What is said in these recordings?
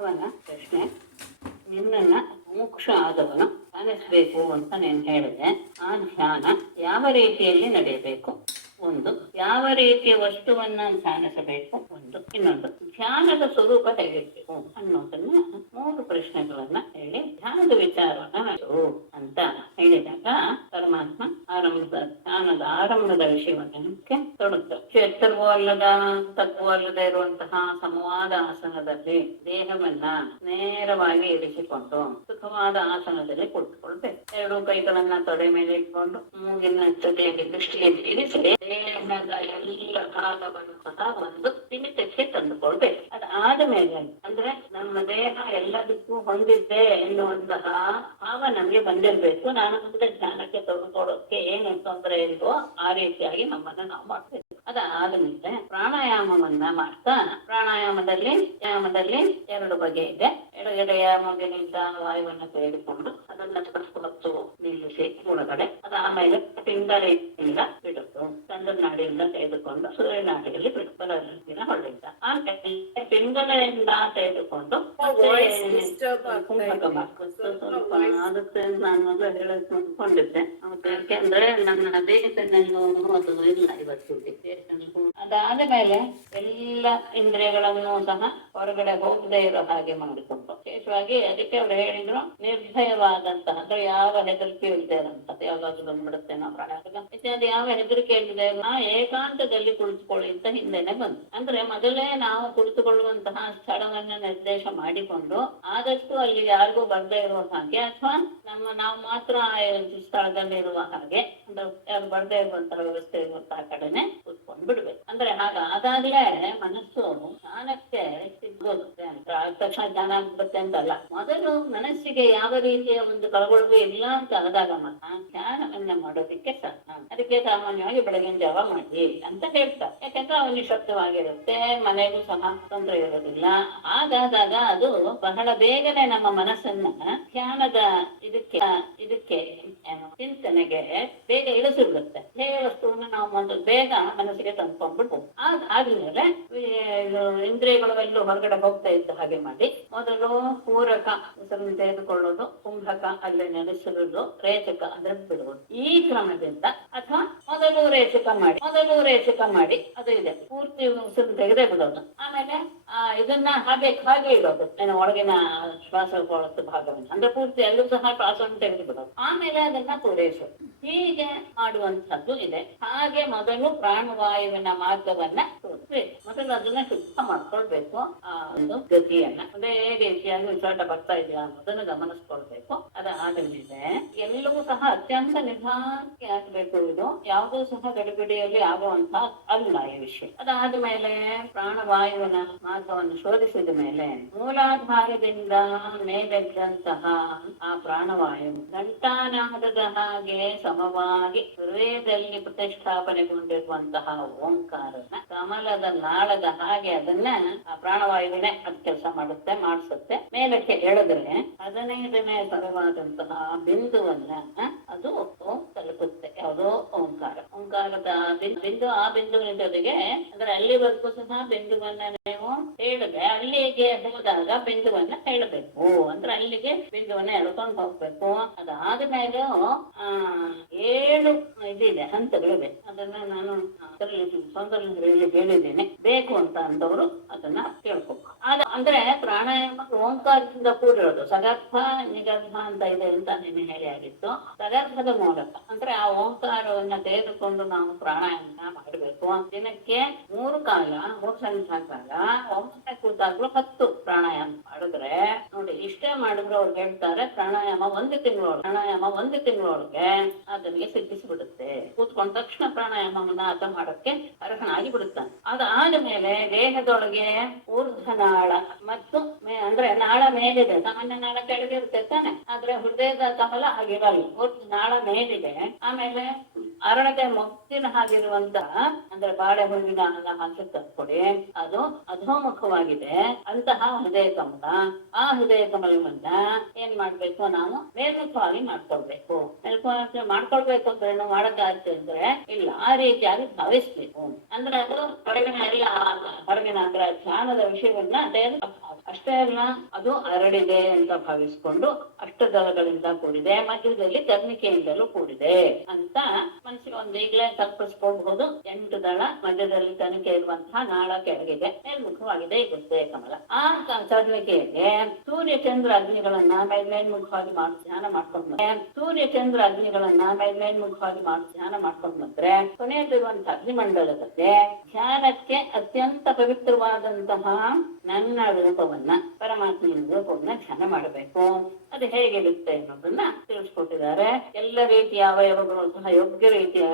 ಅವನ ಪ್ರಶ್ನೆ, ನಿನ್ನನ್ನ ಮೋಕ್ಷ ಆದವನು ಧ್ಯಾನಿಸ್ಬೇಕು ಅಂತ ನೀನು ಹೇಳಿದೆ. ಆ ಧ್ಯಾನ ಯಾವ ರೀತಿಯಲ್ಲಿ ನಡೆಯಬೇಕು? ಒಂದು, ಯಾವ ರೀತಿಯ ವಸ್ತುವನ್ನ ಧ್ಯಾನಿಸಬೇಕು? ಒಂದು. ಇನ್ನೊಂದು, ಧ್ಯಾನದ ಸ್ವರೂಪ ಹೇಗಿರ್ಬೇಕು ಅನ್ನೋದನ್ನ 3 ಪ್ರಶ್ನೆಗಳನ್ನ ಹೇಳಿ ಧ್ಯಾನದ ವಿಚಾರವನ್ನ ಅಂತ ಹೇಳಿದಾಗ ಪರಮಾತ್ಮ ಧ್ಯಾನದ ಆರಂಭದ ವಿಷಯವನ್ನ ತೊಡಗ್ತಾರೆ. ಎತ್ತರವೂ ಅಲ್ಲದ ತಗ್ಗವೂ ಅಲ್ಲದೆ ಇರುವಂತಹ ಸಮವಾದ ಆಸನದಲ್ಲಿ ದೇಹವನ್ನ ನೇರವಾಗಿ ಇರಿಸಿಕೊಂಡು ಸುಖವಾದ ಆಸನದಲ್ಲಿ ಕುಳಿತುಕೊಳ್ಬೇಕು. 2 ಕೈಗಳನ್ನ ತೊಡೆ ಮೇಲೆ ಇಟ್ಕೊಂಡು ಮೂಗಿನ ಜೊತೆಯಲ್ಲಿ ದೃಷ್ಟಿಯಲ್ಲಿ ಇರಿಸಿ ದೇಹದ ಎಲ್ಲ ಭಾಗವನ್ನು ಸಹ ಒಂದು ಹಿಡಿತಕ್ಕೆ ತಂದುಕೊಳ್ಬೇಕು. ಅದಾದ ಮೇಲೆ ಅಂದ್ರೆ ನಮ್ಮ ದೇಹ ಎಲ್ಲದಕ್ಕೂ ಹೊಂದಿದ್ದೆ ಎನ್ನುವಂತಹ ಭಾವ ನಮ್ಗೆ ಬಂದಿರ್ಬೇಕು. ನಾನು ಮುಂದೆ ಧ್ಯಾನಕ್ಕೆ ತೆಗೆದುಕೊಳ್ಳೋಕೆ ಏನು ತೊಂದರೆ ಇಲ್ವೋ ಆ ರೀತಿಯಾಗಿ ನಮ್ಮನ್ನ ನಾವು ಮಾಡ್ಬೇಕು. ಅದಾದ್ಮೇಲೆ ಪ್ರಾಣಾಯಾಮವನ್ನ ಮಾಡ್ತಾ, ಪ್ರಾಣಾಯಾಮದಲ್ಲಿ 2 ಬಗೆ ಇದೆ. ಎಡಗಡೆಯ ಮೂಗಿನಿಂದ ವಾಯುವನ್ನು ತೆಗೆದುಕೊಂಡು ಅದನ್ನ ಮತ್ತು ನಿಲ್ಲಿಸಿ ಒಳಗಡೆ, ಅದಾದ್ಮೇಲೆ ಪಿಂಗಳೆಯಿಂದ ಬಿಡುತ್ತು, ನಾಡಿಯಿಂದ ತೆಗೆದುಕೊಂಡು ಸೂರ್ಯನಾಡಿಯಲ್ಲಿ ಬಿಡುತ್ತಲಿನ ಹೊರಡಿದ್ದ. ಆಮೇಲೆ ಪಿಂಗಳೆಯಿಂದ ತೆಗೆದುಕೊಂಡು ಕುಂಭಕ ಸ್ವಲ್ಪ ಅದಕ್ಕೆ ನಾನು ಮೊದಲು ಹೇಳಿಕೊಂಡಿದ್ದೆ. ಯಾಕೆಂದ್ರೆ ನನ್ನ ದೇಹದಲ್ಲೂ ಅದು ಇಲ್ಲ ಇವತ್ತು. ಅದಾದ ಮೇಲೆ ಎಲ್ಲ ಇಂದ್ರಿಯಗಳನ್ನು ಸಹ ಹೊರಗಡೆ ಹೋಗದೆ ಇರೋ ಹಾಗೆ ಮಾಡಿಕೊಂಡು ವಿಶೇಷವಾಗಿ ಅದಕ್ಕೆ ಅವ್ರು ಹೇಳಿದ್ರು, ನಿರ್ಭಯವಾದಂತಹ ಅಂದ್ರೆ ಯಾವ ಹೆದರಿಕೆ ಇಲ್ಲದೆ ಇರೋಂಥದ್ದು. ಯಾವಾಗಲೂ ಬಂದ್ಬಿಡುತ್ತೆ ನಾವು ಪ್ರಾಣಾಯಾಮ ಇತ್ಯಾದಿ ಯಾವ ಹೆದರಿಕೆ ಇಲ್ಲದೆ ಏಕಾಂತದಲ್ಲಿ ಕುಳಿತುಕೊಳ್ಳಿ ಅಂತ ಹಿಂದೆನೆ ಬಂತು. ಅಂದ್ರೆ ಮೊದಲೇ ನಾವು ಕುಳಿತುಕೊಳ್ಳುವಂತಹ ಸ್ಥಳವನ್ನ ನಿರ್ದೇಶ ಮಾಡಿಕೊಂಡು ಆದಷ್ಟು ಅಲ್ಲಿ ಯಾರಿಗೂ ಬರ್ದೇ ಇರುವ ಹಾಗೆ ಅಥವಾ ನಾವು ಮಾತ್ರ ಸ್ಥಳದಲ್ಲಿ ಇರುವ ಹಾಗೆ ಯಾರು ಬರ್ದೇ ಇರುವಂತಹ ವ್ಯವಸ್ಥೆ ಇರುವಂತಹ ಕಡೆನೆ ಕುತ್ಕೊಂಡು ಬಿಡ್ಬೇಕು. ಅಂದ್ರೆ ಅದಾಗ್ಲೇ ಮನಸ್ಸು ಜ್ಞಾನಕ್ಕೆ ಸಿಗೋಗುತ್ತೆ ಅಂತ ತಕ್ಷಣ ಜ್ಞಾನ ಆಗ್ಬಿಡುತ್ತೆ ಅಂತಲ್ಲ. ಮೊದಲು ಮನಸ್ಸಿಗೆ ಯಾವ ರೀತಿಯ ಒಂದು ಕಳವಳಿಕೆ ಇಲ್ಲ ಅಂತ ಆದಾಗ ಮಾತ್ರ ಧ್ಯಾನವನ್ನ ಮಾಡೋದಿಕ್ಕೆ ಸಾಧ್ಯ. ಅದಕ್ಕೆ ಸಾಮಾನ್ಯವಾಗಿ ಬೆಳಗಿನ ಜಾವ ಮಾಡಿ ಅಂತ ಹೇಳ್ತಾರೆ. ಯಾಕಂದ್ರೆ ಅವು ನಿಶಬ್ದವಾಗಿರುತ್ತೆ, ಮನೆಗೂ ಸಹ ತೊಂದರೆ ಇರೋದಿಲ್ಲ. ಹಾಗಾದಾಗ ಅದು ಬಹಳ ಬೇಗನೆ ನಮ್ಮ ಮನಸ್ಸನ್ನ ಧ್ಯಾನದ ಇದಕ್ಕೆ ಚಿಂತನೆಗೆ ಬೇಗ ಇಳಿಸಿಬಿಡುತ್ತೆ. ಧ್ಯೇಯ ವಸ್ತುವನ್ನು ನಾವು ಮೊದಲು ಬೇಗ ಮನಸ್ಸಿಗೆ ತಂದ್ಕೊಂಡ್ಬಿಡ್ಬೋದು. ಆದ್ಮೇಲೆ ಇಂದ್ರಿಯಗಳು ಎಲ್ಲೂ ಹೊರಗಡೆ ಹೋಗ್ತಾ ಇದ್ದ ಹಾಗೆ ಮಾಡಿ ಮೊದಲು ಪೂರಕ ಹೆಸರನ್ನು ತೆಗೆದುಕೊಳ್ಳೋದು, ಕುಂಭಕ ಅಲ್ಲಿ ನೆಲೆಸಿರುವುದು, ರೇಚಕ ಅಂದ್ರೆ ಬಿಡುವುದು. ಈ ಕ್ರಮದಿಂದ ಅಥವಾ ಮೊದಲು ರೇಚಕ ಮಾಡಿ ಅದು ಇದೆ ಪೂರ್ತಿ ಉಸಿರು ತೆಗೆದೇ ಬಿಡೋದು. ಆಮೇಲೆ ಇದನ್ನ ಹಾಗೆ ಇಡೋದು, ಒಳಗಿನ ಶ್ವಾಸೋಚ್ಛ್ವಾಸ ಭಾಗವನ್ನು ಅಂದ್ರೆ ಪೂರ್ತಿ ಎಲ್ಲೂ ಸಹ ಶ್ವಾಸವನ್ನು ತೆಗೆದು ಬಿಡೋದು. ಆಮೇಲೆ ಅದನ್ನ ಪೂರೈಸೋದು. ಹೀಗೆ ಮಾಡುವಂತದ್ದು ಇದೆ. ಹಾಗೆ ಮೊದಲು ಪ್ರಾಣವಾಯುವಿನ ಮಾರ್ಗವನ್ನ ಮೊದಲು ಅದನ್ನ ಶುದ್ಧ ಮಾಡ್ಕೊಳ್ಬೇಕು. ಒಂದು ಗತಿಯನ್ನ ಅದೇ ರೀತಿಯಾಗಿ ಉಸಿರಾಟ ಬರ್ತಾ ಇದೆಯಾ ಅನ್ನೋದನ್ನ ಗಮನಿಸ್ಕೊಳ್ಬೇಕು. ಅದಾದ್ಮೇಲೆ ಎಲ್ಲವೂ ಸಹ ಅತ್ಯಂತ ನಿಧಾನಕ್ಕೆ ಆಗ್ಬೇಕು. ಇದು ಯಾವುದೂ ಸಹ ಗಡಿಬಿಡಿಯಲ್ಲಿ ಆಗುವಂತ ಅಲ್ಲ ಈ ವಿಷಯ. ಅದಾದ್ಮೇಲೆ ಪ್ರಾಣವಾಯುವಿನ ಮಾರ್ಗವನ್ನು ಶೋಧಿಸಿದ ಮೇಲೆ ಮೂಲಾಧಾರದಿಂದ ಮೇಲೆದ್ದಂತಹ ಆ ಪ್ರಾಣವಾಯು ಘಂಟಾನಾದದ ಹಾಗೆ ಸಮವಾಗಿ ಹೃದಯದಲ್ಲಿ ಪ್ರತಿಷ್ಠಾಪನೆಗೊಂಡಿರುವಂತಹ ಓಂಕಾರನ ಕಮಲದ ನಾಳದ ಹಾಗೆ ಅದನ್ನ ಆ ಪ್ರಾಣವಾಯುವಿನೇ ಅದ್ ಕೆಲಸ ಮಾಡಿಸುತ್ತೆ. ಮೇಲಕ್ಕೆ ಎಳೆದ್ರೆ 15ನೇ ತರವಾದಂತಹ ಬಿಂದುವನ್ನ ಅದು ತಲುಪುತ್ತೆ. ಯಾವುದೋ ಓಂಕಾರದ ಬಿಂದು. ಆ ಬಿಂದುವಿನ ಜೊತೆಗೆ ಅಂದ್ರೆ ಅಲ್ಲಿವರೆಗೂ ಸಹ ಬಿಂದುವನ್ನ ನೀವು ಹೇಳಿದ್ರೆ ಅಲ್ಲಿಗೆ ಹೋದಾಗ ಬಿಂದುವನ್ನ ಹೇಳಬೇಕು. ಅಂದ್ರೆ ಅಲ್ಲಿಗೆ ಬಿಂದುವನ್ನ ಎಳ್ಕೊಂಡು ಹೋಗ್ಬೇಕು. ಅದಾದ್ಮೇಲೆ 7 ಇದಿದೆ, ಹಂತಗಳಿವೆ. ಅದನ್ನ ನಾನು ಸೌಂದರ್ಯ ಹೇಳಿದ್ದೇನೆ. ಬೇಕು ಅಂತ ಅಂದವರು ಅದನ್ನ ಕೇಳ್ಬೇಕು. ಅಂದ್ರೆ ಪ್ರಾಣಾಯಾಮ ಓಂಕಾರದಿಂದ ಕೂಡಿರೋದು. ಸಗರ್ಭ ನಿಗರ್ಭ ಅಂತ ಇದೆ ಅಂತ ನಿನ್ನೆ ಹೇಳಿ ಆಗಿತ್ತು. ಸಗರ್ಭದ ಮೂಲಕ ಅಂದ್ರೆ ಆ ಓಂಕಾರವನ್ನ ತೆಗೆದುಕೊಂಡು ನಾವು ಪ್ರಾಣಾಯಾಮ ಮಾಡಬೇಕು. ದಿನಕ್ಕೆ 3 ಸಂಖ್ಯಾಕಾಲ ಒಮ್ಮೆ ಕೂತಾಗ್ಲೂ 10 ಪ್ರಾಣಾಯಾಮ ಮಾಡಿದ್ರೆ ನೋಡಿ, ಇಷ್ಟೇ ಮಾಡಿದ್ರು ಅವ್ರು ಹೇಳ್ತಾರೆ ಪ್ರಾಣಾಯಾಮ 1 ತಿಂಗಳೊಳಗೆ ಅದನಿಗೆ ಸಿದ್ಧಿಸಿಬಿಡುತ್ತೆ. ಕೂತ್ಕೊಂಡ ತಕ್ಷಣ ಪ್ರಾಣಾಯಾಮವನ್ನ ಆತ ಮಾಡಕ್ಕೆ ಅರ್ಹನಾಗಿ ಬಿಡುತ್ತಾನೆ. ಅದಾದ ಮೇಲೆ ದೇಹದೊಳಗೆ ಊರ್ಧ್ವನಾಳ ಮತ್ತು ಅಂದ್ರೆ ನಾಳ ಮೇಲಿದೆ. ಸಾಮಾನ್ಯ ನಾಳ ಕೆಳಗೆ ಇರುತ್ತೆ ತಾನೆ, ಆದ್ರೆ ಹೃದಯದ ಕಮಲ ಆಗಿರಲ್ಲ. ನಾಳ ಮೇಲಿದೆ. ಆಮೇಲೆ ಅರಳದೆ ಮೊಗ್ಗಿನ ಹಾಗಿರುವಂತಹ ಅಂದ್ರೆ ಬಾಳೆ ಹೂವಿನ ಹಂಚು ತಕ್ಕೊಡಿ, ಅದು ಅಧೋಮುಖವಾಗಿದೆ ಅಂತಹ ಹೃದಯ ಕಮಲ. ಆ ಹೃದಯ ಕಮಲವನ್ನ ಏನ್ ಮಾಡ್ಬೇಕು, ನಾವು ಮೇಲ್ಮುಖವಾಗಿ ಮಾಡ್ಕೊಳ್ಬೇಕು. ಮಾಡ್ಕೊಳ್ಬೇಕು ಅಂದ್ರೆ ನಾವು ಮಾಡಕ್ಕಾಗ್ತದೆ ಅಂದ್ರೆ ಇಲ್ಲ, ಆ ರೀತಿಯಾಗಿ ಭಾವಿಸ್ಬೇಕು. ಅಂದ್ರೆ ಅದು ಹೊರಗಿನ ಅಂದ್ರೆ ಧ್ಯಾನದ ವಿಷಯವನ್ನ ಅಷ್ಟೇ ಅಲ್ಲ, ಅದು ಅರಳಿದೆ ಅಂತ ಭಾವಿಸ್ಕೊಂಡು ಅಷ್ಟದಳಗಳಿಂದ ಕೂಡಿದೆ, ಮಧ್ಯದಲ್ಲಿ ಕರ್ಣಿಕೆಯಿಂದಲೂ ಕೂಡಿದೆ ಅಂತ ಮನಸ್ಸಿಗೆ ಒಂದು ಈಗಲೇ ಕಲ್ಪಿಸ್ಕೊಳ್ಬಹುದು. 8 ದಳ, ಮಧ್ಯದಲ್ಲಿ ಕರ್ಣಿಕೆ ಇರುವಂತಹ ನಾಳ ಕೆಳಗಿದೆ, ಮೇಲ್ಮುಖವಾಗಿದೆ ಈ ಉದಯ ಕಮಲ. ಆ ಕರ್ಣಿಕೆಯಲ್ಲಿ ಸೂರ್ಯ ಚಂದ್ರ ಅಗ್ನಿಗಳನ್ನ ಮೇಲ್ಮುಖವಾಗಿ ಮಾಡಿ ಧ್ಯಾನ ಮಾಡ್ಕೊಂಡು ಸೂರ್ಯ ಚಂದ್ರ ಅಗ್ನಿಗಳನ್ನ ಮೇಲ್ಮುಖವಾಗಿ ಮಾಡಿ ಧ್ಯಾನ ಮಾಡ್ಕೊಂಡು ಬಂದ್ರೆ ಕೊನೆಯಲ್ಲಿರುವಂತಹ ಅಗ್ನಿಮಂಡಲದಲ್ಲಿ ಧ್ಯಾನಕ್ಕೆ ಅತ್ಯಂತ ಪವಿತ್ರವಾದಂತಹ ನನ್ನ ರೂಪವನ್ನ, ಪರಮಾತ್ಮನ ರೂಪವನ್ನ ಧ್ಯಾನ ಮಾಡಬೇಕು. ಅದು ಹೇಗಿರುತ್ತೆ ಅನ್ನೋದನ್ನ ತಿಳಿಸ್ಕೊಟ್ಟಿದ್ದಾರೆ. ಎಲ್ಲ ರೀತಿಯ ಅವಯವಗಳು ಸಹ ಯೋಗ್ಯ ರೀತಿಯ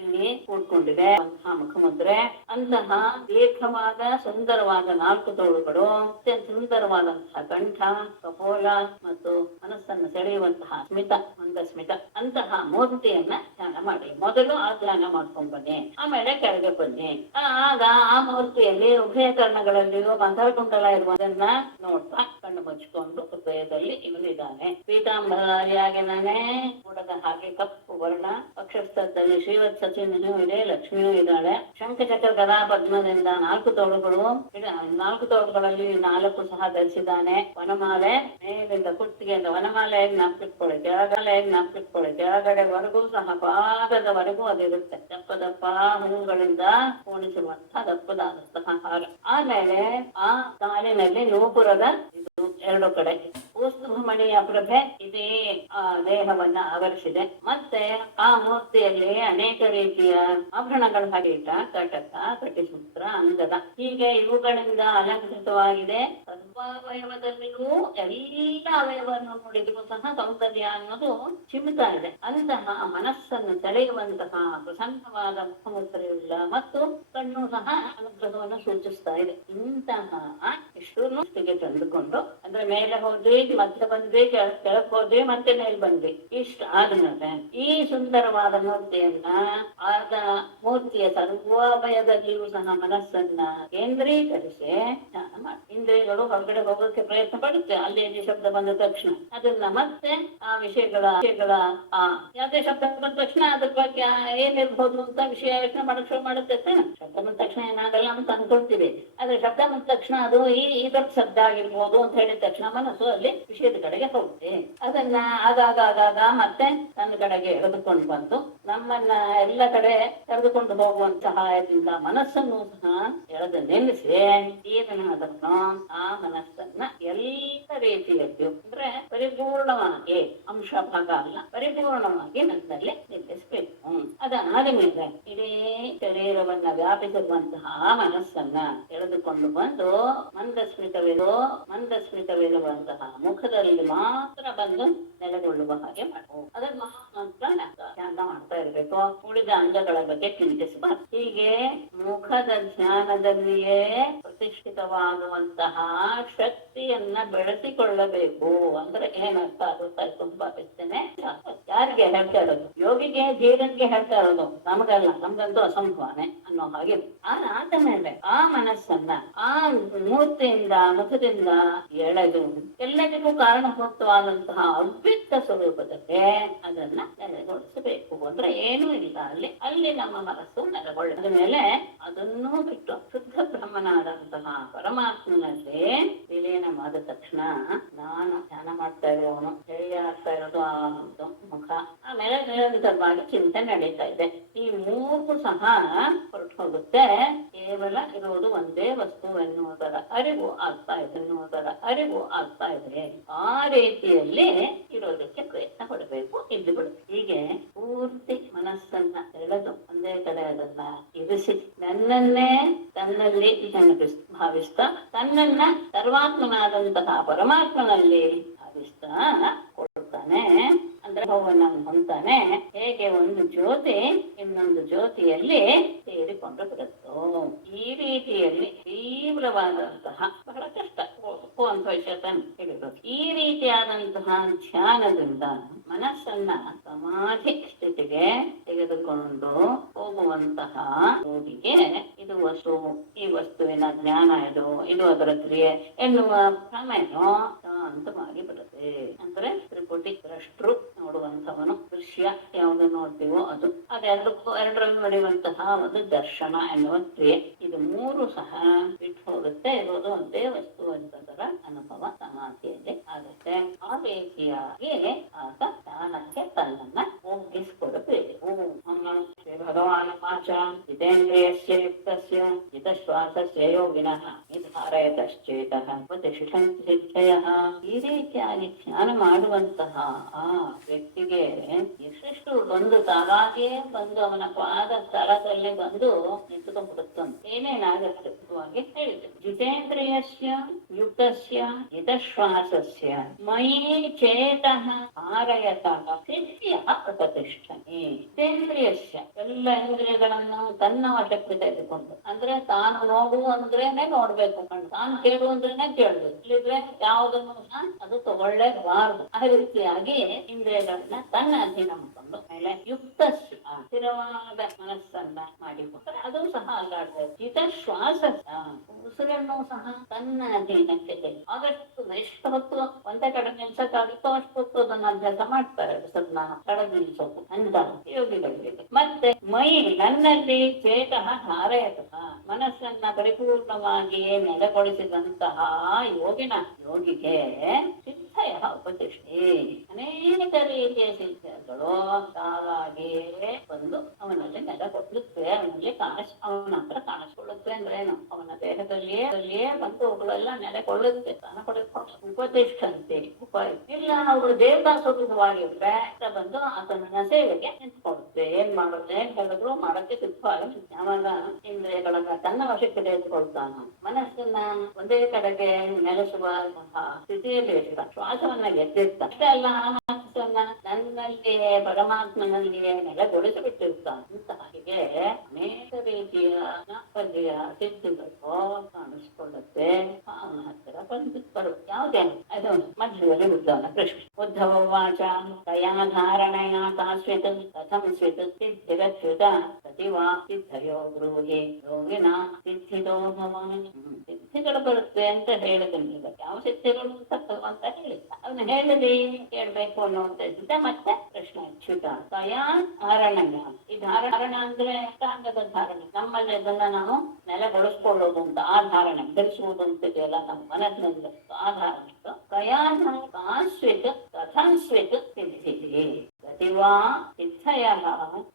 ಇಲ್ಲಿ ಕೂಡ್ಕೊಂಡಿದೆ. ಅಂತಹ ಮುಖಮುದ್ರೆ, ಅಂತಹ ದೀರ್ಘವಾದ ಸುಂದರವಾದ 4 ತೋಳುಗಳು, ಅತ್ಯಂತ ಸುಂದರವಾದಂತಹ ಕಂಠ, ಕಪೋಲ ಮತ್ತು ಮನಸ್ಸನ್ನು ಸೆಳೆಯುವಂತಹ ಸ್ಮಿತ, ಮಂದಸ್ಮಿತ, ಅಂತಹ ಮೂರ್ತಿಯನ್ನ ಧ್ಯಾನ ಮಾಡಿ. ಮೊದಲು ಆ ಧ್ಯಾನ ಮಾಡ್ಕೊಂಡ್ ಬನ್ನಿ, ಆಮೇಲೆ ಕೆಳಗೆ ಬನ್ನಿ. ಆಗ ಆ ಮೂರ್ತಿಯಲ್ಲಿ ಉಭಯ ಕರ್ಣಗಳಲ್ಲಿಯೂ ಮಂಥರಕುಂಡಲ ಇರುವುದನ್ನ ನೋಡ್ತಾ ಕಣ್ಣು ಮುಚ್ಚಿಕೊಂಡು ಹೃದಯದಲ್ಲಿ ಇವನು ಇದ್ದಾನೆ. ಪೀತಾಂಬರಾರಿಯಾಗಿ ನಾನೇ ನೋಡದ ಹಾಗೆ ಕಪ್ಪು ವರ್ಣ, ಅಕ್ಷರಸ್ಥದಲ್ಲಿ ಶ್ರೀವತ್ಸ ಚಿಹ್ನೆಯೂ ಇದೆ, ಲಕ್ಷ್ಮಿಯೂ ಇದ್ದಾಳೆ. ಶಂಖಚಕ್ರ ಗದಾ ಪದ್ಮದಿಂದ 4 ತೋಳುಗಳು, 4 ತೋಳುಗಳಲ್ಲಿ 4 ಸಹ ಧರಿಸಿದ್ದಾನೆ. ವನಮಾಲೆ ಮೇಲಿಂದ ಕುತ್ತಿಗೆಯಿಂದ ವನಮಾಲೆಯಾಗಿ ನಾಪಿಟ್ಕೊಳ್ಳಿ, ಕೆಳಗಲೆಯಾಗಿ ನಾಪಿಟ್ಕೊಳ್ಳಿ, ಕೆಳಗಡೆವರೆಗೂ ಸಹ ಪಾದದವರೆಗೂ ಅದಿರುತ್ತೆ. ದಪ್ಪ ದಪ್ಪ ಹೂಗಳಿಂದ ಪೂರ್ಣಿಸಿರುವಂತಹ ದಪ್ಪದಾದಂತಹ ಹಾರ. ಆಮೇಲೆ ಆ ಕಾಲಿನಲ್ಲಿ ನೂಪುರದ ಇದು 2 ಕಡೆ ಕೌಸ್ತುಭಮಣಿಯ ಪ್ರಭೆ ಇದೇ ಆ ದೇಹವನ್ನ ಆವರಿಸಿದೆ. ಮತ್ತೆ ಆ ಮೂರ್ತಿಯಲ್ಲಿ ಅನೇಕ ರೀತಿಯ ಆಭರಣಗಳ ಹಾಕಿಟ್ಟ ಕಟಕ, ಕಟಿಸೂತ್ರ, ಅಂಗದ, ಹೀಗೆ ಇವುಗಳಿಂದ ಅಲಂಕೃತವಾಗಿದೆ. ಸರ್ವಾವಯವದಲ್ಲಿಯೂ ಎಲ್ಲ ಅವಯವನ್ನು ನೋಡಿದ್ರು ಸಹ ಸೌಂದರ್ಯ ಅನ್ನೋದು ಚಿಮ್ತಾ ಇದೆ. ಅಂತಹ ಮನಸ್ಸನ್ನು ಸೆಳೆಯುವಂತಹ ಪ್ರಸನ್ನವಾದ ಮುಖಮುದ್ರೆಯುಳ್ಳ ಮತ್ತು ಕಣ್ಣು ಸಹ ಅನುಗ್ರಹವನ್ನು ಸೂಚಿಸ್ತಾ ಇದೆ. ಇಂತಹ ಇಷ್ಟನ್ನು ತಂದುಕೊಂಡು, ಅಂದ್ರೆ ಮೇಲೆ ಹೋದ್ವಿ, ಮಧ್ಯ ಬಂದ್ವಿ, ಕೆಳಕ್ ಹೋದ್ವಿ, ಮತ್ತೆ ಮೇಲೆ ಬಂದ್ವಿ. ಇಷ್ಟ ಆದ್ಮೇಲೆ ಈ ಸುಂದರವಾದ ಮೂರ್ತಿಯನ್ನ, ಆದ ಮೂರ್ತಿಯ ಸರ್ವಾಭಯದಲ್ಲಿಯೂ ಸಹ ಮನಸ್ಸನ್ನ ಕೇಂದ್ರೀಕರಿಸಿ ಧ್ಯಾನ ಮಾಡಿ. ಇಂದ್ರಿಯಗಳು ಹೊರಗಡೆ ಹೋಗೋಕೆ ಪ್ರಯತ್ನ ಪಡುತ್ತೆ. ಅಲ್ಲಿ ಶಬ್ದ ಬಂದ ತಕ್ಷಣ ಅದನ್ನ ಮತ್ತೆ ಆ ವಿಷಯಗಳ ಯಾವುದೇ ಶಬ್ದ ಬಂದ ತಕ್ಷಣ ಅದ್ರ ಬಗ್ಗೆ ಏನಿರ್ಬೋದು ಅಂತ ವಿಷಯ ಯೋಚನೆ ಮಾಡಕ್ ಶುರು ಮಾಡುತ್ತೆ. ಶಬ್ದ ಬಂದ ತಕ್ಷಣ ಏನಾಗಲ್ಲ ಅಂತ ಅನ್ಕೊಳ್ತೀವಿ, ಆದ್ರೆ ಶಬ್ದ ಬಂದ ತಕ್ಷಣ ಅದು ಇದರ ಶಬ್ದ ಆಗಿರ್ಬೋದು ಅಂತ ಹೇಳಿದ ತಕ್ಷಣ ಮನಸ್ಸು ಅಲ್ಲಿ ವಿಷಯದ ಕಡೆಗೆ ಹೋಗುತ್ತೆ. ಅದನ್ನ ಆಗಾಗ ಮತ್ತೆ ನನ್ನ ಕಡೆಗೆ ಎಳೆದುಕೊಂಡು ಬಂದು ನಮ್ಮನ್ನ ಎಲ್ಲ ಕಡೆ ಕರೆದುಕೊಂಡು ಹೋಗುವಂತ ಸಹಾಯದಿಂದ ಮನಸ್ಸನ್ನು ಸಹ ಎಳೆದು ನಿಲ್ಲಿಸಿ ಅದನ್ನು ಆ ಮನಸ್ಸನ್ನ ಎಲ್ಲ ರೀತಿಯಲ್ಲಿಯೂ, ಅಂದ್ರೆ ಪರಿಪೂರ್ಣವಾಗಿ, ಅಂಶ ಭಾಗ ಅಲ್ಲ, ಪರಿಪೂರ್ಣವಾಗಿ ನನ್ನಲ್ಲಿ ನಿಲ್ಲಿಸಬೇಕು. ಅದಾದ ಮೇಲೆ ಇಡೀ ಶರೀರವನ್ನ ವ್ಯಾಪಿಸಿರುವಂತಹ ಆ ಮನಸ್ಸನ್ನ ಎಳೆದುಕೊಂಡು ಬಂದು ಮಂದಸ್ಮಿತವಿರುವಂತಹ ಮುಖದಲ್ಲಿ ಮಾತ್ರ ಬಂದು ನೆಲೆಗೊಳ್ಳುವ ಹಾಗೆ ಮಾಡಬಹುದು. ಅದನ್ನ ಮಾತ್ರ ಧ್ಯಾನ ಮಾಡ್ತಾ ಇರ್ಬೇಕು. ಉಳಿದ ಅಂಗಗಳ ಬಗ್ಗೆ ಚಿಂತಿಸಬಾರ್ದು. ಹೀಗೆ ಮುಖದ ಧ್ಯಾನದಲ್ಲಿಯೇ ಪ್ರತಿಷ್ಠಿತವಾಗುವಂತಹ ಶಕ್ತಿಯನ್ನ ಬೆಳೆಸಿಕೊಳ್ಳಬೇಕು. ಅಂದ್ರೆ ಏನಂತ ತುಂಬಾ ಬೆಚ್ಚನೆ ಯಾರಿಗೆ ಹೇಳ್ತಾ ಇರೋದು? ಯೋಗಿಗೆ, ಧೀರನ್ಗೆ ಹೇಳ್ತಾ ಇರೋದು, ನಮಗಲ್ಲ, ನಮ್ಗಂತೂ ಅಸಂಭವನೆ ಅನ್ನೋ ಹಾಗೆ. ಅದಾದ ಮೇಲೆ ಆ ಮನಸ್ಸನ್ನ ಆ ಮೂರ್ತಿಯಿಂದ, ಮುಖದಿಂದ ಎಳೆದು ಎಲ್ಲರಿಗೂ ಕಾರಣಭೂತವಾದಂತಹ ಅವ್ಯಕ್ತ ಸ್ವರೂಪದಲ್ಲಿ ಅದನ್ನ ನೆಲೆಗೊಳಿಸಬೇಕು. ಅಂದ್ರೆ ಏನೂ ಇಲ್ಲ ಅಲ್ಲಿ ನಮ್ಮ ಮನಸ್ಸು ನೆಲೆಗೊಳ್ಳದ ಮೇಲೆ ಅದನ್ನೂ ಬಿಟ್ಟು ಶುದ್ಧ ಬ್ರಹ್ಮನಾದಂತಹ ಪರಮಾತ್ಮನಲ್ಲಿ ವಿಲೀನವಾದ ತಕ್ಷಣ ನಾನು ಧ್ಯಾನ ಮಾಡ್ತಾ ಇರೋನು, ಹೇಳಿ ಆಗ್ತಾ ಇರೋದು ಆ ಒಂದು ಮುಖ, ಆಮೇಲೆ ನಿರಂತರವಾಗಿ ಚಿಂತೆ ನಡೀತಾ ಇದೆ. ಈ 3 ಸಹ ಹೊರಟು ಹೋಗುತ್ತೆ. ಕೇವಲ ಇರುವುದು ಒಂದೇ ವಸ್ತು ಎನ್ನುವುದರ ಅರಿವು ಆಗ್ತಾ ಇದೆ ಆ ರೀತಿಯಲ್ಲಿ ಇರೋದಕ್ಕೆ ಪ್ರಯತ್ನ ಪಡಬೇಕು. ಇದ್ದು ಬಿಡು. ಹೀಗೆ ಪೂರ್ತಿ ಮನಸ್ಸನ್ನ ಎಳೆದು ಒಂದೇ ಕಡೆ ಅದನ್ನ ಇರಿಸಿ ನನ್ನನ್ನೇ ತನ್ನಲ್ಲಿ ಭಾವಿಸ್ತಾ, ತನ್ನನ್ನ ಸರ್ವಾತ್ಮನಾದಂತಹ ಪರಮಾತ್ಮನಲ್ಲಿ ಭಾವಿಸ್ತಾ ಕೊಡ್ತಾನೆ. ಅಂದ್ರೆ ಭಗವನ್ನ ಹೊಂತಾನೆ. ಹೇಗೆ ಒಂದು ಜ್ಯೋತಿ ಇನ್ನೊಂದು ಜ್ಯೋತಿಯಲ್ಲಿ ಸೇರಿಕೊಂಡು ಬಿಡುತ್ತೋ, ಈ ರೀತಿಯಲ್ಲಿ ತೀವ್ರವಾದಂತಹ, ಬಹಳ ಕಷ್ಟ ಅಂತ ವಿಷಯ ಹೇಳಿರೋದು. ಈ ರೀತಿಯಾದಂತಹ ಧ್ಯಾನದಿಂದ ಮನಸ್ಸನ್ನ ಸಮಾಧಿ ಸ್ಥಿತಿಗೆ ತೆಗೆದುಕೊಂಡು ಹೋಗುವಂತಹ ಯೋಗಿಗೆ ಇದು ವಸ್ತು, ಈ ವಸ್ತುವಿನ ಜ್ಞಾನ, ಇದು ಅದರ ಕ್ರಿಯೆ ಎನ್ನುವ ಭ್ರಮೆಯನ್ನು ಶಾಂತವಾಗಿ ಬರುತ್ತೆ. ಅಂದ್ರೆ ತ್ರಿಪುಟಿ ದೃಷ್ಟರು ನೋಡುವಂತವನು, ದೃಶ್ಯ ಯಾವುದು ನೋಡ್ತೀವೋ ಅದೆರಡರಲ್ಲಿ ನಡೆಯುವಂತಹ ಒಂದು ದರ್ಶನ ಎನ್ನುವ ಕ್ರಿಯೆ, ಇದು 3 ಸಹ ಬಿಟ್ಟು ಹೋಗುತ್ತೆ. ಇರೋದು ಒಂದೇ ವಸ್ತು ಅಂತದರ ರೀತಿಯಾಗಿ ಆತ ಜ್ಞಾನಕ್ಕೆ ತನ್ನನ್ನ ಒಗ್ಗಿಸಿಕೊಡಬೇಕು. ಶ್ರೀ ಭಗವಾನ್ ವಾಚ ಜಿತೇಂದ್ರಿಯಸ್ಯ ಯುಕ್ತಸ್ಯ ಜಿತಶ್ವಾಸಸ್ಯ ಯೋಗಿನಃ ನಿಧಾರಯತಶ್ಚೇತಃ ಉಪತಿಷ್ಠಂತಿ ಸಿದ್ಧಯಃ. ಈ ರೀತಿಯಾಗಿ ಧ್ಯಾನ ಮಾಡುವಂತಹ ಆ ವ್ಯಕ್ತಿಗೆ ಎಷ್ಟೆಷ್ಟು ಬಂದು ತಾವಾಗಿಯೇ ಬಂದು ಅವನ ಪಾದ ಸ್ಥಳದಲ್ಲಿ ಬಂದು ನಿಂತುಕೊಂಡ್ಬಿಡುತ್ತಂತೆ. ಏನೇನಾಗುತ್ತೆ ಹೇಳಿದೆ. ಜಿತೇಂದ್ರಿಯಸ್ಯ ಯುಕ್ತಸ್ಯ ಜಿತಶ್ವಾಸಸ್ಯ ಮಯಿ ಚೇತಃ ಹಾರಯತಃ ಸಿದ್ಧಿಯಃ ಉಪತಿಷ್ಠತಿ. ಜಿತೇಂದ್ರಿಯಸ್ಯ ಎಲ್ಲ ಇಂದ್ರಿಯಗಳನ್ನು ತನ್ನ ವಶಕ್ಕೆ ತೆಗೆದುಕೊಂಡು, ಅಂದ್ರೆ ತಾನು ನೋಡು ಅಂದ್ರೇನೆ ನೋಡ್ಬೇಕು, ತಾನು ಕೇಳು ಅಂದ್ರೇನೆ ಕೇಳಬೇಕು, ಇಲ್ಲಿದ್ರೆ ಯಾವುದನ್ನು ಸಹ ಅದು ತಗೊಳ್ಳೇಬಾರದು. ಆ ರೀತಿಯಾಗಿ ಇಂದ್ರಿಯಗಳನ್ನ ತನ್ನ ಅಧೀನ ಮಾಡಿಕೊಂಡು ಮೇಲೆ ಯುಕ್ತಸ್ಯ ಸ್ಥಿರವಾದ ಮನಸ್ಸನ್ನ ಮಾಡಿಕೊಂಡ್ರೆ ಅದು ಸಹ ಅಲ್ಲಾಡ್ಬೇಕು. ಜಿತಶ್ವಾಸ ಉಸಿರನ್ನು ಸಹ ತನ್ನ ಅಧೀನಕ್ಕೆ ಆದಷ್ಟು ಎಷ್ಟು ಹೊತ್ತು ಒಂದೇ ಕಡೆ ನಿಲ್ಸಕ್ಕಾಗುತ್ತೋ ಅಷ್ಟು ಹೊತ್ತು ಅದನ್ನ ಅಭ್ಯಾಸ ಮಾಡ್ತಾರೆ. ಉಸಿರನ್ನ ಕಡೆ ನಿಲ್ಸೋದು ಅಂತ ಯೋಗಿಗಳಿಗೆ. ಮತ್ತೆ ಮೈ ನನ್ನಲ್ಲಿ ಚೇತಃ ಧಾರಯತಃ ಮನಸ್ಸನ್ನ ಪರಿಪೂರ್ಣವಾಗಿ ನೆಲೆಗೊಳಿಸಿದಂತಹ ಯೋಗಿಗೆ ಸಿದ್ಧಯ ಉಪತಿಷ್ಠೆ. ಅನೇಕ ರೀತಿಯ ಸಿದ್ಧಗಳು ತಾವಾಗಿಯೇ ಬಂದು ಅವನಲ್ಲಿ ನೆಲೆಗೊಳ್ಳುತ್ತೆ, ಅವನಲ್ಲಿ ಅವನ ಹತ್ರ ಕಾಣಿಸ್ಕೊಳ್ಳುತ್ತೆ. ಅಂದ್ರೆ ಏನು, ಅವನ ದೇಹದಲ್ಲಿಯೇ ಬಂದು ಅವುಗಳೆಲ್ಲ ನೆಲೆಗೊಳ್ಳುತ್ತೆ, ತಾನ ಪಡೆದುಕೊಂಡು ಉಪತಿಷ್ಠಂತೆ. ಇಲ್ಲ ಅವರು ದೇವತಾ ಸ್ವರೂಪವಾಗಿದ್ರೆ ಬಂದು ಆತನ ಸೇವೆಗೆ ನಿಂತ್ಕೊಳ್ಳುತ್ತೆ. ಏನ್ ಮಾಡುತ್ತೆ ಹೇಳಿದ್ರು ಮಾಡಕ್ಕೆ ಸಿದ್ಧವಾಗಿ ಯಾವಾಗ ಇಂದ್ರಿಯಗಳನ್ನ ತನ್ನ ವಶಕ್ಕೆ ತೆಗೆದುಕೊಳ್ತಾನ, ಮನಸ್ಸನ್ನ ಒಂದೇ ಕಡೆಗೆ ನೆಲೆಸುವ ಸ್ಥಿತಿಯಲ್ಲಿ ಶ್ವಾಸವನ್ನ ಗೆದ್ದಿರ್ತ ಅಷ್ಟೇ ಅಲ್ಲ, ಮನಸ್ಸನ್ನ ನನ್ನಲ್ಲಿಯೇ ಪರಮಾತ್ಮನಲ್ಲಿಯೇ ನೆಲೆಗೊಳಿಸಿಬಿಟ್ಟಿರ್ತಾನೆ. ಹೀಗೆ ಅನೇಕ ರೀತಿಯ ಸಿದ್ಧಿಗಳು ಕಾಣಿಸ್ಕೊಳ್ಳುತ್ತೆ. ಅವನ ಹತ್ತಿರ ಬಂದಿದ್ದರು ಯಾವುದೇ ಅದು ಮಧ್ಯದಲ್ಲಿ ಉದ್ದಾನ ಕೃಷ್ಣ. ಉದ್ಧವ ವಾಚ ತಯಾ ಧಾರಣೆಯ ಕಾಸ್ವಿತ್ ಕಥಂ ಸ್ವಿತ್ ಸಿದ್ಧಿರಚ್ಯುತ ಸತಿವಾ ಸಿದ್ಧಯೋ ಬ್ರೂಹಿ ಯೋಗಿನ ಸಿದ್ಧಿದೋ ಭವಾನ್. ಸಿದ್ಧಿಗಳು ಬರುತ್ತೆ ಅಂತ ಹೇಳಿದ ಯಾವ ಸಿದ್ಧಿಗಳು ಅಂತ ಹೇಳಿಲ್ಲ, ಅವನು ಹೇಳಿದಿ ಕೇಳ್ಬೇಕು ಅನ್ನುವಂಥದ್ದಿದೆ. ಮತ್ತೆ ಪ್ರಶ್ನೆ ಅಚ್ಯುತ ತಯಾ ಧಾರಣೆಯ, ಈ ಧಾರಣ ಅಂದ್ರೆ ಅಷ್ಟಾಂಗದ ಧಾರಣೆ, ನಮ್ಮಲ್ಲಿ ಅದನ್ನ ನಾವು ನೆಲೆಗೊಳಿಸ್ಕೊಳ್ಳೋದು ಅಂತ ಆ ಧಾರಣೆ ಧರಿಸುವುದು ಅಂತಿದೆಯಲ್ಲ ನಮ್ಮ ಮನಸ್ಸಿನಲ್ಲಿ, ಆ ಧಾರಣೆ ಕಾಸ್ವಿತ್ ಕಥಂ ಸ್ವಿತ್ ಸಿದ್ಧಿ ಗತಿವಾ ಸಿದ್ಧಯಃ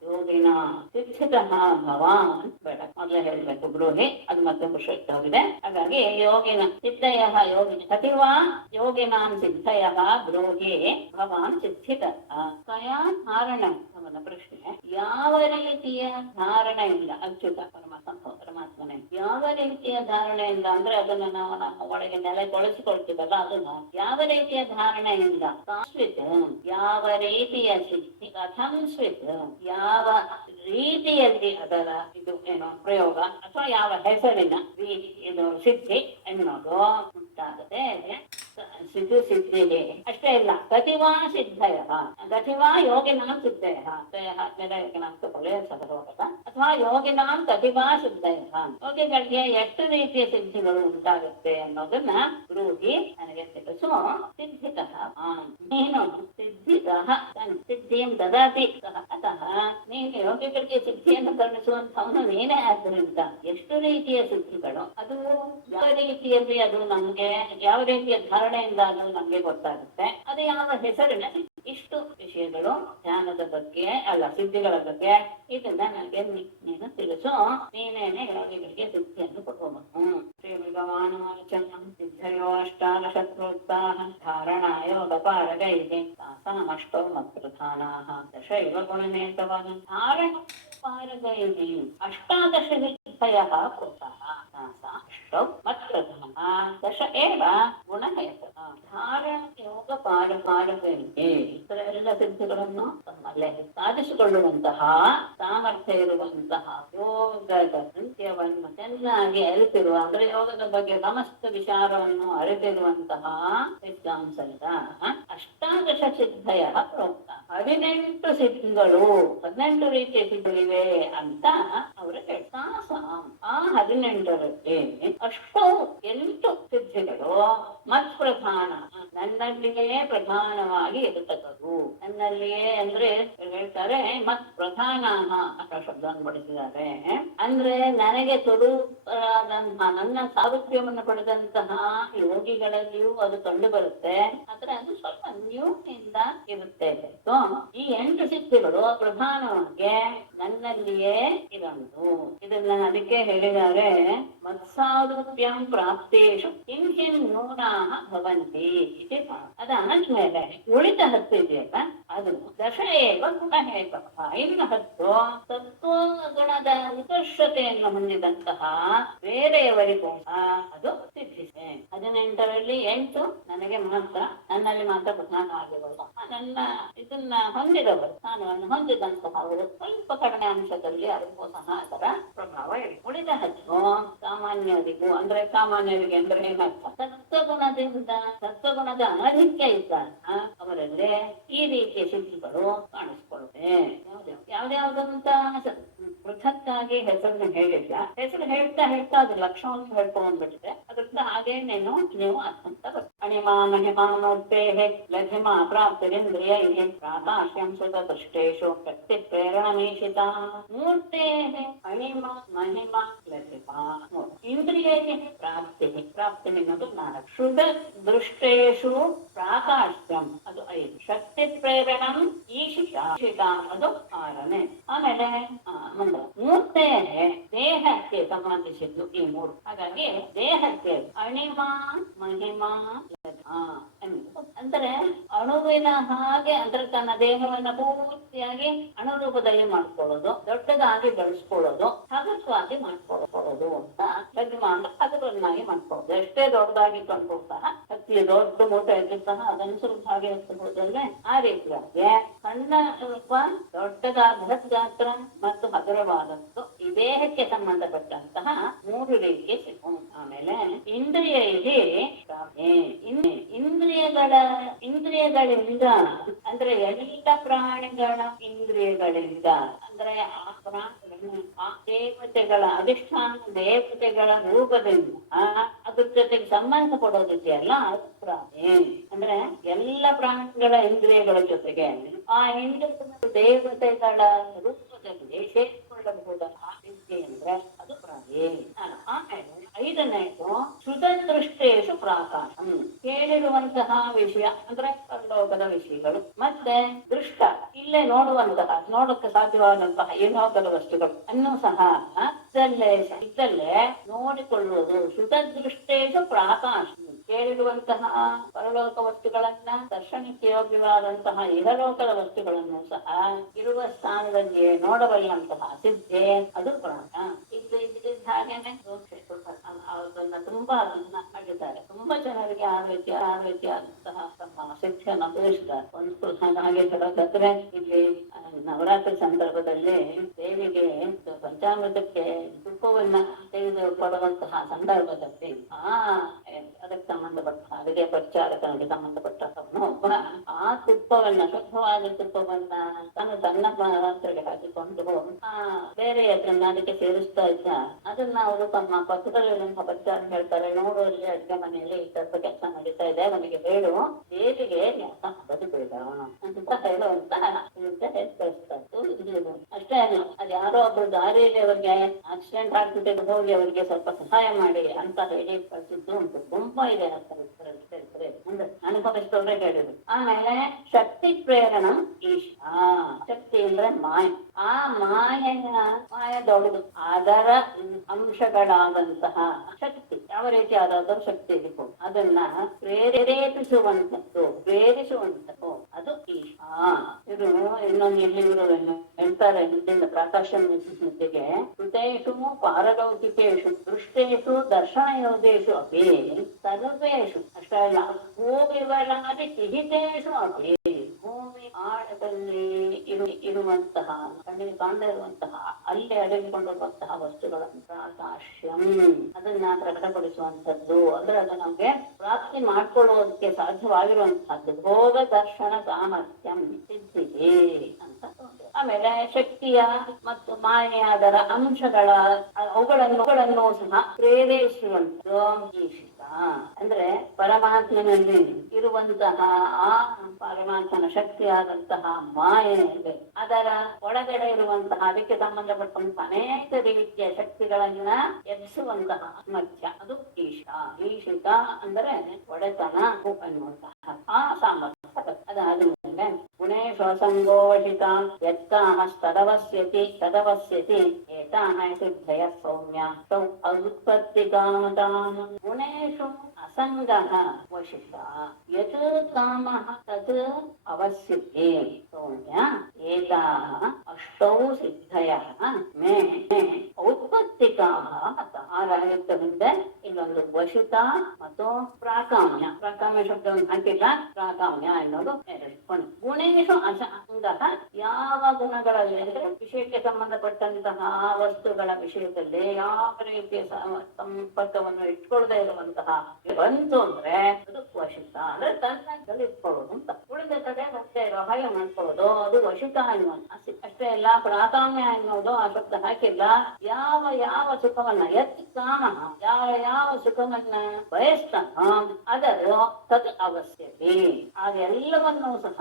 ಯೋಗಿನ ಸಿದ್ಧಿತಃ ಭವಾನ್. ಬೇಡ, ಮೊದಲೇ ಹೇಳ್ಬೇಕು ಬ್ರೂಹಿ, ಅದು ಮತ್ತೊಂದು ಶಕ್ತಿ ಹೋಗಿದೆ. ಹಾಗಾಗಿ ಯೋಗಿನ ಸಿದ್ಧಯಃ ಯೋಗಿನ ಗತಿವಾ ಯೋಗಿನಾಂ ಸಿದ್ಧಯಃ ಬ್ರೂಹಿ ಭವಾನ್ ಸಿದ್ಧಿತಃ ತಯಾ ಧಾರಣ. ಅವನ ಪ್ರಶ್ನೆ, ಯಾವ ರೀತಿಯ ಧಾರಣೆಯಿಂದ ಅಚ್ಯುತ ಪರಮಾತ್ಮನೇ ಯಾವ ರೀತಿಯ ಧಾರಣೆಯಿಂದ ಅಂದ್ರೆ ಅದನ್ನ ನಾವು ನಮ್ಮ ಒಳಗೆ ನೆಲೆಗೊಳಿಸಿಕೊಳ್ತೀವಲ್ಲ, ಅದನ್ನ ಯಾವ ರೀತಿಯ ಧಾರಣೆಯಿಂದ, ಕಾಸ್ವಿತ್ ಯಾವ ರೀತಿಯ ಸಿದ್ಧಿ, ಕಥಂ ಸ್ವಿತ್ ಯಾವ ರೀತಿಯಲ್ಲಿ ಅದರ ಇದು ಏನೋ ಪ್ರಯೋಗ ಅಥವಾ ಯಾವ ಹೆಸರಿನ ಇದು ಸಿದ್ಧಿ ಎನ್ನುವುದು ಉಂಟಾಗದೆ ಸಿದ್ಧಿಗೆ ಅಷ್ಟೇ ಇಲ್ಲ. ಗತಿವಾ ಸಿದ್ಧಯ ಗತಿವಾ ಯೋಗಿನಾಂ ಸಿದ್ಧಯ ಅಥವಾ ಯೋಗಿನಾಂ ಗತಿವಾ ಸಿದ್ಧಯ ಯೋಗಿಗಳಿಗೆ ಎಷ್ಟು ರೀತಿಯ ಸಿದ್ಧಿಗಳು ಉಂಟಾಗುತ್ತೆ ಅನ್ನೋದನ್ನ ಬ್ರೂಹಿ ನನಗೆ ತಿಳಿಸು. ಸಿದ್ಧಿತಃ ನೀನು ಸಿದ್ಧಿತಃ ಸಿದ್ಧಿಂ ದದಾತಿ ಅತಃ ನೀನು ಯೋಗಿಗಳಿಗೆ ಸಿದ್ಧಿಯನ್ನು ಕರುಣಿಸುವಂತವನು ನೀನೇ. ಆದ್ದರಿಂದ ಎಷ್ಟು ರೀತಿಯ ಸಿದ್ಧಿಗಳು, ಅದು ಯಾವ ರೀತಿಯಲ್ಲಿ ಅದು ನಮ್ಗೆ ಯಾವ ರೀತಿಯ ಧಾರಣೆಯಿಂದ ಅದು ನಮ್ಗೆ ಗೊತ್ತಾಗುತ್ತೆ, ಅದು ಯಾವ ಹೆಸರಿನ ಇಷ್ಟು ವಿಷಯಗಳು ಧ್ಯಾನದ ಬಗ್ಗೆ ಅಲ್ಲ ಸಿದ್ಧಿಗಳ ಬಗ್ಗೆ ಇದನ್ನ ನನಗೆ ನೀನು ತಿಳಿಸು. ನೀನೇನೆ ಯೋಗಿಗಳಿಗೆ ಸಿದ್ಧಿಯನ್ನು ಕೊಡಬಹುದು. ಶ್ರೀ ಭಗವಾನ್ ಸಿದ್ಧಯೋ ಅಷ್ಟಾದಶತ್ರೋಕ್ತಾಃ ಧಾರಣಾಯೋಗಪಾರಗೈಃ ತಾಸಾಮಷ್ಟೋ ಮತ್ಪ್ರಧಾನಾಃ ದಶೈವ ಗುಣನೇತವಃ. ಧಾರಣ ಪಾರಗೈಃ ಅಷ್ಟಾದಶ ಸಿದ್ಧಯಃ ಕೃತಾಃ ತಾಸಾಷ್ಟೌ ಮತ್ಪ್ರಧಾನಾಃ ದಶ ಏವ ಗುಣನೇತವಃ. ಧಾರಣ ಯೋಗ ಪಾರಗೈಃ ಎಲ್ಲ ಸಿದ್ಧಿಗಳನ್ನು ತಮ್ಮಲ್ಲೇ ಸಾಧಿಸಿಕೊಳ್ಳುವಂತಹ ಸಾಮರ್ಥ್ಯ ಇರುವಂತಹ ಯೋಗದ ಅಂತ್ಯವನ್ನು ಚೆನ್ನಾಗಿ ಅರಿತಿರುವ, ಅಂದ್ರೆ ಯೋಗದ ಬಗ್ಗೆ ಸಮಸ್ತ ವಿಚಾರವನ್ನು ಅರಿತಿರುವಂತಹ ವಿದ್ವಾಂಸರಿಂದ ಅಷ್ಟಾದಶ ಸಿದ್ಧಯ ಪ್ರೋಕ್ತ 18 ಸಿದ್ಧಿಗಳು 18 ರೀತಿಯ ಸಿದ್ಧಿಗಳಿವೆ ಅಂತ ಅವರು ಹೇಳ್ತಾರೆ. ಆ 18ರಲ್ಲಿ ಅಷ್ಟೋ 8 ಸಿದ್ಧಿಗಳು ಮತ್ಪ್ರಧಾನ ನನ್ನಲ್ಲಿಯೇ ಪ್ರಧಾನವಾಗಿ ಇರತಕ್ಕದ್ದು. ನನ್ನಲ್ಲಿಯೇ ಅಂದ್ರೆ ಹೇಳ್ತಾರೆ ಮತ್ ಪ್ರಧಾನ ಅನ್ನೋ ಶಬ್ದವನ್ನು ಬಳಸಿದ್ದಾರೆ. ಅಂದ್ರೆ ನನಗೆ ತೊಡರಾದಂತಹ ನನ್ನ ಸಾರಥ್ಯವನ್ನು ಪಡೆದಂತಹ ಯೋಗಿಗಳಲ್ಲಿಯೂ ಅದು ಕಂಡು ಬರುತ್ತೆ. ಆದ್ರೆ ಅದು ಸ್ವಲ್ಪ ನ್ಯೂನಿಂದ ಇರುತ್ತೆ. ಈ 8 ಸಿದ್ಧಿಗಳು ಪ್ರಧಾನವಾಗಿ ನನ್ನಲ್ಲಿಯೇ ಇರೋದು. ಇದನ್ನ ಅದಕ್ಕೆ ಹೇಳಿದ್ದಾರೆ ಮತ್ಸಾರೂಪ್ಯಂ ಪ್ರಾಪ್ತೇಶು ಕಿಂ ಕಿಂ ನೂನಾಃ ಭವಂತಿ ಇತಿ. ಅದಾದ್ಮೇಲೆ ಉಳಿದ 10 ಇದೆಯಲ್ಲ ಅದು ದಶ ಏವ ಗುಣಹೇತಃ. ಇನ್ನು 10 ತತ್ವಗುಣದ ಉತ್ಕರ್ಷತೆಯನ್ನು ಹೊಂದಿದಂತಹ ಬೇರೆಯವರಿಗೂ ಅದು ಸಿದ್ಧಿಸಿದೆ. 18ರಲ್ಲಿ 8 ನನಗೆ ಮಾತ್ರ, ನನ್ನಲ್ಲಿ ಮಾತ್ರ ಪ್ರಧಾನವಾಗಿರುವುದು. ನನ್ನ ಇದನ್ನ ಹೊಂದಿದವರು, ಸ್ಥಾನವನ್ನು ಹೊಂದಿದಂತಹವರು ಸ್ವಲ್ಪ ಕಡಿಮೆ ಅಂಶದಲ್ಲಿ ಅದಕ್ಕೂ ಸಹ ಅದರ ಪ್ರಭಾವ ಇದೆ. ಉಳಿದ 10 ಸಾಮಾನ್ಯರಿಗೂ, ಅಂದ್ರೆ ಸಾಮಾನ್ಯರಿಗೆ ಅಂದ್ರೆ ಏನರ್ಥ, ಸತ್ವಗುಣದ ಅನಧಿಕ್ಯ ಇದ್ದಾಗ ಅವರಲ್ಲಿ ಈ ರೀತಿಯ ಸಿದ್ಧಿಗಳು ಕಾಣಿಸ್ಕೊಳ್ಳುತ್ತೆ. ಯಾವ್ದಾವ್ದಂತ ಪೃಥಕ್ಕಾಗಿ ಹೆಸರನ್ನು ಹೇಳಿಲ್ಲ. ಹೆಸರು ಹೇಳ್ತಾ ಹೇಳ್ತಾ ಅದು ಲಕ್ಷಣವನ್ನು ಹೇಳ್ಕೊಂಡ್ಬಿಟ್ಟಿದೆ. ಅದರಿಂದ ಹಾಗೆ ನೀವು ಅರ್ಥಂತ ಅಣಿಮಾ ಮಹಿಮಾ ಮೂರ್ತೆ ಲಘಿಮಾ ಪ್ರಾಪ್ತಿರೇಂದ್ರಿಯ ಪ್ರಾಕಾಶ್ಯಂ ಸುತ ದೃಷ್ಟೇಶು ಶಕ್ತಿ ಪ್ರೇರಣಮೀಶಿತ ಮೂರ್ತೆ ಅಣಿಮಾ ಮಹಿಮಾ ಲಘಿಮಾ. ಇಂದ್ರಿಯ ಪ್ರಾಪ್ತಿ ಅನ್ನೋದು 4, ಶುದ್ಧ ದೃಷ್ಟೇಶು ಪ್ರಾಕಾಶ್ಯಂ ಅದು 5, ಶಕ್ತಿ ಪ್ರೇರಣಂ ಈಶಿತ ಅನ್ನೋದು 6ನೇ. ಆಮೇಲೆ ಮುಂದೆ ಮೂರ್ತೆ ದೇಹಕ್ಕೆ ಸಂಬಂಧಿಸಿದ್ದು ಈ 3. ಹಾಗಾಗಿ ದೇಹಕ್ಕೆ ಅಣಿಮಾ ಮಹಿಮಾ ಅಂದ್ರೆ ಅಣುವಿನ ಹಾಗೆ, ಅಂದ್ರೆ ತನ್ನ ದೇಹವನ್ನ ಪೂರ್ತಿಯಾಗಿ ಅಣುರೂಪದಲ್ಲಿ ಮಾಡ್ಕೊಳ್ಳೋದು, ದೊಡ್ಡದಾಗಿ ಬೆಳೆಸ್ಕೊಳ್ಳೋದು, ಹಗತ್ವಾಗಿ ಮಾಡ್ಕೊಳ್ಳೋದು ಅಂತ. ಲಘಿಮಾ ಅಂದ್ರೆ ಹಗರನ್ನಾಗಿ ಮಾಡ್ಕೊಳ್ಳೋದು. ಎಷ್ಟೇ ದೊಡ್ಡದಾಗಿ ಕಂಡು ಸಹ ಅತಿ ದೊಡ್ಡ ಮೂಟೆ ಇದ್ದ ಅದನ್ನು ಸ್ವಲ್ಪ ಹಾಗೆ ಎತ್ತಬಹುದಲ್ವೇ, ಆ ರೀತಿಯಾಗಿ ಸಣ್ಣ ಸ್ವಲ್ಪ ದೊಡ್ಡದಾದ ಗಾತ್ರ ಮತ್ತು ಹಗುರವಾದದ್ದು ಈ ದೇಹಕ್ಕೆ ಸಂಬಂಧಪಟ್ಟಂತಹ 3 ರೀತಿಯ ಸಿಗು. ಆಮೇಲೆ ಇಂದ್ರಿಯ ಇಂದ್ರಿಯಗಳಿಂದ ಅಂದ್ರೆ ಎಲ್ಲ ಪ್ರಾಣಿಗಳ ಇಂದ್ರಿಯಗಳಿಂದ, ಅಂದ್ರೆ ಆ ದೇವತೆಗಳ ಅಧಿಷ್ಠಾನ ದೇವತೆಗಳ ರೂಪದಿಂದ ಅದ್ರ ಜೊತೆಗೆ ಸಂಬಂಧ ಪಡೋದಿದೆಯಲ್ಲ ಅದು ಪ್ರಾಣಿ. ಅಂದ್ರೆ ಎಲ್ಲ ಪ್ರಾಣಿಗಳ ಇಂದ್ರಿಯಗಳ ಜೊತೆಗೆ ಆ ದೇವತೆಗಳ ರೂಪದಲ್ಲಿ ಸೇರಿಕೊಳ್ಳಬಹುದಾದ ವಿದ್ಯೆ ಅಂದ್ರೆ ಅದು ಪ್ರಾಣಿ. ಆಮೇಲೆ 5ನೇದು ಶ್ರುತದೃಷ್ಟೇಶು ಪ್ರಾಕಾಶಂ. ಕೇಳಿರುವಂತಹ ವಿಷಯ ಅಂದ್ರೆ ಪರಲೋಕದ ವಿಷಯಗಳು, ಮತ್ತೆ ದೃಷ್ಟ ಇಲ್ಲೇ ನೋಡಕ್ಕೆ ಸಾಧ್ಯವಾದಂತಹ ಏನೋಕದ ವಸ್ತುಗಳು ಅನ್ನೂ ಸಹ ಇದ್ದಲ್ಲೇ ನೋಡಿಕೊಳ್ಳುವುದು. ಶ್ರುತದೃಷ್ಟೇಶು ಪ್ರಾಕಾಶಂ. ಕೇಳಿರುವಂತಹ ಪರಲೋಕ ವಸ್ತುಗಳನ್ನ, ದರ್ಶನಕ್ಕೆ ಯೋಗ್ಯವಾದಂತಹ ಇಹಲೋಕದ ವಸ್ತುಗಳನ್ನು ಸಹ ಇರುವ ಸ್ಥಾನದಲ್ಲಿಯೇ ನೋಡಬಲ್ಲಂತಹ ಸಿದ್ಧೆ ಅದು ಪ್ರಾಣ. ಹಾಗೇನೆ ಅದನ್ನ ತುಂಬಾ ಮಾಡಿದ್ದಾರೆ. ತುಂಬಾ ಜನರಿಗೆ ಆ ರೀತಿಯಾದಂತಹ ತಮ್ಮ ಶಿಕ್ಷೆಯನ್ನು ತೋರಿಸಿದ್ದಾರೆ. ಒಂದು ಹಾಗೆ ಹೇಳೋದಾದ್ರೆ, ಇಲ್ಲಿ ನವರಾತ್ರಿ ಸಂದರ್ಭದಲ್ಲಿ ದೇವಿಗೆ ಪಂಚಾಮೃತಕ್ಕೆ ತುಪ್ಪವನ್ನ ತೆಗೆದು ಕೊಡುವಂತಹ ಸಂದರ್ಭದಲ್ಲಿ ಅದಕ್ಕೆ ಸಂಬಂಧಪಟ್ಟ ಅಡುಗೆ ಪ್ರಚಾರಕನಿಗೆ ಸಂಬಂಧಪಟ್ಟವನು ಒಬ್ಬ ಆ ತುಪ್ಪವನ್ನ, ಶುದ್ಧವಾದ ತುಪ್ಪವನ್ನ ತನ್ನ ಪಾತ್ರೆಗೆ ಹಾಕಿಕೊಂಡು ಬೇರೆ ಅದನ್ನ ಅದಕ್ಕೆ ಸೇರಿಸ್ತಾ ಇದ್ದ. ಅದನ್ನ ಅವರು ತಮ್ಮ ಪಕ್ಕದಲ್ಲಿರುವಂತಹ ಪ್ರಚಾರ ಹೇಳ್ತಾರೆ, ನೋಡು ಅಲ್ಲಿ ಅಡುಗೆ ಮನೆಯಲ್ಲಿ ಈ ತರದ ಕೆಲಸ ನಡೀತಾ ಇದೆ, ನನಗೆ ಹೇಳು ದೇವಿಗೆ ಬದುಬೇಡ ಅಂತ ಹೇಳುವಂತ ಕಳಿಸ್ತಾ ಇತ್ತು. ಅಷ್ಟೇ ಅಲ್ಲ, ಅದು ಯಾರೋ ಒಬ್ರು ದಾರಿಯಲ್ಲಿ ಅವರಿಗೆ ಆಕ್ಸಿಡೆಂಟ್ ಆಗ್ಬಿಟ್ಟು ಹೋಗಿ ಅವರಿಗೆ ಸ್ವಲ್ಪ ಸಹಾಯ ಮಾಡಿ ಅಂತ ಹೇಳಿ ಕಳಿಸಿದ್ದು ಉಂಟು. ತುಂಬಾ ಇದೆ ಅನುಭವಿಸ್ತವ್ರೆ ಹೇಳಿದ್ರು. ಆಮೇಲೆ ಶಕ್ತಿ ಪ್ರೇರಣ ಈಶಾ. ಶಕ್ತಿ ಅಂದ್ರೆ ಮಾಯ. ಆ ಮಾಯ ದೊಡ್ಡದು. ಅದರ ಅಂಶಗಳಾದಂತಹ ಶಕ್ತಿ ಯಾವ ರೀತಿ ಆದಾದ್ರೂ ಶಕ್ತಿ ಇರಬಹುದು. ಅದನ್ನ ಪ್ರೇರೇಪಿಸುವಂತದ್ದು ಅದು ಈಶಾ. ಇದು ಇನ್ನೊಂದು ಇಲ್ಲಿ ಹೇಳ್ತಾರೆ ಹಿಂದಿನ ಪ್ರಕಾಶನಿಗೆ, ಕೃತೇಶು ಪಾರಲೌಕಿಕೇಶು ದೃಷ್ಟೇಶು ದರ್ಶನಯೋಗೇಶು ಅಪಿ ಸರ್ವೇಶು ಅಷ್ಟೇ ಅಲ್ಲ ಭೂವಿವರಾದಿ ಪಿಹಿತೇಶು ಅಪಿ. ಭೂಮಿ ಆಳದಲ್ಲಿ ಇರುವಂತಹ, ಕಣ್ಣಿಗೆ ಕಾಣದೇ ಇರುವಂತಹ, ಅಲ್ಲಿ ಅಡಗಿಕೊಂಡಿರುವಂತಹ ವಸ್ತುಗಳನ್ನು ಪ್ರಾಕಾಶ್ಯಂ ಅದನ್ನ ಪ್ರಕಟಪಡಿಸುವಂತದ್ದು. ಅಂದ್ರೆ ಅದು ನಮ್ಗೆ ಪ್ರಾಪ್ತಿ ಮಾಡ್ಕೊಳ್ಳೋದಕ್ಕೆ ಸಾಧ್ಯವಾಗಿರುವಂತಹದ್ದು. ಭೋಗ ದರ್ಶನ ಸಾಮರ್ಥ್ಯಂ ಸಿದ್ಧಿಗೆ ಅಂತ. ಆಮೇಲೆ ಶಕ್ತಿಯ ಮತ್ತು ಮಾಯೆಯಾದರ ಅಂಶಗಳ ಅವುಗಳನ್ನು ಸಹ ಪ್ರೇರೇಪಿಸುವಂತ ಈಶಿತ. ಅಂದ್ರೆ ಪರಮಾತ್ಮನಲ್ಲಿ ಇರುವಂತಹ ಆ ಪರಮಾತ್ಮನ ಶಕ್ತಿಯಾದಂತಹ ಮಾಯೆ ಇದೆ, ಅದರ ಒಳಗಡೆ ಇರುವಂತಹ ಅದಕ್ಕೆ ಸಂಬಂಧಪಟ್ಟಂತಹ ಅನೇಕ ರೀತಿಯ ಶಕ್ತಿಗಳನ್ನ ಎಬ್ಬಿಸುವಂತಹ ಸಾಮರ್ಥ್ಯ ಅದು ಈಶಾ. ಈಶಿತ ಅಂದರೆ ಒಡೆತನ ಅನ್ನುವಂತಹ ಆ ಸಾಮರ್ಥ್ಯ. ಅದಾದ್ಮೇಲೆ ಗುಣೇಶು ಅಸಂಗೋಷಿತ ಯತ್ತಾಹ ತದವಸ್ಯತಿ ಏತಾಹ ಸಿದ್ಧಯ ಸೌಮ್ಯ ತೌ ಉತ್ಪತ್ತಿಕಾಮತಾನ್. ಗುಣೇಶು असंगः वशिष्ठ यत् कामः तत् अवश्यते सौम्य एताः अष्टौ सिद्धयः मे ಔತ್ಪತ್ತಿಕಾಹ ಆರಾಯುಕ್ತದಿಂದ ಇನ್ನೊಂದು ವಶಿತ ಮತ್ತು ಪ್ರಾಕಾಮ್ಯ. ಪ್ರಾಕಾಮ್ಯ ಶಬ್ದವನ್ನು ಹಾಕಿಲ್ಲ, ಪ್ರಾಕಾಮ್ಯ ಅನ್ನೋದು ಗುಣೇಶು ಅಸಂಗಃ ಯಾವ ಗುಣಗಳಲ್ಲಿ ಅಂದ್ರೆ ವಿಷಯಕ್ಕೆ ಸಂಬಂಧಪಟ್ಟಂತಹ ವಸ್ತುಗಳ ವಿಷಯದಲ್ಲಿ ಯಾವ ರೀತಿಯ ಸಂಪರ್ಕವನ್ನು ಇಟ್ಕೊಳ್ಳದೆ ಇರುವಂತಹ ಬಂತು ಅಂದ್ರೆ ಅದು ವಶಿತ ಅಂದ್ರೆ ತನ್ನ ಇಟ್ಕೊಳ್ಳೋದು ಅಂತ. ಉಳಿದ ಕಡೆ ಮತ್ತೆ ಹಾಗೆ ಮಾಡ್ಕೊಳ್ಳೋದು ಅದು ವಶಿತ ಅನ್ನುವಂತ. ಅಷ್ಟೇ ಎಲ್ಲ ಪ್ರಾಕಾಮ್ಯ ಅನ್ನೋದು ಆ ಶಬ್ದ ಹಾಕಿಲ್ಲ. ಯಾವ ಯಾವ ಸುಖವನ್ನ ಕಾಮ ಯಾವ ಸುಖವನ್ನ ಬಯಸ್ತಾನೋ ಅದರು ತದ್ ಅವಶ್ಯತೆ, ಅದೆಲ್ಲವನ್ನೂ ಸಹ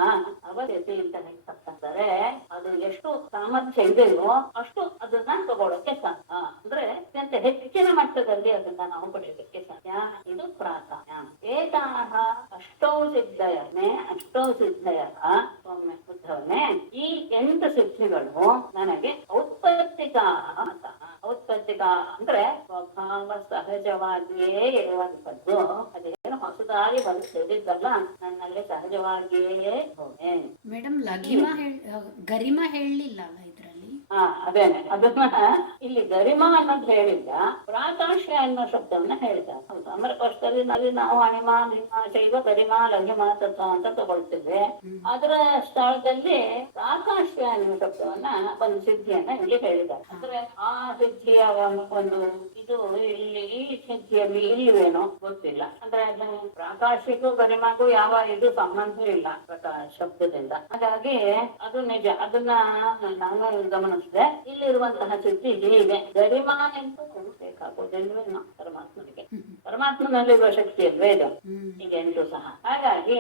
ಅವಶ್ಯತೆ ಅಂತ ಹೇಳ್ತಾರೆ. ಅದು ಎಷ್ಟು ಸಾಮರ್ಥ್ಯ ಇದೆಯೋ ಅಷ್ಟು ಅದನ್ನ ತಗೊಳ್ಳೋಕೆ ಸಾಧ್ಯ. ಅಂದ್ರೆ ಅತ್ಯಂತ ಹೆಚ್ಚಿನ ಮಟ್ಟದಲ್ಲಿ ಅದನ್ನ ನಾವು ಪಡೆಯೋದಕ್ಕೆ ಸಾಧ್ಯ. ಇದು ಪ್ರಾಕಾಮ್ಯ. ಏತಾಹ ಅಷ್ಟೌ ಸಿದ್ಧಯನೇ ಅಷ್ಟೌ ಸಿದ್ಧಯ ಉದ್ಧವನೇ, ಈ 8 ಸಿದ್ಧಿಗಳು ನನಗೆ ಔತ್ಪತ್ತಿಕಾಹ ಅಂತ. ಔತ್ಪತ್ತಿಕ ಅಂದ್ರೆ ಸ್ವಭಾವ ಸಹಜವಾಗಿಯೇ ಇರುವಂತದ್ದು. ಅದೇನು ಹೊಸದಾಗಿ ಬಂದು ಸೇರಿದ್ದಲ್ಲ, ನನ್ನಲ್ಲಿ ಸಹಜವಾಗಿಯೇ ಹೋದೆ. ಮೇಡಮ್ ಗರಿಮಾ ಹೇಳಲಿಲ್ಲ ಅಲ್ಲ ಇದ್ರಲ್ಲಿ? ಅದೇನೆ ಅದನ್ನ ಇಲ್ಲಿ ಗರಿಮಾ ಅನ್ನೋದು ಹೇಳಿಲ್ಲ, ಪ್ರಾಕಾಶ್ಯ ಅನ್ನೋ ಶಬ್ದವನ್ನ ಹೇಳಿದ. ಅಮರಕೋಶದಲ್ಲಿ ನಾವು ಅಣಿಮಾ ನಿಮಾ ಶೈವ ಗರಿಮಾ ಲಘಿಮಾ ತತ್ವ ಅಂತ ತಗೊಳ್ತೇವೆ. ಅದರ ಸ್ಥಳದಲ್ಲಿ ಪ್ರಾಕಾಶ್ಯ ಅನ್ನೋ ಶಬ್ದವನ್ನ ಒಂದು ಸಿದ್ಧಿಯನ್ನ ಇಲ್ಲಿ ಹೇಳಿದ್ದಾರೆ. ಅಂದ್ರೆ ಆ ಸಿದ್ಧಿಯ ಒಂದು ಇದು ಇಲ್ಲಿ ಈ ಸಿದ್ಧಿಯಲ್ಲಿ ಇಲ್ಲಿವೇನೋ ಗೊತ್ತಿಲ್ಲ. ಅಂದ್ರೆ ಅದು ಪ್ರಾಕಾಶಕ್ಕೂ ಗರಿಮಾಗೂ ಯಾವ ಇದು ಸಂಬಂಧ ಇಲ್ಲ ಪ್ರಕಾಶ ಶಬ್ದದಿಂದ. ಹಾಗಾಗಿ ಅದು ನಿಜ, ಅದನ್ನ ನಾನು ಗಮನಿಸಿದೆ. ಇಲ್ಲಿರುವಂತಹ ಸಿದ್ಧಿ ಹೀಗೆ ಗರಿಮಾ ಎಂದು ಬೇಕಾಗೋದಿಲ್ವೇನೋ ಪರಮಾತ್ಮನಿಗೆ. ಪರಮಾತ್ಮನಲ್ಲಿರುವ ಶಕ್ತಿ ಅಲ್ವೇ ಇದು ಈಗ 8 ಸಹ. ಹಾಗಾಗಿ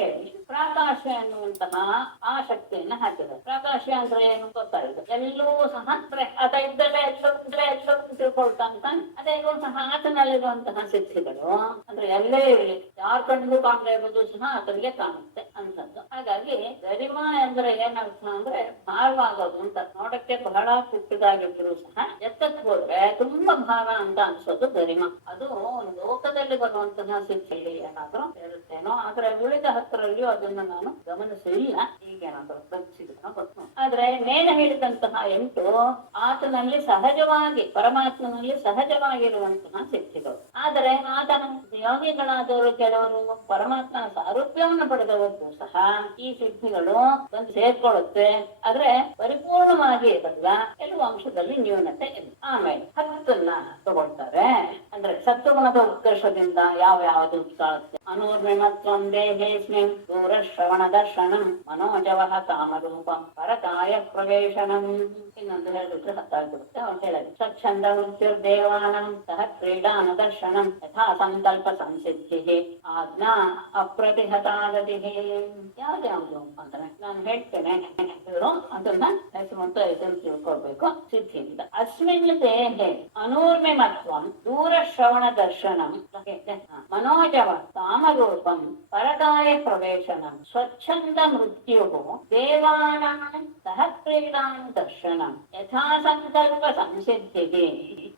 ಪ್ರಾಕಾಶ ಎನ್ನುವಂತಹ ಆ ಶಕ್ತಿಯನ್ನ ಹಾಕಿದ್ದಾರೆ. ಪ್ರಾಕಾಶ ಅಂದ್ರೆ ಏನು ಗೊತ್ತಾಗಿದೆ, ಎಲ್ಲೂ ಸಹ ಅದ ಇದ್ದಲ್ಲೇ ಎಲ್ಲೋ ತಿಳ್ಕೊಳ್ತಾಂತ. ಅದೇನೋ ಸಹ ಆತನಲ್ಲಿರುವಂತಹ ಸಿದ್ಧಿಗಳು ಅಂದ್ರೆ ಎಲ್ಲೇ ಇರಲಿ, ಯಾರ ಕಣ್ಣಿಗೂ ಕಾಣದೇ ಇರೋದು ಸಹ ಆತನಿಗೆ ಕಾಣುತ್ತೆ ಅಂತದ್ದು. ಹಾಗಾಗಿ ಗರಿಮಾ ಅಂದ್ರೆ ಏನರ್ಥ ಅಂದ್ರೆ ಭಾರವಾಗೋದು ಅಂತ. ನೋಡಕ್ಕೆ ಬಹಳ ಪುಟ್ಟದಾಗಿದ್ರು ಸಹ ಎತ್ತಕ್ಕೆ ಹೋದ್ರೆ ತುಂಬಾ ಭಾರ ಅಂತ ಅನ್ಸೋದು ಗರಿಮಾ. ಅದು ಲೋಕದಲ್ಲಿ ಬರುವಂತಹ ಸಿದ್ಧಿಯಲ್ಲಿ ಏನಾದ್ರೂ ಇರುತ್ತೇನೋ, ಆದ್ರೆ ಉಳಿದ ಹತ್ತರಲ್ಲಿಯೂ ಅದನ್ನ ನಾನು ಗಮನಿಸಿಲ್ಲ. ಈಗೇನಾದ್ರೂ ಬಂದಿದ್ರೂ ಗೊತ್ತು. ಆದ್ರೆ ಮೇಲೆ ಹೇಳಿದಂತಹ 8 ಆತನಲ್ಲಿ ಸಹಜವಾಗಿ ಪರಮಾತ್ಮನಲ್ಲಿ ಸಹಜವಾಗಿರುವಂತಹ ಸಿದ್ಧಿಗಳು. ಆದರೆ ಆತನ ಯೋಗಿಗಳಾದವರು ಕೆಲವರು ಪರಮಾತ್ಮನ ಸಾರೂಪ್ಯವನ್ನು ಪಡೆದವರಿಗೂ ಸಹ ಈ ಸಿದ್ಧಿಗಳು ಬಂದು ಸೇರ್ಕೊಳ್ಳುತ್ತೆ. ಆದ್ರೆ ಪರಿಪೂರ್ಣವಾಗಿ ಇರಲ್ಲ, ಕೆಲವು ಅಂಶದಲ್ಲಿ ನ್ಯೂನತೆ ಇಲ್ಲ. ಆಮೇಲೆ 10ನ್ನ ತಗೊಳ್ತಾರೆ. ಅಂದ್ರೆ ಸತ್ವಗುಣದ ಉತ್ಕರ್ಷದಿಂದ ಯಾವ ಯಾವುದು ಕಾಣುತ್ತೆ. ಅನೂರ್ಮಿಮತ್ವಂ ದೇಹೇಸ್ಮಿನ್ ದೂರ ಶ್ರವಣ ದರ್ಶನಂ ಮನೋಜವಃ ಕಾಮರೂಪಂ ಪರಕಾಯ ಪ್ರವೇಶನಂ. ಇನ್ನೊಂದು ಹೇಳಿದ್ರೆ ಹತ್ತಾಗ್ಬಿಡುತ್ತೆ. ಅವ್ರು ಹೇಳಿದ್ರು ಸ್ವಚ್ಛಂದ ಮೃತ್ಯುರ್ದೇವಾನಂ ಸಹ ಕ್ರೀಡಾನ ದರ್ಶನಂ ಯಥಾ ಸಂಕಲ್ಪ ಸಂಸಿದ್ಧಿ ಆಜ್ಞಾ ಅಪ್ರತಿಹತಾಗತಿ. ಯಾವ್ದ್ಯಾವ್ದು ಅಂದ್ರೆ ನಾನು ಹೇಳ್ತೇನೆ, ಅದನ್ನ ಮತ್ತು ಇದನ್ನು ತಿಳ್ಕೊಳ್ಬೇಕು ಸಿದ್ಧಿಯಿಂದ. ಅಸ್ಮಿನ್ ದೇಹೆ ಅನೂರ್ಮಿಮತ್ವಂ ದೂರ ಶ್ರವಣ ದರ್ಶನಂ ಮನೋಜವ ಕಾಮರೂಪಂ ಪರಕಾಯ ಪ್ರವೇಶನಂ ಸ್ವಚ್ಛಂದ ಮೃತ್ಯು ದೇವಾನಾಂ ಸಹ ಕ್ರೀಡಾಂ ದರ್ಶನಂ ಯಥಾ ಸಂಕಲ್ಪ ಸಂಸಿದ್ಧಿಗೆ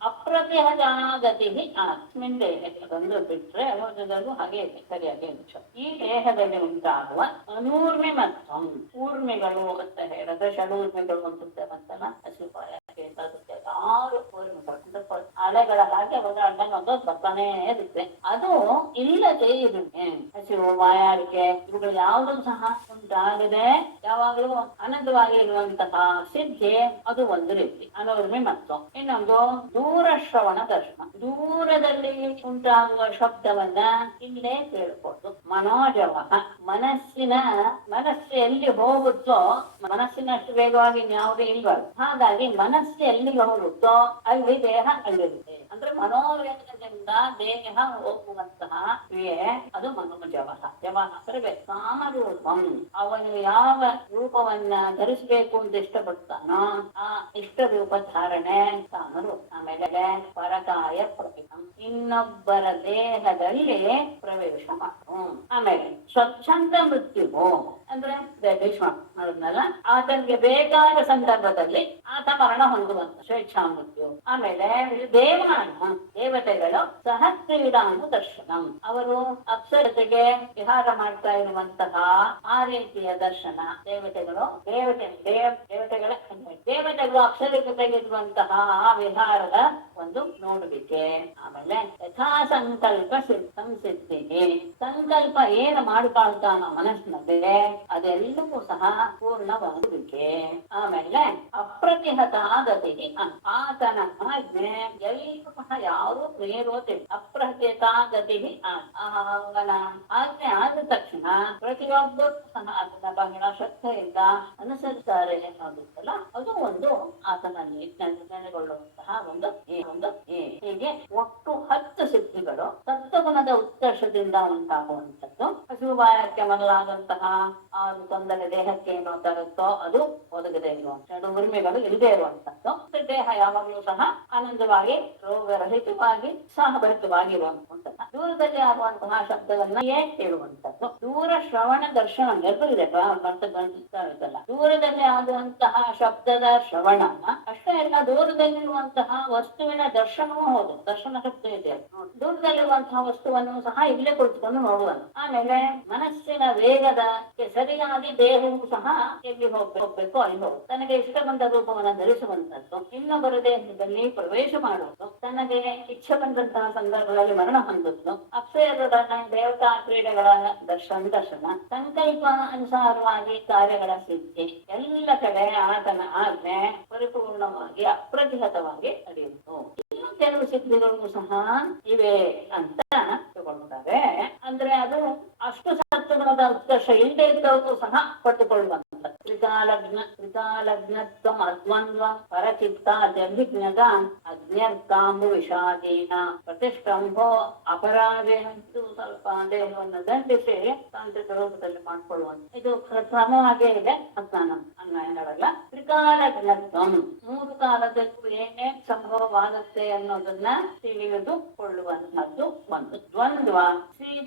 ಅಪ್ರತಿಹತಾಗತಿ ಅಸ್ಮಿನ್ ದೇಹೆ. ಅದೊಂದು ಬಿಟ್ರೆ ಓದೋದಲ್ಲೂ ಹಾಗೆ ಸರಿಯಾಗಿ ಈ ದೇಹದಲ್ಲಿ ಉಂಟಾಗುವ ಅನೂರ್ಮಿಮತ್ವಂ, ಊರ್ಮಿಗಳು ಅಂತ ಹೇಳಿದ್ರೆ ಷಡೂರ್ಮಿಗಳು ಅಂತಲ್ಲ, ಹಸಿಪಾಯ ಯಾರು ಅಲೆಗಳ ಹಾಗೆ ಒಂದೊಂದು ಬರ್ತಾನೆ ಇರುತ್ತೆ. ಅದು ಇಲ್ಲದೆ ಇರುತ್ತೆ. ಹಸಿವು ಬಾಯಾರಿಕೆ ಇವುಗಳು ಯಾವುದು ಸಹ ಉಂಟಾಗದೆ ಯಾವಾಗಲೂ ಆನಂದವಾಗಿ ಇರುವಂತಹ ಸಿದ್ಧಿ ಅದು ಒಂದು ರೀತಿ ಅನೂರ್ಮಿಮತ್ವ. ಇನ್ನೊಂದು ದೂರ ಶ್ರವಣ ದರ್ಶನ, ದೂರದಲ್ಲಿ ಉಂಟಾಗುವ ಶಬ್ದವನ್ನ ಇಲ್ಲೇ ಕೇಳ್ಬೋದು. ಮನೋಜವ ಮನಸ್ಸು ಎಲ್ಲಿ ಹೋಗುತ್ತೋ, ಮನಸ್ಸಿನಷ್ಟು ವೇಗವಾಗಿ ಯಾವುದೇ ಇಲ್ಬಾರ್ದು. ಹಾಗಾಗಿ ಮನಸ್ಸು ಎಲ್ಲಿಗೆ ಹೋಗುತ್ತೋ ಹೋಗುತ್ತೋ ಅಲ್ಲಿ ದೇಹ ಅಲ್ಲಿರುತ್ತೆ. ಅಂದ್ರೆ ಮನೋವೇಗದಿಂದ ದೇಹ ಹೋಗುವಂತಹ ಕ್ರಿಯೆ ಅದು ಮನೋಜವಹ. ಜವಹ ಅಂದ್ರೆ ಕಾಮರೂಪಂ. ಅವನು ಯಾವ ರೂಪವನ್ನ ಧರಿಸಬೇಕು ಅಂತ ಇಷ್ಟಪಡ್ತಾನೋ ಆ ಇಷ್ಟ ರೂಪ ಧಾರಣೆ ಕಾಮರು. ಆಮೇಲೆ ಪರಕಾಯ ಪ್ರವೇಶಂ, ಇನ್ನೊಬ್ಬರ ದೇಹದಲ್ಲಿ ಪ್ರವೇಶ ಮಾಡು. ಆಮೇಲೆ ಸ್ವಚ್ಛಂದ ಮೃತ್ಯುವು ಅಂದ್ರೆ ಭೀಷ್ಮ ಅದನ್ನೆಲ್ಲ ಆತನಿಗೆ ಬೇಕಾದ ಸಂದರ್ಭದಲ್ಲಿ ಆತ ಮರಣ ಹೊಂದುವಂತ ಸ್ವೇಚ್ಛಾ ಮೃತ್ಯು. ಆಮೇಲೆ ದೇವಾನ ದೇವತೆಗಳು ಸಹ ಕ್ರೀಡಾನು ದರ್ಶನಂ, ಅವರು ಅಪ್ಸರತೆಗೆ ವಿಹಾರ ಮಾಡ್ತಾ ಇರುವಂತಹ ಆ ರೀತಿಯ ದರ್ಶನ. ದೇವತೆಗಳು ಅಪ್ಸರ ಜೊತೆಗಿರುವಂತಹ ಆ ವಿಹಾರದ ಒಂದು ನೋಡುವಿಕೆ. ಆಮೇಲೆ ಯಥಾ ಸಂಕಲ್ಪ ಸಂಸಿದ್ಧಿಗೆ, ಸಂಕಲ್ಪ ಏನು ಮಾಡಿಕೊಳ್ತಾನ ಮನಸ್ಸಿನಲ್ಲಿ ಅದೆಲ್ಲವೂ ಸಹ ಪೂರ್ಣವಾಗುವಿಕೆ. ಆಮೇಲೆ ಅಪ್ರತಿಹತ ಗತಿಗೆ, ಆತನ ಆಜ್ಞೆ ಎಲ್ಲರೂ ಸಹ ಯಾರು ಮೀರೋದಿಲ್ಲ. ಅಪ್ರತಿಹತ ಗತಿಗೆ, ಅವನ ಆಜ್ಞೆ ಆದ ತಕ್ಷಣ ಪ್ರತಿಯೊಬ್ಬರು ಸಹ ಅದನ್ನ ಬಹಳ ಶ್ರದ್ಧೆಯಿಂದ ಅನುಸರಿಸ್ತಾರೆ ಅನ್ನೋದಿಲ್ಲ. ಅದು ಒಂದು ಆತನಲ್ಲಿ ನೆಲೆಗೊಳ್ಳುವಂತಹ ಒಂದು ಹೀಗೆ ಒಟ್ಟು 10 ಸಿದ್ಧಿಗಳು ಸತ್ವಗುಣದ ಉತ್ಕರ್ಷದಿಂದ ಉಂಟಾಗುವಂಥದ್ದು. ಹಸುವಾಯಕ್ಕೆ ಮೊದಲಾದಂತಹ ಆ ತೊಂದರೆ ದೇಹಕ್ಕೆ ಏನು ತರುತ್ತೋ ಅದು ಒದಗದೆ ಇರುವಂತದ್ದು, ಉರ್ಮಿಗಳು ಇಲ್ಲದೆ ಇರುವಂತದ್ದು. ದೇಹ ಯಾವಾಗಲೂ ಸಹ ಆನಂದವಾಗಿ ರೋಗರಹಿತವಾಗಿ ಉತ್ಸಾಹಭರಿತವಾಗಿ ಇರುವಂತಹ, ದೂರದಲ್ಲಿ ಆಗುವಂತಹ ಶಬ್ದವನ್ನೇ ಹೇಳುವಂಥದ್ದು. ದೂರ ಶ್ರವಣ ದರ್ಶನ ನೆರವಿದೆ ಇದಲ್ಲ. ದೂರದಲ್ಲಿ ಆಗುವಂತಹ ಶಬ್ದದ ಶ್ರವಣ ಅಷ್ಟೇ ಅಲ್ಲ, ದೂರದಲ್ಲಿರುವಂತಹ ವಸ್ತುವಿನ ದರ್ಶನವೂ ಹೌದು. ದರ್ಶನ ಶಬ್ದ ಇದೆ, ದೂರದಲ್ಲಿರುವಂತಹ ವಸ್ತುವನ್ನು ಸಹ ಇಲ್ಲೇ ಕುಳಿತುಕೊಂಡು ನೋಡುವುದು. ಆಮೇಲೆ ಮನಸ್ಸಿನ ವೇಗದ ಸರಿಯಾಗಿ ದೇಹವು ಸಹ ಎಲ್ಲಿ ಹೋಗ್ಬೇಕು ಅಲ್ಲಿ ಹೋಗುದು. ತನಗೆ ಇಷ್ಟ ಬಂದ ರೂಪವನ್ನು ಧರಿಸುವಂತದ್ದು, ಇನ್ನೊಬ್ಬರ ದೇಹದಲ್ಲಿ ಪ್ರವೇಶ ಮಾಡುವುದು, ತನಗೆ ಇಚ್ಛೆ ಬಂದಂತಹ ಸಂದರ್ಭದಲ್ಲಿ ಮರಣ ಹೊಂದುವುದು, ಅಪ್ಸರೊಡನೆ ದೇವತಾ ಕ್ರೀಡೆಗಳ ದರ್ಶನ, ಸಂಕಲ್ಪ ಅನುಸಾರವಾಗಿ ಕಾರ್ಯಗಳ ಸಿದ್ಧಿ, ಎಲ್ಲ ಕಡೆ ಆತನ ಆಜ್ಞೆ ಪರಿಪೂರ್ಣವಾಗಿ ಅಪ್ರತಿಹತವಾಗಿ ನಡೆಯುವುದು. ಇನ್ನು ಕೆಲವು ಸಿದ್ಧಿಗಳು ಸಹ ಇವೆ ಅಂತ ತಗೊಳ್ತಾರೆ. ಅಂದ್ರೆ ಅದು ಅಷ್ಟು ಸತ್ವಗುಣದ ಉತ್ಕರ್ಷ ಇಲ್ಲದೆ ಇದ್ದವರು ಸಹ ಪಟ್ಟುಕೊಳ್ಳುವಂತ ತ್ರಿಕಾಲಗ್ನತ್ವ ಅದ್ವಂದ್ವ ಪರಚಿತ್ತ ಅಭಿಜ್ಞದ ಅಜ್ಞರ್ಕಾಂಬು ವಿಷಾದೀನ ಪ್ರತಿಷ್ಠಂಭೋ ಅಪರಾಧೇನಂತೂ ಸ್ವಲ್ಪ ದೇಹವನ್ನು ದಂಡಿಸಿ ತಾಂತ್ರಿಕ ರೂಪದಲ್ಲಿ ಮಾಡ್ಕೊಳ್ಳುವಂತ ಇದು ಕ್ರಮವಾಗೇ ಇದೆ. ಅನ್ವಯಗಳಲ್ಲ. ತ್ರಿಕಾಲಜ್ಞತ್ವ, 3 ಕಾಲದಲ್ಲೂ ಏನೇನ್ ಸಂಭವವಾಗುತ್ತೆ ಅನ್ನೋದನ್ನ ತಿಳಿದುಕೊಳ್ಳುವಂತಹದ್ದು ಒಂದು. ದ್ವಂದ್ವ,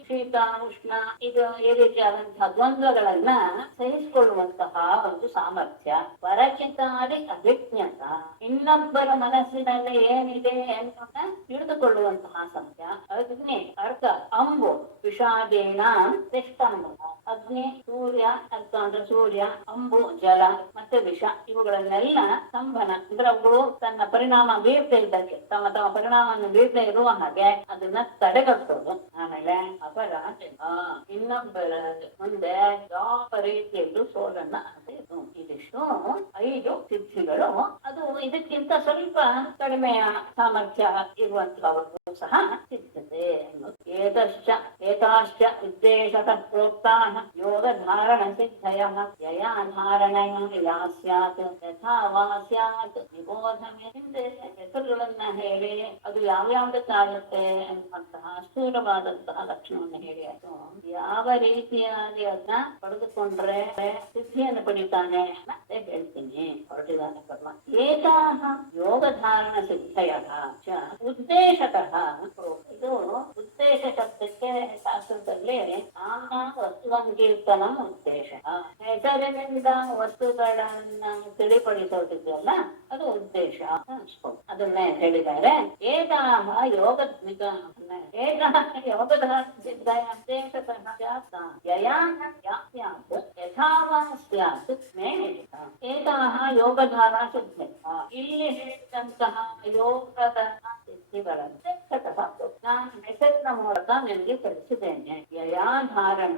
ಶೀತ ಉಷ್ಣ, ಇದು ಈ ರೀತಿಯಾದಂತಹ ದ್ವಂದ್ವಗಳನ್ನ ಸಹಿಸಿಕೊಳ್ಳುವಂತಹ ಒಂದು ಸಾಮರ್ಥ್ಯ. ಪರಚಿತಾದಿ ಅಭಿಜ್ಞತ, ಇನ್ನೊಬ್ಬರ ಮನಸ್ಸಿನಲ್ಲಿ ಏನಿದೆ ಅನ್ನೋದನ್ನ ತಿಳಿದುಕೊಳ್ಳುವಂತಹ ಸಾಮರ್ಥ್ಯ. ಅಗ್ನಿ ಅರ್ಥ ಅಂಬು ವಿಷಾದೇನ ತಿಷ್ಠಂಬ, ಅಗ್ನಿ ಸೂರ್ಯ ಅರ್ಥ ಅಂದ್ರೆ ಸೂರ್ಯ, ಅಂಬು ಜಲ ಮತ್ತೆ ವಿಷ, ಇವುಗಳನ್ನೆಲ್ಲ ಸಂಭನ ಅಂದ್ರೆ ಅವುಗಳು ತನ್ನ ಪರಿಣಾಮ ಬೀರ್ತೆ ಇದ್ದಕ್ಕೆ ತಮ್ಮ ಪರಿಣಾಮವನ್ನು ಬೀರ್ತೆ ಇರುವ ಹಾಗೆ ಅದನ್ನ ತಡೆಗಟ್ಟೋದು. ಆಮೇಲೆ ಅಪರ ಇನ್ನೊಬ್ಬರ ಮುಂದೆ ಯಾವ ರೀತಿಯಲ್ಲೂ ಸೋಲನ್ನ ಆಗಬೇಕು. ಇದಿಷ್ಟು 5 ಸಿದ್ಧಿಗಳು. ಅದು ಇದಕ್ಕಿಂತ ಸ್ವಲ್ಪ ಕಡಿಮೆಯ ಸಾಮರ್ಥ್ಯ ಇರುವಂತಹವರು ಸಹ ಸಿದ್ಧತೆ ಅನ್ನೋದು. ಏತಾಶ್ಚ ಉದ್ದೇಶತಃ ಪ್ರೋಕ್ತಾಃ ಯೋಗ ಧಾರಣ ಸಿದ್ಧಯಃ ಯಯಾ ಧಾರಣಯ ಯಾ ಸ್ಯಾತ್ ಯಥಾ ವಾ ಸ್ಯಾತ್ ನಿಬೋಧಮೆ. ಹೆಸರುಗಳನ್ನ ಹೇಳಿ ಅದು ಯಾವ್ಯಾವುದಕ್ಕಾಗುತ್ತೆ ಅನ್ನುವಂತಹ ಸ್ಥೂಲವಾದಂತಹ ಲಕ್ಷಣವನ್ನು ಹೇಳಿ ಅದು ಯಾವ ರೀತಿಯಾಗಿ ಅದನ್ನ ಪಡೆದುಕೊಂಡ್ರೆ ಸಿದ್ಧಿಯನ್ನು ಪಡಿತಾನೆ ಅಂತ ಹೇಳ್ತೀನಿ. ಹೊರಟಿದಾನೆ ಕರ್ಮ. ಏತಾಹ ಯೋಗ ಧಾರಣ ಸಿದ್ಧಯಃ ಚ ಉದ್ದೇಶತಃ. ಇದು ಉದ್ದೇಶ ಶಬ್ದಕ್ಕೆ ಶಾಸ್ತ್ರದಲ್ಲಿ ವಸ್ತುಸಂಕೀರ್ತನ ಉದ್ದೇಶ. ಹೆಸರಿನಿಂದ ವಸ್ತುಗಳನ್ನ ತಿಳಿಪಡಿಸೋದಿದೆಯಲ್ಲ ಅದು ಉದ್ದೇಶ ಅನ್ಸ್ಕೊ. ಅದನ್ನೇ ಹೇಳಿದ್ದಾರೆ. ಏತಾಹ ಯೋಗ ಯೋಗಧಾರಣ ಸಿದ್ಧಯ ಉದ್ದೇಶತಃ ಯಥಾವಾ ಸ್ಯಾತ್ ಮೇ ಏತಾಹ ಯೋಗಧಾರಣ ಸಿದ್ಧ. ಇಲ್ಲಿ ಹೇಳಿದಂತಹ ಯೋಗದ ಸಿದ್ಧಿಗಳನ್ನು ನಾನು ಹೆಸರಿನ ಮೂಲಕ ನಿಮಗೆ ತಿಳಿಸಿದ್ದೇನೆ. ಯಯಾ ಧಾರಣ,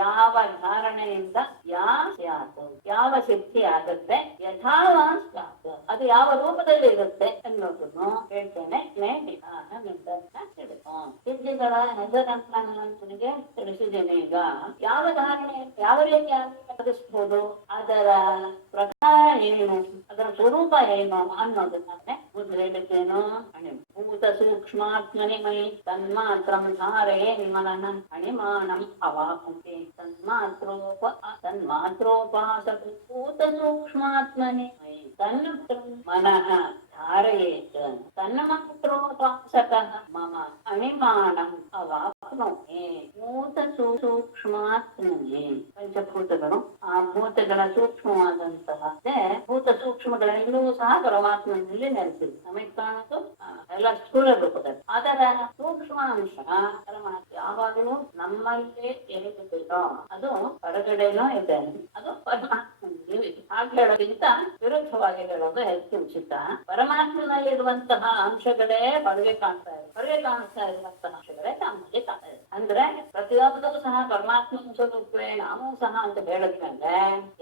ಯಾವ ಧಾರಣೆಯಿಂದ ಯಾ ಸ್ಯಾತ್, ಯಾವ ಸಿದ್ಧಿ ಆಗುತ್ತೆ, ಯಥಾವಾ ಸ್ಯಾತ್, ಅದು ಯಾವ ರೂಪದಲ್ಲಿ ಇರುತ್ತೆ ಅನ್ನೋದನ್ನು ಹೇಳ್ತೇನೆ. ಮೇ ನಿಧಾನ ನಿರ್ಧಾರ ಸಿದ್ಧಿಗಳ ಹೆಸರನ್ನ ನಾನು ನಿನಗೆ ತಿಳಿಸಿದ್ದೇನೆ. ಈಗ ಯಾವ ಧಾರಣೆ ಯಾವ ರೀತಿಯಾಗಿ ನಡೆಸಬಹುದು, ಅದರ ಪ್ರಕಾರ ಏನು, ಅದರ ಸ್ವರೂಪ ಏನು ಅನ್ನೋದನ್ನೇ ಹೇಳಿದ್ದೇನು. ಭೂತ ಸೂಕ್ಷ್ಮಾತ್ಮನಿ ಮೈ ತನ್ಮಾತ್ರಂ ಧಾರೆಯೇ ಮನಃ ಅಣಿಮಾನಂ ಅವಾಪಂತೆ ತನ್ಮಾತ್ರೋಪಾಸಕ ಭೂತ ಸೂಕ್ಷ್ಮಾತ್ಮನಿ ಮೈ ತನ್ನ ಮನಃ ಧಾರಯೇತ್ ತನ್ಮಾತ್ರೋಪಾಸಕಃ ಮಮ ಅಣಿಮಾನಂ ಅವಾಪ್ನೋತಿ. ಭೂತ ಸೂಕ್ಷ್ಮಾತ್ಮನಿ ಪಂಚಭೂತಗಳು, ಆ ಭೂತಗಳ ಸೂಕ್ಷ್ಮವಾದಂತಹ ಭೂತ ಸೂಕ್ಷ್ಮಗಳೆಲ್ಲವೂ ಸಹ ಪರಮಾತ್ಮನಲ್ಲಿ ನೆಲೆಸಿದೆ. ನಮಗೆ ಕಾಣೋದು ಎಲ್ಲ ಸ್ಥೂಲ ರೂಪದಲ್ಲಿ. ಅದರ ಸೂಕ್ಷ್ಮ ಅಂಶ ಪರಮಾತ್ಮ ಯಾವಾಗಲೂ ನಮ್ಮಲ್ಲೇ ಎಲ್ಲಿಬೇಕೋ ಅದು ಹೊರಗಡೆನೂ ಇದೆ, ಅದು ಪರಮಾತ್ಮನಲ್ಲಿ ಇದೆ. ಹಾಗೆ ಹೇಳೋದ್ಕಿಂತ ವಿರುದ್ಧವಾಗಿ ಹೇಳೋದು ಹೆಚ್ಚು ಉಚಿತ. ಪರಮಾತ್ಮನಲ್ಲಿರುವಂತಹ ಅಂಶಗಳೇ ಹೊರಗೆ ಕಾಣ್ತಾ ಇದೆ, ಹೊರಗೆ ಕಾಣಿಸ್ತಾ ಇರುವಂತಹ ಅಂಶಗಳೇ ನಮಗೆ ಕಾಣ್ತಾ ಇದೆ. ಅಂದ್ರೆ ಪ್ರತಿಯೊಬ್ಬರೂ ಸಹ ಪರಮಾತ್ಮನ ಸ್ವರೂಪವೇ ನಾವು ಸಹ ಅಂತ ಹೇಳಿದ್ಮೇಲೆ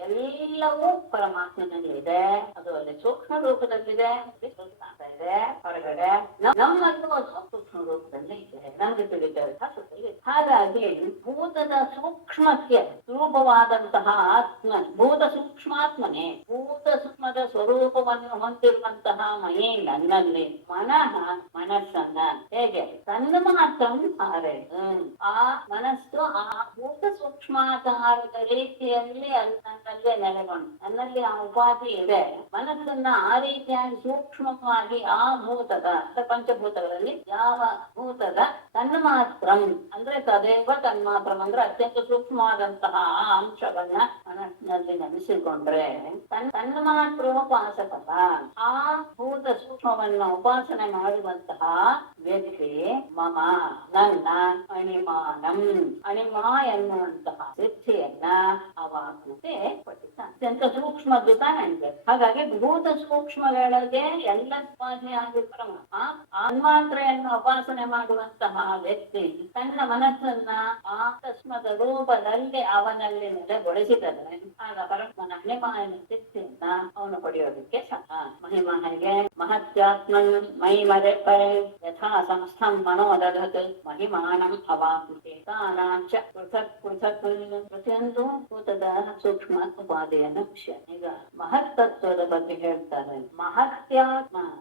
ಎಲ್ಲವೂ ಪರಮಾತ್ಮನಲ್ಲಿ ಇದೆ, ಅದು ಅಲ್ಲಿ ಸೂಕ್ಷ್ಮ ರೂಪದಲ್ಲಿದೆ, ಕಾಣ್ತಾ ಇದೆ ಹೊರಗಡೆ. ನಮ್ಮಲ್ಲೂ ಅದು ಸೂಕ್ಷ್ಮ ರೂಪದಲ್ಲಿ ಇದೆ, ನಮ್ಗೆ ತಿಳಿತೇವೆ. ಹಾಗಾಗಿ ಭೂತದ ಸೂಕ್ಷ್ಮಕ್ಕೆ ರೂಪವಾದಂತಹ ಆತ್ಮ ಭೂತ ಸೂಕ್ಷ್ಮಾತ್ಮನೆ, ಭೂತ ಸೂಕ್ಷ್ಮದ ಸ್ವರೂಪವನ್ನು ಹೊಂದಿರುವಂತಹ ಮಯೇ ನನ್ನಲ್ಲಿ ಮನಸ್ಸನ್ನ ಹೇಗೆ ತನ್ನ ಮಾತ್ರ ಹಾರೆ, ಆ ಮನಸ್ಸು ಆ ಭೂತ ಸೂಕ್ಷ್ಮಾಕಾರದ ರೀತಿಯಲ್ಲಿ ಅಲ್ಲಿ ನನ್ನಲ್ಲೇ ನೆಲೆಗೊಂಡು ನನ್ನಲ್ಲಿ ಆ ಉಪಾಧಿ ಇದೆ. ಮನಸ್ಸನ್ನ ಆ ರೀತಿಯಾಗಿ ಸೂಕ್ಷ್ಮವಾಗಿ ಆ ಭೂತದ ಪಂಚಭೂತಗಳಲ್ಲಿ ಯಾವ ಭೂತದ ತನ್ಮಾತ್ರಂ ಅಂದ್ರೆ ತದೇವ ತನ್ಮಾತ್ರಂ ಅಂದ್ರೆ ಅತ್ಯಂತ ಸೂಕ್ಷ್ಮವಾದಂತಹ ಆ ಅಂಶವನ್ನ ಮನಸ್ಸಿನಲ್ಲಿ ನೆನೆಸಿಕೊಂಡ್ರೆ ತನ್ಮಾತ್ರೋಪಾಸಕ ಆ ಭೂತ ಸೂಕ್ಷ್ಮವನ್ನ ಉಪಾಸನೆ ಮಾಡುವಂತಹ ವ್ಯಕ್ತಿ ಮಮ ನನ್ನ ಅಣಿಮಾನಂ ಅಣಿಮಾ ಎನ್ನುವಂತಹ ಸಿದ್ಧಿಯನ್ನ ಅವಾಗ್ನತೆ ಪಡಿತ. ಅತ್ಯಂತ ಸೂಕ್ಷ್ಮದ್ದು ತಾನೆ. ಹಾಗಾಗಿ ಭೂತ ಸೂಕ್ಷ್ಮಗಳಿಗೆ ಎಲ್ಲ ಉಪಾಧಿಯಾಗಿ ಪರಮಾತ್ಮ ಆನ್ಮಾತ್ರೆಯನ್ನು ಉಪಾಸನೆ ಮಾಡುವಂತಹ ವ್ಯಕ್ತಿ ತನ್ನ ಮನಸ್ಸನ್ನ ಆ ತಸ್ಮದ ರೂಪದಲ್ಲಿ ಅವನಲ್ಲಿ ನೆಲೆಗೊಳಿಸಿದರೆ ಆಗ ಪರಮಾತ್ಮನ ಅಣಿಮಾಯನ ಸಿದ್ಧಿಯನ್ನ ಅವನು ಪಡೆಯೋದಕ್ಕೆ ಸಹ. ಮಹಿಮಾ ಹೇಗೆ ಮಹತ್ಯಾತ್ಮನ್ ಮೈ ಮರೆ ಯಥಾ ಸಂಸ್ಥಂ ಮನೋದಧತ್ ಮಹಿಮಾನಂ ಅವಾಪ್ನುತೆ ತಾನಾಂಚ ಪೃಥಕ್ ಪೃಥಕ್ ಪ್ರತಿಯೊಂದು ಭೂತದ ಸೂಕ್ಷ್ಮ ಉಪಾಧಿಯನ್ನು ವಿಷಯ. ಈಗ ಮಹತ್ತತ್ವದ ಬಗ್ಗೆ ಹೇಳ್ತಾರೆ.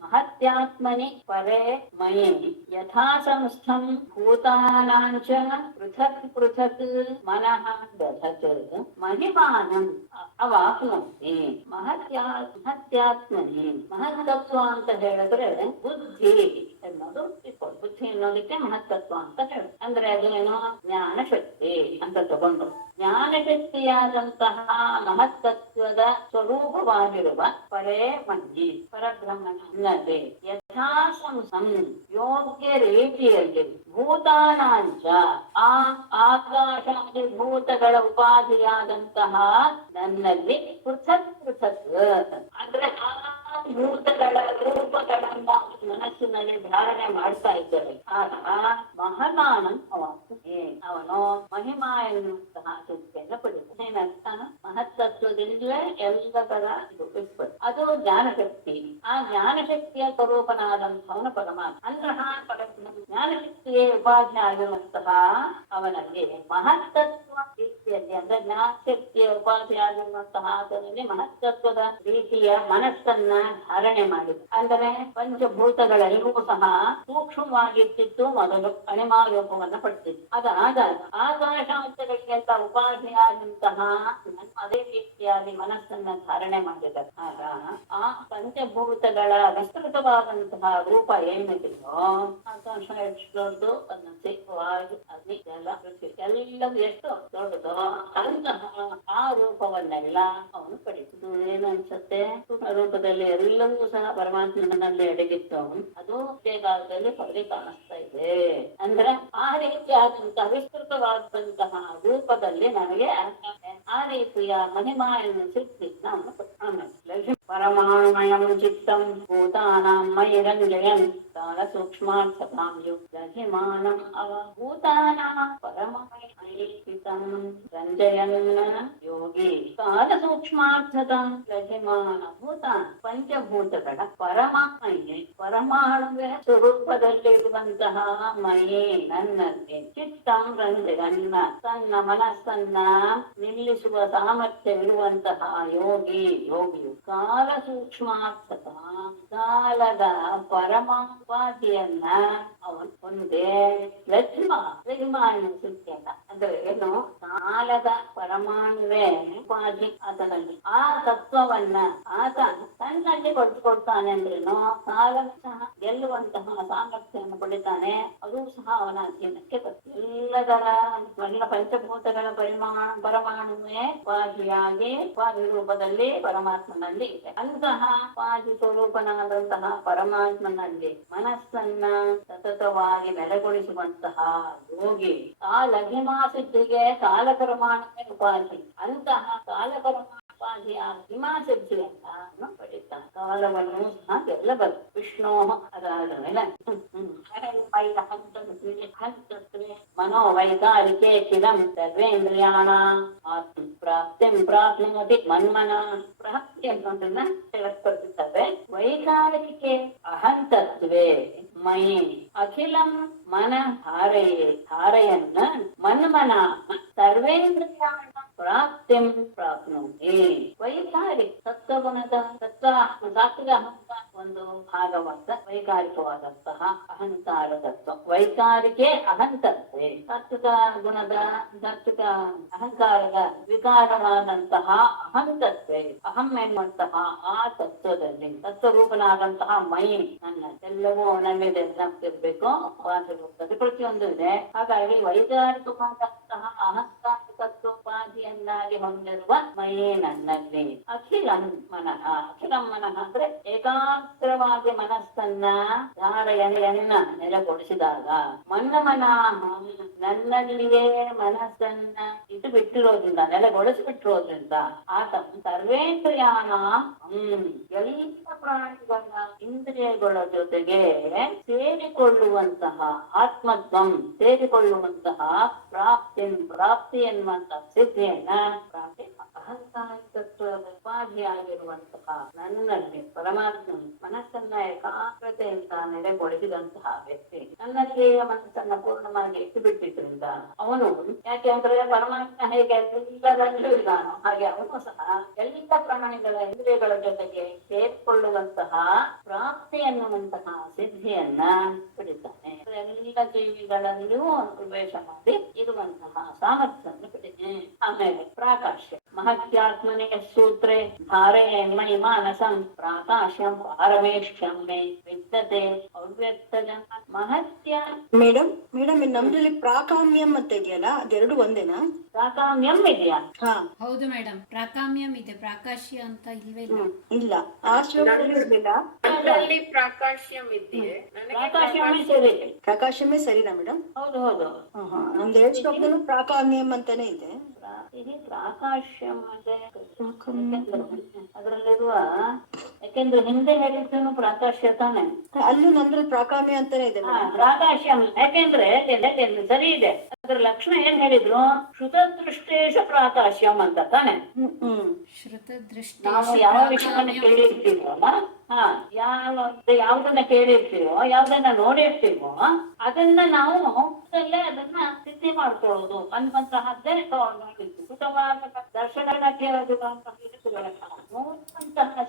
ಮಹತ್ಯಾತ್ಮನಿ ಪರೇ ಮಯಿ ಯಥಾ ಸಂಸ್ಥಂ ಭೂತಾನಾಂಚ ಪೃಥಕ್ ಪೃಥಕ್ ಮನಃ ದಧತ್ ಮಹಿಮಾನಂ ಅವಾಪ್ನೋತಿ. ಮಹತ್ಯಾತ್ಮನಿ ಮಹತ್ತತ್ವ ಅಂತ ಹೇಳಿದ್ರೆ ಬುದ್ಧಿ ಅನ್ನೋದು ಇಟ್ಕೊಳ್ಳಿ. ಬುದ್ಧಿ ಅನ್ನೋದಕ್ಕೆ ಮಹತ್ತತ್ವ ಅಂತ ಹೇಳಿ ಅಂದ್ರೆ ಅದೇನೋ ಜ್ಞಾನ ಶಕ್ತಿ ಅಂತ ತಗೊಂಡು ಜ್ಞಾನಶಕ್ತಿಯಾದಂತಹ ಮಹತ್ತತ್ವದ ಸ್ವರೂಪವಾಗಿರುವ ಪರೇ ಮಯಿ ಪರಬ್ರಹ್ಮನಲ್ಲಿ ಯಥಾ ಸಂಸಂ ಯೋಗ್ಯ ರೀತಿಯಲ್ಲಿ ಭೂತಾನಾಂಚ ಆ ಆಕಾಶಾದಿ ಭೂತಗಳ ಉಪಾಧಿಯಾದಂತಹ ನನ್ನಲ್ಲಿ ಪೃಥಕ್ ಪೃಥಕ್ ಅಂದ್ರೆ ಆ ಭೂತಗಳ ರೂಪಗಳನ್ನ ಮನಸ್ಸಿನಲ್ಲಿ ಧಾರಣೆ ಮಾಡ್ತಾ ಇದ್ದಾರೆ. ಆಗ ಮಹಮಾನಂ ಅವನು ಮಹಿಮಾ ಎನ್ನುವಂತಹ ಸಿದ್ಧಿಯನ್ನು ಪಡೆಯುತ್ತಾನೆ. ಏನಂತ ಮಹತ್ತತ್ವದಿಂದಲೇ ಎಲ್ಲದರ ಅದು ಜ್ಞಾನಶಕ್ತಿ. ಆ ಜ್ಞಾನಶಕ್ತಿಯ ಸ್ವರೂಪನಾದಂಥವನು ಪರಮಾತ್ಮ. ಅಂತಹ ಜ್ಞಾನಶಕ್ತಿಯೇ ಉಪಾಧಿ ಆಗಿರುವಂತಹ ಅವನಲ್ಲಿ ಮಹತ್ತತ್ವ ರೀತಿಯಲ್ಲಿ ಅಂದ್ರೆ ಜ್ಞಾನಶಕ್ತಿಯ ಉಪಾಧಿ ಆಗಿರುವಂತಹ ಆತನಲ್ಲಿ ಮಹತ್ತತ್ವದ ರೀತಿಯ ಮನಸ್ಸನ್ನ ಧಾರಣೆ ಮಾಡಿದೆ. ಅಂದರೆ ಪಂಚಭೂತಗಳೆಲ್ಲವೂ ಸಹ ಸೂಕ್ಷ್ಮವಾಗಿರ್ತಿತ್ತು, ಮೊದಲು ಅಣಿಮಾ ರೂಪವನ್ನು ಪಡೆದಿತ್ತು. ಅದಾದ ಆಕಾಶಾಂಶಗಳಿಗೆಂತ ಉಪಾಧಿಯಾದಂತಹ ಅದೇ ರೀತಿಯಾಗಿ ಮನಸ್ಸನ್ನ ಧಾರಣೆ ಮಾಡಿದ್ದಾರೆ. ಆಗ ಆ ಪಂಚಭೂತಗಳ ವಿಸ್ತೃತವಾದಂತಹ ರೂಪ ಏನಿದೆಯೋ ಆಕಾಶ ಎಷ್ಟು ದೊಡ್ಡದು, ವಾಯು ಅಗ್ನಿ ಜಲ ಪೃಥ್ವಿ ಎಲ್ಲವೂ ಎಷ್ಟು ದೊಡ್ಡದೋ ಅಂತಹ ಆ ರೂಪವನ್ನೆಲ್ಲ ಅವನು ಪಡೆಯುವುದು. ಏನು ಅನ್ಸುತ್ತೆ, ರೂಪದಲ್ಲಿ ಎಲ್ಲವೂ ಸಹ ಪರಮಾತ್ಮನಲ್ಲಿ ಅಡಗಿತ್ತು. ಅದು ಕಾಲದಲ್ಲಿ ಹೊರಗೆ ಕಾಣಿಸ್ತಾ ಇದೆ. ಅಂದ್ರೆ ಆ ರೀತಿಯಾದಂತಹ ವಿಸ್ತೃತವಾದಂತಹ ರೂಪದಲ್ಲಿ ನನಗೆ ಆ ರೀತಿಯ ಮಹಿಮಾಯನ್ನು ಸಿದ್ಧಿ ನಾವು ಪರಮಾಣುಮಯಂ ಚಿತ್ತಂ ಭೂತಾನಾಂ ಮೈರಂಜಯನ್ ಕಾಲ ಸೂಕ್ಷ್ಮಾರ್ಥತಾಂ ಯುಕ್ತಹಿಮಾನಂ ಅವಭೂತಾನಾಂ ಪರಮೈಹಿತಂ ರಂಜಯನ್ ಯೋಗಿ ಕಾಲ ಸೂಕ್ಷ್ಮಾರ್ಥತಾಂ ಯಜಮಾನ ಭೂತಾನ್ ಪಂಚಭೂತಗಳ ಪರಮಾತ್ಮಯೇ ಪರಮಾಣುವೆ ಸ್ವರೂಪದಲ್ಲಿರುವಂತಹ ಮಯೇ ನನ್ನಲ್ಲಿ ಚಿತ್ತಂ ರಂಜಯನ್ನ ತನ್ನ ಮನಸ್ಸನ್ನ ನಿಲ್ಲಿಸುವ ಸಾಮರ್ಥ್ಯವಿರುವಂತಹ ಯೋಗಿಯು ಕಾಲ ಸೂಕ್ಷ್ಮಾರ್ಥತ ಕಾಲದ ಪರಮಾತ್ಮಾದಿಯನ್ನ ಅವನು ಒಂದೇ ಲಕ್ಷ್ಮ ಸಿಕ್ಕಿಲ್ಲ ಅಂದ್ರೆ ಏನು ಕಾಲದ ಪರಮಾಣುವೇ ಉಪಾಧಿ ಆತನಲ್ಲಿ ಆ ತತ್ವವನ್ನ ಆತ ತನ್ನಲ್ಲಿ ಕೊಡ್ತಾನೆ ಅಂದ್ರೇನು ಕಾಲ ಸಹ ಗೆಲ್ಲುವಂತಹ ಸಾಮರ್ಥ್ಯವನ್ನು ಪಡಿತಾನೆ ಅದು ಸಹ ಅವನ ಅಧೀನಕ್ಕೆ ಎಲ್ಲದರ ಎಲ್ಲ ಪಂಚಭೂತಗಳ ಪರಮಾಣುವೇ ಉಪಾಧಿಯಾಗಿ ಉಪಾಧಿ ರೂಪದಲ್ಲಿ ಪರಮಾತ್ಮನಲ್ಲಿ ಇದೆ. ಅಂತಹ ಉಪಾಧಿ ಸ್ವರೂಪನಾದಂತಹ ಪರಮಾತ್ಮನಲ್ಲಿ ಮನಸ್ಸನ್ನ ಸತತವಾಗಿ ನೆಲೆಗೊಳಿಸುವಂತಹ ಯೋಗಿ ಆ ಲಘಿಮಾ ಸಿದ್ಧಿಗೆ ಕಾಲ ಪರಮಾಣುವೇ ಉಪಾಧಿ. ಅಂತಹ ಕಾಲ ಉಪಾಧಿಯ ಹಿಮಾ ಸಿದ್ಧಿಯನ್ನ ಪಡಿತಾನೆ. ಕಾಲವನ್ನು ಸಹ ಗೆಲ್ಲಬಲ್ಲ ವಿಷ್ಣು ಅದಾದ ಮೇಲೆ ಮನೋವೈಕಾರಿಕೆ ಚಿರಂ ಸರ್ವೇಂದ್ರಿಯಾಣ ಆತ್ಮ ಪ್ರಾಪ್ತಿಂ ಪ್ರಾಪ್ನೋತಿ ಮನ್ಮನ ಪ್ರಾಪ್ತಿ ಅನ್ನೋದನ್ನ ತಿಳಿಸ್ಕೊಡ್ತಿದ್ದಾರೆ. ವೈಕಾರಿಕೆ ಅಹಂತತ್ವೇ ಮಯಿ ಅಖಿಲಂ ಮನ ಧಾರೆಯನ್ನ ಮನ್ಮನ ಸರ್ವೇಂದ್ರಿಯಾಣ ಪ್ರಾಪ್ತಿಂ ಪ್ರಾಪ್ನೋತಿ. ವೈಕಾರಿಕ ಸತ್ವಗುಣದ ಸಾತ್ವಿಕ ಅಹಂಕಾರ ಒಂದು ಭಾಗವಾದ ವೈಕಾರಿಕವಾದಂತಹ ಅಹಂಕಾರ ತತ್ವ. ವೈಕಾರಿಕೆ ಅಹಂತತ್ವೇ ಸಾತ್ವಿಕ ಗುಣದ ಸಾತ್ವಿಕ ಅಹಂಕಾರದ ವಿಕಾರವಾದಂತಹ ಅಹಂತತ್ವೇ ಅಹಂ ಎನ್ನುವಂತಹ ಆ ತತ್ವದಲ್ಲಿ ತತ್ವರೂಪನಾದಂತಹ ಮೈ ನನ್ನ ಎಲ್ಲವೂ ನನ್ನಿದೆ ಇರ್ಬೇಕು ರೂಪದಲ್ಲಿ ಪ್ರತಿಯೊಂದು ಇದೆ. ಹಾಗಾಗಿ ವೈಕಾರಿಕವಾದಂತಹ ಅಹಂಕಾರ ತತ್ವೋಪಾಧಿಯನ್ನಾಗಿ ಹೊಂದಿರುವ ಮಯೇ ನನ್ನಲ್ಲಿ ಅಖಿಲಂ ಮನಃ. ಅಖಿಲಂ ಮನಃ ಅಂದ್ರೆ ಏಕಾಗ್ರವಾಗಿ ಮನಸ್ಸನ್ನ ಧಾರೆಯನ್ನ ನೆಲೆಗೊಳಿಸಿದಾಗ ಮನ ನನ್ನಲ್ಲಿಯೇ ಮನಸ್ಸನ್ನ ಇದು ಬಿಟ್ಟಿರೋದ್ರಿಂದ ನೆಲೆಗೊಳಿಸಿಬಿಟ್ಟಿರೋದ್ರಿಂದ ಆತ ಸರ್ವೇಂದ್ರಿಯಾಣ ಎಲ್ಲ ಪ್ರಾಣಿಗಳ ಇಂದ್ರಿಯಗಳ ಜೊತೆಗೆ ಸೇರಿಕೊಳ್ಳುವಂತಹ ಆತ್ಮತ್ವಂ ಸೇರಿಕೊಳ್ಳುವಂತಹ ಪ್ರಾಪ್ತಿ ಎನ್ನುವಂತಹ ಸಿದ್ಧಿಯನ್ನ ಪ್ರಾಪ್ತಿ ಅಹಂಕಾರಿಕತ್ವದ ಉಪಾಧಿಯಾಗಿರುವಂತಹ ನನ್ನಲ್ಲಿ ಪರಮಾತ್ಮ ಮನಸ್ಸನ್ನ ಏಕಾಗ್ರತೆಯಿಂದ ನೆಲೆಗೊಳಿಸಿದಂತಹ ವ್ಯಕ್ತಿ ನನ್ನಲ್ಲಿಯೇ ಮನಸ್ಸನ್ನ ಪೂರ್ಣವಾಗಿ ಇಟ್ಟು ಬಿಟ್ಟಿದ್ರಿಂದ ಅವನು ಯಾಕೆಂದ್ರೆ ಪರಮಾತ್ಮ ಹೇಗೆ ಎಲ್ಲರಲ್ಲೂ ಇದ್ದಾನೋ ಹಾಗೆ ಅವನು ಸಹ ಎಲ್ಲ ಪ್ರಾಣಿಗಳ ಇಂದ್ರಿಯಗಳ ಜೊತೆಗೆ ಸೇರಿಕೊಳ್ಳುವಂತಹ ಪ್ರಾಪ್ತಿ ಎನ್ನುವಂತಹ ಸಿದ್ಧಿಯನ್ನ ಪಡಿತಾನೆ. ಎಲ್ಲ ಜೀವಿಗಳಲ್ಲಿಯೂ ಪ್ರವೇಶ ಮಾಡಿ ಇರುವಂತಹ ಸಾಮರ್ಥ್ಯವನ್ನು ಪಡಿತಾನೆ. ಆಮೇಲೆ ಪ್ರಾಕಾಶ್ಯ ಮಹತ್ಯಾತ್ಮನೆ ಸೂತ್ರೆ ಧಾರೆ ಮೈ ಮಾನಸಂ ಪ್ರಾಕಾಶ್ಯಂ ಪಾರಮೇಶ್ಯಂ ಮೇ ವಿದ್ಯತೆ ಅವ್ಯಕ್ತ ಮಹತ್ಯ. ಮೇಡಮ್ ನಮ್ದ್ರಲ್ಲಿ ಪ್ರಾಕಾಮ್ಯಂ ಅಂತ ಇದೆಯಲ್ಲ ಅದೆರಡು ಒಂದೇನಾ? ಪ್ರಾಕಾಮ್ಯಂ ಇದೆಯಾ? ಹೌದು ಮೇಡಮ್, ಪ್ರಾಕಾಮ್ಯಂ ಇದೆ, ಪ್ರಾಕಾಶ್ಯ ಅಂತ ಇಲ್ವೇ ಇಲ್ಲ. ಇಲ್ಲ, ಆ ಶ್ಲೋಕದಲ್ಲಿ ಇರ್ಲಿಲ್ಲ. ಪ್ರಾಕಾಶ್ಯಂ ಇದೆಯೇ? ಪ್ರಾಕಾಶ್ಯಮೇ ಸರಿ. ಪ್ರಾಕಾಶ್ಯಮೇ ಸರಿನಾ ಮೇಡಮ್? ಹೌದು. ನಮ್ದು ಎರಡು ಶ್ಲೋಕದಲ್ಲೂ ಪ್ರಾಕಾಮ್ಯಂ ಅಂತಾನೆ ಇದೆ. ಪ್ರಾಕಾಶ್ಯಂ ಅಂದ್ರೆ ಅದರಲ್ಲಿರುವ ಯಾಕೆಂದ್ರೆ ಹಿಂದೆ ಹೇಳಿದ್ರು ಪ್ರಾಕಾಶ್ಯ ತಾನೆ, ಅಲ್ಲೂ ನಮ್ದ್ರಲ್ಲಿ ಪ್ರಾಕಾಮ್ಯ ಅಂತಾನೆ ಇದೆ. ಪ್ರಾಕಾಶ್ಯಂ ಯಾಕೆಂದ್ರೆ ಸರಿ ಇದೆ. ಅದ್ರ ಲಕ್ಷಣ ಏನ್ ಹೇಳಿದ್ರು? ಶ್ರುತದೃಷ್ಟೇಶ ಪ್ರಾಕಾಶ್ಯಂ ಅಂತ ತಾನೆ. ನಾವು ಯಾವ ವಿಷಯವನ್ನ ಕೇಳಿರ್ತೀವಲ್ಲ, ಯಾವ್ದನ್ನ ಕೇಳಿರ್ತೀವೋ ಯಾವ್ದನ್ನ ನೋಡಿರ್ತೀವೋ ಅದನ್ನ ನಾವು ಅದನ್ನ ಸಿದ್ಧಿ ಮಾಡ್ಕೊಳ್ಳೋದು ಅನ್ನುವಂತಹದ್ದೇ ದರ್ಶನಕ್ಕೆ ನೋಡುವಂತಹ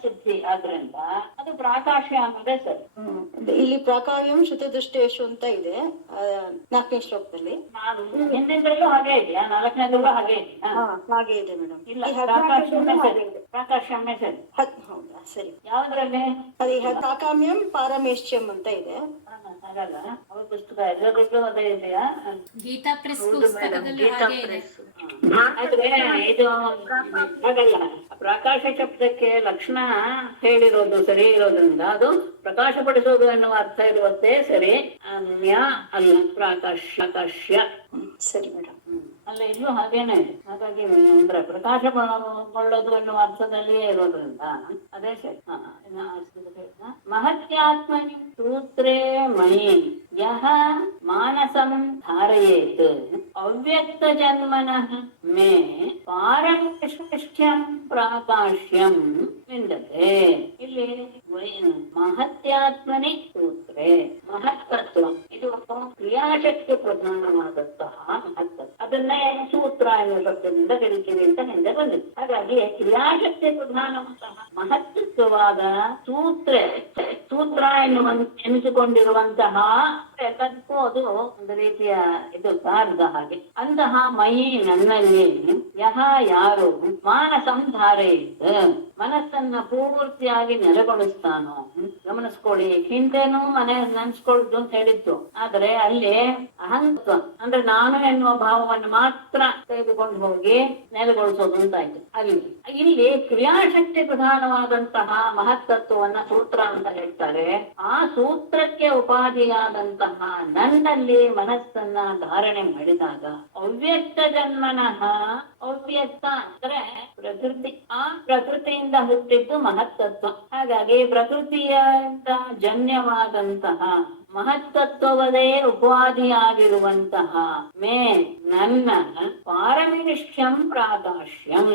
ಸಿದ್ಧಿ. ಆದ್ರಿಂದ ಅದು ಪ್ರಾಕಾಶ್ಯ ಅನ್ನೋದೇ ಸರಿ. ಇಲ್ಲಿ ಪ್ರಾಕಾವ್ಯಂ ಶ್ರುತದೃಷ್ಟೇಶು ಅಂತ ಇದೆ 4ನೇ ಶ್ಲೋಕದಲ್ಲಿ. ನಾನು ಹಿಂದಿನಲ್ಲೂ ಹಾಗೆ ಇದೆಯಾ? 4ನೇದಲ್ಲೂ ಹಾಗೆ ಇದೆಯಾ? ಹಾಗೆ ಇದೆ ಮೇಡಮ್. ಇಲ್ಲ, ಪ್ರಾಕಾಶ್ಯಮೇ ಸರಿ. ಪ್ರಾಕಾಶ್ಯಮೇ ಸರಿ. ಹೌದಾ? ಸರಿ. ಯಾವ್ದ್ರಲ್ಲಿ? ಪ್ರಾಕಾಮ್ಯಂ ಪಾರಮೇಶ್ಯಂ ಅಂತ ಇದೆ. ಹಾಗಲ್ಲ, ಅವ್ರ ಪುಸ್ತಕ ಎಲ್ಲರಿಗೂ ಅದೇ ಇದೆಯಾ? ಗೀತಾ ಪ್ರೆಸ್ ಪುಸ್ತಕದಲ್ಲಿ ಹಾಗೆ ಇದೆ. ಇದು ಹಾಗಲ್ಲ, ಪ್ರಕಾಶ ಶಬ್ದಕ್ಕೆ ಲಕ್ಷಣ ಹೇಳಿರೋದು ಸರಿ ಇರೋದ್ರಿಂದ ಅದು ಪ್ರಕಾಶಪಡಿಸೋದು ಎನ್ನುವ ಅರ್ಥ ಇರುವಂತೆ ಸರಿ. ಅನ್ಯ ಅಲ್ಲ, ಪ್ರಾಕಾಶ್ಯ. ಸರಿ ಮೇಡಮ್. ಅಲ್ಲ ಇಲ್ಲೂ ಹಾಗೇನೆ ಇದೆ. ಹಾಗಾಗಿ ಅಂದ್ರೆ ಪ್ರಕಾಶಗೊಳ್ಳೋದು ಎನ್ನುವ ಅರ್ಥದಲ್ಲಿಯೇ ಇರೋದ್ರಿಂದ ಅದೇ ಸರಿ. ಮಹತ್ಯಾತ್ಮನಿ ಸೂತ್ರೇ ಮಣಿ ಯಹ ಮಾನಸಂ ಧಾರಯೇತ್ ಅವ್ಯಕ್ತ ಜನ್ಮನಃ ಮೇ ಪಾರಮಿಷ್ಠ್ಯಂ ಪ್ರಾಕಾಶ್ಯಂ ವಿಂದತೆ. ಇಲ್ಲಿ ಮಹತ್ಯಾತ್ಮನಿ ಸೂತ್ರೇ ಮಹತ್ತತ್ವ ಇದು ಕ್ರಿಯಾಶಕ್ತಿ ಪ್ರಧಾನವಾದಂತಹ ಮಹತ್ವ. ಅದನ್ನ ಸೂತ್ರ ಎನ್ನುವ ಶಬ್ದದಿಂದ ಕರಿತೀವಿ ಅಂತ ಹಿಂದೆ ಬಂದಿದೆ. ಹಾಗಾಗಿ ಕ್ರಿಯಾಶಕ್ತಿ ಪ್ರಧಾನವಂತಹ ಮಹತ್ವವಾದ ಸೂತ್ರ ಎನಿಸಿಕೊಂಡಿರುವಂತಹ ಎಲ್ಲದಕ್ಕೂ ಅದು ಒಂದು ರೀತಿಯ ಇದು ಸಾರದ ಹಾಗೆ. ಅಂತಹ ಮಯಿ ನನ್ನಲ್ಲಿ ಯಹ ಯಾರು ಮಾನಸಂ ಧಾರೆಯಿತ್ ಮನಸ್ಸನ್ನ ಪೂರ್ತಿಯಾಗಿ ನೆಲೆಗೊಳಿಸ್ತಾನೋ. ಗಮನಿಸ್ಕೊಳ್ಳಿ, ಹಿಂದೆನೂ ಮನೆ ನೆನ್ಸ್ಕೊಳ್ದು ಅಂತ ಹೇಳಿತ್ತು. ಆದ್ರೆ ಅಲ್ಲಿ ಅಹಂತ್ವ ಅಂದ್ರೆ ನಾನು ಎನ್ನುವ ಭಾವವನ್ನು ಮಾತ್ರ ತೆಗೆದುಕೊಂಡು ಹೋಗಿ ನೆಲೆಗೊಳಿಸೋದು ಅಂತಾಯ್ತು. ಇಲ್ಲಿ ಕ್ರಿಯಾಶಕ್ತಿ ಪ್ರಧಾನವಾದಂತಹ ಮಹತ್ತತ್ವವನ್ನ ಸೂತ್ರ ಅಂತ ಹೇಳ್ತಾರೆ. ಆ ಸೂತ್ರಕ್ಕೆ ಉಪಾಧಿಯಾದಂತಹ ನನ್ನಲ್ಲಿ ಮನಸ್ಸನ್ನ ಧಾರಣೆ ಮಾಡಿದಾಗ ಅವ್ಯಕ್ತ ಜನ್ಮನಃ, ಅವ್ಯಕ್ತ ಅಂದ್ರೆ ಪ್ರಕೃತಿ, ಆ ಪ್ರಕೃತಿಯಿಂದ ಹುಟ್ಟಿದ್ದು ಮಹತ್ತತ್ವ. ಹಾಗಾಗಿ ಪ್ರಕೃತಿಯಿಂದ ಜನ್ಯವಾದಂತಹ ಮಹತ್ತತ್ವವದೇ ಉಪಾಧಿಯಾಗಿರುವಂತಹ ಮೇ ನನ್ನ ಪಾರಮಿಷ್ಠ್ಯಂ ಪ್ರಾಕಾಶ್ಯಂ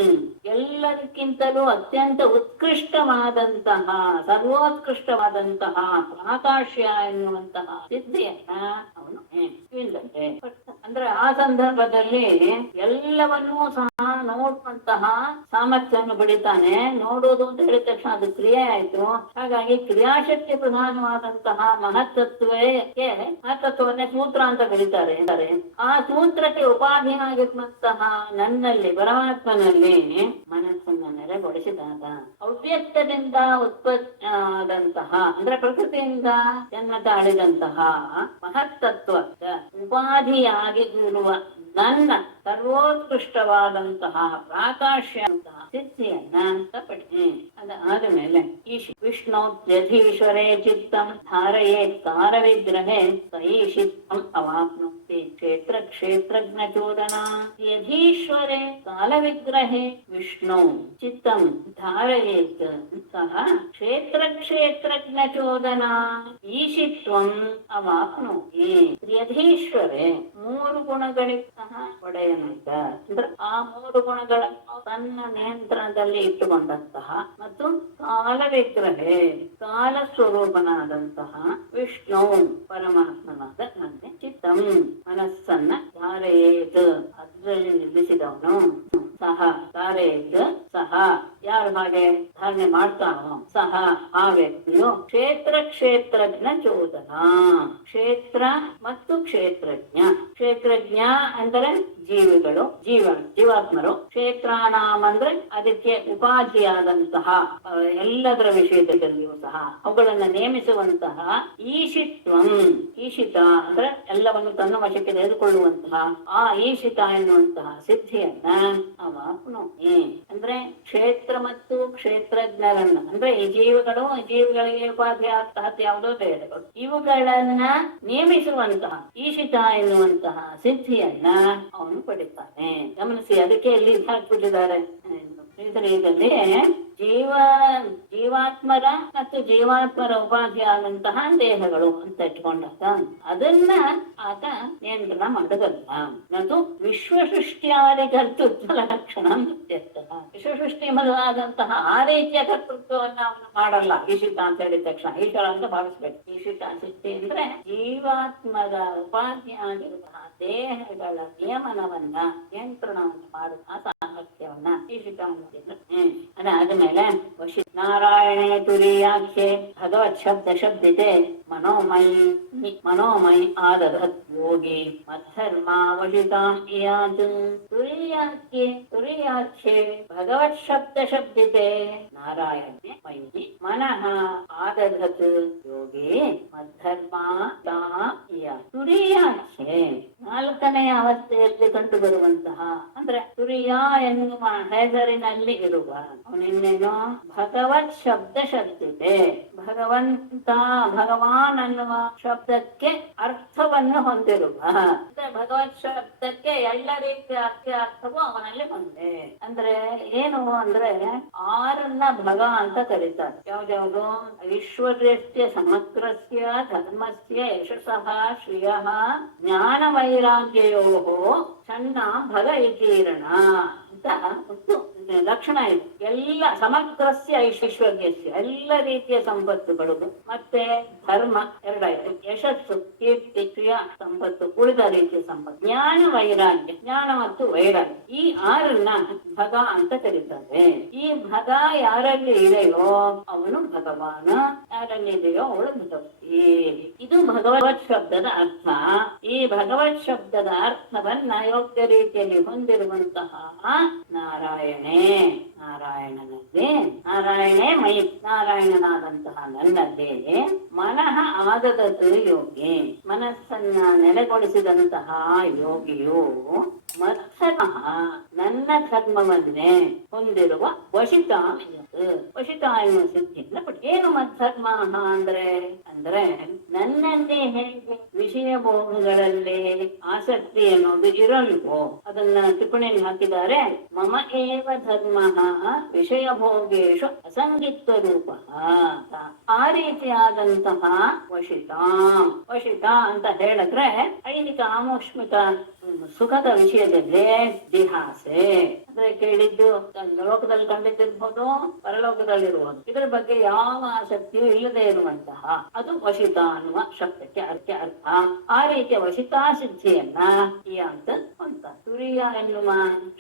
ಎಲ್ಲದಕ್ಕಿಂತಲೂ ಅತ್ಯಂತ ಉತ್ಕೃಷ್ಟವಾದಂತಹ ಸರ್ವೋತ್ಕೃಷ್ಟವಾದಂತಹ ಪ್ರಾಕಾಶ್ಯ ಎನ್ನುವಂತಹ ಸಿದ್ಧಿಯನ್ನ ಅವನು ಇಲ್ಲದೆ ಅಂದ್ರೆ ಆ ಸಂದರ್ಭದಲ್ಲಿ ಎಲ್ಲವನ್ನೂ ಸಹ ನೋಡುವಂತಹ ಸಾಮರ್ಥ್ಯವನ್ನು ಬಿಡಿತಾನೆ. ನೋಡೋದು ಅಂತ ಹೇಳಿದ ತಕ್ಷಣ ಅದು ಕ್ರಿಯೆ ಆಯ್ತು. ಹಾಗಾಗಿ ಕ್ರಿಯಾಶಕ್ತಿ ಪ್ರಧಾನವಾದಂತಹ ಮಹತ್ತತ್ವಕ್ಕೆ ಮಹತ್ತತ್ವವನ್ನೇ ಸೂತ್ರ ಅಂತ ಕರೀತಾರೆ. ಆ ಸೂತ್ರಕ್ಕೆ ಉಪಾಧಿಯಾಗಿರುವಂತಹ ನನ್ನಲ್ಲಿ ಪರಮಾತ್ಮನಲ್ಲಿ ಮನಸ್ಸನ್ನ ನೆಲೆಗೊಳಿಸಿದಾಗ ಅವ್ಯಕ್ತದಿಂದ ಆದಂತಹ ಅಂದ್ರೆ ಪ್ರಕೃತಿಯಿಂದ ಜನ್ಮ ತಾಳಿದಂತಹ ಮಹತ್ತತ್ವದ ಉಪಾಧಿಯಾಗಿ ಇರುವ ನನ್ನ ಸರ್ವೋತ್ಕೃಷ್ಟವಾದಂತಹ ಪ್ರಾಕಾಶ್ಯ ಅಂತಹ ಸಿದ್ಧಿಯನ್ನ ಪಡಿ. ಅದಾದ ಮೇಲೆ ವಿಷ್ಣು ಯಧೀಶ್ವರೇ ಚಿತ್ತಂ ಧಾರಯೇ ಕಾಲ ವಿಗ್ರಹೇ ಸೈಷಿತ್ತಂ ಅವಾಪ್ನುಕ್ತಿ ಕ್ಷೇತ್ರ ಕ್ಷೇತ್ರಜ್ಞ ಚೋದನ. ಯಧೀಶ್ವರೇ ಕಾಲ ವಿಗ್ರಹೇ ವಿಷ್ಣು ಚಿತ್ತಂ ಧಾರಯೇತ್ ಸಹ ಕ್ಷೇತ್ರ ಕ್ಷೇತ್ರಜ್ಞ ಚೋದನ ಈಶಿತ್ವಂ ಅವಾಪ್ನುಕ್ತಿ. ಯಧೀಶ್ವರೇ ಮೂರು ಗುಣಗಳಿಗೆ ಸಹ ಒಡೆಯನಾದ ಅಂದ್ರೆ ಆ ಮೂರು ಗುಣಗಳನ್ನು ತನ್ನ ನಿಯಂತ್ರಣದಲ್ಲಿ ಇಟ್ಟುಕೊಂಡಂತಹ ಮತ್ತು ಕಾಲ ವಿಗ್ರಹೇ ಕಾಲ ಸ್ವರೂಪನಾದಂತಹ ವಿಷ್ಣು ಪರಮಾತ್ಮನಾದ ನನ್ನ ಚಿತ್ತಂ ಮನಸ್ಸನ್ನ ಧಾರೆಯೇತ್ ಅದರಲ್ಲಿ ನಿಲ್ಲಿಸಿದವನು ಸಹ ಧಾರೆಯೇತ್ ಸಹ ಯಾರು ಹಾಗೆ ಧಾರಣೆ ಮಾಡ್ತಾನೋ ಸಹ ಆ ವ್ಯಕ್ತಿಯು ಕ್ಷೇತ್ರ ಕ್ಷೇತ್ರಜ್ಞ ಚೋದನ ಕ್ಷೇತ್ರ ಮತ್ತು ಕ್ಷೇತ್ರಜ್ಞ. ಕ್ಷೇತ್ರಜ್ಞ ಅಂದರೆ ಜೀವಿಗಳು ಜೀವಾತ್ಮರು. ಕ್ಷೇತ್ರಾಣಾಮ್ ಅಂದ್ರೆ ಅದಕ್ಕೆ ಉಪಾಧಿಯಾದಂತಹ ಎಲ್ಲದರ ವಿಷಯದಲ್ಲಿಯೂ ಸಹ ಅವುಗಳನ್ನ ನೇಮಿಸುವಂತಹ ಈಶಿತ್ವಂ. ಈಶಿತ ಅಂದ್ರೆ ಎಲ್ಲವನ್ನು ತನ್ನ ವಶಕ್ಕೆ ತೆಗೆದುಕೊಳ್ಳುವಂತಹ ಆ ಈಶಿತ ಎನ್ನುವಂತಹ ಸಿದ್ಧಿಯನ್ನ ಅವಾಪ್ನು ಅಂದ್ರೆ ಕ್ಷೇತ್ರ ಮತ್ತು ಕ್ಷೇತ್ರಜ್ಞರನ್ನ ಅಂದ್ರೆ ಈ ಜೀವಿಗಳಿಗೆ ಉಪಾಧಿ ಆಗ್ತಹದ್ದು ಯಾವುದೋ ಬೇರೆಗಳು ಇವುಗಳನ್ನ ನೇಮಿಸುವಂತಹ ಈಶಿತ ಎನ್ನುವಂತಹ ಸಿದ್ಧಿಯನ್ನ ಅವನು ಪಡಿತಾನೆ. ಗಮನಿಸಿ, ಅದಕ್ಕೆ ಇಲ್ಲಿ ಹಾಕ್ಬಿಟ್ಟಿದ್ದಾರೆ ಇದರಲ್ಲಿ ಜೀವಾತ್ಮರ ಮತ್ತು ಜೀವಾತ್ಮರ ಉಪಾಧಿಯಾದಂತಹ ದೇಹಗಳು ಅಂತ ಇಟ್ಕೊಂಡಾಗ ಅದನ್ನ ಆತ ನಿಯಂತ್ರಣ ಮಾಡೋದಲ್ಲ. ಮತ್ತು ವಿಶ್ವಸೃಷ್ಟಿಯಾದಿ ಕರ್ತೃತ್ವ ಲಕ್ಷಣ ವಿಶ್ವಸೃಷ್ಟಿ ಮೊದಲಾದಂತಹ ಆ ರೀತಿಯ ಕರ್ತೃತ್ವವನ್ನ ಅವನು ಮಾಡಲ್ಲ. ಈಶಿತ ಅಂತ ಹೇಳಿದ ತಕ್ಷಣ ಈಶ್ವರ ಅಂತ ಭಾವಿಸ್ಬೇಕು. ಈಶಿತ ಸಿದ್ಧಿ ಅಂದ್ರೆ ಜೀವಾತ್ಮದ ಉಪಾಧಿಯಾಗಿರುವಂತಹ ದೇಹಗಳ ನಿಯಮನವನ್ನ ನಿಯಂತ್ರಣವನ್ನು ಮಾಡುವ ಸಾಮರ್ಥ್ಯವನ್ನ ಈಶಿತ ಅದಾದ್ಮೇಲೆ ವಶಿ ನಾರಾಯಣೇ ತುರೀಯಾಖ್ಯೆ ಭಗವತ್ ಶಬ್ದಿತೆ ಮನೋಮಯಿ ಆದಧತ್ ಯೋಗಿ ಮದ್ಧರ್ಮ ವಶಿತಾಂ ಇಯಾತ್. ತುರೀಯಾಖ್ಯೆ ಭಗವತ್ ಶಬ್ದಿತೆ ನಾರಾಯಣೆ ಮಯಿ ಮನಃ ಆದಧತ್ ಯೋಗಿ ಮದ್ಧರ್ಮ ಇಯಾತ್. ತುರೀಯಾಖ್ಯೆ ನಾಲ್ಕನೆಯ ಅವಸ್ಥೆಯಲ್ಲಿ ಕಂಡು ಬರುವಂತಹ ಅಂದ್ರೆ ತುರಿಯ ಎನ್ನುವ ಹೆಸರಿನಲ್ಲಿ ಇರುವ ಅವನಿನ್ನೇನೋ ಭಗವತ್ ಶಬ್ದಿದೆ. ಭಗವಂತ, ಭಗವಾನ್ ಅನ್ನುವ ಶಬ್ದಕ್ಕೆ ಅರ್ಥವನ್ನು ಹೊಂದಿರುವ, ಅಂದ್ರೆ ಭಗವತ್ ಶಬ್ದಕ್ಕೆ ಎಲ್ಲ ರೀತಿಯ ಅರ್ಥವೂ ಅವನಲ್ಲಿ ಹೊಂದೆ. ಅಂದ್ರೆ ಏನು ಅಂದ್ರೆ ಆರನ್ನ ಭಗ ಅಂತ ಕರೀತಾರೆ. ಯಾವ್ದ್ಯಾವ್ದು? ಐಶ್ವರ್ಯಸ್ಯ ಸಮಗ್ರಸ್ಯ ಧರ್ಮಸ್ಯ ಯಶಸ್ಸಃ ಶ್ರಿಯಃ ಜ್ಞಾನ ವೈರಾಗ್ಯಯೋಃ ಸಣ್ಣ ಭಗ ಇತೀರಣ ಅಂತ ಒಂದು ಲಕ್ಷಣ ಇದೆ. ಎಲ್ಲ ಸಮಗ್ರಸ್ಯ ಐಶ್ವರ್ಯಸ್ಯ ಎಲ್ಲ ರೀತಿಯ ಸಂಪತ್ತುಗಳು, ಮತ್ತೆ ಧರ್ಮ ಎರಡಾಯ್ತು, ಯಶಸ್ಸು ಕೀರ್ತಿ ಶ್ರಿಯ ಸಂಪತ್ತು ಉಳಿದ ರೀತಿಯ ಸಂಪತ್ತು, ಜ್ಞಾನ ವೈರಾಗ್ಯ ಜ್ಞಾನ ಮತ್ತು ವೈರಾಗ್ಯ, ಈ ಆರನ್ನ ಭಗ ಅಂತ ಕರೀತಾರೆ. ಈ ಭಗ ಯಾರಲ್ಲಿ ಇದೆಯೋ ಅವನು ಭಗವಾನ, ಯಾರಲ್ಲಿ ಇದೆಯೋ ಅವಳು ಭಗವತಿ. ಇದು ಭಗವತ್ ಶಬ್ದದ ಅರ್ಥ. ಈ ಭಗವತ್ ಶಬ್ದದ ಅರ್ಥವನ್ನ ಯೋಗ್ಯ ರೀತಿಯಲ್ಲಿ ಹೊಂದಿರುವಂತಹ ನಾರಾಯಣೇ, ನಾರಾಯಣನಲ್ಲಿ, ನಾರಾಯಣೇ ಮೈ, ನಾರಾಯಣನಾದಂತಹ ನನ್ನಲ್ಲಿ ಮನಃ ಆದದತು ಯೋಗಿ, ಮನಸ್ಸನ್ನ ನೆಲೆಗೊಳಿಸಿದಂತಹ ಯೋಗಿಯು ಮತ್ಸರಃ ನನ್ನ ಧರ್ಮವನ್ನೇ ಹೊಂದಿರುವ ವಶಿತ, ವಶಿತ ಎನ್ನುವ ಸಿದ್ಧಿಯಿಂದ ಪಡಿ. ಏನು ಮತ್ಸರ್ಮ ಅಂದ್ರೆ ನನ್ನಲ್ಲಿ ಹೇಗೆ ವಿಷಯ ಭೋಗಗಳಲ್ಲಿ ಆಸಕ್ತಿ ಅನ್ನೋದು ಇರಲ್ವೋ ಅದನ್ನ ಟಿಪ್ಪಣಿಯಲ್ಲಿ ಹಾಕಿದ್ದಾರೆ. ಮಮ ಏವ ಧರ್ಮ ವಿಷಯ ಭೋಗೇಶು ಅಸಂಗಿತ್ವ ರೂಪ. ಆ ರೀತಿಯಾದಂತಹ ವಶಿತ, ವಶಿತ ಅಂತ ಹೇಳಿದ್ರೆ ಐನಿಕ ಆಮೋಷ್ಮಿಕ ಸುಖದ ವಿಷಯದಲ್ಲಿ ಜಿಹಾಸೆ ಅಂದ್ರೆ ಕೇಳಿದ್ದು ಲೋಕದಲ್ಲಿ ಕಂಡಿದ್ದಿರ್ಬೋದು, ಪರಲೋಕದಲ್ಲಿರುವುದು, ಇದರ ಬಗ್ಗೆ ಯಾವ ಆಸಕ್ತಿಯೂ ಇಲ್ಲದೆ ಇರುವಂತಹ ಅದು ವಶಿತ ಅನ್ನುವ ಶಬ್ದಕ್ಕೆ ಅರ್ಥ. ಆ ರೀತಿಯ ವಶಿತಾ ಸಿದ್ಧಿಯನ್ನ ಈ ಅಂತ ಅಂತ ತುರಿಯ ಎನ್ನುವ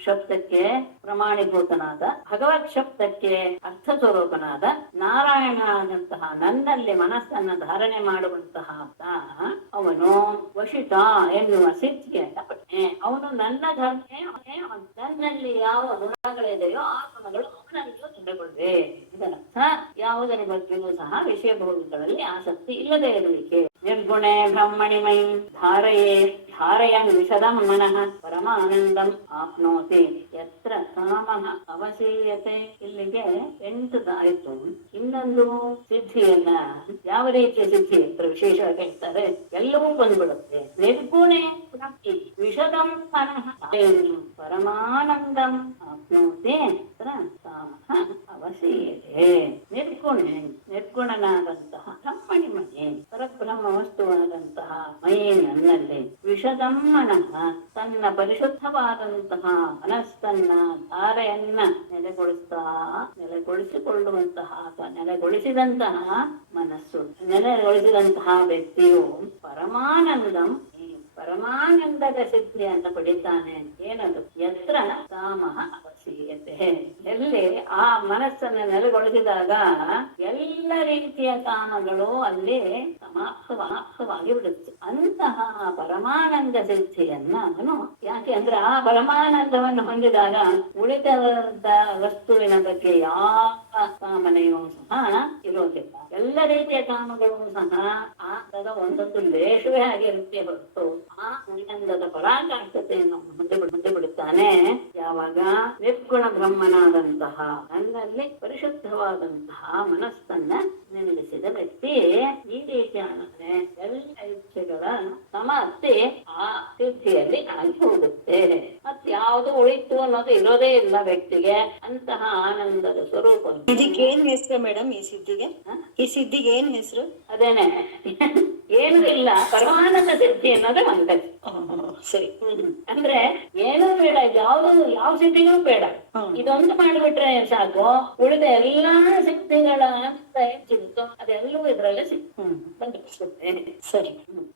ಶಬ್ದಕ್ಕೆ ಪ್ರಮಾಣಿಭೂತನಾದ, ಭಗವತ್ ಶಬ್ದಕ್ಕೆ ಅರ್ಥ ಸ್ವರೂಪನಾದ ನಾರಾಯಣನಂತಹ ನನ್ನಲ್ಲಿ ಮನಸ್ಸನ್ನ ಧಾರಣೆ ಮಾಡುವಂತಹ ಅವನು ವಶಿತ ಎನ್ನುವ ಸಿದ್ಧಿಯನ್ನ ಪಟ್ಟೆ. ಅವನು ನನ್ನ ಧರ್ಮೇ, ನನ್ನಲ್ಲಿ ಯಾವ ಗುಣಗಳಿದೆಯೋ ಆ ಗುಣಗಳು ಅವನಲ್ಲೂ ತುಂಬಿಕೊಳ್ಳೆ. ಇದರರ್ಥ ಯಾವುದರ ಬಗ್ಗೆಯೂ ಸಹ ವಿಷಯ ಭೋಗಗಳಲ್ಲಿ ಆಸಕ್ತಿ ಇಲ್ಲದೆ ಇರುವಿಕೆ. ನಿರ್ಗುಣೆ ಬ್ರಹ್ಮಣಿ ಮೈ ಧಾರಯೇ ಧಾರಯನ್ ವಿಶದಂ ಮನಃ ಪರಮಾನಂದಂ ಆಪ್ನೋತಿ ಯತ್ರ ಕಾಮಃ ಅವಸೀಯತೆ. ಇಲ್ಲಿಗೆ 8 ಆಯ್ತು. ಇನ್ನೊಂದು ಸಿದ್ಧಿಯನ್ನ ಯಾವ ರೀತಿಯ ಸಿದ್ಧಿ ಅಂತ ವಿಶೇಷವಾಗಿ ಹೇಳ್ತಾರೆ, ಎಲ್ಲವೂ ಬಂದ್ಬಿಡುತ್ತೆ. ನಿರ್ಗುಣೆ ಪ್ರಾಪ್ತಿ ವಿಶದಂ ಮನಃ ಪರಮಾನಂದಂ ಆಪ್ನೋತಿ ಯತ್ರ ಕಾಮಃ ಅವಸೀಯತೆ. ನಿರ್ಗುಣೆ, ನಿರ್ಗುಣನಾದಂತಹ ಬ್ರಹ್ಮಣಿ ಮೈ, ಪರಬ್ರಹ್ಮ ವಸ್ತುವಾದಂತಹ ಮೈ ನನ್ನಲ್ಲಿ, ವಿಶದಂ ಮನಃ ತನ್ನ ಪರಿಶುದ್ಧವಾದಂತಹ ಮನಸ್ಸನ್ನ ಧಾರೆಯನ್ನ ನೆಲೆಗೊಳಿಸಿಕೊಳ್ಳುವಂತಹ ಅಥವಾ ನೆಲೆಗೊಳಿಸಿದಂತಹ ಮನಸ್ಸು, ನೆಲೆಗೊಳಿಸಿದಂತಹ ವ್ಯಕ್ತಿಯು ಪರಮಾನಂದಂ, ಪರಮಾನಂದದ ಸಿದ್ಧಿಯನ್ನು ಪಡಿತಾನೆ. ಏನದು? ಯತ್ರ ಕಾಮಃ ಅವಸೀಯತೆ. ಎಲ್ಲಿ ಆ ಮನಸ್ಸನ್ನು ನೆಲೆಗೊಳಿಸಿದಾಗ ಎಲ್ಲ ರೀತಿಯ ಕಾಮಗಳು ಅಲ್ಲಿ ಸಮಾಪ್ತವಾಗಿ ಬಿಡುತ್ತೆ. ಅಂತಹ ಪರಮಾನಂದ ಸಿದ್ಧಿಯನ್ನ ಅವನು, ಯಾಕೆ ಅಂದ್ರೆ ಆ ಪರಮಾನಂದವನ್ನು ಹೊಂದಿದಾಗ ಉಳಿದ ವಸ್ತುವಿನ ಬಗ್ಗೆ ಯಾವ ಕಾಮನೆಯೂ ಸಹ ಇರೋದಿಲ್ಲ. ಎಲ್ಲ ರೀತಿಯ ಕಾಮಗಳು ಸಹ ಆತದ ಒಂದೊಂದು ಲೇಷವೇ ಆಗಿರುತ್ತೆ ಹೊರತು ಆ ಆನಂದದ ಪರಾಕಾಷ್ಠತೆಯನ್ನು ಹೊಂದಿ ಬಿಡುತ್ತಾನೆ. ಯಾವಾಗ ನಿರ್ಗುಣ ಬ್ರಹ್ಮನಾದಂತಹ ನನ್ನಲ್ಲಿ ಪರಿಶುದ್ಧವಾದಂತಹ ಮನಸ್ಸನ್ನ ನಿಲ್ಲಿಸಿದ ವ್ಯಕ್ತಿ ಈ ರೀತಿಯ ಎಲ್ಲ ಇಚ್ಛೆಗಳ ಸಮಾಪ್ತಿ ಆ ಸಿದ್ಧಿಯಲ್ಲಿ ಆಗಿ ಹೋಗುತ್ತೆ. ಮತ್ ಯಾವುದು ಉಳಿತು ಅನ್ನೋದು ಇರೋದೇ ಇಲ್ಲ ವ್ಯಕ್ತಿಗೆ. ಅಂತಹ ಆನಂದದ ಸ್ವರೂಪ. ಇದಕ್ಕೆ ಏನ್ ಹೆಸರು ಮೇಡಮ್? ಈ ಸಿದ್ಧಿಗೆ, ಈ ಸಿದ್ಧಿಗೆ ಏನ್ ಹೆಸರು? ಅದೇನೆ ಏನು ಇಲ್ಲ, ಪರಮಾನಂದ ಸಿದ್ಧಿ ಅನ್ನೋದೇ ಒಂದೇ. ಸರಿ. ಅಂದ್ರೆ ಏನೂ ಬೇಡ, ಯಾವ ಸಿದ್ಧಿಗೂ ಬೇಡ, ಇದೊಂದು ಮಾಡಿಬಿಟ್ರೆ ಸಾಕು. ಉಳಿದ ಎಲ್ಲಾ ಸಿದ್ಧಿಗಳ ಅಂತ ಸಿಗುತ್ತೋ ಅದೆಲ್ಲವೂ ಇದ್ರಲ್ಲೇ ಬಂದಿರುತ್ತೆ. ಸರಿ.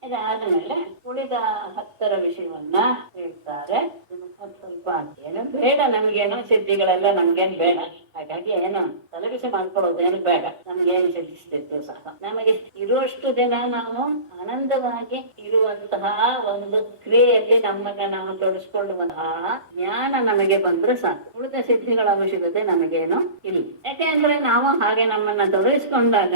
ಇದಾದ್ಮೇಲೆ ಉಳಿದ 10 ವಿಷಯವನ್ನ ಹೇಳ್ತಾರೆ. ಸ್ವಲ್ಪ ಏನು ಬೇಡ ನಮ್ಗೇನೋ ಸಿದ್ಧಿಗಳೆಲ್ಲ ನಮ್ಗೇನ್ ಬೇಡ, ಹಾಗಾಗಿ ಏನು ತಲೆಬಿಸಿ ಮಾಡ್ಕೊಳ್ಳೋದೇನು ಬೇಡ. ನಮ್ಗೇನು ಸಿದ್ಧಿಸ್ತಿತ್ತು ಸಾಕ. ನಮಗೆ ಇರುವಷ್ಟು ದಿನ ನಾವು ಆನಂದವಾಗಿ ಇರುವಂತಹ ಒಂದು ಕ್ರಿಯೆಯಲ್ಲಿ ನಮ್ಮನ್ನ ನಾವು ತೊಡಸ್ಕೊಳ್ಳುವಂತಹ ಜ್ಞಾನ ನಮಗೆ ಬಂದ್ರೆ ಸಾಕು. ಉಳಿದ ಸಿದ್ಧಿಗಳ ಅವಶ್ಯಕತೆ ನಮಗೇನು ಇಲ್ಲ. ಯಾಕೆಂದ್ರೆ ನಾವು ಹಾಗೆ ನಮ್ಮನ್ನ ತೊಡಗಿಸ್ಕೊಂಡಾಗ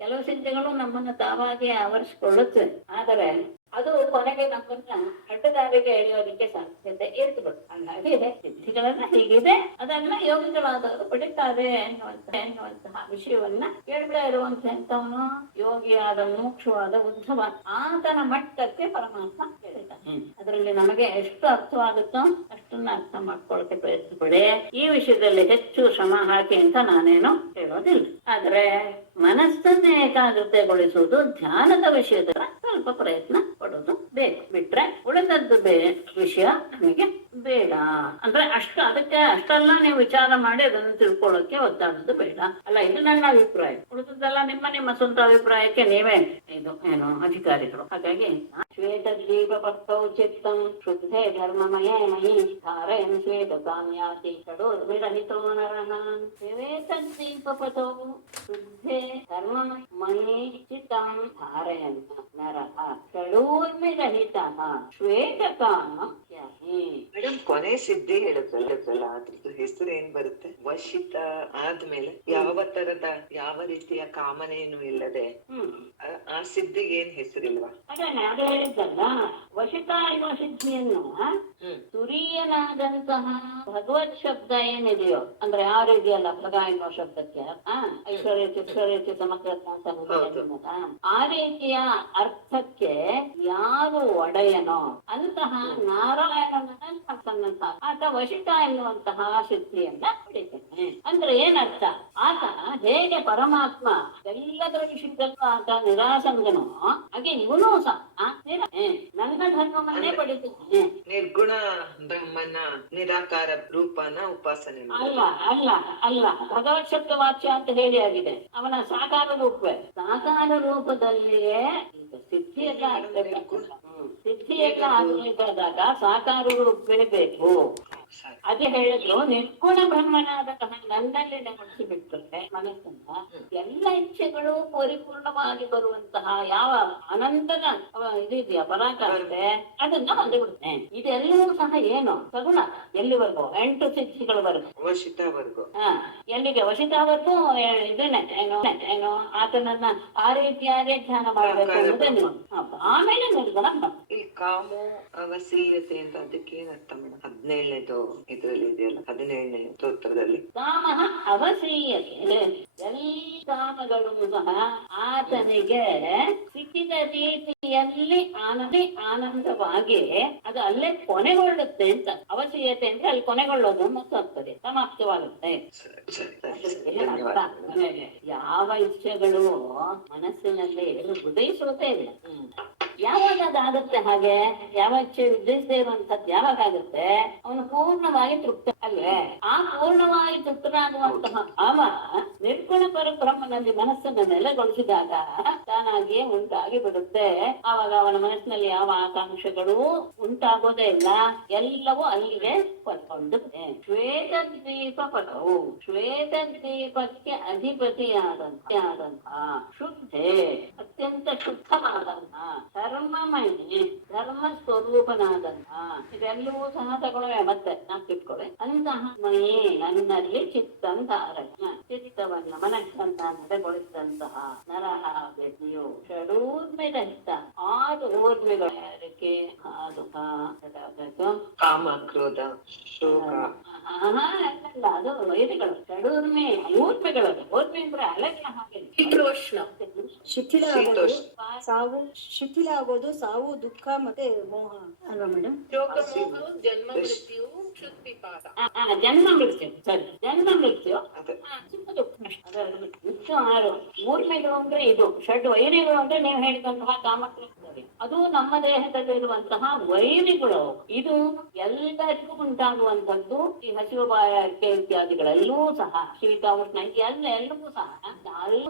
ಕೆಲವು ಸಿದ್ಧಿಗಳು ನಮ್ಮನ್ನ ತಾವಾಗಿ ಆವರಿಸಿಕೊಳ್ಳುತ್ತೆ. ಆದರೆ ಅದು ಕೊನೆಗೆ ನಮ್ಮನ್ನ ಅಡ್ಡದಾರಿಗೆ ಎಳೆಯೋದಕ್ಕೆ ಸಾಧ್ಯತೆ ಇರ್ತದೆ. ಹಾಗಾಗಿ ಸಿದ್ಧಿಗಳನ್ನ ಹೀಗಿದೆ, ಅದನ್ನ ಯೋಗಿಗಳಾದವರು ಪಡಿತಾರೆ ಎನ್ನುವಂತಹ ವಿಷಯವನ್ನ ಹೇಳ್ತಾ ಇರುವಂತವನು ಯೋಗಿಯಾದ ಮೋಕ್ಷವಾದ ಉದ್ಧವ, ಆತನ ಮಟ್ಟಕ್ಕೆ ಪರಮಾತ್ಮ ಹೇಳಿದ್ದಾನೆ. ಅದರಲ್ಲಿ ನಮಗೆ ಎಷ್ಟು ಅರ್ಥವಾಗುತ್ತೋ ಅಷ್ಟನ್ನ ಅರ್ಥ ಮಾಡ್ಕೊಳ್ಳಕ್ಕೆ ಪ್ರಯತ್ನ ಪಡಿ. ಈ ವಿಷಯದಲ್ಲಿ ಹೆಚ್ಚು ಶ್ರಮ ಹಾಕಿ ಅಂತ ನಾನೇನು ಹೇಳೋದಿಲ್ಲ. ಆದ್ರೆ ಮನಸ್ಸನ್ನೇ ಏಕಾಗ್ರತೆಗೊಳಿಸುವುದು ಧ್ಯಾನದ ವಿಷಯದ ಸ್ವಲ್ಪ ಪ್ರಯತ್ನ ಪಡೋದು ಬೇಕು. ಬಿಟ್ರೆ ಉಳಿದದ್ದು ವಿಷಯ ನಮಗೆ ಬೇಡ. ಅಂದ್ರೆ ಅದಕ್ಕೆ ಅಷ್ಟೆಲ್ಲ ನೀವು ವಿಚಾರ ಮಾಡಿ ಅದನ್ನು ತಿಳ್ಕೊಳ್ಳೋಕೆ ಒದ್ದಾಡೋದು ಬೇಡ. ಅಲ್ಲ, ಇದು ನನ್ನ ಅಭಿಪ್ರಾಯ. ಉಳಿದದ್ದೆಲ್ಲ ನಿಮ್ಮ ಸ್ವಂತ ಅಭಿಪ್ರಾಯಕ್ಕೆ ನೀವೇ ಏನು ಅಧಿಕಾರಿಗಳು. ಹಾಗಾಗಿ ಶ್ವೇತದ್ವೀಪ ಪರ್ಥೌ ಚಿತ್ತಂ ಶುದ್ಧೇ ಧರ್ಮಮಯೇ ಮಯಿ ಧಾರಯನ್ ಶ್ವೇತ ಕಾಮ್ಯಾತಿ ಷಡೋರ್ವಿರಹಿತೋ ನರಃ. ಶ್ವೇತದ್ವೀಪ ಪಥೌ ಶುದ್ಧೇ ಧರ್ಮಮಯೇ ಚಿತ್ತಂ ಧಾರಯನ್ ನರಃ ಷಡೋರ್ವಿರಹಿತಃ ಶ್ವೇತ ಕಾಮ್ಯಾತಿ. ಮೇಡಮ್, ಕೊನೆ ಸಿದ್ಧಿ ಹೇಳುತ್ತಲ್ಲ, ಅದ್ರದ್ದು ಹೆಸರು ಏನ್ ಬರುತ್ತೆ? ವಶಿತ ಆದ್ಮೇಲೆ ಯಾವ ರೀತಿಯ ಕಾಮನೇನು ಇಲ್ಲದೆ ಆ ಸಿದ್ಧಿಗೆ ಏನ್ ಹೆಸರಿಲ್ವಾ? ಅದು ಹೇಳಿದ್ದಲ್ಲ, ವಶಿತ ಎನ್ನುವ ಸಿದ್ಧಿಯನ್ನು ತುರಿಯನಾದಂತಹ ಭಗವತ್ ಶಬ್ದ ಏನಿದೆಯೋ, ಅಂದ್ರೆ ಯಾರು ಇದೆಯಲ್ಲ ಭಗ ಎನ್ನುವ ಶಬ್ದಕ್ಕೆ ಐಶ್ವರ್ಯ ಸಮಗ್ರ ಆ ರೀತಿಯ ಅರ್ಥಕ್ಕೆ ಯಾರು ಒಡೆಯನೋ ಅಂತಹ ನಾರಾಯಣನ ಆತ ವಶಿತ ಎನ್ನುವಂತಹ ಸಿದ್ಧಿಯನ್ನ ಪಡಿತಾನೆ. ಅಂದ್ರೆ ಏನರ್ಥ? ಆತ ಹೇಗೆ ಪರಮಾತ್ಮ ಎಲ್ಲದರ ವಿಷಯದಲ್ಲೂ ಆತ ನಿರಾಸಂಗನೋ ಹಾಗೆ ಇವನು ಸಹ ನನ್ನ ಧರ್ಮವನ್ನೇ ಪಡಿತಾನೆ. ನಿರ್ಗುಣ ಬ್ರಹ್ಮನ ನಿರಾಕಾರ ರೂಪನ ಉಪಾಸನೆ ಅಲ್ಲ ಭಗವತ್ ಶಬ್ದ ವಾಚ್ಯ ಅಂತ ಹೇಳಿ ಆಗಿದೆ. ಅವನ ಸಾಕಾರ ರೂಪದಲ್ಲಿಯೇ ಸಿದ್ಧಿಯೆಲ್ಲ ಆಗಬೇಕಾದಾಗ ಸಾಕಾರ ರೂಪವೇ ಬೇಕು. ಅದೇ ಹೇಳಿದ್ರು, ನಿರ್ಗುಣ ಬ್ರಹ್ಮನಾದಂತಹ ನನ್ನಲ್ಲಿ ನೆನಪಿಸಿ ಬಿಟ್ಟರೆ ಮನಸ್ಸನ್ನ ಎಲ್ಲ ಇಚ್ಛೆಗಳು ಪರಿಪೂರ್ಣವಾಗಿ ಬರುವಂತಹ ಯಾವ ಅನಂತದ ಇದೆಯಾ ಪರಾಕಾಷ್ಠೆ, ಅದನ್ನ ಹೊಂದಿಬಿಡ್ತೇನೆ. ಇದೆಲ್ಲವೂ ಸಹ ಏನು ಸಗುಣ. ಎಲ್ಲಿವರೆಗೂ? 8 ಸಿದ್ಧಿಗಳವರೆಗೂ, ವಶಿತವರೆಗೂ. ಎಲ್ಲಿಗೆ? ವಶಿತವರೆಗೂ ಇದೇನೆ ಏನು ಆತನನ್ನ ಆ ರೀತಿಯಾಗಿ ಧ್ಯಾನ ಮಾಡಬೇಕು ಅನ್ನೋದೇನು. ಆಮೇಲೆ ನಿರ್ಗುಣ ಈ ಕಾಮೋ ಅವಸೀಯತೆ ಅಂತ ಅದಕ್ಕೇನ್ ಅರ್ಥ ಮೇಡಮ್? 17ನೇದು ಇದರಲ್ಲಿ ಇದೆಯಲ್ಲ, 17ನೇ ಸ್ತೋತ್ರದಲ್ಲಿ ಕಾಮ ಅವಸೀಯತೆ. ಎಲ್ಲ ಕಾಮಗಳು ಸಹ ಆತನಿಗೆ ಸಿಕ್ಕಿದ ರೀತಿಯಲ್ಲಿ ಆನಂದವಾಗಿ ಅದು ಅಲ್ಲೇ ಕೊನೆಗೊಳ್ಳುತ್ತೆ ಅಂತ. ಅವಸೀಯತೆ ಅಂದ್ರೆ ಅಲ್ಲಿ ಕೊನೆಗೊಳ್ಳೋದು ಮತ್ತು ಆಗ್ತದೆ, ಸಮಾಪ್ತವಾಗುತ್ತೆ. ಯಾವ ಇಚ್ಛೆಗಳು ಮನಸ್ಸಿನಲ್ಲಿ ಉದಯಿಸೋದೇ ಇಲ್ಲ. ಯಾವಾಗ ಅದಾಗುತ್ತೆ ಹಾಗೆ? ಯಾವ ಇಚ್ಛೆ ಉದ್ದೇಶಿಸದೇ ಇರುವಂತದ್ದು ಯಾವಾಗ ಆಗುತ್ತೆ? ಅವನು ಪೂರ್ಣವಾಗಿ ತೃಪ್ತ ಅಲ್ವೇ? ಆ ಪೂರ್ಣವಾಗಿ ತೃಪ್ತನಾಗುವಂತಹ ಅವ ನಿರ್ಗುಣ ಪರಬ್ರಹ್ಮನಲ್ಲಿ ಮನಸ್ಸನ್ನು ನೆಲೆಗೊಳಿಸಿದಾಗ ತಾನಾಗಿಯೇ ಉಂಟಾಗಿ ಬಿಡುತ್ತೆ. ಆವಾಗ ಅವನ ಮನಸ್ಸಿನಲ್ಲಿ ಯಾವ ಆಕಾಂಕ್ಷೆಗಳು ಉಂಟಾಗೋದೇ ಇಲ್ಲ, ಎಲ್ಲವೂ ಅಲ್ಲಿಗೆ ಕೊಂಡುತ್ತೆ. ಶ್ವೇತದ್ವೀಪ ಪಟವು ಶ್ವೇತದ್ವೀಪಕ್ಕೆ ಅಧಿಪತಿಯಾದಂತಹ ಶುದ್ಧೆ, ಅತ್ಯಂತ ಶುದ್ಧವಾದಂತಹ ಧರ್ಮಮಯಿ, ಧರ್ಮ ಸ್ವರೂಪನಾದಂತಹ, ಇದೆಲ್ಲವೂ ಸಹ ತಗೊಳ್ಳುವೆ. ಮತ್ತೆ ನಾಕಿಟ್ಕೊಳ್ಳಿ. ಅಂತಹ ಮಯಿ ನನ್ನಲ್ಲಿ ಚಿತ್ತಂಧಾರಣ, ಚಿತ್ತವನ್ನ ಮನಸ್ಸನ್ನ ನಡೆಗೊಳಿಸಿದಂತಹ ನರಹ ವ್ಯಕ್ತಿಯು ಷಡೂರ್ಮಿರಹಿತ 6 ಊರ್ಮಿಗಳಕ್ಕೆ ಕಾಮ ಕ್ರೋಧ ಶೋಕ ಅದು ವೈರಿಗಳು. ಷಡೂರ್ಮಿ ಊರ್ಮಿಗಳು. ಊರ್ಮಿ ಅಂದ್ರೆ ಅಲೆಗಳ ಹಾಗೆ ಶಿಥಿಲ ಆಗೋದು, ಸಾವು, ದುಃಖ ಮತ್ತೆ ಮೋಹ ಅಲ್ವಾ ಮೇಡಮ್? ಜನ್ಮ ಮೃತ್ಯು. ಸರಿ, ಜನ್ಮ ಮೃತ್ಯು, ದುಃಖ 6 ಊರ್ಮಿಗಳು ಅಂದ್ರೆ ಇದು. ಷಡ್ ವೈರಿಗಳು ಅಂದ್ರೆ ನೀವು ಹೇಳಿದಂತಹ ಕಾಮಕ್ರೋಧ, ಅದು ನಮ್ಮ ದೇಹದಲ್ಲಿರುವಂತಹ ವೈರಿಗಳು. ಇದು ಎಲ್ಲರಿಗೂ ಉಂಟಾಗುವಂತದ್ದು. ಈ ಹಸಿವು ಬಾಯಾರಿಕೆ ಇತ್ಯಾದಿಗಳೆಲ್ಲೂ ಸಹ, ಶೀತ ಉಷ್ಣ ಎಲ್ಲವೂ ಸಹ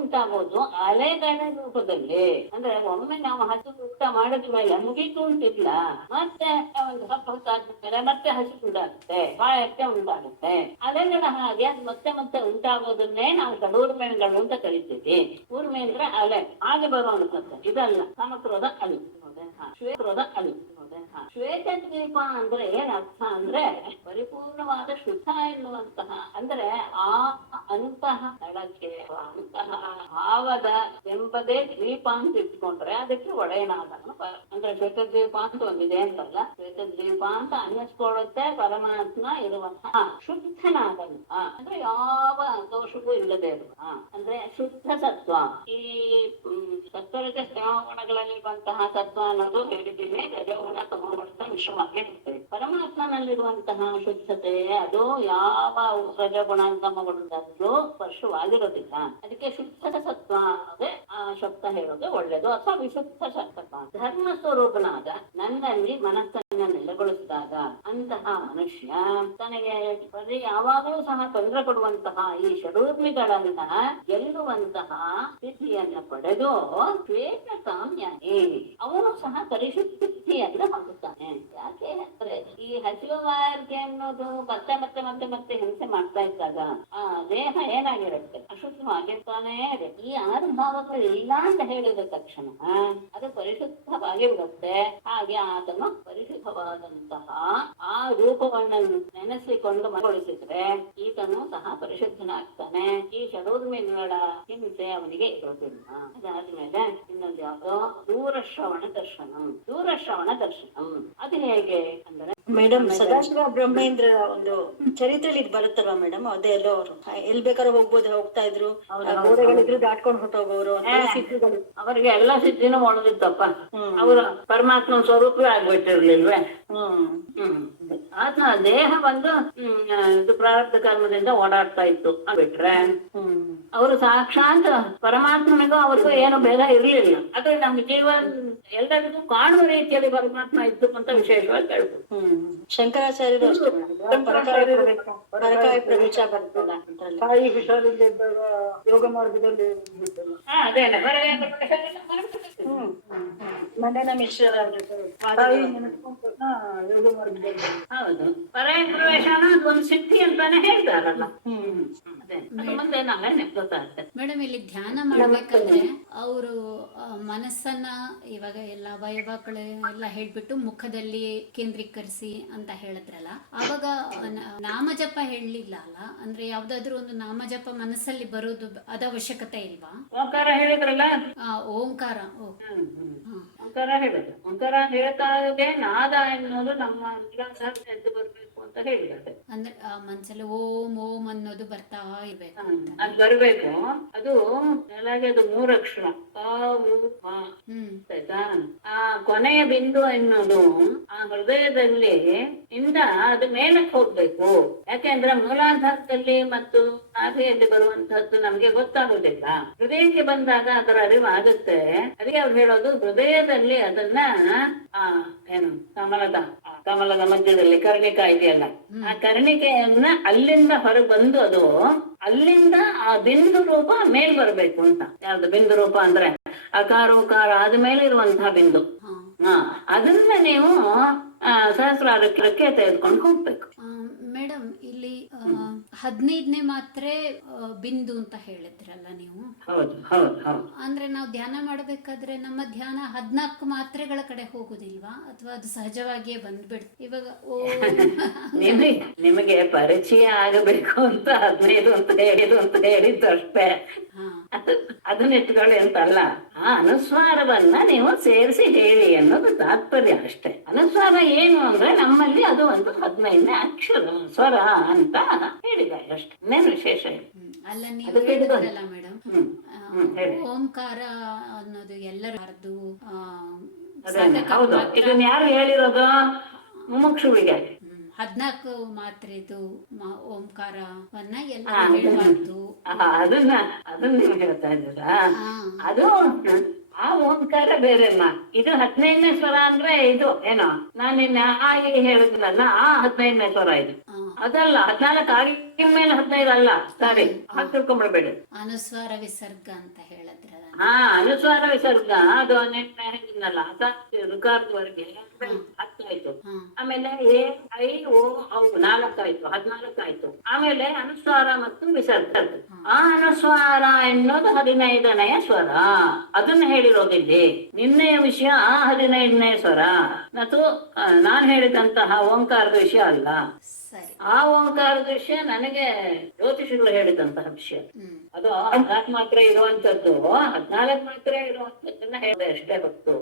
ಉಂಟಾಗೋದು ಅಲೆಗಳ ರೂಪದಲ್ಲಿ. ಅಂದ್ರೆ ಒಮ್ಮೆ ನಾವು ಹಸಿವು ಊಟ ಮಾಡಿದ ಮೇಲೆ ಮುಗೀತು ಅಂತಿಲ್ಲ, ಮತ್ತೆ ಒಂದು ಸ್ವಲ್ಪ ಹೊತ್ತಾದ್ಮೇಲೆ ಮತ್ತೆ ಹಸಿವು ಉಂಟಾಗುತ್ತೆ, ಬಾಯಾರಿಕೆ ಉಂಟಾಗುತ್ತೆ. ಅಲೆಗಳ ಹಾಗೆ ಮತ್ತೆ ಮತ್ತೆ ಉಂಟಾಗೋದನ್ನೇ ನಾವು ಊರ್ಮೆಗಳು ಅಂತ ಕರಿತೀವಿ. ಊರ್ಮೆ ಅಂದ್ರೆ ಅಲೆ ಹಾಗೆ ಬರುವಂತದ್ದು. ಇದಲ್ಲ ಕಾಮಕ್ರೋಧ ಅಲ್ಲ, ಶ್ವೇಕ್ರೋಧ ಅಲ್ಲ. ಶ್ವೇತದ್ವೀಪ ಅಂದ್ರೆ ಏನ್ ಅರ್ಥ ಅಂದ್ರೆ ಪರಿಪೂರ್ಣವಾದ ಶುದ್ಧ ಎನ್ನುವಂತಹ, ಅಂದ್ರೆ ಆ ಅಂತಹ ಸ್ಥಳಕ್ಕೆ ಅಂತಹ ಭಾವದ ಎಂಬುದೇ ದ್ವೀಪ ಅಂತ ಇಟ್ಕೊಂಡ್ರೆ ಅದಕ್ಕೆ ಒಡೆಯನಾದ ಅಂದ್ರೆ ಶ್ವೇತದ್ವೀಪ ಅಂತ ಒಂದಿದೆ ಅಂತಲ್ಲ, ಶ್ವೇತದ್ವೀಪ ಅಂತ ಅನ್ನಿಸ್ಕೊಳ್ಳುತ್ತೆ ಪರಮಾತ್ಮ ಇರುವಂತಹ ಶುದ್ಧನಾದಂತ, ಅಂದ್ರೆ ಯಾವ ದೋಷವೂ ಇಲ್ಲದೆ ಇರುವ ಅಂದ್ರೆ ಶುದ್ಧ ಸತ್ವ. ಈ ಸತ್ವದ ಗುಣಗಳಲ್ಲಿರುವಂತಹ ಸತ್ವ ಅನ್ನೋದು ಹೇಳಿದ್ದೀನಿ, ರಜೋಗುಣ ತಮೋಗುಣ ಮಿಶ್ರವಾಗಿ ಇರ್ತದೆ. ಪರಮಾತ್ಮನಲ್ಲಿರುವಂತಹ ಶುದ್ಧತೆ ಅದು ಯಾವ ರಜಗುಣ ತಮಗುಣದಲ್ಲೂ ಸ್ಪರ್ಶವಾಗಿರೋದಿಲ್ಲ. ಅದಕ್ಕೆ ಶುದ್ಧದ ಸತ್ವ ಅನ್ನೋದೇ ಆ ಶಬ್ದ ಹೇಳೋದು ಒಳ್ಳೇದು, ಅಥವಾ ವಿಶುದ್ಧ ಸತ್ವ. ಧರ್ಮ ಸ್ವರೂಪನಾದ ನನ್ನಲ್ಲಿ ಮನಸ್ಸನ್ನ ನೆಲೆಗೊಳಿಸಿದಾಗ ಅಂತಹ ಮನುಷ್ಯ ತನಗೆ ಯಾವಾಗಲೂ ಸಹ ತೊಂದರೆ ಕೊಡುವಂತಹ ಈ ಷಡೂರ್ಮಿಗಳನ್ನ ಗೆಲ್ಲುವಂತಹ ಸ್ಥಿತಿಯನ್ನ ಪಡೆದು ಶ್ವೇತ ಕಾಮ್ಯಾನಿ ಅವನು ಸಹ ಪರಿಶುದ್ಧಿಯನ್ನ ಹೊಂದುತ್ತಾನೆ. ಯಾಕೆ ಅಂದ್ರೆ ಈ ಹಸಿವಾರಿಕೆ ಅನ್ನೋದು ಮತ್ತೆ ಮತ್ತೆ ಮತ್ತೆ ಮತ್ತೆ ಹಿಂಸೆ ಮಾಡ್ತಾ ಇದ್ದಾಗ ಆ ದೇಹ ಏನಾಗಿರುತ್ತೆ, ಅಶುದ್ಧವಾಗಿರ್ತಾನೆ ಇದೆ. ಈ 6 ಭಾವಗಳು ಇಲ್ಲ ಅಂತ ಹೇಳಿದ ತಕ್ಷಣ ಅದು ಪರಿಶುದ್ಧವಾಗಿ ಬಿಡುತ್ತೆ. ಹಾಗೆ ಆತನು ಪರಿಶುದ್ಧವಾದಂತಹ ಆ ರೂಪವನ್ನು ನೆನೆಸಿಕೊಂಡು ಮನಗೊಳಿಸಿದ್ರೆ ಈತನು ಸಹ ಪರಿಶುದ್ಧನಾಗ್ತಾನೆ. ಈ ಷಡೂರ್ಮಿಗಳ ಹಿಂಸೆ ಅವನಿಗೆ ಇರೋದಿಲ್ಲ. ಅದಾದ್ಮೇಲೆ ಇನ್ನೊಂದು ಯಾವ್ದೋ ದೂರಶ್ರವಣ ದರ್ಶನಂ. ದೂರಶ್ರವಣ ದರ್ಶನಂ ಅದು ಹೇಗೆ ಅಂದ್ರೆ ಮೇಡಮ್, ಸದಾಶಿವ ಬ್ರಹ್ಮೇಂದ್ರ ಒಂದು ಚರಿತ್ರೆಯಲ್ಲಿ ಇದು ಬರುತ್ತಲ್ವಾ ಮೇಡಮ್, ಅದೇ ಎಲ್ಲೋ ಅವರು ಎಲ್ ಬೇಕಾದ್ರೂ ಹೋಗ್ತಾ ಇದ್ರು, ಗೋಡೆಗಳಿದ್ರು ದಾಟ್ಕೊಂಡು ಹೊಟ್ಟೋಗೋರು ಸಿದ್ಧಿಗಳು. ಅವರಿಗೆ ಎಲ್ಲ ಸಿದ್ಧಿನೂ ಒಳದಿತ್ತಪ್ಪ. ಅವರು ಪರಮಾತ್ಮ ಸ್ವರೂಪವೇ ಆಗ್ಬಿಟ್ಟಿರ್ಲಿಲ್ವೇ. ಆತ ದೇಹ ಬಂದು ಇದು ಪ್ರಾರಬ್ಧ ಕರ್ಮದಿಂದ ಓಡಾಡ್ತಾ ಇತ್ತು ಬಿಟ್ರೆ ಅವರು ಸಾಕ್ಷಾತ್ ಪರಮಾತ್ಮನಿಗೂ ಅವ್ರಿಗೂ ಏನು ಭೇದ ಇರ್ಲಿಲ್ಲ. ಅದು ನಮ್ಮ ಜೀವನ ಎಲ್ಲರಿಗೂ ಕಾಣುವ ರೀತಿಯಲ್ಲಿ ಪರಮಾತ್ಮ ಇತ್ತು ಅಂತ ವಿಶೇಷವಾಗಿ ಹೇಳ್ಬೋದು. ಶಂಕರಾಚಾರ್ಯರು ಅಷ್ಟೇ ಪರಕಾಯ ಪ್ರವೇಶ ಬರ್ತಲ್ಲ, ತಾಯಿ ಹುಷಾರಿಲ್ಲ ಇದ್ದಾಗ ಯೋಗ ಮಾರ್ಗದಲ್ಲಿ ಅದೇನೆ ಮಂಡನ ಮಿಶ್ರ ತಾಯಿ ನೆನೆಸ್ಕೊಂಡ ಯೋಗ ಮಾರ್ಗದಲ್ಲಿ. ಹೌದು, ಪರಾಯ ಪ್ರವೇಶನ ಅದೊಂದು ಸಿದ್ಧಿ ಅಂತಾನೆ ಹೇಳ್ತಾರಲ್ಲ. ಅದೇ ಮುಂದೆ ನಾಳೆ ಗೊತ್ತಾಗುತ್ತೆ. ಮೇಡಮ್, ಇಲ್ಲಿ ಧ್ಯಾನ ಮಾಡ್ಬೇಕಂದ್ರೆ ಅವರು ಮನಸ್ಸನ್ನ ಇವಾಗ ಎಲ್ಲ ಅವಯವಗಳು ಎಲ್ಲ ಹೇಳ್ಬಿಟ್ಟು ಮುಖದಲ್ಲಿ ಕೇಂದ್ರೀಕರಿಸಿ ಅಂತ ಹೇಳಿದ್ರಲ್ಲ, ಅವಾಗ ನಾಮಜಪ ಹೇಳಲಿಲ್ಲ ಅಲ್ಲ? ಅಂದ್ರೆ ಯಾವ್ದಾದ್ರು ಒಂದು ನಾಮಜಪ ಮನಸ್ಸಲ್ಲಿ ಬರೋದು ಅದ ಅವಶ್ಯಕತೆ ಇಲ್ವಾ? ಓಂಕಾರ ಹೇಳಿದ್ರಲ್ಲ, ಓಂಕಾರ. ಓಂಕಾರ ಹೇಳುದು. ಓಂಕಾರ ಹೇಳ್ತಾ ಇದೆ ನಾದ ಎನ್ನುವುದು ನಮ್ಮ ಎದ್ದು ಬರ್ಬೇಕು ಅಂತ ಹೇಳಿದ್ದಾರೆ. ಅಂದ್ರೆ ಮನ್ಸಲ್ಲಿ ಓಂ ಓಂ ಅನ್ನೋದು ಬರ್ತಾ ಇರ್ಬೇಕು. ಅದು ಬರ್ಬೇಕು. ಅದು ನೆಲಗೆ ಅದು 3 ಅಕ್ಷರ ಆಯ್ತಾ. ಆ ಕೊನೆಯ ಬಿಂದು ಎನ್ನುವುದು ಆ ಹೃದಯದಲ್ಲಿ ಇಂದ ಅದು ಮೇಲಕ್ಕೆ ಹೋಗ್ಬೇಕು. ಯಾಕೆಂದ್ರೆ ಮೂಲಾಧಾರದಲ್ಲಿ ಮತ್ತು ನಾಭಿಯಲ್ಲಿ ಬರುವಂತಹದ್ದು ನಮ್ಗೆ ಗೊತ್ತಾಗುದಿಲ್ಲ. ಹೃದಯಕ್ಕೆ ಬಂದಾಗ ಅದರ ಅರಿವು ಆಗುತ್ತೆ. ಅದಕ್ಕೆ ಅವ್ರು ಹೇಳೋದು ಹೃದಯದಲ್ಲಿ ಅದನ್ನ ಏನು ಕಮಲದ ಮಧ್ಯದಲ್ಲಿ ಕರ್ಣಿಕ ಇದೆಯಲ್ಲ, ಆ ಕರ್ಣಿಕೆಯನ್ನ ಅಲ್ಲಿಂದ ಹೊರಗೆ ಬಂದು ಅದು ಅಲ್ಲಿಂದ ಆ ಬಿಂದು ರೂಪ ಮೇಲ್ ಬರ್ಬೇಕು ಅಂತ. ಯಾವ್ದು ಬಿಂದು ರೂಪ ಅಂದ್ರೆ ಅಕಾರ ಉಕಾರ ಆದ್ಮೇಲೆ ಇರುವಂತಹ ಬಿಂದು. ಅದನ್ನ ನೀವು ಸಹಸ್ರಾರಕ್ಕೆ ತೆಗೆದುಕೊಂಡು ಹೋಗ್ಬೇಕು. ಮೇಡಮ್, ಇಲ್ಲಿ 15ನೇ ಮಾತ್ರೆ ಬಿಂದು ಅಂತ ಹೇಳಿದ್ರಲ್ಲ ನೀವು? ಹೌದು ಹೌದು ಹೌದು. ಅಂದ್ರೆ ನಾವು ಧ್ಯಾನ ಮಾಡಬೇಕಾದ್ರೆ ನಮ್ಮ ಧ್ಯಾನ 14 ಮಾತ್ರೆಗಳ ಕಡೆ ಹೋಗುದಿಲ್ವಾ, ಅಥವಾ ಅದು ಸಹಜವಾಗಿಯೇ ಬಂದ್ಬಿಡ್ತು? ಇವಾಗ ನಿಮಗೆ ಪರಿಚಯ ಆಗಬೇಕು ಅಂತ 15 ಅಂತ ಹೇಳಿದ್ದು ಅಷ್ಟೇ. ಅದನ್ನ ಇಟ್ಕೊಳ್ಳಿ ಅಂತಲ್ಲ. ಆ ಅನುಸ್ವಾರವನ್ನ ನೀವು ಸೇರಿಸಿ ಹೇಳಿ ಅನ್ನೋದು ತಾತ್ಪರ್ಯ ಅಷ್ಟೇ. ಅನುಸ್ವಾರ ಏನು ಅಂದ್ರೆ ನಮ್ಮಲ್ಲಿ ಅದು ಒಂದು 15ನೇ ಅಕ್ಷರ ಸ್ವರ ಅಂತ ಹೇಳಿದ್ದಾರೆ ಅಷ್ಟೇ, ಇನ್ನೇನು ವಿಶೇಷ ಇಲ್ಲ. ಅಲ್ಲ, ನೀವು ಹೇಳಿದ್ರಲ್ಲ ಮೇಡಮ್, ಓಂಕಾರ ಅನ್ನೋದು ಎಲ್ಲರೂ ಹೌದು. ಇದನ್ನ ಯಾರು ಹೇಳಿರೋದು? ಮುಮುಕ್ಷುವಿಗೆ 14 ಮಾತ್ರೆದು ಓಂಕಾರವನ್ನ ಎಲ್ಲ ಹೇಳಬಾರ್ದು. ಅದನ್ನ ನೀವು ಹೇಳ್ತಾ ಇದ್ದೀರಾ? ಅದು ಆ ಓಂಕಾರ ಬೇರೆಮ್ಮ. ಇದು 15ನೇ ಸ್ವರ ಅಂದ್ರೆ ಇದು ಏನೋ ನಾನು ನಿನ್ನೆ ಹೇಳಿದ್ನಲ್ಲ, ಆ 15ನೇ ಸ್ವರ ಇದು. ಅದಲ್ಲ 14 ಆಗಿನ ಮೇಲೆ 15 ಅಲ್ಲ. ಸರಿ, ಹಾಗೆ ತಿಳ್ಕೊಂಡ್ಬಿಡ್ಬೇಡಿ. ಅನುಸ್ವಾರ ವಿಸರ್ಗ ಅಂತ ಹೇಳಿದ್ರಲ್ಲ. ಅನುಸ್ವಾರ ವಿಸರ್ಗ ಅದು ನೆನ್ನೆ ಹೇಳಿದ್ನಲ್ಲ, ಋಕಾರದವರೆಗೆ 10 ಆಯ್ತು. ಆಮೇಲೆ ಎ ಐ ಓ ಅವು 4 ಆಯ್ತು, 14 ಆಯ್ತು. ಆಮೇಲೆ ಅನುಸ್ವಾರ ಮತ್ತು ವಿಸರ್ಗ. ಆ ಅನುಸ್ವಾರ ಎನ್ನುವುದು 15ನೇ ಸ್ವರ. ಅದನ್ನ ಹೇಳಿರೋದಿಲ್ಲಿ. ನಿನ್ನೆಯ ವಿಷಯ ಆ 15ನೇ ಸ್ವರ ಮತ್ತು ನಾನ್ ಹೇಳಿದಂತಹ ಓಂಕಾರದ ವಿಷಯ ಅಲ್ಲ. ಸರಿ. ಆ ಓಂಕಾರದ ವಿಷಯ ನನಗೆ ಜ್ಯೋತಿಷಿಗಳು ಹೇಳಿದಂತಹ ವಿಷಯ. ಅದು 14 ಮಾತ್ರ ಇರುವಂತದ್ದು, 14 ಮಾತ್ರ ಇರುವಂತದ್ದನ್ನ ಹೇಳಿದೆ ಅಷ್ಟೇ ಹೊತ್ತು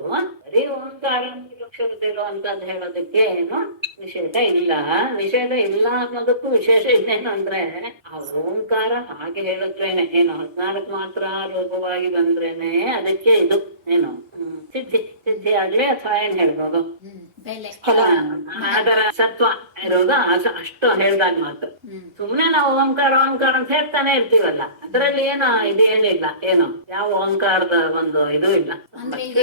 ಬರೀ ಓಂಕಾರ ಅಕ್ಷರದ್ದು ಇರುವಂತದ್ದು ಹೇಳೋದಕ್ಕೆ ಏನು ನಿಷೇಧ ಇಲ್ಲ. ನಿಷೇಧ ಇಲ್ಲ ಅನ್ನೋದಕ್ಕೂ ವಿಶೇಷ ಇನ್ನೇನು ಅಂದ್ರೆ ಆ ಓಂಕಾರ ಹಾಗೆ ಹೇಳಿದ್ರೇನೆ ಏನು 14 ಮಾತ್ರ ರೂಪವಾಗಿ ಬಂದ್ರೇನೆ ಅದಕ್ಕೆ ಇದು ಏನು ಸಿದ್ಧಿ ಆಗ್ಲಿ ಅಥವಾ ಏನ್ ಹೇಳ್ಬೋದು ಬೆಲೆ. ಅದರ ಸತ್ವ ಇರೋದು ಅಷ್ಟು ಹೇಳ್ದಾಗ ಮಾತ್ರ. ಸುಮ್ನೆ ನಾವು ಓಂಕಾರ ಅಂತ ಹೇಳ್ತಾನೆ ಇರ್ತೀವಲ್ಲ, ಅದರಲ್ಲಿ ಏನೋ ಇದೇನಿಲ್ಲ, ಏನು ಯಾವ ಓಂಕಾರದ ಒಂದು ಇದು ಇಲ್ಲ. ಅಂದ್ರೆ ಈಗ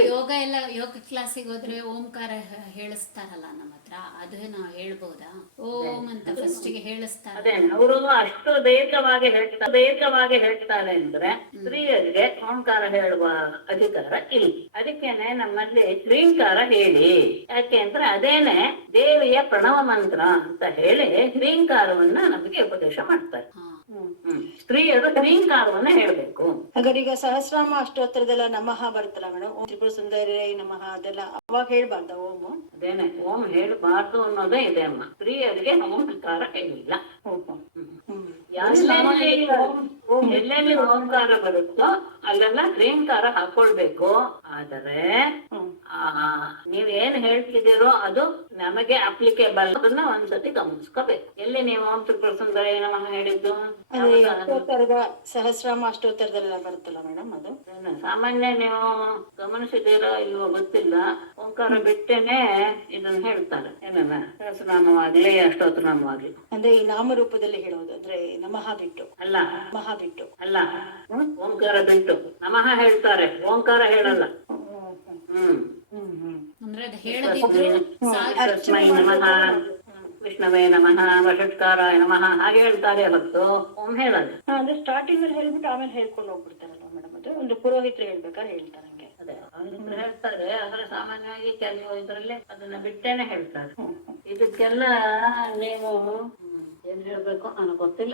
ಯೋಗ ಕ್ಲಾಸಿಗೆ ಹೋದ್ರೆ ಓಂಕಾರ ಹೇಳಿಸ್ತಾರಲ್ಲ ನಮ್ಮ ಹತ್ರ, ಅದು ನಾವು ಹೇಳ್ಬೋದಾ? ಓಂ ಅಂತ ಫಸ್ಟ್ ಗೆ ಹೇಳಿಸ್ತಾರೆ. ಅದೇ ಅವರು ಅಷ್ಟು ದೀರ್ಘವಾಗಿ ಹೇಳ್ತಾರೆ ಅಂದ್ರೆ ಸ್ತ್ರೀಯರಿಗೆ ಓಂಕಾರ ಹೇಳುವ ಅಧಿಕಾರ ಇಲ್ಲ. ಅದಕ್ಕೇನೆ ನಮ್ಮಲ್ಲಿ ಶ್ರೀಂಕಾರ ಹೇಳಿ, ಯಾಕೆ ಅಂದ್ರೆ ಅದೇನೆ ದೇವಿಯ ಪ್ರಣವ ಮಂತ್ರ ಅಂತ ಹೇಳಿ ಶ್ರೀಂಕಾರವನ್ನ ನಮಗೆ ಉಪದೇಶ ಮಾಡ್ತಾರೆ. ಸ್ತ್ರೀಯರು ಶ್ರೀಂಕಾರವನ್ನ ಹೇಳ್ಬೇಕು. ಹಾಗಾದ್ರೆ ಈಗ ಸಹಸ್ರಾಮ ಅಷ್ಟೋತ್ತರದೆಲ್ಲ ನಮಃ ಬರುತ್ತಲ್ಲ ಮೇಡಮ್, ಓಂ ತ್ರಿಪುರ ಸುಂದರಿ ನಮಃ ಅದೆಲ್ಲ ಅವಾಗ ಹೇಳ್ಬಾರ್ದ ಓಂ? ಅದೇನೆ ಓಂ ಹೇಳ್ಬಾರ್ದು ಅನ್ನೋದೇ ಇದೆ ಅಮ್ಮ. ಸ್ತ್ರೀಯರಿಗೆ ಓಂಕಾರ ಹೇಳಿಲ್ಲ. ಎಲ್ಲೆಲ್ಲಿ ಓಂಕಾರ ಬರುತ್ತೋ ಅಲ್ಲೆಲ್ಲ ಶ್ರೀಂಕಾರ ಹಾಕೊಳ್ಬೇಕು. ಆದರೆ ನೀವೇನ್ ಹೇಳ್ತಿದ್ದೀರೋ ಅದು ನಮಗೆ ಅಪ್ಲಿಕೇಬಲ್, ಅದನ್ನ ಒಂದ್ಸತಿ ಗಮನಿಸ್ಕೋಬೇಕು. ಎಲ್ಲಿ ನೀವು ಓಂ ತ್ರಿಪುರ ಸುಂದರಿ ನಮಃ ಹೇಳಿದ್ದು? ಸಹಸ್ರಾಮ ಅಷ್ಟೋತ್ತರದೆಲ್ಲ ಬರುತ್ತಲ್ಲ ಮೇಡಮ್, ಅದು ಸಾಮಾನ್ಯ ನೀವು ಗಮನಿಸಿದಿರೋ ಇಲ್ವೋ ಗೊತ್ತಿಲ್ಲ, ಓಂಕಾರ ಬಿಟ್ಟೇನೆ ಇದನ್ನ ಹೇಳ್ತಾರೆ. ಏನನ್ನ ಸಹಸ್ರನಾಮವಾಗ್ಲಿ ಅಷ್ಟೋತ್ತರನಾಮವಾಗ್ಲಿ ಅಂದ್ರೆ ಈ ನಾಮರೂಪದಲ್ಲಿ ಹೇಳೋದು, ಅಂದ್ರೆ ನಮಃ ಬಿಟ್ಟು ಅಲ್ಲ, ಅಲ್ಲ ಓಂಕಾರ ಬಿಟ್ಟು ನಮಃ ಹೇಳ್ತಾರೆ, ಓಂಕಾರ ಹೇಳಲ್ಲ. ಅಂದ್ರೆ ಅದು ಹೇಳದಿದ್ರು ತಸ್ಮೈ ನಮಃ, ವಿಷ್ಣವೇ ನಮಃ, ವಷಟ್ಕಾರಾಯ ನಮಃ ಹಾಗೆ ಹೇಳ್ತಾರೆ ಹೊತ್ತು ಓಂ ಹೇಳಲ್ಲ. ಅಂದ್ರೆ ಸ್ಟಾರ್ಟಿಂಗ್ ಅಲ್ಲಿ ಹೇಳ್ಬಿಟ್ಟು ಆಮೇಲೆ ಹೇಳ್ಕೊಂಡು ಹೋಗ್ಬಿಡ್ತಾರಲ್ಲ ಮೇಡಮ್, ಅದು ಒಂದು ಪುರೋಹಿತರು ಹೇಳ್ಬೇಕಾದ್ರೆ ಹೇಳ್ತಾರೆ ಹಂಗೆ. ಅದೇ ಹೇಳ್ತಾರೆ, ಆದ್ರೆ ಸಾಮಾನ್ಯವಾಗಿ ಕೆಲವು ಇದ್ರಲ್ಲಿ ಅದನ್ನ ಬಿಟ್ಟೇನೆ ಹೇಳ್ತಾರೆ. ಇದಕ್ಕೆಲ್ಲ ನೀವು ಏನ್ ಹೇಳ್ಬೇಕು ನನಗೆ ಗೊತ್ತಿಲ್ಲ.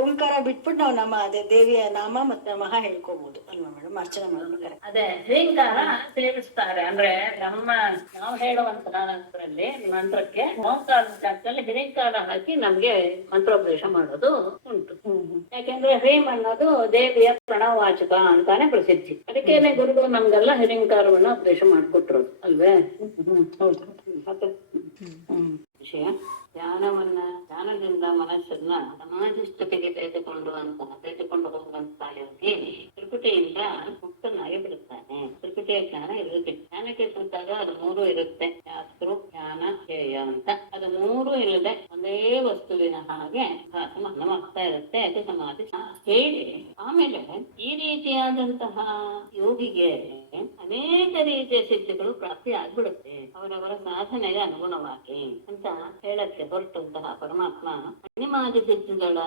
ಓಂಕಾರ ಬಿಟ್ಬಿಟ್ಟು ನಾವು ನಮ್ಮ ಅದೇ ದೇವಿಯ ನಾಮ ಮತ್ತೆ ನಮಃ ಹೇಳ್ಕೋಬಹುದು ಅಲ್ವಾ ಮೇಡಮ್, ಅರ್ಚನೆ ಮಾಡ್ಬೇಕಾರೆ? ಅದೇ ಶ್ರೀಂಕಾರ ಸೇರಿಸ್ತಾರೆ. ಅಂದ್ರೆ ನಾವು ಹೇಳುವಂತ ಮಂತ್ರಕ್ಕೆ ಓಂಕಾರದ ಜಾಗದಲ್ಲಿ ಹಿರಿಂಕಾರ ಹಾಕಿ ನಮ್ಗೆ ಮಂತ್ರೋಪದೇಶ ಮಾಡೋದು ಉಂಟು. ಯಾಕೆಂದ್ರೆ ಹ್ರೀಂ ಅನ್ನೋದು ದೇವಿಯ ಪ್ರಣವವಾಚಕ ಅಂತಾನೆ ಪ್ರಸಿದ್ಧಿ. ಅದಕ್ಕೇನೆ ಗುರುಗಳು ನಮ್ಗೆಲ್ಲ ಹಿರಿಂಕಾರವನ್ನ ಉಪದೇಶ ಮಾಡಿಕೊಟ್ರು ಅಲ್ವೇ? ವಿಷಯ ಜ್ಞಾನದಿಂದ ಮನಸ್ಸನ್ನ ಸಮಾಜ ಸ್ಥಿತಿಗೆ ತೆಗೆದುಕೊಂಡು ಹೋಗುವಂತಹ ಯೋಗಿ ತ್ರಿಪುಟಿಯಿಂದ ಮುಕ್ತನಾಗಿ ಬಿಡುತ್ತಾನೆ. ತ್ರಿಪುಟಿಯ ಜ್ಞಾನ ಇರುತ್ತೆ. ಜ್ಞಾನಕ್ಕೆ ಕುಂತಾಗ ಅದು 3 ಇರುತ್ತೆ, ಶಾಸ್ತ್ರ ಜ್ಞಾನ ಧ್ಯೇಯ ಅಂತ. ಅದು 3 ಇಲ್ಲದೆ ಒಂದೇ ವಸ್ತುವಿನ ಹಾಗೆ ಮನವಾಗ್ತಾ ಇರುತ್ತೆ. ಅದು ಸಮಾಧಿ ಹೇಳಿ ಆಮೇಲೆ ಈ ರೀತಿಯಾದಂತಹ ಯೋಗಿಗೆ ಅನೇಕ ರೀತಿಯ ಸಿದ್ಧಿಗಳು ಪ್ರಾಪ್ತಿ ಆಗ್ಬಿಡುತ್ತೆ ಅವರವರ ಸಾಧನೆಗೆ ಅನುಗುಣವಾಗಿ ಅಂತ ಹೇಳಕ್ಕೆ ಹೊರಟಂತಹ ಪರಮಾತ್ಮ ಅನಿಮಾದಿ ಸಿದ್ಧಿಗಳ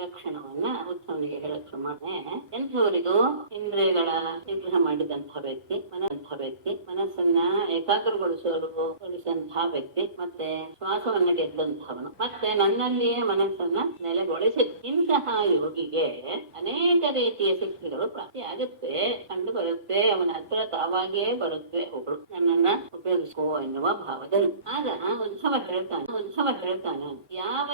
ಲಕ್ಷಣವನ್ನ ಉತ್ಸವನಿಗೆ ಹೇಳಕ್ಕೆ ಮಾಡಿದೆ. ಎಂಥವರಿಗೂ ಇಂದ್ರಿಯಗಳ ನಿಗ್ರಹ ಮಾಡಿದಂತಹ ವ್ಯಕ್ತಿ, ಮನಸ್ಸನ್ನ ಏಕಾಗ್ರಗೊಳಿಸುವಂತಹ ವ್ಯಕ್ತಿ, ಮತ್ತೆ ಶ್ವಾಸವನ್ನ ಗೆದ್ದಂತಹವನು, ಮತ್ತೆ ನನ್ನಲ್ಲಿಯೇ ಮನಸ್ಸನ್ನ ನೆಲೆಗೊಳಿಸಿ ಇಂತಹ ಯೋಗಿಗೆ ಅನೇಕ ರೀತಿಯ ಸಿದ್ಧಿಗಳು ಪ್ರಾಪ್ತಿ ಆಗುತ್ತೆ, ಕಂಡು ಬರುತ್ತೆ. ಅವನ ಹತ್ರ ತಾವಾಗಿಯೇ ಬರುತ್ತೆ, ಒಬ್ರು ನನ್ನನ್ನ ಉಪಯೋಗಿಸ್ಕೋ ಎನ್ನುವ ಭಾವದಲ್ಲಿ. ಆಗ ಉತ್ಸವ ಹೇಳ್ತಾನೆ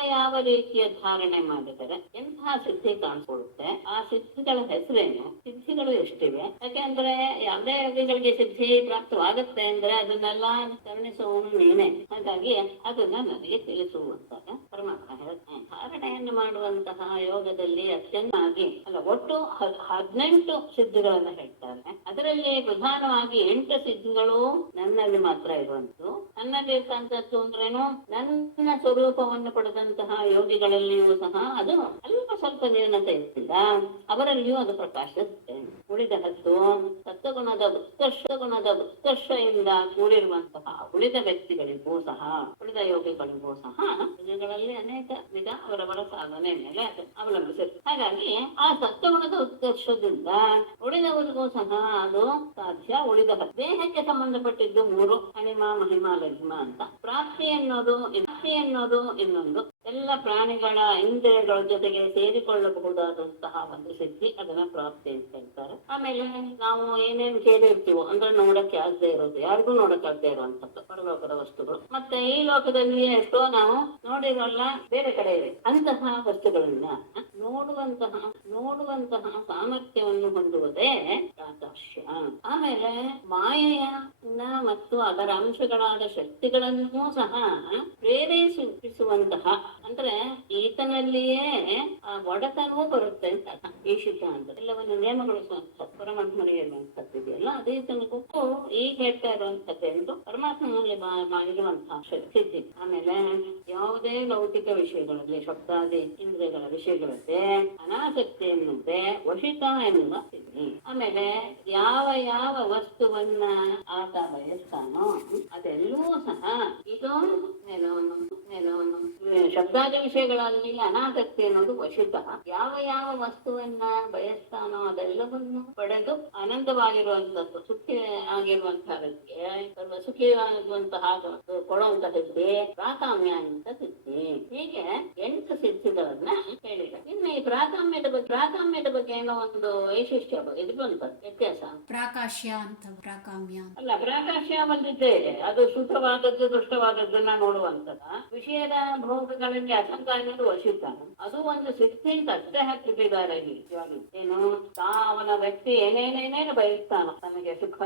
ಯಾವ ರೀತಿಯ ಧಾರಣೆ ಮಾಡಿದರೆ ಎಂತಹ ಸಿದ್ಧಿ ಕಾಣಿಸ್ಕೊಳ್ಳುತ್ತೆ, ಆ ಸಿದ್ಧಿಗಳ ಹೆಸರೇನು, ಸಿದ್ಧಿಗಳು ಎಷ್ಟಿವೆ, ಯಾಕೆಂದ್ರೆ ಯಾವುದೇ ಯೋಗಿಗಳಿಗೆ ಸಿದ್ಧಿ ಪ್ರಾಪ್ತವಾಗುತ್ತೆ ಅಂದ್ರೆ ಅದನ್ನೆಲ್ಲ ಕರುಣಿಸುವವನು ನೀನೆ. ಹಾಗಾಗಿ ಅದನ್ನ ನನಗೆ ತಿಳಿಸುವಂತಹ ಪರಮಾತ್ಮ ಹೇಳ್ತಾನೆ. ಧಾರಣೆಯನ್ನು ಮಾಡುವಂತಹ ಯೋಗದಲ್ಲಿ ಅತ್ಯಂತಾಗಿ ಒಟ್ಟು 18 ಸಿದ್ಧಿಗಳನ್ನ ಹೇಳ್ತಾರೆ. ಅದರಲ್ಲಿ ಪ್ರಧಾನವಾಗಿ 8 ಸಿದ್ಧಿಗಳು ನನ್ನಲ್ಲಿ ಮಾತ್ರ ಇರುವಂತದ್ದು. ನನ್ನಲ್ಲಿ ಇರ್ತಂಥದ್ದು ಅಂದ್ರೇನು, ನನ್ನ ಸ್ವರೂಪವನ್ನು ಪಡೆದಂತಹ ಯೋಗಿಗಳಲ್ಲಿಯೂ ಸಹ ಅದು ಅಲ್ಪ ಸ್ವಲ್ಪ ನ್ಯೂನತೆ ಇಲ್ಲ, ಅವರಲ್ಲಿಯೂ ಅದು ಪ್ರಕಾಶಿಸುತ್ತೆ. ಉಳಿದ 10 ಸತ್ವಗುಣದ ಉತ್ಕರ್ಷದಿಂದ ಕೂಡಿರುವಂತಹ ಉಳಿದ ವ್ಯಕ್ತಿಗಳಿಗೂ ಸಹ, ಉಳಿದ ಯೋಗಿಗಳಿಗೂ ಸಹ ಇವುಗಳಲ್ಲಿ ಅನೇಕ ವಿಧ ಅವರವರ ಸಾಧನೆ ಮೇಲೆ ಅದು ಅವಲಂಬಿಸಿರುತ್ತೆ. ಹಾಗಾಗಿ ಆ ಸತ್ವಗುಣದ ಉತ್ಕರ್ಷದಿಂದ ಉಳಿದವರಿಗೂ ಸಹ ಅದು ಸಾಧ್ಯ. ಉಳಿದ ದೇಹಕ್ಕೆ ಸಂಬಂಧಪಟ್ಟಿದ್ದು 3 ಅಣಿಮ ಮಹಿಮಾ ಲಘಿಮ ಅಂತ. ಪ್ರಾಪ್ತಿ ಅನ್ನೋದು ಇನ್ನೊಂದು. ಎಲ್ಲ ಪ್ರಾಣಿಗಳ ಇಂದ್ರಿಯಗಳ ಜೊತೆಗೆ ಸೇರಿಕೊಳ್ಳಬಹುದಾದಂತಹ ಒಂದು ಸಿದ್ಧಿ, ಅದನ್ನ ಪ್ರಾಪ್ತಿ ಅಂತ ಹೇಳ್ತಾರೆ. ಆಮೇಲೆ ನಾವು ಏನೇನ್ ಕೇಳಿರ್ತೀವೋ ಅಂದ್ರೆ ನೋಡಕ್ಕೆ ಆಗದೆ ಇರೋದು, ಯಾರಿಗೂ ನೋಡಕ್ ಆಗದೆ ಇರುವಂತದ್ದು ಪರಲೋಕದ ವಸ್ತುಗಳು, ಮತ್ತೆ ಈ ಲೋಕದಲ್ಲಿ ಎಷ್ಟೋ ನಾವು ನೋಡಿರೋಲ್ಲ, ಬೇರೆ ಕಡೆ ಇವೆ ಅಂತಹ ವಸ್ತುಗಳನ್ನ ನೋಡುವಂತಹ ಸಾಮರ್ಥ್ಯವನ್ನು ಹೊಂದುವುದೇ ಪ್ರಾಕಾಶ್ಯ. ಆಮೇಲೆ ಮಾಯೆಯನ್ನ ಮತ್ತು ಅದರ ಅಂಶಗಳಾದ ಶಕ್ತಿಗಳನ್ನೂ ಸಹ ಪ್ರೇರೇಪಿಸುವಂತಹ, ಅಂದ್ರೆ ಈತನಲ್ಲಿಯೇ ಆ ಒಡೆತನವೂ ಬರುತ್ತೆ ಅಂತ ಈಶಿತ ಅಂತ ಎಲ್ಲವನ್ನು ನಿಯಮಗೊಳಿಸುವಂತ ಪರಮಾತ್ಮನಿಗೆ ಇರುವಂತದ್ದು ಇದೆಯಲ್ಲ, ಅದೇ ತನಗೂ ಈಗ ಹೇಳ್ತಾ ಇರುವಂತದ್ದು ಎಂದು ಪರಮಾತ್ಮನಲ್ಲಿ ಇರುವಂತಹ ಶಕ್ತಿ. ಆಮೇಲೆ ಯಾವುದೇ ಲೌಕಿಕ ವಿಷಯಗಳಲ್ಲಿ, ಶಬ್ದಾದಿ ಇಂದ್ರಿಯಗಳ ವಿಷಯಗಳಲ್ಲಿ ಅನಾಸಕ್ತಿ ಎನ್ನುವುದೇ ವಶಿತ ಎನ್ನುವ ಸ್ಥಿತಿ. ಆಮೇಲೆ ಯಾವ ಯಾವ ವಸ್ತುವನ್ನ ಆತ ಬಯಸ್ತಾನೋ ಅದೆಲ್ಲವೂ ಸಹ ಇದು ಶಬ್ದಾದಿ ವಿಷಯಗಳಲ್ಲಿ ಅನಾಸಕ್ತಿ ಅನ್ನೋದು ವಶಿತ. ಯಾವ ಯಾವ ವಸ್ತುವನ್ನ ಬಯಸ್ತಾನೋ ಅದೆಲ್ಲವನ್ನು ಪಡೆದು ಆನಂದವಾಗಿರುವಂತದ್ದು, ಸುಖಿ ಆಗಿರುವಂತಹದಕ್ಕೆ ಸುಖಿಯಾಗುವಂತಹ ಕೊಡುವಂತಹ ಸಿದ್ಧಿ ಪ್ರಾಕಾಮ್ಯ ಅಂತ ಸಿದ್ಧಿ. ಹೀಗೆ 8 ಸಿದ್ಧಿಗಳನ್ನ ಹೇಳಿದ್ದಾರೆ. ಇನ್ನು ಈ ಪ್ರಾಕಾಮ್ಯದ ಬಗ್ಗೆ ಏನೋ ಒಂದು ವೈಶಿಷ್ಟ್ಯ ಇದು ಬಂತ ವ್ಯತ್ಯಾಸ. ಪ್ರಾಕಾಶ್ಯ ಅಂತ ಪ್ರಾಕಾಮ್ಯ ಅಲ್ಲ, ಪ್ರಾಕಾಶ್ಯ ಬಂದಿದ್ದೇ ಇದೆ, ಅದು ಶುದ್ಧವಾದದ್ದು ದುಷ್ಟವಾದದ್ದನ್ನ ನೋಡುವಂತದ. ವಿಷಯದ ಭೋಗಗಳಲ್ಲಿ ಅಸಂಕಾರಗಳು ವಶಿತ, ಅದು ಒಂದು ಸಿದ್ಧಿ ಅಂತ ಅಷ್ಟೇ ಹಾಕಿಬಿಟ್ಟಿದ್ದಾರೆ. ಏನು ಅವನ ವ್ಯಕ್ತಿ ಏನೇನೇನೇನು ಬಯಸ್ತಾನೋ, ತನಗೆ ಸುಖ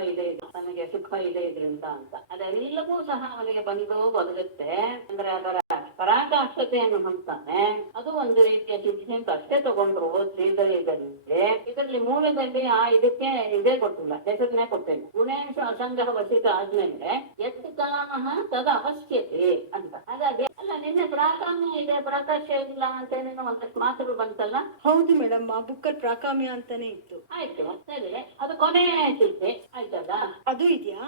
ಇದೆ ಇದರಿಂದ ಅಂತ, ಅದೆಲ್ಲವೂ ಸಹ ಅವನಿಗೆ ಬಂದು ಒದಗುತ್ತೆ. ಅಂದ್ರೆ ಅದರ ಪರಾಕಾಷ್ಠತೆಯನ್ನು ಹೊಂದ್ತಾನೆ. ಅದು ಒಂದು ರೀತಿಯ ಸಿದ್ಧಿ ಅಂತ ಅಷ್ಟೇ ತಗೊಂಡ್ರು ಇದರಲ್ಲಿ ಮೂಲದಲ್ಲಿ ಇದಕ್ಕೆ ಇದೇ ಕೊಟ್ಟಿಲ್ಲ, ಹೆಸರನ್ನೇ ಕೊಟ್ಟಿಲ್ಲ. ಗುಣೇಶ ಅಸಂಗ್ರಹ ವಸಿತ ಆದ್ಮೇಲೆ ಎತ್ತು ಕಾಮಃ ತದ ಅವಶ್ಯತೆ ಅಂತ. ಹಾಗಾಗಿ ಅಲ್ಲ, ನಿನ್ನೆ ಪ್ರಾಕಾಮ್ಯ ಇದೆ ಪ್ರಾಕಾಶ್ಯ ಇಲ್ಲ ಅಂತ ಏನೇನೋ ಒಂದಷ್ಟು ಮಾತುಗಳು ಬಂತಲ್ಲ. ಹೌದು ಮೇಡಮ್, ಆ ಬುಕ್ಕಲ್ಲಿ ಪ್ರಾಕಾಮ್ಯ ಅಂತಾನೆ ಇತ್ತು. ಆಯ್ತು, ಸರಿ, ಅದು ಕೊನೆ ಸಿದ್ಧಿ ಆಯ್ತಲ್ಲ, ಅದು ಇದೆಯಾ?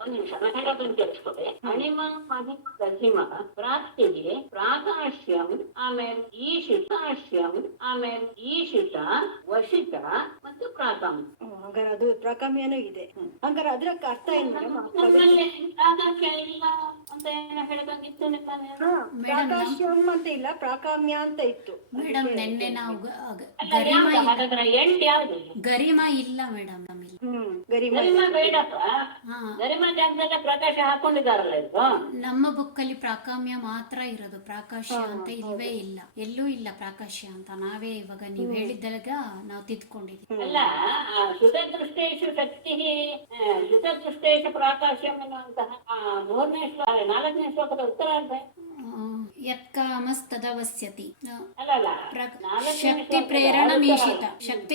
ಒಂದ್ ನಿಮಿಷ ಹೇಳೋದನ್ನು ಕೇಳಿಸ್ಕೊಳ್ಳಿ. ಅಣಿಮ ಮಹಿಮ ಪ್ರಾಪ್ತಿಗೆ ಪ್ರಾಕಾಶ್ಯಂ, ಆಮೇಲೆ ಈಶಿತ ವಶಿತ ಮತ್ತು ಪ್ರಾಕಾಮ್ಯ. ಹಂಗಾರೆ ಅದು ಪ್ರಾಕಾಮ್ಯನೂ ಇದೆ. ಹಂಗಾರೆ ಅದ್ರ ಅರ್ಥ ಏನ್ ಮೇಡಮ್? ಪ್ರಾಕಾಶ್ಯ ಇಲ್ಲ ಅಂತ ಏನೋ ಹೇಳದಂಗಿತ್ತು ನಿಮ್ಮನೆ. ಪ್ರಾಕಾಶ್ಯಂ ಅಂತ ಇಲ್ಲ, ಪ್ರಾಕಾಮ್ಯ ಅಂತ ಇತ್ತು ಮೇಡಮ್. ನಿನ್ನೆ ನಾವು ಗರಿಮ ಇಲ್ಲ ಮೇಡಮ್ ನಮಗೆ. ಗರಿಮ ಬೇಡಪ್ಪ, ಗರಿಮ ಜಾಗದಲ್ಲೇ ಪ್ರಕಾಶ ಹಾಕೊಂಡಿದಾರಲ್ಲ ಇದು. ನಮ್ಮ ಬುಕ್ಕಲ್ಲಿ ಪ್ರಾಕಾಮ್ಯ ಮಾತ್ರ ಇರೋದು, ಪ್ರಾಕಾಶ್ಯ ಅಂತ ಇಲ್ವೇ ಇಲ್ಲ, ಎಲ್ಲೂ ಇಲ್ಲ ಪ್ರಾಕಾಶ್ಯ ಅಂತ. ನಾವೇ ಇವಾಗ ನೀವು ಹೇಳಿದಾಗ ನಾವು ತಿದ್ಕೊಂಡಿದ್ವಿ. ಅಲ್ಲ, ಶುತದೃಷ್ಟೇಶು ಶಕ್ತಿ ಶುತದೃಷ್ಟೇಶು ಪ್ರಾಕಾಶ್ಯಂ ಎನ್ನುವಂತಹ 4ನೇ ಶ್ಲೋಕದ ಉತ್ತರ ಅಂತ ಯತ್ಕಾಮಸ್ತದವಸ್ಯತಿ ಶಕ್ತಿ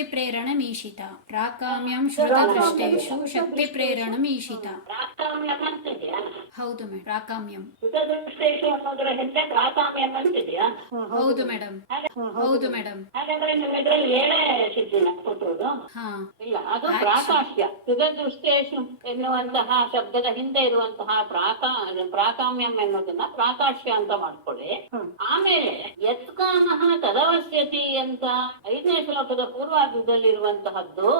ಪ್ರೇರಣ ಮೀಶಿತ ಪ್ರಾಕಾಮ್ಯಂ ಶ್ರುತದೃಷ್ಟೇಷು ಶಕ್ತಿ ಪ್ರೇರಣ ಮೀಶಿತ. ಹೌದು ಮೇಡಮ್, ಪ್ರಾಕಾಮ್ಯಂ. ಹೌದು ಮೇಡಮ್, ಹೌದು ಮೇಡಮ್. ಹಾ, ಇಲ್ಲ, ಅದು ಪ್ರಾಕಾಶ್ಯ. ಶುತದೃಷ್ಟೇಶು ಎನ್ನುವಂತಹ ಶಬ್ದದ ಹಿಂದೆ ಇರುವಂತಹ ಪ್ರಾಕಾಮ್ಯಂ ಎನ್ನುವುದನ್ನ ಪ್ರಾಕಾಶ್ಯ ಅಂತ ಮಾಡ್ಕೊಳ್ಳಿ. ಆಮೇಲೆ ಯತ್ಕಾಮಃ ತದವಶ್ಯತಿ ಅಂತ 5ನೇ ಶ್ಲೋಕದ ಪೂರ್ವಾರ್ಧದಲ್ಲಿ ಇರುವಂತಹದ್ದು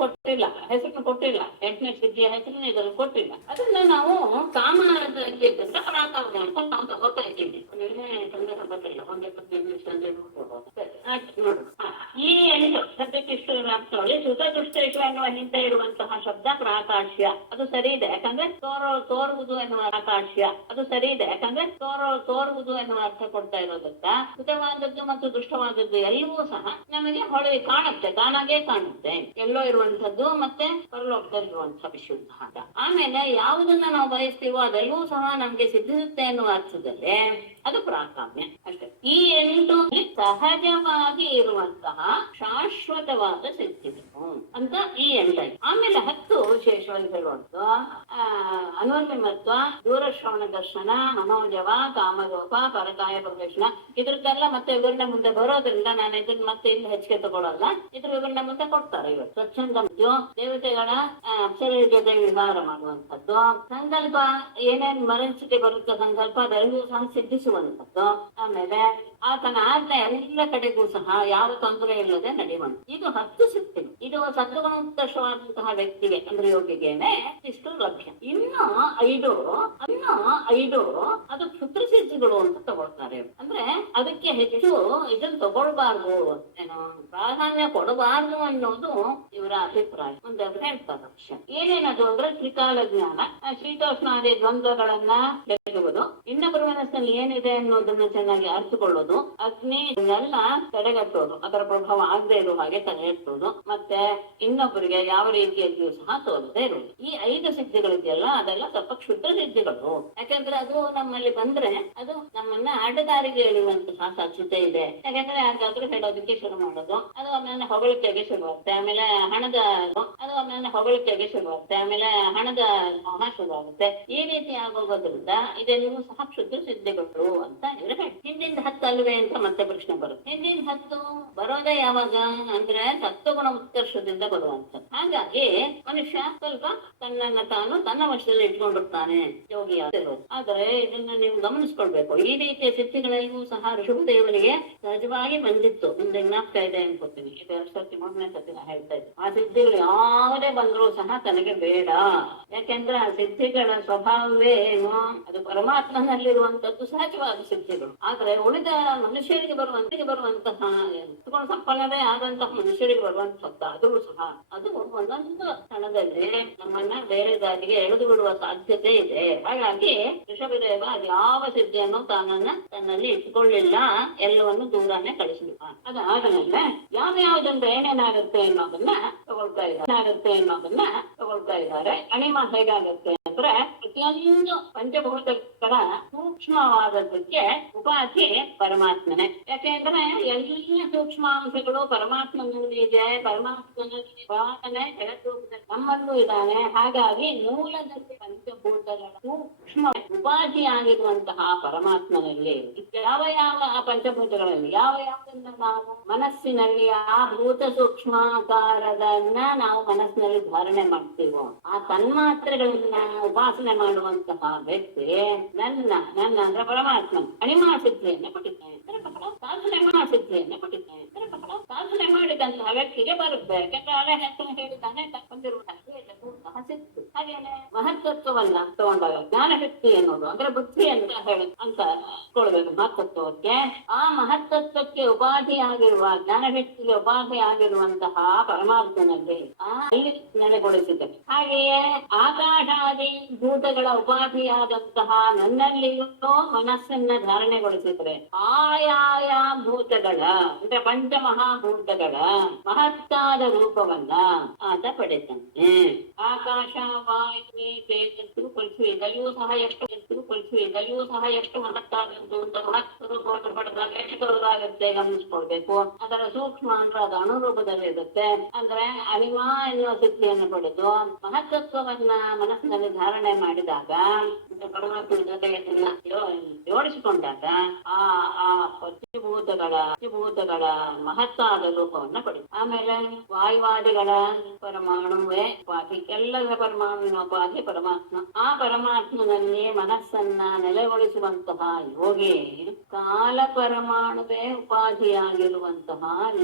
ಕೊಟ್ಟಿಲ್ಲ, ಹೆಸರನ್ನು ಕೊಟ್ಟಿಲ್ಲ. 8ನೇ ಸಿದ್ಧಿಯ ಹೆಸರನ್ನು ಇದರಲ್ಲಿ ಕೊಟ್ಟಿಲ್ಲ. ಅದನ್ನ ನಾವು ಪ್ರಾಕಾಮ್ಯ ಅಂತ ನಾವು ತಗೋತಾ ಇದ್ದೀವಿ. ಈ 8 ಸದ್ಯಕ್ಕೆ ಇಷ್ಟು ನೋಡಿ. ಶುತದೃಷ್ಟೇಶು ಎನ್ನುವ ಹಿಂದೆ ಇರುವಂತಹ ಶಬ್ದ ಪ್ರಾಕಾಶ್ಯ, ಅದು ಸರಿ ಇದೆ. ಯಾಕಂದ್ರೆ ತೋರುವುದು ಎನ್ನುವ ಪ್ರಾಕಾಶ್ಯ, ಅದು ಸರಿ ಇದೆ. ಯಾಕಂದ್ರೆ ತೋರುವುದು ಎನ್ನುವ ಅರ್ಥ ಕೊಡ್ತಾ ಇರೋದಕ್ಕ ಶುದ್ಧವಾದದ್ದು ಮತ್ತು ದುಷ್ಟವಾದದ್ದು ಎಲ್ಲವೂ ಸಹ ನಮಗೆ ಹೊಳೆ ಕಾಣುತ್ತೆ, ತಾನಾಗೇ ಕಾಣುತ್ತೆ. ಎಲ್ಲೋ ಇರುವಂತದ್ದು ಮತ್ತೆ ಪರಲೋಕದಲ್ಲಿರುವಂತಹ ವಿಶುದ್ಧ ಅಂತ. ಆಮೇಲೆ ಯಾವುದನ್ನ ನಾವು ಬಯಸ್ತೀವೋ ಅದೆಲ್ಲವೂ ಸಹ ನಮ್ಗೆ ಸಿದ್ಧಿಸುತ್ತೆ ಎನ್ನುವ ಅರ್ಥದಲ್ಲಿ ಅದು ಪ್ರಾಕಾಮ್ಯ ಅಷ್ಟೇ. ಈ 8 ಸಹಜವಾಗಿ ಇರುವಂತಹ ಶಾಶ್ವತವಾದ ಸಿದ್ಧಿಗಳು ಅಂತ ಈ 8. ಆಮೇಲೆ 10 ವಿಶೇಷವಾಗಿ ಹೇಳುವಂತ ಅನುರ್ಮಿಮತ್ವ, ದೂರಶ್ರವಣ ದರ್ಶನ, ಮನೋಜವ, ಕಾಮರೂಪ, ಪರಕಾಯ ಪ್ರವೇಶನ. ಇದ್ರದ್ದೆಲ್ಲ ಮತ್ತೆ ವಿವರಣೆ ಮುಂದೆ ಬರೋದ್ರಿಂದ ನಾನು ಇದನ್ನ ಮತ್ತೆ ಇಲ್ಲಿ ಹೆಚ್ಚಿಗೆ ತಗೊಳ್ಳಲ್ಲ. ಇದ್ರ ವಿವರಣೆ ಮುಂದೆ ಕೊಡ್ತಾರೆ ಇವರು. ಸ್ವಚ್ಛಂದ ದೇವತೆಗಳ ಅಕ್ಷರ ಜೊತೆ ವಿಹಾರ ಮಾಡುವಂಥದ್ದು, ಸಂಕಲ್ಪ ಏನೇನ್ ಮನಸ್ಸಿಗೆ ಬರುತ್ತೆ ಸಂಕಲ್ಪ ಅದೆಲ್ಲವೂ ಸಹ ಸಿದ್ಧಿಸುವಂಥದ್ದು. ಆಮೇಲೆ ಆತನ ಆಜ್ಞೆ ಎಲ್ಲ ಕಡೆಗೂ ಸಹ ಯಾವ ತೊಂದರೆ ಇಲ್ಲದೆ ನಡೆಯುವಂತ ಇದು 10 ಸಿದ್ಧಿಗಳು. ಇದು ಸತ್ವಗುಣೋತ್ಕರ್ಷವಾದಂತಹ ವ್ಯಕ್ತಿಗೆ ಅಂದ್ರೆ ಯೋಗಿಗೇನೆ ಇಷ್ಟು ಲಭ್ಯ. ಇನ್ನು 5 ಅದು ಕ್ಷುದ್ರ ಸಿದ್ಧಿಗಳು ಅಂತ ತಗೊಳ್ತಾರೆ. ಅಂದ್ರೆ ಅದಕ್ಕೆ ಹೆಚ್ಚು ಇದನ್ನ ತಗೊಳ್ಬಾರ್ದು, ಏನು ಪ್ರಾಧಾನ್ಯ ಕೊಡಬಾರ್ದು ಅನ್ನೋದು ಇವರ ಅಭಿಪ್ರಾಯ. ಮುಂದೆ ಹೇಳ್ತಾರೆ ಏನೇನದು ಅಂದ್ರೆ ತ್ರಿಕಾಲ ಜ್ಞಾನ, ಶೀತೋಷ್ಣಾದಿ ದ್ವಂದ್ವಗಳನ್ನ ತೆಗೆದುವುದು, ಇನ್ನೊಬ್ಬರ ಮನಸ್ಸಿನಲ್ಲಿ ಏನಿದೆ ಅನ್ನೋದನ್ನ ಚೆನ್ನಾಗಿ ಅರ್ಥಕೊಳ್ಳೋದು, ಅಗ್ನಿ ಇದನ್ನೆಲ್ಲ ತಡೆಗಟ್ಟೋದು, ಅದರ ಪ್ರಭಾವ ಆಗದೆ ಇರೋ ಹಾಗೆ ತಡೆಗಟ್ಟೋದು, ಮತ್ತೆ ಇನ್ನೊಬ್ಬರಿಗೆ ಯಾವ ರೀತಿಯಲ್ಲಿಯೂ ಸಹ ತೋರದೆ ಇರುವುದು. ಈ 5 ಸಿದ್ಧಿಗಳಿದೆಯಲ್ಲ ಅದೆಲ್ಲ ಸ್ವಲ್ಪ ಕ್ಷುದ್ರ ಸಿದ್ಧಿಗಳು. ಯಾಕಂದ್ರೆ ಅದು ನಮ್ಮಲ್ಲಿ ಬಂದ್ರೆ ಅದು ನಮ್ಮನ್ನ ಅಡ್ಡದಾರಿಗೆ ಎಳೆಯುವಂತಹ ಸಾಧ್ಯತೆ ಇದೆ. ಯಾಕಂದ್ರೆ ಯಾರಿಗಾದ್ರೂ ಹೇಳೋದಕ್ಕೆ ಶುರು ಮಾಡೋದು, ಅದು ಆಮೇಲೆ ಹೊಗಳಿಕೆಗೆ ಶುರುವಾಗುತ್ತೆ, ಆಮೇಲೆ ಅದು ಆಮೇಲೆ ಹೊಗಳಿಕೆಗೆ ಶುರುವಾಗುತ್ತೆ, ಆಮೇಲೆ ಹಣದ ಮೋಹ ಶುರುವಾಗುತ್ತೆ. ಈ ರೀತಿ ಆಗೋಗೋದ್ರಿಂದ ಇದೆಲ್ಲವೂ ಸಹ ಕ್ಷುದ್ರ ಸಿದ್ಧಿಗಳು ಅಂತ ಇವ್ರು ಹೇಳಿ. ಹಿಂದಿನ 10 ಅಲ್ವೇ ಅಂತ ಮತ್ತೆ ಪ್ರಶ್ನೆ ಬರುತ್ತೆ. ಹಿಂದಿನ 10 ಬರೋದೇ ಯಾವಾಗ ಅಂದ್ರೆ ಸತ್ವಗುಣ ಉತ್ಕರ್ಷದಿಂದ ಬರುವಂತ. ಹಾಗಾಗಿ ಮನುಷ್ಯ ಸ್ವಲ್ಪ ತನ್ನನ್ನ ತಾನು ತನ್ನ ವಶದಲ್ಲಿ ಇಟ್ಕೊಂಡಿರ್ತಾನೆ ಯೋಗಿ ಆಗಿರೋದು. ಆದ್ರೆ ಇದನ್ನ ನೀವು ಗಮನಿಸ್ಕೊಳ್ಬೇಕು, ಈ ರೀತಿಯ ಸಿದ್ಧಿಗಳೆಲ್ಲವೂ ಸಹ ಋಷಭದೇವರಿಗೆ ಸಹಜವಾಗಿ ಬಂದಿತ್ತು. ಮುಂದೆ ಜ್ಞಾಪಕ ಇದೆ ಅನ್ಕೋತೀನಿ, ಇದು 3ನೇ ಸತಿ ನಾ ಹೇಳ್ತಾ ಇದ್ದೆ. ಆ ಸಿದ್ಧಿಗಳು ಯಾವುದೇ ಬಂದರೂ ಸಹ ತನಗೆ ಬೇಡ. ಯಾಕೆಂದ್ರೆ ಆ ಸಿದ್ಧಿಗಳ ಸ್ವಭಾವವೇ ಏನು, ಅದು ಪರಮಾತ್ಮನಲ್ಲಿರುವಂತದ್ದು ಸಹಜವಾದ ಸಿದ್ಧಿಗಳು. ಆದ್ರೆ ಉಳಿದ ಮನುಷ್ಯರಿಗೆ ಬರುವಂತಹ ಸಂಪನ್ನದೇ ಆದಂತಹ ಮನುಷ್ಯರಿಗೆ ಬರುವಂತಹದ್ದು ಆದರೂ ಸಹ ಅದು ಒಂದೊಂದು ಕ್ಷಣದಲ್ಲಿ ನಮ್ಮನ್ನ ಬೇರೆ ದಾರಿಗೆ ಎಳೆದು ಬಿಡುವ ಸಾಧ್ಯತೆ ಇದೆ. ಹಾಗಾಗಿ ಋಷಭದೇವ ಅದು ಯಾವ ಸಿದ್ಧಿಯನ್ನು ತನ್ನಲ್ಲಿ ಇಟ್ಕೊಳ್ಳಿಲ್ಲ, ಎಲ್ಲವನ್ನು ದೂರನೇ ಕಳಿಸಲಿಲ್ಲ. ಅದಾದ್ಮೇಲೆ ಯಾವ್ಯಾವ್ದಂದ್ರೆ ಏನೇನಾಗುತ್ತೆ ಅನ್ನೋದನ್ನ ತಗೊಳ್ತಾ ಇದ್ದಾರೆ. ಅಣಿಮ ಹೇಗಾಗುತ್ತೆ ಅಂದ್ರೆ ಪ್ರತಿಯೊಂದು ಪಂಚಭೂತಗಳ ಸೂಕ್ಷ್ಮವಾದದ್ದಕ್ಕೆ ಉಪಾಧಿ ಪರಮಾತ್ಮನೇ. ಯಾಕೆಂದ್ರೆ ಎಲ್ಲ ಸೂಕ್ಷ್ಮಾಂಶಗಳು ಪರಮಾತ್ಮನಲ್ಲಿ ಇದೆ, ಪರಮಾತ್ಮನೇ ಜಗದ್ರೂಪದಲ್ಲಿ ನಮ್ಮಲ್ಲೂ ಇದ್ದಾನೆ. ಹಾಗಾಗಿ ಮೂಲದಲ್ಲಿ ಪಂಚಭೂತಗಳ ಸೂಕ್ಷ್ಮ ಉಪಾಧಿಯಾಗಿರುವಂತಹ ಪರಮಾತ್ಮನಲ್ಲಿ ಯಾವ ಪಂಚಭೂತಗಳಲ್ಲಿ ಯಾವುದನ್ನ ನಾವು ಮನಸ್ಸಿನಲ್ಲಿ ಆ ಭೂತ ಸೂಕ್ಷ್ಮಾಕಾರದನ್ನ ನಾವು ಮನಸ್ಸಿನಲ್ಲಿ ಧಾರಣೆ ಮಾಡ್ತೀವೋ ಆ ತನ್ಮಾತ್ರೆಗಳನ್ನ ಉಪಾಸನೆ ಮಾಡುವಂತಹ ವ್ಯಕ್ತಿ ನನ್ನ ಅಂದ್ರೆ ಪರಮಾತ್ಮ ಅಣಿಮಾ ಸಿದ್ಧಿಯನ್ನ ಪಡಿತಾನೆ, ಸಾಧನೆ ಮಾಡಿದಂತಹ ವ್ಯಕ್ತಿಗೆ ಬರುತ್ತೆ. ಯಾಕಂದ್ರೆ ಹೇಳಿದ್ದಾನೆ ಸಿದ್ದು. ಹಾಗೇನೆ ಮಹತ್ತತ್ವವನ್ನ ತಗೊಂಡಾಗ ಜ್ಞಾನ ಶಕ್ತಿ ಎನ್ನುವುದು ಅಂದ್ರೆ ಬುದ್ಧಿ ಅಂತ ಕೊಡ್ಬೇಕು ಮಹತ್ತತ್ವಕ್ಕೆ. ಆ ಮಹತ್ತತ್ವಕ್ಕೆ ಉಪಾಧಿಯಾಗಿರುವ ಜ್ಞಾನ ಶಕ್ತಿಗೆ ಉಪಾಧಿಯಾಗಿರುವಂತಹ ಪರಮಾತ್ಮನಲ್ಲಿ ಅಲ್ಲಿ ನೆಲೆಗೊಳಿಸಿದೆ. ಹಾಗೆಯೇ ಆಕಾಶಾದಿ ಭೂತಗಳ ಉಪಾಧಿಯಾದಂತಹ ನನ್ನಲ್ಲಿಯೂ ಮನಸ್ಸನ್ನ ಧಾರಣೆಗೊಳಿಸಿದ್ರೆ ಆಯಾಯ ಭೂತಗಳ ಅಂದ್ರೆ ಪಂಚಮಹಾಭೂತಗಳ ಮಹತ್ತಾದ ರೂಪವನ್ನ ಆತ ಪಡೆದಂತೆ. ಆಕಾಶ, ವಾಯು, ತೇಜಸ್ಸು, ಪೃಥ್ವಿ ಇದೆಲ್ಲೂ ಸಹ ಎಷ್ಟು ಮಹತ್ತಾದದ್ದು ಅಂತ ಮಹತ್ ರೂಪವನ್ನು ಪಡೆದಾಗ ಎಷ್ಟು ದೊಡ್ಡದಾಗುತ್ತೆ ಗಮನಿಸ್ಕೊಳ್ಬೇಕು. ಅದರ ಸೂಕ್ಷ್ಮ ಅಂದ್ರೆ ಅದು ಅಣುರೂಪದಲ್ಲಿ ಇರುತ್ತೆ. ಅಂದ್ರೆ ಅಣಿಮ ಎನ್ನುವ ಸಿದ್ಧಿಯನ್ನು ಪಡೆದು ಮಹತ್ತತ್ವವನ್ನ ಮನಸ್ಸಿನಲ್ಲಿ ಧಾರಣೆ ಮಾಡಿದಾಗ ಪರಮಾತ್ಮ ಜೊತೆಗೆ ಜೋಡಿಸಿಕೊಂಡಾಗ ಆ ಪಂಚಭೂತಗಳ ಮಹತ್ತಾದ ರೂಪವನ್ನ ಪಡೆದು ಆಮೇಲೆ ವಾಯುವಾದಿಗಳ ಪರಮಾಣುವೇ ಉಪಾಧಿ, ಎಲ್ಲರ ಪರಮಾಣುವಿನ ಉಪಾಧಿ ಪರಮಾತ್ಮ. ಆ ಪರಮಾತ್ಮನಲ್ಲಿ ಮನಸ್ಸನ್ನ ನೆಲೆಗೊಳಿಸುವಂತಹ ಯೋಗಿ ಕಾಲ ಪರಮಾಣುವೇ ಉಪಾಧಿಯಾಗಿರುವಂತಹ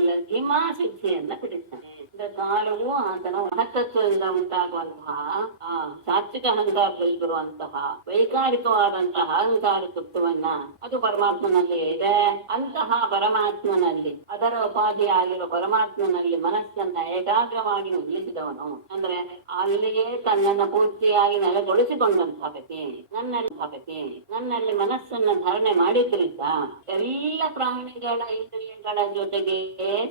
ಲಘಿಮಾ ಸಿದ್ಧಿಯನ್ನ ಪಡಿತಾನೆ. ಕಾಲವು ಆತನ ಮಹತ್ತತ್ವದಿಂದ ಉಂಟಾಗುವಂತಹ ಆ ಸಾತ್ವಿಕ ಅಹಂಕಾರದಲ್ಲಿ ಬರುವಂತಹ ವೈಕಾರಿಕವಾದಂತಹ ಅಹಂಕಾರ ತತ್ವವನ್ನ ಅದು ಪರಮಾತ್ಮನಲ್ಲಿ ಇದೆ. ಅಂತಹ ಪರಮಾತ್ಮನಲ್ಲಿ ಅದರ ಉಪಾಧಿಯಾಗಿರುವ ಪರಮಾತ್ಮನಲ್ಲಿ ಮನಸ್ಸನ್ನ ಏಕಾಗ್ರವಾಗಿ ನಿಲ್ಲಿಸಿದವನು ಅಂದ್ರೆ ಅಲ್ಲಿಯೇ ತನ್ನನ್ನ ಪೂರ್ತಿಯಾಗಿ ನೆಲೆಗೊಳಿಸಿಕೊಂಡಂತಹ ವ್ಯಕ್ತಿ ನನ್ನಲ್ಲಿ ಮನಸ್ಸನ್ನ ಧಾರಣೆ ಮಾಡಿದ್ರಿಂದ ಎಲ್ಲ ಪ್ರಾಣಿಗಳ ಇಂದ್ರಿಯಗಳ ಜೊತೆಗೆ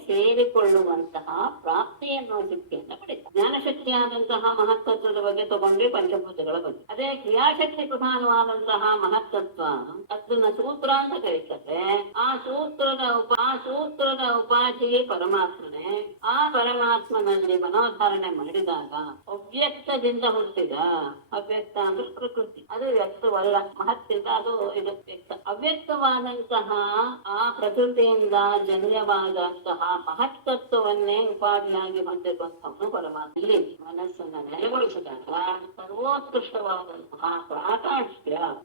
ಸೇರಿಕೊಳ್ಳುವಂತಹ ಪ್ರಾಪ್ತಿಯನ್ನು ಶಕ್ತಿಯನ್ನ ಪಡೆದ. ಜ್ಞಾನಶಕ್ತಿಯಾದಂತಹ ಮಹತ್ತತ್ವದ ಬಗ್ಗೆ ತಗೊಂಡ್ರೆ ಪಂಚಭೂತಗಳ ಬಗ್ಗೆ. ಅದೇ ಕ್ರಿಯಾಶಕ್ತಿ ಪ್ರಧಾನವಾದಂತಹ ಮಹತ್ತತ್ವ ಅದನ್ನ ಸೂತ್ರ ಅಂತ ಕರೀತಾರೆ. ಆ ಸೂತ್ರದ ಉಪಾಧಿ ಪರಮಾತ್ಮನೇ. ಆ ಪರಮಾತ್ಮನಲ್ಲಿ ಮನೋಧಾರಣೆ ಮಾಡಿದಾಗ ಅವ್ಯಕ್ತದಿಂದ ಹುಟ್ಟಿದ, ಅವ್ಯಕ್ತ ಅಂದ್ರೆ ಪ್ರಕೃತಿ, ಅದು ವ್ಯಕ್ತವಲ್ಲ. ಮಹತ್ತಿಂದ ಅದು ಇದು ವ್ಯಕ್ತ. ಅವ್ಯಕ್ತವಾದಂತಹ ಆ ಪ್ರಕೃತಿಯಿಂದ ಜನ್ಯವಾದಂತಹ ಮಹತ್ತತ್ವವನ್ನೇ ಉಪಾಧಿಯಾಗಿ ಹೊಂದಿರುವಂತಹವನು ಪರಮಾತ್ಮನಲ್ಲಿ ಮನಸ್ಸನ್ನ ನೆಲೆಗೊಳಿಸಿದಾಗ ಸರ್ವೋತ್ಕೃಷ್ಟವಾದಂತಹ ಆಕಾಶ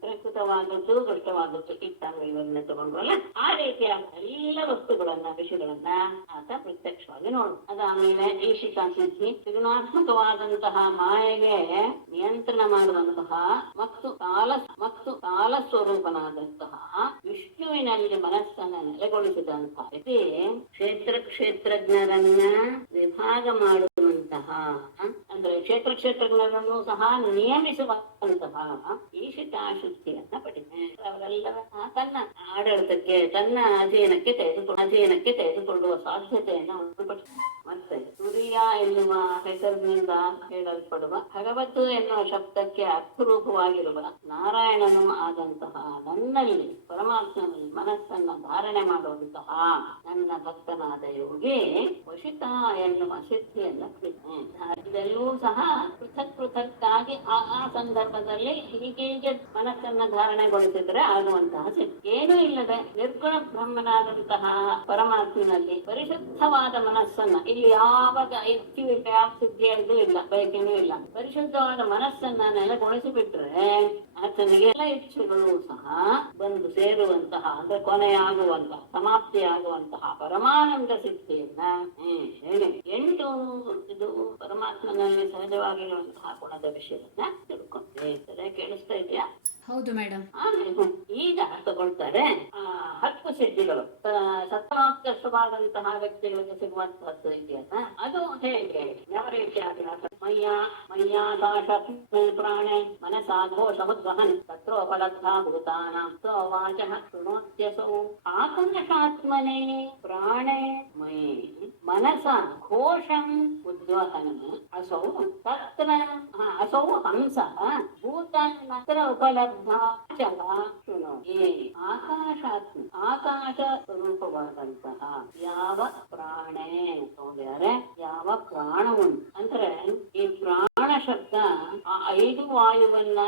ಪ್ರಕೃತವಾದದ್ದು ದೃಷ್ಟವಾದದ್ದು ಇಟ್ಟಾಗ ಇವನ್ನ ತಗೊಂಡ್ವಲ್ಲ, ಆ ರೀತಿಯ ಎಲ್ಲ ವಸ್ತುಗಳನ್ನ ವಿಷಯಗಳನ್ನ ಆತ ಪ್ರತ್ಯಕ್ಷವಾಗಿ ನೋಡು. ಅದಾದ್ಮೇಲೆ ಈಶಿತಾ ಸಿದ್ಧಿ ಸೃಜನಾತ್ಮಕವಾದಂತಹ ಮಾಯೆಗೆ ನಿಯಂತ್ರಣ ಮಾಡುವಂತಹ ಮತ್ತು ಕಾಲ ಸ್ವರೂಪನಾದಂತಹ ವಿಷ್ಣುವಿನಲ್ಲಿ ಮನಸ್ಸನ್ನ ನೆಲೆಗೊಳಿಸಿದಂತಹ ಕ್ಷೇತ್ರಜ್ಞರನ್ನ ವಿಭಾಗ ಮಾಡುವಂತಹ, ಅಂದ್ರೆ ಕ್ಷೇತ್ರಜ್ಞರನ್ನು ಸಹ ನಿಯಮಿಸುವಂತಹ ಈಶಿತಾ ಶುದ್ಧಿಯನ್ನ ಪಡಿದೆ. ಅವರೆಲ್ಲವನ್ನ ತನ್ನ ಆಡಳಿತಕ್ಕೆ, ತನ್ನ ಅಧೀನಕ್ಕೆ ತೆಗೆದುಕೊಳ್ಳುವ ಸಾಧ್ಯತೆಯನ್ನು ಪಡಿಸಿದೆ. ಮತ್ತೆ ತುರಿಯ ಎನ್ನುವ ಹೆಸರಿನಿಂದ ಹೇಳಲ್ಪಡುವ ಭಗವತ್ತು ಎನ್ನುವ ಶಬ್ದಕ್ಕೆ ಅರ್ಥರೂಪವಾಗಿರುವ ನಾರಾಯಣನು ಆದಂತಹ ನನ್ನಲ್ಲಿ, ಪರಮಾತ್ಮನಲ್ಲಿ ಮನಸ್ಸನ್ನ ಧಾರಣೆ ಮಾಡುವಂತಹ ನನ್ನ ಭಕ್ತನಾದ ಯೋಗಿ ವಶಿತ ಎನ್ನುವ ಸಿದ್ಧಿಯನ್ನ ಪಡೆದಿದೆ. ಇದೆಲ್ಲೂ ಸಹ ಪೃಥಕ್ಕಾಗಿ ಆ ಸಂದರ್ಭದಲ್ಲಿ ಹೀಗೆ ಮನಸ್ಸನ್ನ ಧಾರಣೆಗೊಳಿಸಿದ್ರೆ ಆಗುವಂತಹ ಸಿದ್ಧಿ. ಏನೂ ಇಲ್ಲದೆ ನಿರ್ಗುಣ ಬ್ರಹ್ಮನಾದಂತಹ ಪರಮಾತ್ಮನಲ್ಲಿ ಪರಿಶುದ್ಧವಾದ ಮನಸ್ಸನ್ನ, ಇಲ್ಲಿ ಯಾವಾಗ ಹೆಚ್ಚು ಇಲ್ಲ, ಯಾವ ಸಿದ್ಧಿ ಇದು ಇಲ್ಲ, ಬಯಕೆನೂ ಇಲ್ಲ, ಪರಿಶುದ್ಧವಾದ ಮನಸ್ಸನ್ನ ನೆಲೆಗೊಳಿಸಿಬಿಟ್ರೆ ಆತನಿಗೆ ಎಲ್ಲ ಇಚ್ಛೆಗಳು ಸಹ ಬಂದು ಸೇರುವಂತಹ, ಅಂದ್ರೆ ಕೊನೆಯಾಗುವಂತಹ, ಸಮಾಪ್ತಿಯಾಗುವಂತಹ ಪರಮಾನಂದ ಸಿದ್ಧಿಯನ್ನ ಹೇಳಿ 8 ಇದು ಪರಮಾತ್ಮನಲ್ಲಿ ಸಹಜವಾಗಿರುವಂತಹ ಗುಣದ ವಿಷಯವನ್ನ ತಿಳ್ಕೊಂಡೆ. ಕೇಳಿಸ್ತಾ ಇದೆಯಾ? ಹೌದು ಮೇಡಮ್. ಈಗ ತಗೊಳ್ತಾರೆ 10 ಸಿದ್ಧಿಗಳು ಸತ್ಯೋತ್ಕೃಷ್ಟವಾದಂತಹ ವ್ಯಕ್ತಿಗಳಿಗೆ ಸಿಗುವಂತಹದ್ದು ಇದೆಯಲ್ಲ, ಅದು ಹೇಗೆ, ಯಾವ ರೀತಿಯಾಗಿ ಮಯ್ಯಾಕಾಶ ಪ್ರಾಣೆ ಮನಸಾಘೋ ಸಮುದ್ವಹನ್ ತತ್ರೋಪಲಬ್ಧ ಭೂತಾನಾಂ ವಾಚಃ ಶೃಣೋತ್ಯಸೌ ಆಕಾಶಾತ್ಮನೆ ಪ್ರಾಣೇ ಮಯಿ ಮನಸ ಘೋಷಂ ಉದ್ವಹನ್ ಅಸೌ ತತ್ರ ಅಸೌ ಹಂಸಃ ಭೂತಾನ್ ತತ್ರ ಉಪಲಬ್ಧ ಆಕಾಶ ಸ್ವರೂಪವಾದಂತಹ ಯಾವ ಪ್ರಾಣೆ ನೋಡಿದರೆ ಯಾವ ಪ್ರಾಣ ಉಂಟು ಅಂದ್ರೆ ಈ ಪ್ರಾಣ ಶಬ್ದ ಆ 5 ವಾಯುವನ್ನ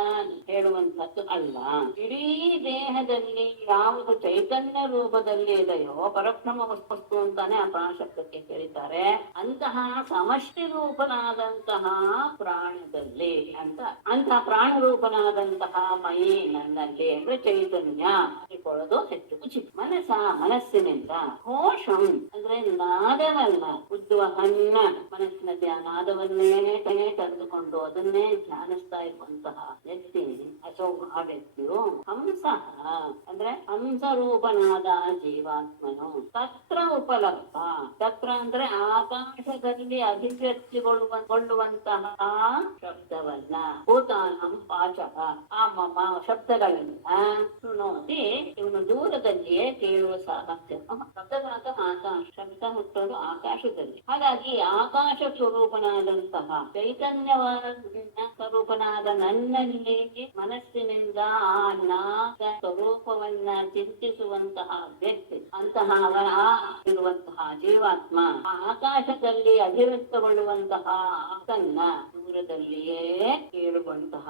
ಹೇಳುವಂತದ್ದು ಅಲ್ಲ. ಇಡೀ ದೇಹದಲ್ಲಿ ಯಾವುದು ಚೈತನ್ಯ ರೂಪದಲ್ಲಿ ಇದೆಯೋ ಪರಬ್ರಹ್ಮ ವಸ್ತು ಅಂತಾನೆ ಆ ಪ್ರಾಣ ಶಬ್ದಕ್ಕೆ ಕೇಳಿದ್ದಾರೆ. ಅಂತಹ ಸಮಷ್ಟಿ ರೂಪನಾದಂತಹ ಪ್ರಾಣದಲ್ಲಿ ಅಂತಹ ಪ್ರಾಣ ರೂಪನಾದಂತಹ ಮೈ ನನ್ನಲ್ಲಿ ಅಂದ್ರೆ ಚೈತನ್ಯ ಇಟ್ಕೊಳ್ಳೋದು ಹೆಚ್ಚು ಉಚಿತ. ಮನಸ್ಸಿನಿಂದ ಘೋಷಂ ಅಂದ್ರೆ ನಾದವಲ್ಲ, ಉದ್ವಹನ್ನ ಮನಸ್ಸಿನಲ್ಲಿ ಆ ನಾದವನ್ನೇ ತೆಗೆದುಕೊಂಡು ಅದನ್ನೇ ಧ್ಯಾನಿಸ್ತಾ ಇರುವಂತಹ ವ್ಯಕ್ತಿ ಆ ವ್ಯಕ್ತಿಯು ಹಂಸ ಅಂದ್ರೆ ಹಂಸ ರೂಪನಾದ ಜೀವಾತ್ಮನು ತತ್ರ ಉಪಲಬ್ಧ. ತತ್ರ ಅಂದ್ರೆ ಆಕಾಶದಲ್ಲಿ ಅಭಿವ್ಯಕ್ತಿಗೊಳ್ಳುವಂತಹ ಶಬ್ದವನ್ನ ಭೂತಾನಂ ಪಾಚಕ ಆ ಶಬ್ದಗಳನ್ನ ಶೃಣೋತಿ, ಇವನು ದೂರದಲ್ಲಿಯೇ ಕೇಳುವ ಸಾಮರ್ಥ್ಯ. ಶಬ್ದವಾದ ಆಕಾಶ, ಶಬ್ದ ಹುಟ್ಟೋದು ಆಕಾಶದಲ್ಲಿ. ಹಾಗಾಗಿ ಆಕಾಶ ಸ್ವರೂಪನಾದಂತಹ ಚೈತನ್ಯವಾದ ಸ್ವರೂಪನಾದ ನನ್ನಲ್ಲಿ ಮನಸ್ಸಿನಿಂದ ಆ ನಾದ ಸ್ವರೂಪವನ್ನ ಚಿಂತಿಸುವಂತಹ ವ್ಯಕ್ತಿ, ಅಂತಹ ಇರುವಂತಹ ಜೀವಾತ್ಮ ಆಕಾಶದಲ್ಲಿ ಅಭಿವ್ಯಕ್ತಗೊಳ್ಳುವಂತಹ ಆತನ್ನ ದೂರದಲ್ಲಿಯೇ ಕೇಳುವಂತಹ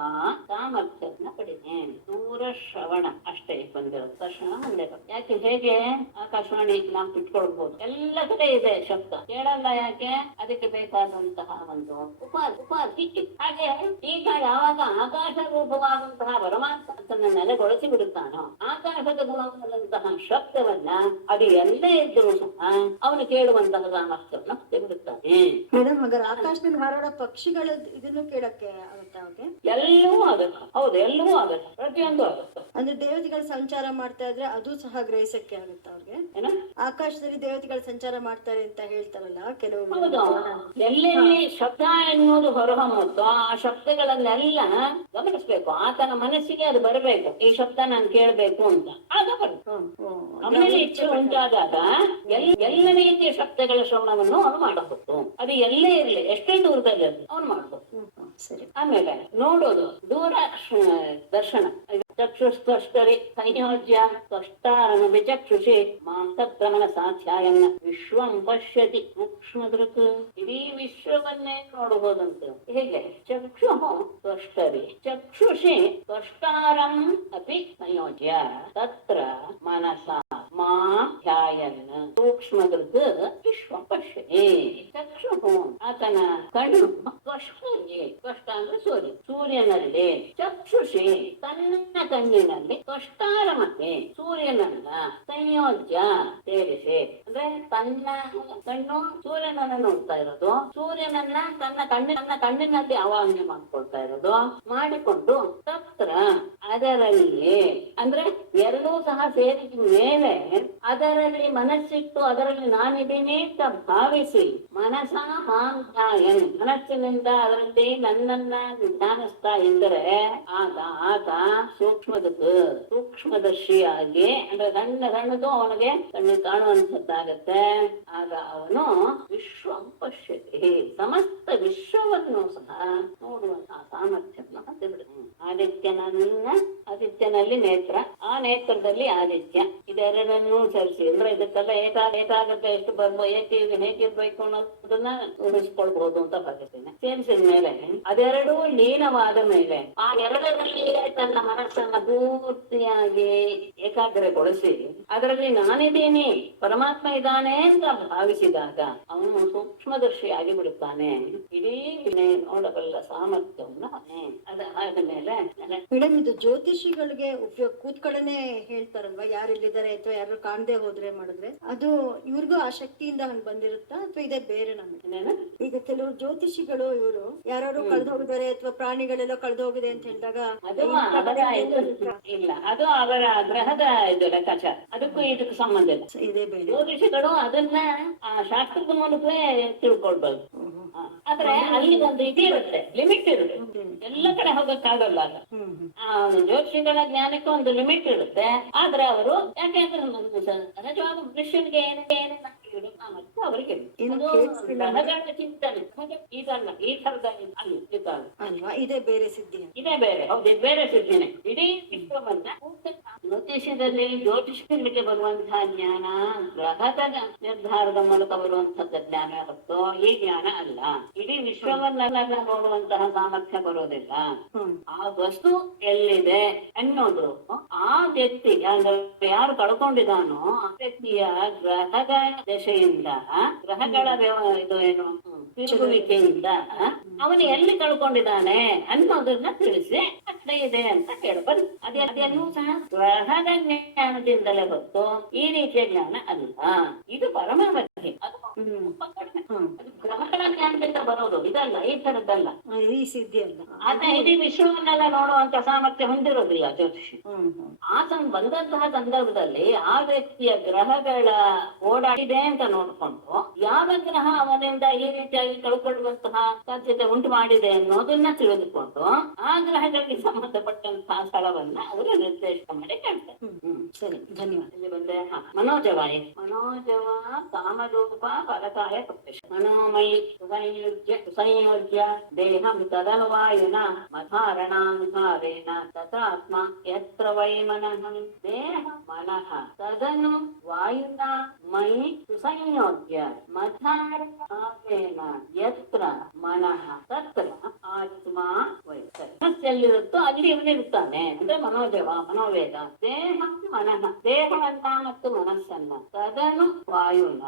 ಸಾಮರ್ಥ್ಯನ ಪಡಿದೆ. ದೂರ ಶ್ರವಣ ಅಷ್ಟೇ ಬಂದಿರೋದು, ದರ್ಶನ ಮುಂದೆ. ಯಾಕೆ ಹೇಗೆ ಆಕಾಶವಾಣಿ ನಾವು ಇಟ್ಕೊಳ್ಬಹುದು, ಎಲ್ಲ ಕಡೆ ಇದೆ ಶಬ್ದ, ಕೇಳಲ್ಲ ಯಾಕೆ? ಅದಕ್ಕೆ ಬೇಕಾದಂತಹ ಒಂದು ಉಪಾಧಿ. ಹಾಗೆ ಈಗ ಯಾವಾಗ ಆಕಾಶ ರೂಪವಾದಂತಹ ಪರಮಾತ್ಮನ ನೆಲೆಗೊಳಿಸಿ ಬಿಡುತ್ತಾನೋ ಆಕಾಶದ ಗುಣವಾದಂತಹ ಶಬ್ದವನ್ನ ಅದು ಎಲ್ಲೇ ಇದ್ರೂ ಸಹ ಅವನು ಕೇಳುವಂತಹ ಸಾಮರ್ಥ್ಯವನ್ನು ತೆಗೆದುತ್ತಾನೆ. ಮೇಡಮ್, ಹಾಗಾದ್ರೆ ಆಕಾಶದಲ್ಲಿ ಹಾರಾಡೋ ಪಕ್ಷಿಗಳ ಇದನ್ನು ಕೇಳಕ್ಕೆ ಆಗುತ್ತೆ ಅವ್ರಿಗೆ? ಎಲ್ಲವೂ ಆಗುತ್ತೆ. ಹೌದು, ಎಲ್ಲವೂ ಆಗುತ್ತೆ, ಪ್ರತಿಯೊಂದು ಆಗುತ್ತೆ. ಅಂದ್ರೆ ದೇವತೆಗಳು ಸಂಚಾರ ಮಾಡ್ತಾ ಇದ್ರೆ ಅದು ಸಹ ಗ್ರಹಿಸಕ್ಕೆ ಆಗುತ್ತೆ ಅವ್ರಿಗೆ? ಆಕಾಶದಲ್ಲಿ ದೇವತೆಗಳು ಸಂಚಾರ ಮಾಡ್ತಾರೆ ಅಂತ ಹೇಳ್ತಾರಲ್ಲ ಕೆಲವು. ಹೌದು, ಎಲ್ಲೆಲ್ಲಿ ಶಬ್ದ ಎನ್ನುವುದು ಹೊರಹೊಮ್ಮುತ್ತೋ ಆ ಶಬ್ದಗಳನ್ನೆಲ್ಲ ಗಮನಿಸ್ಬೇಕು. ಆತನ ಮನಸ್ಸಿಗೆ ಅದು ಬರಬೇಕು, ಈ ಶಬ್ದ ನಾನು ಕೇಳಬೇಕು ಅಂತ. ಆಗ ಬರುತ್ತೆ. ಅವನಲ್ಲಿ ಇಚ್ಛೆ ಉಂಟಾದಾಗ ಎಲ್ಲ ರೀತಿಯ ಶಬ್ದಗಳ ಶ್ರವಣವನ್ನು ಅವನು ಮಾಡಬಹುದು. ಅದು ಎಲ್ಲೇ ಇರಲಿ, ಎಷ್ಟೇ ದೂರದಲ್ಲಿ ಅವನು ಮಾಡಬಹುದು. ಸರಿ. ಆಮೇಲೆ ನೋಡೋದು, ದೂರ ದರ್ಶನ. ಚಕ್ಷುಸ್ತಷ್ಟರಿ ಸಂಯೋಜ್ಯ ತ್ವಷ್ಟಾರನು ವಿಚಕ್ಷುಷಿ ಮಾಂ ತತ್ರ ಮನಸಾಧ್ಯಾಯನ್ನ ವಿಶ್ವಂ ಪಶ್ಯತಿ ಸೂಕ್ಷ್ಮದೃಕ್. ಇಡೀ ವಿಶ್ವವನ್ನೇ ನೋಡಬಹುದಂತೆ. ಹೇಗೆ? ಚಕ್ಷು ತ್ವಷ್ಟರಿ ಚಕ್ಷುಷಿ ತ್ವಷ್ಟಾರಂ ಅಪಿ ಸಂಯೋಜ್ಯ ತತ್ರ ಮನಸ ಮಾ ಧ್ಯಾಯನ್ ಸೂಕ್ಷ್ಮದೃಕ್ ವಿಶ್ವ ಪಶ್ಯೇ ಚಕ್ಷು ಆತನ ಕಣ್ಣು ತ್ವಷ್ಟೇ ತ್ವಷ್ಟ ಅಂದ್ರೆ ಸೂರ್ಯನಲ್ಲಿ ಚಕ್ಷುಷಿ ತನ್ನ ಕಣ್ಣಿನಲ್ಲಿ ತ್ವಷ್ಟಾರ ಮತ್ತೆ ಸೂರ್ಯನನ್ನ ಸಂಯೋಜ್ಯ ಸೇರಿಸಿ ಅಂದ್ರೆ ತನ್ನ ಕಣ್ಣು ಸೂರ್ಯನನ್ನ ನೋಡ್ತಾ ಇರೋದು, ಸೂರ್ಯನನ್ನ ತನ್ನ ಕಣ್ಣಿನಲ್ಲಿ ಆವಾಹನೆ ಮಾಡ್ಕೊಳ್ತಾ ಇರೋದು, ಮಾಡಿಕೊಂಡು ತತ್ರ ಅದರಲ್ಲಿ ಅಂದ್ರೆ ಎರಡೂ ಸಹ ಸೇರಿದ ಮೇಲೆ ಅದರಲ್ಲಿ ಮನಸ್ಸಿಟ್ಟು ಅದರಲ್ಲಿ ನಾನಿದ್ದೀನಿ ಅಂತ ಭಾವಿಸಿ ಮನಸ ಮಾಂಧ್ಯಾಯನ್ ಮನಸ್ಸಿನಿಂದ ಅದರಲ್ಲಿ ನನ್ನನ್ನ ಧ್ಯಾನಿಸ್ತಾ ಇದ್ದರೆ ಆಗ ಆತ ಸೂಕ್ಷ್ಮದರ್ಶಿಯಾಗಿ ಅಂದ್ರೆ ಸಣ್ಣದು ಅವನಿಗೆ ಕಣ್ಣು ಕಾಣುವಂಥದ್ದಾಗತ್ತೆ. ಆಗ ಅವನು ವಿಶ್ವಂ ಪಶ್ಯತಿ ಸಮಸ್ತ ವಿಶ್ವವನ್ನು ಸಹ ನೋಡುವಂತಹ ಸಾಮರ್ಥ್ಯವನ್ನು ಹೊಂದಿಬಿಡುತ್ತೆ. ಆದಿತ್ಯನಲ್ಲಿ ನೇತ್ರ, ಆ ನೇತ್ರದಲ್ಲಿ ಆದಿತ್ಯ, ಇದೆರಡನ್ನೂ ಸೇರಿಸಿ ಅಂದ್ರೆ ಇದಕ್ಕೆಲ್ಲ ಏಕಾಗ್ರತೆ ಎಷ್ಟು ಹೇಗಿರ್ಬೇಕು ಅನ್ನೋದನ್ನ ಊಹಿಸ್ಕೊಳ್ಬಹುದು ಅಂತ ಭಾವಿಸ್ತೇನೆ. ಸೇರಿಸಿದ ಮೇಲೆ ಅದೆರಡೂ ಲೀನವಾದ ಮೇಲೆ ಆ ಎರಡರಲ್ಲಿ ತನ್ನ ಮನಸ್ಸನ್ನ ಪೂರ್ತಿಯಾಗಿ ಏಕಾಗ್ರಗೊಳಿಸಿ ಅದರಲ್ಲಿ ನಾನಿದ್ದೀನಿ ಪರಮಾತ್ಮ ಇದ್ದಾನೆ ಅಂತ ಭಾವಿಸಿದಾಗ ಅವನು ಸೂಕ್ಷ್ಮದರ್ಶಿ ಆಗಿ ಬಿಡುತ್ತಾನೆ. ಇಡೀ ನೋಡಬಲ್ಲ ಸಾಮರ್ಥ್ಯವನ್ನು ಅದಾದ ಮೇಲೆ ಮೇಡಮ್, ಇದು ಜ್ಯೋತಿಷಿಗಳಿಗೆ ಉಪಯೋಗ ಕೂತ್ಕಡನೆ ಹೇಳ್ತಾರಲ್ವಾ, ಯಾರು ಇಲ್ಲಿದ್ದಾರೆ ಅಥವಾ ಯಾರು ಕಾಣದೆ ಹೋದ್ರೆ ಮಾಡಿದ್ರೆ ಅದು ಇವ್ರಿಗೂ ಆ ಶಕ್ತಿಯಿಂದ ಹಂಗ್ ಬಂದಿರುತ್ತಾ ಅಥವಾ ಇದೇ ಬೇರೆ? ನಮಗೆ ಈಗ ಕೆಲವು ಜ್ಯೋತಿಷಿಗಳು ಇವರು ಯಾರು ಕಳ್ದು ಹೋಗಿದ್ದಾರೆ ಅಥವಾ ಪ್ರಾಣಿಗಳೆಲ್ಲ ಕಳ್ದು ಹೋಗಿದೆ ಅಂತ ಹೇಳಿದಾಗ ಇಲ್ಲ, ಅದು ಅವರ ಗ್ರಹದ ಇದು ಲೆಕ್ಕಾಚಾರ, ಅದಕ್ಕೂ ಇದಕ್ಕೂ ಸಂಬಂಧ ಇಲ್ಲ. ಇದೇ ಬೇರೆ ಜ್ಯೋತಿಷಿಗಳು ಅದನ್ನ ಶಾಸ್ತ್ರದ ಮೂಲಕವೇ ತಿಳ್ಕೊಳ್ಬಹುದು. ಆದ್ರೆ ಅಲ್ಲಿ ಒಂದು ಇದಿರುತ್ತೆ, ಲಿಮಿಟ್ ಇರುತ್ತೆ, ಎಲ್ಲ ಕಡೆ ಹೋಗಕ್ಕಾಗಲ್ಲ. ಜ್ಯೋತಿಷಿಗಳ ಜ್ಞಾನಕ್ಕೆ ಒಂದು ಲಿಮಿಟ್ ಇರುತ್ತೆ. ಆದ್ರೆ ಅವರು ಯಾಕೆಂದ್ರೆ ಸಹಜವಾಗಿ ಮನುಷ್ಯನಿಗೆ ಏನೇನ ಅವರಿಗೆ ಗ್ರಹಗಳ ಚಿಂತನೆ ಇದಲ್ಲ, ಈ ಥರದ ಅಲ್ವಾ, ಇದೇ ಬೇರೆ ಸಿದ್ಧಿ, ಇದೇ ಬೇರೆ. ಹೌದು, ಇದು ಬೇರೆ ಸಿದ್ಧಿನೇ. ಇಡೀ ವಿಶ್ವವನ್ನ ಜ್ಯೋತಿಷಗಳಿಗೆ ಬರುವಂತಹ ಜ್ಞಾನ ಗ್ರಹದ ನಿರ್ಧಾರದ ಮೂಲಕ ಬರುವಂತಹದ್ದು ಜ್ಞಾನ ಹೊತ್ತು ಈ ಜ್ಞಾನ ಅಲ್ಲ. ಇಡೀ ವಿಶ್ವವನ್ನೆಲ್ಲ ನೋಡುವಂತಹ ಸಾಮರ್ಥ್ಯ ಬರೋದಿಲ್ಲ. ಆ ವಸ್ತು ಎಲ್ಲಿದೆ ಅನ್ನೋದು ಆ ವ್ಯಕ್ತಿ ಯಾರು ಕಳ್ಕೊಂಡಿದಾನೋ ಆ ವ್ಯಕ್ತಿಯ ಗ್ರಹದ ದಶೆಯಿಂದ, ಗ್ರಹಗಳ ಇದು ಏನು ತಿರುಗುವಿಕೆಯಿಂದ ಅವನು ಎಲ್ಲಿ ಕಳ್ಕೊಂಡಿದ್ದಾನೆ ಅನ್ನೋದನ್ನ ತಿಳಿಸಿ ಅಷ್ಟೇ ಇದೆ ಅಂತ ಹೇಳ್ಬಾರ್ದು. ಅದೆಲ್ಲೂ ಸಹ ಗ್ರಹದ ಜ್ಞಾನದಿಂದಲೇ ಹೊತ್ತು ಈ ರೀತಿಯ ಜ್ಞಾನ ಅಲ್ಲ. ಇದು ಪರಮಾವಧಿ, ಅದು ಗ್ರಹಗಳ ಜ್ಞಾನದಿಂದ ಬರೋದು, ಇದಲ್ಲ, ಈ ತರದ್ದಲ್ಲ, ಈ ಸಿದ್ಧಿ ಅಲ್ಲ. ಆತ ಇಡೀ ವಿಶ್ವವನ್ನೆಲ್ಲ ನೋಡುವಂತ ಸಾಮರ್ಥ್ಯ ಹೊಂದಿರೋದಿಲ್ಲ ಜ್ಯೋತಿಷಿ. ಬಂದಂತಹ ಸಂದರ್ಭದಲ್ಲಿ ಆ ವ್ಯಕ್ತಿಯ ಗ್ರಹಗಳ ಓಡಾಡಿದೆ ಅಂತ ನೋಡ್ಕೊಂಡು ಯಾವ ಗ್ರಹ ಅವನಿಂದ ಈ ರೀತಿಯಾಗಿ ಕಳ್ಕೊಳ್ಳುವಂತಹ ಸಾಧ್ಯತೆ ಉಂಟು ಮಾಡಿದೆ ಅನ್ನೋದನ್ನ ತಿಳಿದುಕೊಂಡು ಆ ಗ್ರಹಗಳಿಗೆ ಸಂಬಂಧಪಟ್ಟಂತಹ ಸ್ಥಳವನ್ನ ಅವರು ನಿರ್ದೇಶನ ಮಾಡಿ ಕಾಣ್ತಾರೆ. ಸರಿ, ಧನ್ಯವಾದ. ಇಲ್ಲಿ ಬಂದೆ ಮನೋಜವಾಯ ಕಾಮರೂಪ ಫಲಕಾಯ ಪ್ರತ್ಯಕ್ಷ ಮನೋಮಯಿ ಸಂಯೋಜ್ಯ ದೇಹಂ ತದನುವಾಯುನ ಮಧಾರಣಾನುಸಾರೇಣ ತಥಾತ್ಮ ಯತ್ರ ವೈ ಮನಃ ದೇಹ ಮನಃ ತದನು ವಾಯುನ ಮಯಿ ಸುಸಂಯೋಜ್ಯ ಮಧಾರಣಾನುಸಾರೇಣ ಯತ್ರ ಮನಃ ತತ್ರ ಆತ್ಮ ವೈ. ಮನಸ್ಸೆಲ್ಲಿರುತ್ತೋ ಅಲ್ಲಿ ಇವನಿರುತ್ತಾನೆ ಅಂದ್ರೆ ಮನೋವೇಗ. ದೇಹ ಮನಃ ದೇಹವನ್ನ ಮತ್ತು ಮನಸ್ಸನ್ನ ತದನು ವಾಯುನ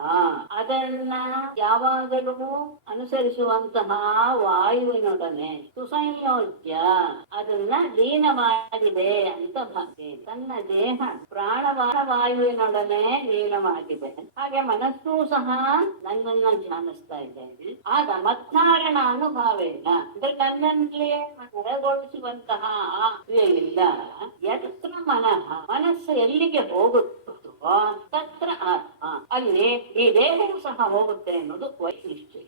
ಅದನ್ನ ಯಾವಾಗಲೂ ಅನುಸರಿಸುವಂತಹ ವಾಯುವಿನೊಡನೆ ಸುಸಂಯೋಜ್ಯ ಅದನ್ನ ಲೀನವಾಗಿದೆ ಅಂತ ಭಾವನೆ. ತನ್ನ ದೇಹ ಪ್ರಾಣವಾದ ವಾಯುವಿನೊಡನೆ ಲೀನವಾಗಿದೆ. ಹಾಗೆ ಮನಸ್ಸು ಸಹ ನನ್ನನ್ನ ಧ್ಯಾನಿಸ್ತಾ ಇದ್ದೇನೆ. ಆಗ ಮತ್ತಾರಣ ಅನುಭವೇನ ಅಂದ್ರೆ ನನ್ನಲ್ಲಿ ಹೊರಗೊಳಿಸುವಂತಹ ಆ ಕ್ರಿಯೆಯಿಂದ ಯತ್ರ ಮನಃ ಮನಸ್ಸು ಎಲ್ಲಿಗೆ ಹೋಗುತ್ತೋ ತತ್ರ ಆತ್ಮ ಅಲ್ಲಿ ಈ ದೇಹವು ಸಹ ಹೋಗುತ್ತೆ ಅನ್ನೋದು ವೈನಿಶ್ಚಯ.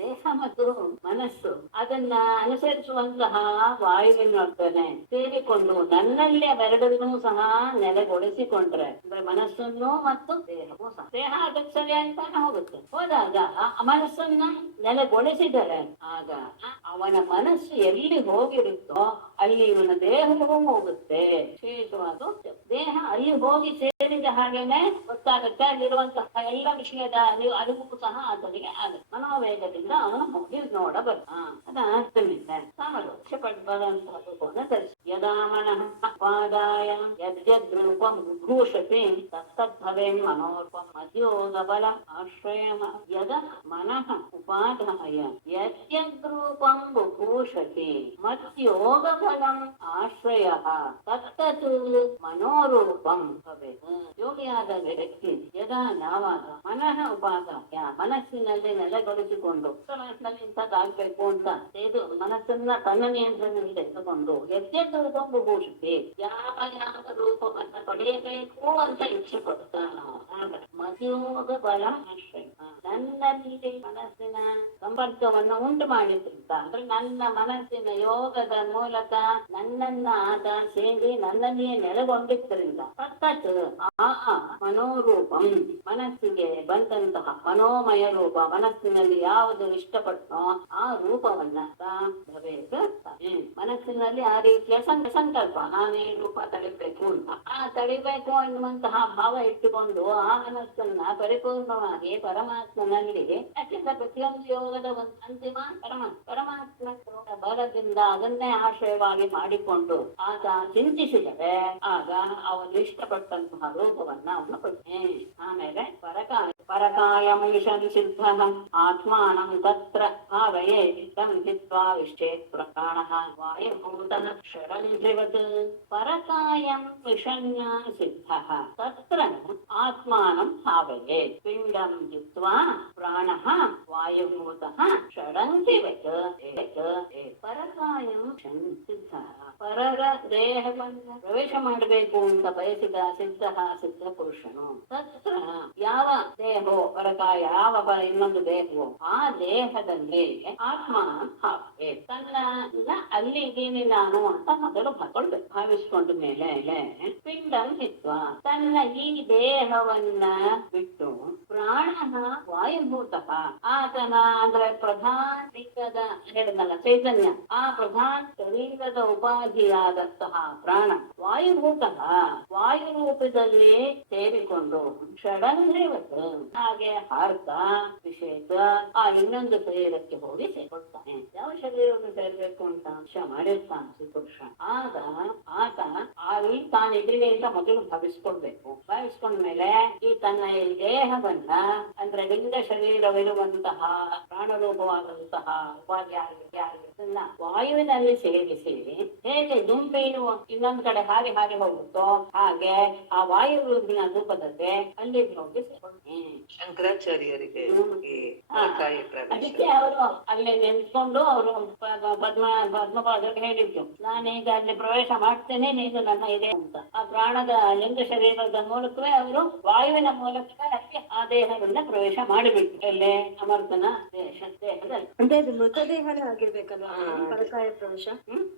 ದೇಹ ಮತ್ತು ಮನಸ್ಸು ಅದನ್ನ ಅನುಸರಿಸುವಂತಹ ವಾಯುವಿನೊಡನೆ ಸೇರಿಕೊಂಡು ನನ್ನಲ್ಲಿ ಅವೆರಡನ್ನೂ ಸಹ ನೆಲೆಗೊಳಿಸಿಕೊಂಡ್ರೆ ಅಂದ್ರೆ ಮನಸ್ಸನ್ನು ಮತ್ತು ದೇಹವೂ ಸಹ ದೇಹ ಅದಕ್ಕೆ ಸರಿ ಅಂತಾನೆ ಹೋಗುತ್ತೆ. ಹೋದಾಗ ಆ ಮನಸ್ಸನ್ನ ನೆಲೆಗೊಳಿಸಿದರೆ ಆಗ ಅವನ ಮನಸ್ಸು ಎಲ್ಲಿ ಹೋಗಿರುತ್ತೋ ಅಲ್ಲಿ ಇವನ ದೇಹವೂ ಹೋಗುತ್ತೆ. ವಿಶೇಷವಾದ ದೇಹ ಅಲ್ಲಿ ಹೋಗಿ ಸೇರಿ ಹೇಳಿದ ಹಾಗೇನೆ ಗೊತ್ತಾಗುತ್ತೆ. ಅಲ್ಲಿರುವಂತಹ ಎಲ್ಲ ವಿಷಯದ ಅರಿವು ಸಹ ಆತನಿಗೆ ಆಗುತ್ತೆ. ಮನೋವೇಗದಿಂದ ಅವನು ಹೋಗಿ ನೋಡಬಲ್ಲ. ಅದಾದ್ಮೇಲೆ ಸಾಮರ್ಥ್ಯ ಪಡುವಂತಹ ರೂಪವನ್ನು ಧರಿಸಿ ಯದಾ ಮನಃ ಉಪಾದಾಯ ಯದ್ಯದ್ರೂಪಂ ವಿಭೂಷತಿ ತತ್ತದ್ಭವೇನ್ ಮನೋರೂಪಂ ಮಧ್ಯೋಗ ಬಲ ಆಶ್ರಯ. ಯದ ಮನಃ ಉಪಾದಾಯ ಯದ್ಯದ್ರೂಪಂ ವಿಭೂಷತಿ ಮಧ್ಯೋಗ ಬಲಂ ಆಶ್ರಯ ತತ್ತತ್ ಮನೋರೂಪಂ ಭವೇತ್. ಯೋಗಿಯಾದ ವ್ಯಕ್ತಿ ಯದಾ ಯಾವಾಗ ಮನಃ ಉಪಾದಾಯ ಮನಸ್ಸಿನಲ್ಲಿ ನೆಲೆಗೊಳಿಸಿಕೊಂಡು ಮನಸ್ಸಿನಲ್ಲಿ ಇಂಥದ್ದಾಗ್ಬೇಕು ಅಂತ ಇದು ಮನಸ್ಸನ್ನ ತನ್ನ ನಿಯಂತ್ರಣದಲ್ಲಿ ತೆಗೆದುಕೊಂಡು ಯದ್ಯದ್ ರೂಪಂ ವಿಭೂಷತಿ ಯಾವ ಯಾವ ರೂಪವನ್ನ ಪಡೆಯಬೇಕು ಅಂತ ಇಚ್ಛೆ ಪಡ್ತಾನೋ ಮಧ್ಯೋಗ ಬಲ ಆಶ್ರಯ. ನನ್ನಲ್ಲಿ ಮನಸ್ಸಿನ ಸಂಪರ್ಕವನ್ನು ಉಂಟು ಮಾಡಿದ್ರಿಂದ ಅಂದ್ರೆ ನನ್ನ ಮನಸ್ಸಿನ ಯೋಗದ ಮೂಲಕ ನನ್ನನ್ನ ಆತ ಸೇರಿ ನನ್ನಲ್ಲಿಯೇ ನೆಲೆಗೊಂಡಿದ್ದರಿಂದ ತತ್ತತ್ ಆ ಮನೋರೂಪಂ ಮನಸ್ಸಿಗೆ ಬಂದಂತಹ ಮನೋಮಯ ರೂಪ ಮನಸ್ಸಿನಲ್ಲಿ ಯಾವುದು ಇಷ್ಟಪಟ್ಟನೋ ಆ ರೂಪವನ್ನ ಭವೇತ್. ಮನಸ್ಸಿನಲ್ಲಿ ಆ ರೀತಿಯ ಸಂಕಲ್ಪ ನಾನೇ ರೂಪ ತಳಿಬೇಕು ಅಂತ ಆ ತಳಿಬೇಕು ಅನ್ನುವಂತಹ ಭಾವ ಇಟ್ಟುಕೊಂಡು ಆ ಮನಸ್ಸನ್ನ ಪರಿಪೂರ್ಣವಾಗಿ ಪರಮಾತ್ಮನಲ್ಲಿ ಯಾಕೆಂದ್ರೆ ಪ್ರತಿಯೊಂದು ಯೋಗದ ಒಂದು ಅಂತಿಮ ಪರಮಾತ್ಮ ಬಲದಿಂದ ಅದನ್ನೇ ಆಶ್ರಯವಾಗಿ ಮಾಡಿಕೊಂಡು ಆತ ಚಿಂತಿಸಿದರೆ ಆಗ ಅವನು ಇಷ್ಟಪಟ್ಟಂತಹ ರೂಪವನ್ನ ಅವನು ಕೊಡ್ತಾನೆ. ಆಮೇಲೆ ಪರಕಾಯಂ ವಿಷನ್ ಸಿದ್ಧ ಆತ್ಮಾನಂ ತತ್ರ ಭಾವಯೇ ಹಿತ್ವಾ ವಿಶ್ಚೇತ್ ಪ್ರಾಣಃ ವಾಯುಭೂತಃ ಷಡಂತ್ರಿವತ್. ಪರಕಾಯಂ ವಿಷಣ್ಯ ಸಿದ್ಧ ತತ್ರ ಆತ್ಮಾನಂ ಭಾವಯೇ ಪಿಂಡಂ ಹಿತ್ವಾ ಪ್ರಾಣಃ ವಾಯುಭೂತಃ ಷಡಂತ್ರಿವತ್. ಪರಕಾಯಂ ಸಿದ್ಧ ಪರರ ದೇಹವನ್ನು ಪ್ರವೇಶ ಮಾಡಬೇಕು ಅಂತ ಬಯಸಿದ ಸಿದ್ಧ ಪುರುಷನು ತತ್ರ ಯಾವ ದೇಹೋ ಪರಕಾಯ ಯಾವ ಇನ್ನೊಂದು ದೇಹವೋ ಆ ದೇಹದಲ್ಲಿ ಆತ್ಮ ತನ್ನ ಅಲ್ಲಿ ಇದ್ದೀನಿ ನಾನು ಅಂತ ಮೊದಲು ಭಾವಿಸ್ಕೊಂಡ ಮೇಲೆ ಪಿಂಡಂ ಹಿತ್ವ ತನ್ನ ಈ ದೇಹವನ್ನ ಬಿಟ್ಟು ಪ್ರಾಣ ವಾಯುಭೂತಃ ಆತನ ಅಂದ್ರೆ ಪ್ರಧಾನ ಲಿಂಗದ ಹೇಳಿದಲ್ಲ ಚೈತನ್ಯ ಆ ಪ್ರಧಾನ ಶರೀರದ ಉಪಾಧಿಯಾದಂತಹ ಪ್ರಾಣ ವಾಯುಭೂತಃ ವಾಯು ರೂಪದಲ್ಲಿ ಸೇರಿಕೊಂಡು ಷಡಂಗ್ರೇವತ್ತು ಹಾಗೆ ಹಾರ್ತ ವಿಶೇಷ ಆ ಇನ್ನೊಂದು ಶರೀರಕ್ಕೆ ಹೋಗಿ ಸೇರ್ಕೊಳ್ತಾನೆ. ಯಾವ ಶರೀರವನ್ನು ಸೇರ್ಬೇಕು ಅಂತ ಅಂಶ ಮಾಡಿರ್ತಾನೆ ಶ್ರೀಕೃಷ್ಣ. ಆಗ ಆತ ಅಲ್ಲಿ ತಾನಿದ್ದೀನಿ ಅಂತ ಮೊದಲು ಭಾವಿಸ್ಕೊಳ್ಬೇಕು. ಭಾವಿಸ್ಕೊಂಡ್ಮೇಲೆ ಈ ತನ್ನ ಈ ದೇಹವನ್ನ ಅಂದ್ರೆ ಲಿಂಗ ಶರೀರವಿರುವಂತಹ ಪ್ರಾಣರೂಪವಾದಂತಹ ಉಪಾಧಿ ಇದನ್ನ ವಾಯುವಿನಲ್ಲಿ ಸೇರಿಸಿ ಹೇಗೆ ದುಂಬೆಯು ಇನ್ನೊಂದ್ ಕಡೆ ಹಾಗೆ ಹಾಗೆ ಹೋಗುತ್ತೋ ಹಾಗೆ ಆ ವಾಯು ರೂಪದಲ್ಲಿ ಅಲ್ಲಿ ಹೋಗಿ ಶಂಕರಾಚಾರ್ಯರಿಗೆ ಅದಕ್ಕೆ ಅವರು ಅಲ್ಲಿ ನಿಂತ್ಕೊಂಡು ಅವರು ಪದ್ಮಪಾದರಿಗೆ ಹೇಳಿದ್ರು ನಾನೀಗ ಅಲ್ಲಿ ಪ್ರವೇಶ ಮಾಡ್ತೇನೆ ನೀನು ನನ್ನ ಇದೆ ಅಂತ. ಆ ಪ್ರಾಣದ ಲಿಂಗ ಶರೀರದ ಮೂಲಕವೇ ಅವರು ವಾಯುವಿನ ಮೂಲಕವೇ ಅಲ್ಲಿ ಆ ದೇಹವನ್ನ ಪ್ರವೇಶ ಮಾಡಿಬಿಟ್ಟು ಅಲ್ಲೇ ಅಮರ್ತನ ದೇಹದಲ್ಲಿ. ಅಂದ್ರೆ ಅದು ಮೃತದೇಹನೇ ಆಗಿರ್ಬೇಕಲ್ವಾ ಪರಕಾಯ ಪ್ರವೇಶ?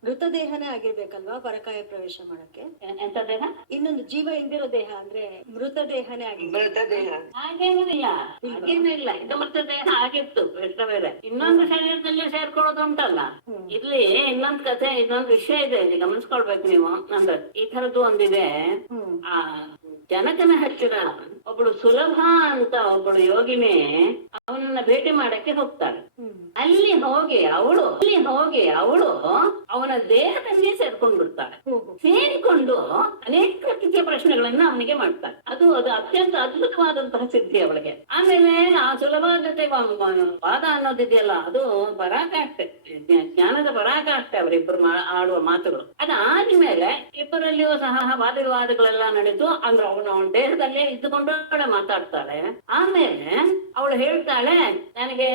ಮೃತದೇಹನೇ ಆಗಿರ್ಬೇಕಲ್ವಾ ಪರಕಾಯ ಪ್ರವೇಶ ಮಾಡಕ್ಕೆ? ಎಂತ ದೇಹ? ಇನ್ನೊಂದು ಜೀವ ಇಲ್ದಿರೋ ದೇಹ ಅಂದ್ರೆ ಮೃತದೇಹನೇ ಮೃತದೇಹ ಹಾಗೇನೂ ಇಲ್ಲ ಇದು ಮೃತದೇಹ ಆಗಿತ್ತು ಬೇರೆ ಇನ್ನೊಂದು ಶರೀರದಲ್ಲಿ ಸೇರ್ಕೊಳ್ಳೋದು ಉಂಟಲ್ಲ. ಇಲ್ಲಿ ಇನ್ನೊಂದು ಕಥೆ ಇನ್ನೊಂದು ವಿಷಯ ಇದೆ ಇಲ್ಲಿ ಗಮನಿಸ್ಕೊಳ್ಬೇಕು ನೀವು. ಅಂದ್ರೆ ಈ ತರದ್ದು ಒಂದಿದೆ. ಆ ಜನಕನ ಹತ್ತಿರ ಒಬ್ಳು ಸುಲಭ ಅಂತ ಒಬ್ಬಳು ಯೋಗಿನಿ ಅವನನ್ನ ಭೇಟಿ ಮಾಡಕ್ಕೆ ಹೋಗ್ತಾಳೆ. ಅಲ್ಲಿ ಹೋಗಿ ಅವಳು ಅವನ ದೇಹದಲ್ಲಿ ಸೇರ್ಕೊಂಡು ಬಿಡ್ತಾಳೆ. ಸೇರಿಕೊಂಡು ಅನೇಕ ರೀತಿಯ ಪ್ರಶ್ನೆಗಳನ್ನ ಅವನಿಗೆ ಮಾಡ್ತಾಳೆ. ಅದು ಅತ್ಯಂತ ಅದ್ಭುತವಾದಂತಹ ಸಿದ್ಧಿ ಅವಳಿಗೆ. ಆಮೇಲೆ ಆ ಸುಲಭತೆ ವಾದ ಅನ್ನೋದಿದೆಯಲ್ಲ ಅದು ಪರಾಕಾಷ್ಠೆ, ಜ್ಞಾನದ ಪರಾಕಾಷ್ಠೆ ಅವರಿಬ್ಬರು ಆಡುವ ಮಾತುಗಳು. ಅದಾದ್ಮೇಲೆ ಇಬ್ಬರಲ್ಲಿಯೂ ಸಹ ವಾದವಿವಾದಗಳೆಲ್ಲ ನಡೆದು ಅಂದ್ರೆ ಅವನ ದೇಹದಲ್ಲೇ ಇದ್ದುಕೊಂಡು ಮಾತಾಡ್ತಾಳೆ. ಆಮೇಲೆ ಅವಳು ಹೇಳ್ತಾಳೆ ನನಗೆ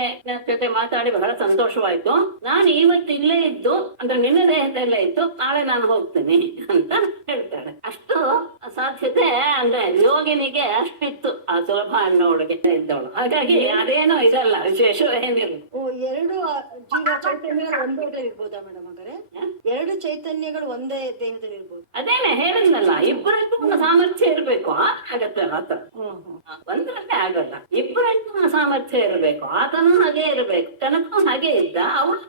ಜೊತೆ ಮಾತಾಡಿ ಬಹಳ ಸಂತೋಷವಾಯ್ತು, ನಾನು ಇವತ್ತು ಇಲ್ಲೇ ಇದ್ದು ಅಂದ್ರೆ ನಿನ್ನ ದೇಹದಲ್ಲೇ ಇದ್ದು ನಾಳೆ ನಾನು ಹೋಗ್ತೀನಿ ಅಂತ ಹೇಳ್ತಾಳೆ. ಅಷ್ಟು ಸಾಧ್ಯತೆ ಅಂದ್ರೆ ಯೋಗಿನಿಗೆ ಅಷ್ಟಿತ್ತು ಆ ಸುಲಭ ಅನ್ನೋಳಿಗೆ ಇದ್ದವಳು. ಹಾಗಾಗಿ ಅದೇನೋ ಇದಲ್ಲ ವಿಶೇಷವೇನಿಲ್ಲ. ಎರಡು ಜೀವ ಚೈತನ್ಯಗಳು ಒಂದೇ ಇರ್ಬೋದಾ ಮೇಡಮ್? ಹಾಗಾದ್ರೆ ಎರಡು ಚೈತನ್ಯಗಳು ಒಂದೇ ದೇಹದಲ್ಲಿ ಇರ್ಬೋದು. ಅದೇನೆ ಹೇಳಿದ್ನಲ್ಲ, ಇಬ್ಬರಿಗೂ ಸಾಮರ್ಥ್ಯ ಇರ್ಬೇಕು. ಆಗತ್ತಲ್ಲ ಆತ ಒಂದ್ರಲ್ಲೇ ಆಗಲ್ಲ, ಇಬ್ಬರಿಗೂ ಸಾಮರ್ಥ್ಯ ಇರ್ಬೇಕು. ಆತನೂ ಹಾಗೆ ಇರ್ಬೇಕು, ತನಗೂ ಹಾಗೆ ಇದ್ದ, ಅವಳು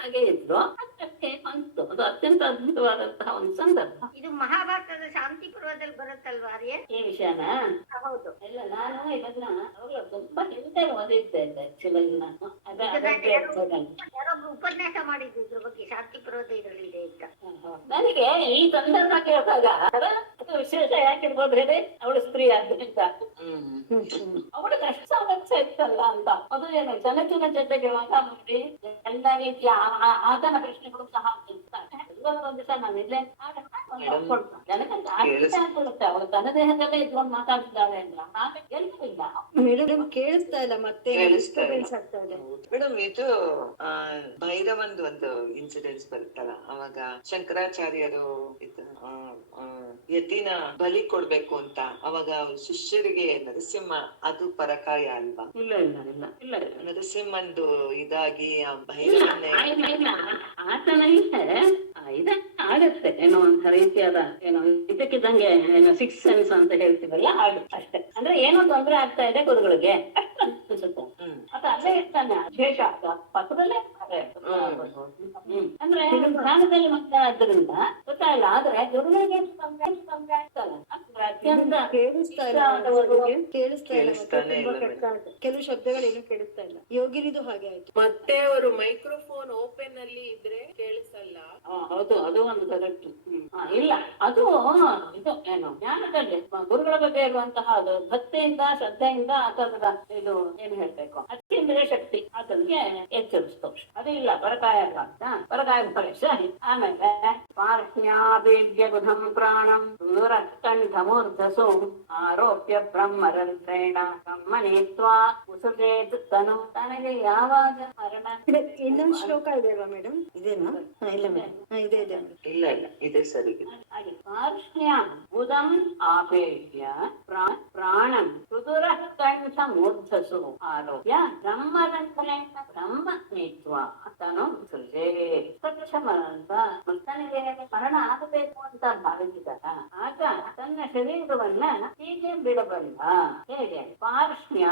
ಹಾಗೆ ಇದ್ರು. ಅಷ್ಟೇ ಅನ್ಸ್ತು. ಅದು ಅತ್ಯಂತ ಅದ್ಭುತವಾದಂತಹ ಒಂದು ಸಂದರ್ಭ. ಇದು ಮಹಾಭಾರತದ ಶಾಂತಿ ಪರ್ವದಲ್ಲಿ ಬರುತ್ತಲ್ವಾ ಆರ್ಯ? ಈ ವಿಷಯನ ಹೌದು. ಇಲ್ಲ, ನಾನು ಇದನ್ನ ಅವಾಗಲೂ ತುಂಬಾ ಹಿಂದೆ ಓದಿದ್ದೆ ಆಕ್ಚುಲಿ ನಾನು. ಯಾರೊಬ್ರು ಉಪನ್ಯಾಸ ಮಾಡಿದ್ರು ಇದ್ರ ಬಗ್ಗೆ, ಶಾಂತಿ ಪರ್ವತ ಇದರಲ್ಲಿದೆ ಅಂತ. ನನಗೆ ಈ ಸಂದರ್ಭ ಕೇಳಿದಾಗ ಅದು ವಿಶೇಷ ಯಾಕಿರ್ಬೋದು ಹೇಳಿ, ಅವಳು ಸ್ತ್ರೀ ಆದ್ದರಿಂದ ಅವಳು ಕಷ್ಟ ಸಮಸ್ಯೆ ಇತ್ತಲ್ಲ ಅಂತ. ಅದು ಏನು ಜನತಿನ ಜೊತೆಗೆ ಮಾತಾಡಿ ಎಲ್ಲ ರೀತಿಯ ಆತನ ಪ್ರಶ್ನೆಗಳು ಸಹ ಇರ್ತಾರೆ. ಇವತ್ತೊಂದು ದಿವಸ ನಾನು ಇಲ್ಲೇ ಜನಕ್ಕಂತ ಆಗ್ಬಿಡುತ್ತೆ, ಅವಳು ತನ್ನ ದೇಹದಲ್ಲೇ ಇದ್ಕೊಂಡು ಮಾತಾಡ್ತಿದ್ದಾಳೆ ಅಂದ್ರೆ ಆಮೇಲೆ ಎಲ್ಲೂ ಇಲ್ಲ. ಮೇಡಮ್ ಕೇಳಿಸ್ತಾ ಇಲ್ಲ, ಮತ್ತೆ ಕೇಳಿಸ್ತಾ ಇಲ್ಲ. disturbance ಆಗ್ತಾ ಇದೆ. ಮೇಡಮ್ ಇದು ಭೈರವಂದು ಒಂದು ಇನ್ಸಿಡೆನ್ಸ್ ಬರುತ್ತಲ್ಲ, ಅವಾಗ ಶಂಕರಾಚಾರ್ಯರು ಯತಿನ ಬಲಿ ಕೊಡ್ಬೇಕು ಅಂತ ಅವಾಗ ಶಿಷ್ಯರಿಗೆ ನರಸಿಂಹ ಅದು ಪರಕಾಯ ಅಲ್ವಾ? ಇಲ್ಲ ಇಲ್ಲ ಇಲ್ಲ ಇಲ್ಲ ಇಲ್ಲ ನರಸಿಂಹಂದು ಇದಾಗಿ ಆ ಭೈರವನ್ನೇ ಆತನಿಗೆ ಇದ ಆಗುತ್ತೆ ಏನೋ ಒಂಥರ ರೀತಿಯಾದ ಏನೋ ಇದಕ್ಕಿದ್ದಂಗೆ ಏನೋ ಸಿಕ್ಸ್ ಸೆನ್ಸ್ ಅಂತ ಹೇಳ್ತೀವಲ್ಲ, ಆಗುತ್ತೆ ಅಷ್ಟೇ. ಅಂದ್ರೆ ಏನೋ ತೊಂದ್ರೆ ಆಗ್ತಾ ಇದೆ ಗುರುಗಳಿಗೆ ಅಷ್ಟು ಅನ್ಸುತ್ತೆ. ಅದು ಅಲ್ಲೇ ಇರ್ತಾನೆ, ವಿಶೇಷ ಪಕ್ಕದಲ್ಲೇ ಇರ್ತಾರೆ. ಅಂದ್ರೆ ಧ್ಯಾನದಲ್ಲಿ ಮತ್ತೆ ಆದ್ದರಿಂದ ಗೊತ್ತಾಯಿಲ್ಲ. ಆದ್ರೆ ಗುರುಗಳಿಗೆ ತೊಂದ್ರೆ ಆಗ್ತಲ್ಲ, ಅತ್ಯಂತ ಕೇಳಿಸ್ತಾ ಇಲ್ಲ ಅವ್ರಿಗೆ, ಕೇಳಿಸ್ತಾ ಇಲ್ಲ, ಮತ್ತೆ ಕೇಳಿಸ್ತಾನೆ ತುಂಬಾ ಇಲ್ಲ ಕಷ್ಟ ಆಗುತ್ತೆ. ಕೆಲವು ಶಬ್ದಗಳೇನು ಕೇಳಿಸ್ತಾ ಇಲ್ಲ. ಯೋಗಿನಿದು ಹಾಗೆ ಆಯ್ತು. ಮತ್ತೆ ಅವರು ಮೈಕ್ರೋಫೋನ್ ಓಪನ್ ಅಲ್ಲಿ ಇದ್ರೆ ಕೇಳಿಸಲ್ಲ. ಹೌದು, ಅದು ಒಂದು ಕರೆಕ್ಟ್. ಇಲ್ಲ, ಅದು ಇದು ಏನು ಜ್ಞಾನದಲ್ಲಿ ಗುರುಗಳ ಬಗ್ಗೆ ಇರುವಂತಹ ಅದು ಭಕ್ತಿಯಿಂದ ಶ್ರದ್ಧೆಯಿಂದ ಆತನ ಇದು ಏನ್ ಹೇಳ್ಬೇಕು, ಅತ್ಯಂದ್ರ ಶಕ್ತಿ ಆತನಿಗೆ ಎಚ್ಚರಿಸ್ತು. ಅದು ಇಲ್ಲ ಪರಕಾಯ ಅಂತ ಪರಕಾಯ ಪರೀಕ್ಷ. ಆಮೇಲೆ ಪಾರ್ಶ್ಯಾಭೇದ್ಯ ಬುಧಂ ಪ್ರಾಣಂ ದೂರಕಂಠಮೂರ್ಧಸು ಆರೋಪ್ಯ ಬ್ರಹ್ಮರಂಧ್ರೇಣ ಬ್ರಹ್ಮನೇತ್ವಾ ಉಸುಜೇತ್ ತನು. ತನಗೆ ಯಾವಾಗ ಮರಣ. ಇನ್ನೊಂದು ಶ್ಲೋಕ ಇದೆ ಅಲ್ವಾ ಮೇಡಮ್? ಇದೇನಾ? ಇಲ್ಲ ಮೇಡಮ್, ಇದೆ ಇದೆ. ಇಲ್ಲ ಇಲ್ಲ ಇದೆ ಸರಿ. ಪಾರ್ಶ್ಯಾಂ ಬುಧಂ ಆಪೇಕ್ಷ್ಯ ಪ್ರಾಣಂ ಸುದುರಃ ಕಂಠ ಮೂರ್ಧಸು ಆರೋಪ್ಯ ಬ್ರಹ್ಮರಂಧ್ರೇಣ ಬ್ರಹ್ಮ ನೀತ್ವಾ ತನು ಸೃಜೇ. ಸ್ವಚ್ಛಮರಂತ ತನಗೆ ಮರಣ ಆಗಬೇಕು ಅಂತ ಭಾವಿಸಿದಾಗ ಆಗ ತನ್ನ ಶರೀರವನ್ನ ಹೀಗೆ ಬಿಡಬಲ್ಲ. ಹೇಗೆ? ಪಾರ್ಶ್ಯ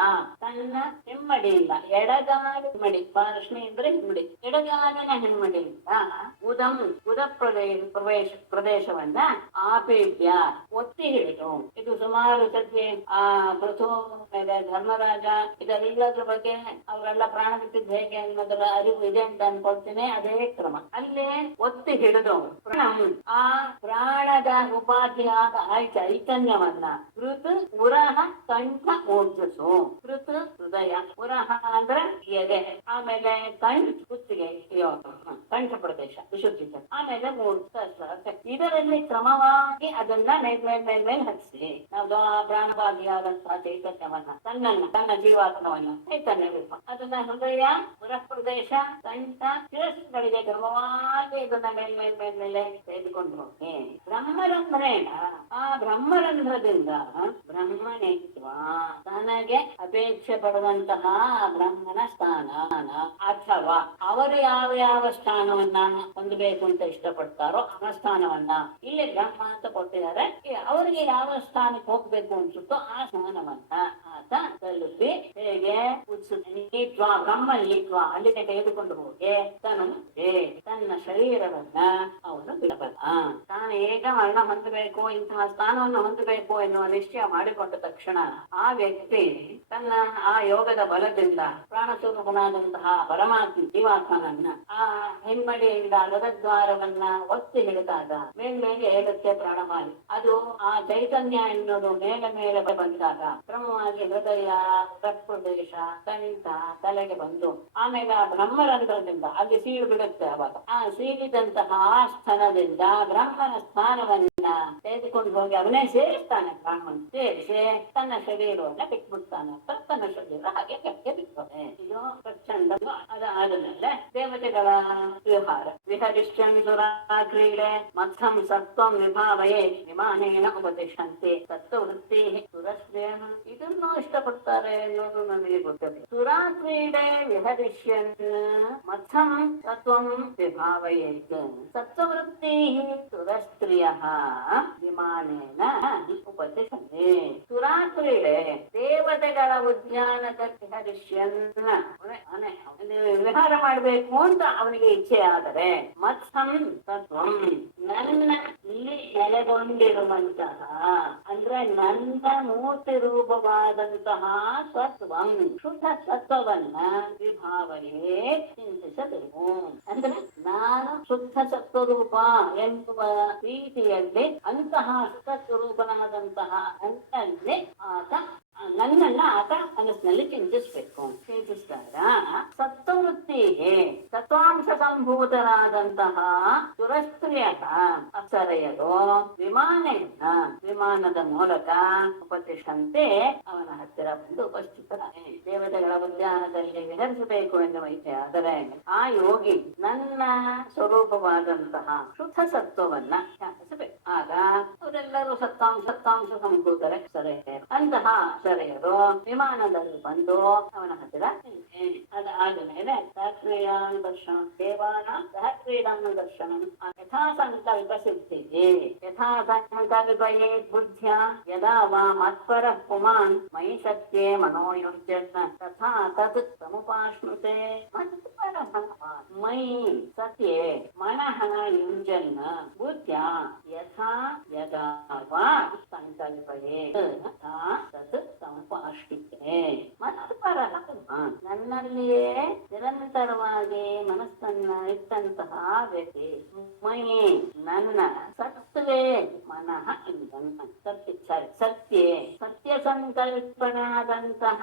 ತನ್ನ ಹೆಮ್ಮಡಿಯಿಂದ, ಎಡಗಾಲ ಹೆಮ್ಮಡಿ, ಪಾರ್ಶ್ಯ ಅಂದ್ರೆ ಹೆಮ್ಮಡಿ, ಎಡಗಾಲಿನ ಹೆಮ್ಮಡಿಯಿಂದ ಉದಂ ಉದ ಪ್ರದೇಶವನ್ನ ಆಪೇದ್ಯ ಒತ್ತಿ ಹಿಡಿದು. ಇದು ಸುಮಾರು ಸತಿ ಪೃಥು ಧರ್ಮರಾಜ ಇದೆಲ್ಲದ್ರ ಬಗ್ಗೆ ಅವರೆಲ್ಲ ಪ್ರಾಣ ಬಿಟ್ಟಿದ್ದು ಹೇಗೆ ಅನ್ನೋದರ ಅರಿವು ಇದೆ ಅಂತ ಅನ್ಕೊಳ್ತೀನಿ. ಅದೇ ಕ್ರಮ ಅಲ್ಲೇ ಒತ್ತಿ ಹಿಡಿದು ಆ ಪ್ರಾಣದ ಉಪಾಧಿಯಾದ ಚೈತನ್ಯವನ್ನ ಕೃತ್ ಉರಹ ಕಂಠ ಮೂರ್ಧಸು. ಕೃತ್ ಹೃದಯ, ಉರಹ ಅಂದ್ರೆ ಎದೆ, ಆಮೇಲೆ ಕಂಠ ಕುತ್ತಿಗೆ ಕಂಠ ಪ್ರದೇಶ ವಿಶುದ್ಧಿ, ಆಮೇಲೆ ಮೂರ್ತ ಇದರಲ್ಲಿ ಕ್ರಮವಾಗಿ ಅದನ್ನ ಮೇಲ್ಮೇಲ್ ಹಚ್ಚಿಸಿ ನಾವು ಆ ಪ್ರಾಣಭಾಗಿಯಾದಂತಹ ಚೈತನ್ಯವನ್ನ ತನ್ನ ಜೀವಾತ್ಮವನ್ನ ಚೈತನ್ಯ ರೂಪ ಅದನ್ನ ಹೃದಯ ಪುರಃ ಪ್ರದೇಶ ಕಂಠ ಶಿರಸ್ಸುಗಳಿಗೆ ಕ್ರಮವಾಗಿ ಇದನ್ನ ಮೇಲ್ಮೇಲೆ ತೆಗೆದುಕೊಂಡು ಹೋಗಿ ಬ್ರಹ್ಮರಂಧ್ರೇಣ ಆ ಬ್ರಹ್ಮರಂಧ್ರದಿಂದ ಬ್ರಹ್ಮನೇತ್ವ ತನಗೆ ಅಪೇಕ್ಷೆ ಪಡುವಂತಹ ಬ್ರಹ್ಮನ ಸ್ಥಾನ ಅಥವಾ ಅವರು ಯಾವ ಸ್ಥಾನವನ್ನ ಹೊಂದಬೇಕು ಅಂತ ಇಷ್ಟಪಡ್ತಾರೋ ಆ ಸ್ಥಾನವನ್ನ ಇಲ್ಲಿ ಬ್ರಹ್ಮ ಅಂತ ಕೊಟ್ಟಿದ್ದಾರೆ. ಅವರಿಗೆ ಯಾವ ಸ್ಥಾನಕ್ಕೆ ಹೋಗ್ಬೇಕು ಅನ್ಸುತ್ತೋ ಆ ಸ್ಥಾನವನ್ನ ಆತ ತಲುಪಿ ಹೇಗೆ ಬ್ರಹ್ಮ ನೀತ್ವ ಅಲ್ಲಿಗೆ ತೆಗೆದುಕೊಂಡು ಹೋಗಿ ತನ್ನ ಶರೀರವನ್ನ ಅವನು ಬಿಡಬಲ್ಲ. ತಾನು ಹೇಗ ಮರಣ ಹೊಂದಬೇಕು, ಇಂತಹ ಸ್ಥಾನವನ್ನು ಹೊಂದಬೇಕು ಎನ್ನುವ ನಿಶ್ಚಯ ಮಾಡಿಕೊಂಡ ತಕ್ಷಣ ಆ ವ್ಯಕ್ತಿ ತನ್ನ ಆ ಯೋಗದ ಬಲದಿಂದ ಪ್ರಾಣಸ್ವರೂಪನಾದಂತಹ ಪರಮಾತ್ಮ ಜೀವಾತ್ಮನನ್ನ ಆ ಹೆಮ್ಮಡಿಯಿಂದ ಲೋಕದ್ವಾರವನ್ನ ಒತ್ತಿ ಹಿಡಿದಾಗ ಮೇಲ್ಮೇಲೆ ಏಳಕ್ಕೆ ಪ್ರಾಣವಾಯು. ಅದು ಆ ಚೈತನ್ಯ ಎನ್ನುವುದು ಮೇಲೆ ಬಂದಾಗ ಕ್ರಮವಾಗಿ ಹೃದಯ ಪ್ರದೇಶ ಕಂಠ ತಲೆಗೆ ಬಂದು ಆಮೇಲೆ ಆ ಬ್ರಹ್ಮರಂಧ್ರದಿಂದ ಅಲ್ಲಿ ಸೀಳು ಬಿಡುತ್ತೆ. ಅವಾಗ ಆ ಸೀಳಿದಂತಹ ಸ್ಥಾನದಿಂದ ಬ್ರಹ್ಮನ ಸ್ಥಾನವನ್ನ ತೆಗೆದುಕೊಂಡು ಹೋಗಿ ಅವನೇ ಸೇರಿಸ್ತಾನೆ. ಬ್ರಾಹ್ಮಣ ಸೇರಿಸಿ ತನ್ನ ಶರೀರವನ್ನ ಬಿಟ್ಬಿಡ್ತಾನೆ. ತನ್ನ ಶರೀರ ಹಾಗೆ ಕೆಳಗೆ ಬಿಡ್ತಾನೆ. ಇದು ಪ್ರಚಂಡ. ಅದಾದ್ಮೇಲೆ ದೇವತೆಗಳ ವ್ಯವಹಾರ. ವಿಹರಿಷ್ಯನ್ ಸುರಾ ಕ್ರೀಡೆ ಮತ್ಸಂ ಸತ್ವಂ ವಿಭಾವಯೇ ವಿಮಾನೇನ ಉಪತಿಷ್ಠಂತೆ ಸತ್ವವೃತ್ತಿ ಸುರಶ್ರೇಣ. ಇದನ್ನು ಇಷ್ಟಪಡ್ತಾರೆ ಅನ್ನೋದು ನನಗೆ ಗೊತ್ತಿಲ್ಲ. ಸುರಾ ಕ್ರೀಡೆ ವಿಹರಿಷ್ಯನ್ ಮತ್ಸಂ ಸತ್ವಂ ವಿಭಾವಯೇತ್ ಸತ್ವವೃತ್ತಿ ಸುರಸ್ತ್ರೀಯಃ ವಿಮಾನೇನ ಉಪತಿಷ್ಠಂತೆ. ಸುರಾ ಕ್ರೀಡೆ ದೇವತೆ ದೇವತೆಗಳ ಉದ್ಯಾನದಲ್ಲಿ ಹರಿಷ್ಯನ್ನ ನೀವು ವಿಹಾರ ಮಾಡ್ಬೇಕು ಅಂತ ಅವನಿಗೆ ಇಚ್ಛೆ ಆದರೆ ಮತ್ಸಂ ತತ್ವಂ ನನ್ನ ಇಲ್ಲಿ ನೆಲೆಗೊಂಡಿರುವಂತಹ ಅಂದ್ರೆ ನನ್ನ ಮೂರ್ತಿ ರೂಪವಾದಂತಹ ಸತ್ವಂ ಶುದ್ಧ ಸತ್ವವನ್ನ ವಿಭಾವನೆ ಚಿಂತಿಸಬೇಕು. ಅಂದ್ರೆ ನಾನು ಶುದ್ಧ ಸತ್ವರೂಪ ಎನ್ನುವ ರೀತಿಯಲ್ಲಿ ಅಂತಹ ಶುದ್ಧ ಸ್ವರೂಪನಾದಂತಹ ನನ್ನನ್ನ ಆತ ಮನಸ್ಸಿನಲ್ಲಿ ಚಿಂತಿಸಿದಾಗ ಸತ್ವವೃತ್ತಿಗೆ ಸತ್ವಾಂಶ ಸಂಭೂತರಾದಂತಹ ಸುರಸ್ತ್ರೀಯ ಅಪ್ಸರೆಯರು ವಿಮಾನದ ಮೂಲಕ ಉಪತಿಷ್ಠಂತೆ ಅವನ ಹತ್ತಿರ ಬಂದು ಉಪಸ್ಥಿತರಾಗಿ ದೇವತೆಗಳ ಉದ್ಯಾನದಲ್ಲಿ ವಿಹರಿಸಬೇಕು ಎನ್ನುವ ಇಚ್ಛೆ ಆದರೆ ಆ ಯೋಗಿ ನನ್ನ ಸ್ವರೂಪವಾದಂತಹ ಶುದ್ಧ ಸತ್ವವನ್ನ ಧ್ಯಾನಿಸಬೇಕು. ಆಗ ಅವರೆಲ್ಲರೂ ಸತ್ವಾಂಶ ಸಂಭೂತರೆ ಅಂತಹ ಅಪ್ಸರೆಯರು ವಿಮಾನದಲ್ಲಿ ಬಂದು ಅವನ ಹತ್ತಿರ ಅದಾದ ಮೇಲೆ ಸಹಕ್ರೀಡಾನ ದರ್ಶನ ದೇವಾನ ಸಹಕ್ರೀಡಾನ ದರ್ಶನ ಯಥಾ ಸಂಕಲ್ಪ ಸಿದ್ಧಿಗೆ ಯಥಾ ಸಂಕಲ್ಪಯೇ ಬುದ್ಧ್ಯ ಯದಾ ವಾ ಮತ್ಪರ ಪುಮಾನ್ ಮಯಿ ಸತ್ಯೇ ಮನೋಯುಜ್ಯನ್ನ ತಥಾ ತತ್ ಸಮುಪಾಶ್ನುತೆ ಮತ್ಪರ ಮಯಿ ಸತ್ಯೇ ಮನಃ ಯುಂಜನ್ನ ಬುದ್ಧ್ಯ ಯಥಾ ಯದಾ ವಾ ಸಂಕಲ್ಪಯೇ ತಥಾ ತತ್ ಸಮುಪಾಶ್ನುತೆ ಮತ್ಪರ ನನ್ನಲ್ಲಿಯೇ ನಿರಂತರವಾಗಿ ಮನಸ್ಸನ್ನ ಇಟ್ಟಂತಹ ವ್ಯಕ್ತಿ ಮಯಿ ನನ್ನ ಸತ್ವೇ ಮನಃ ಸತ್ಯ ಸಂಕಲ್ಪನಾದಂತಹ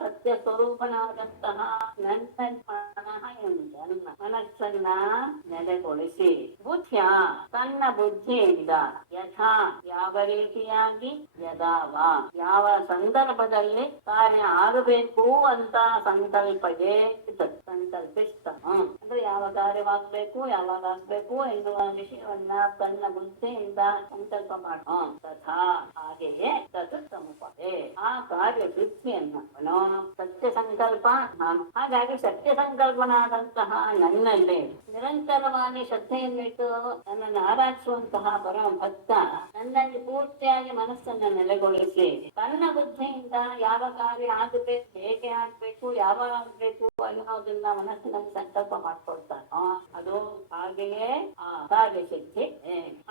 ಸತ್ಯ ಸ್ವರೂಪನಾದಂತಹ ನನ್ನ ಮನಸ್ಸನ್ನ ನೆಲೆಗೊಳಿಸಿ ಬುದ್ಧಿಯ ತನ್ನ ಬುದ್ಧಿಯಿಂದ ಯಥಾ ಯಾವ ರೀತಿಯಾಗಿ ಯದಾವ ಯಾವ ಸಂದರ್ಭದಲ್ಲಿ ಕಾರ್ಯ ಆಗಬೇಕು ಅಂತ ಸಂಕಲ್ಪಗೆ ಸಂಕಲ್ಪಿಸ್ತ ಅಂದ್ರೆ ಯಾವ ಕಾರ್ಯವಾಗಬೇಕು ಯಾವಾಗ ಆಗ್ಬೇಕು ಎನ್ನುವ ವಿಷಯವನ್ನ ತನ್ನ ಬುದ್ಧಿಯಿಂದ ಸಂಕಲ್ಪ ಮಾಡ ತಥಾ ಹಾಗೆಯೇ ತತ್ ಸಮುಪದೆ ಆ ಕಾರ್ಯ ಸಿದ್ಧಿಯನ್ನು ಸತ್ಯ ಸಂಕಲ್ಪ ಹಾಗಾಗಿ ಸತ್ಯ ಸಂಕಲ್ಪನಾದಂತಹ ನನ್ನಲ್ಲಿ ನಿರಂತರವಾಗಿ ಶ್ರದ್ಧೆಯನ್ನಿಟ್ಟು ನನ್ನನ್ನು ಆರಾಧಿಸುವಂತಹ ಪರಮ ಭಕ್ತ ನನ್ನಲ್ಲಿ ಪೂರ್ತಿಯಾಗಿ ಮನಸ್ಸನ್ನು ನೆಲೆಗೊಳಿಸಿ ತನ್ನ ಬುದ್ಧಿಯಿಂದ ಯಾವ ಕಾರ್ಯ ಆಗಬೇಕು ಹೇಗೆ ಆಗ್ಬೇಕು ಯಾವಾಗ ಆಗ್ಬೇಕು ಅನ್ನೋದನ್ನ ಮನಸ್ಸಿನಲ್ಲಿ ಸಂಕಲ್ಪ ಮಾಡ್ಕೊಳ್ತಾನೋ ಅದು ಹಾಗೆಯೇ ಆ ಕಾರ್ಯ ಸಿದ್ಧಿ.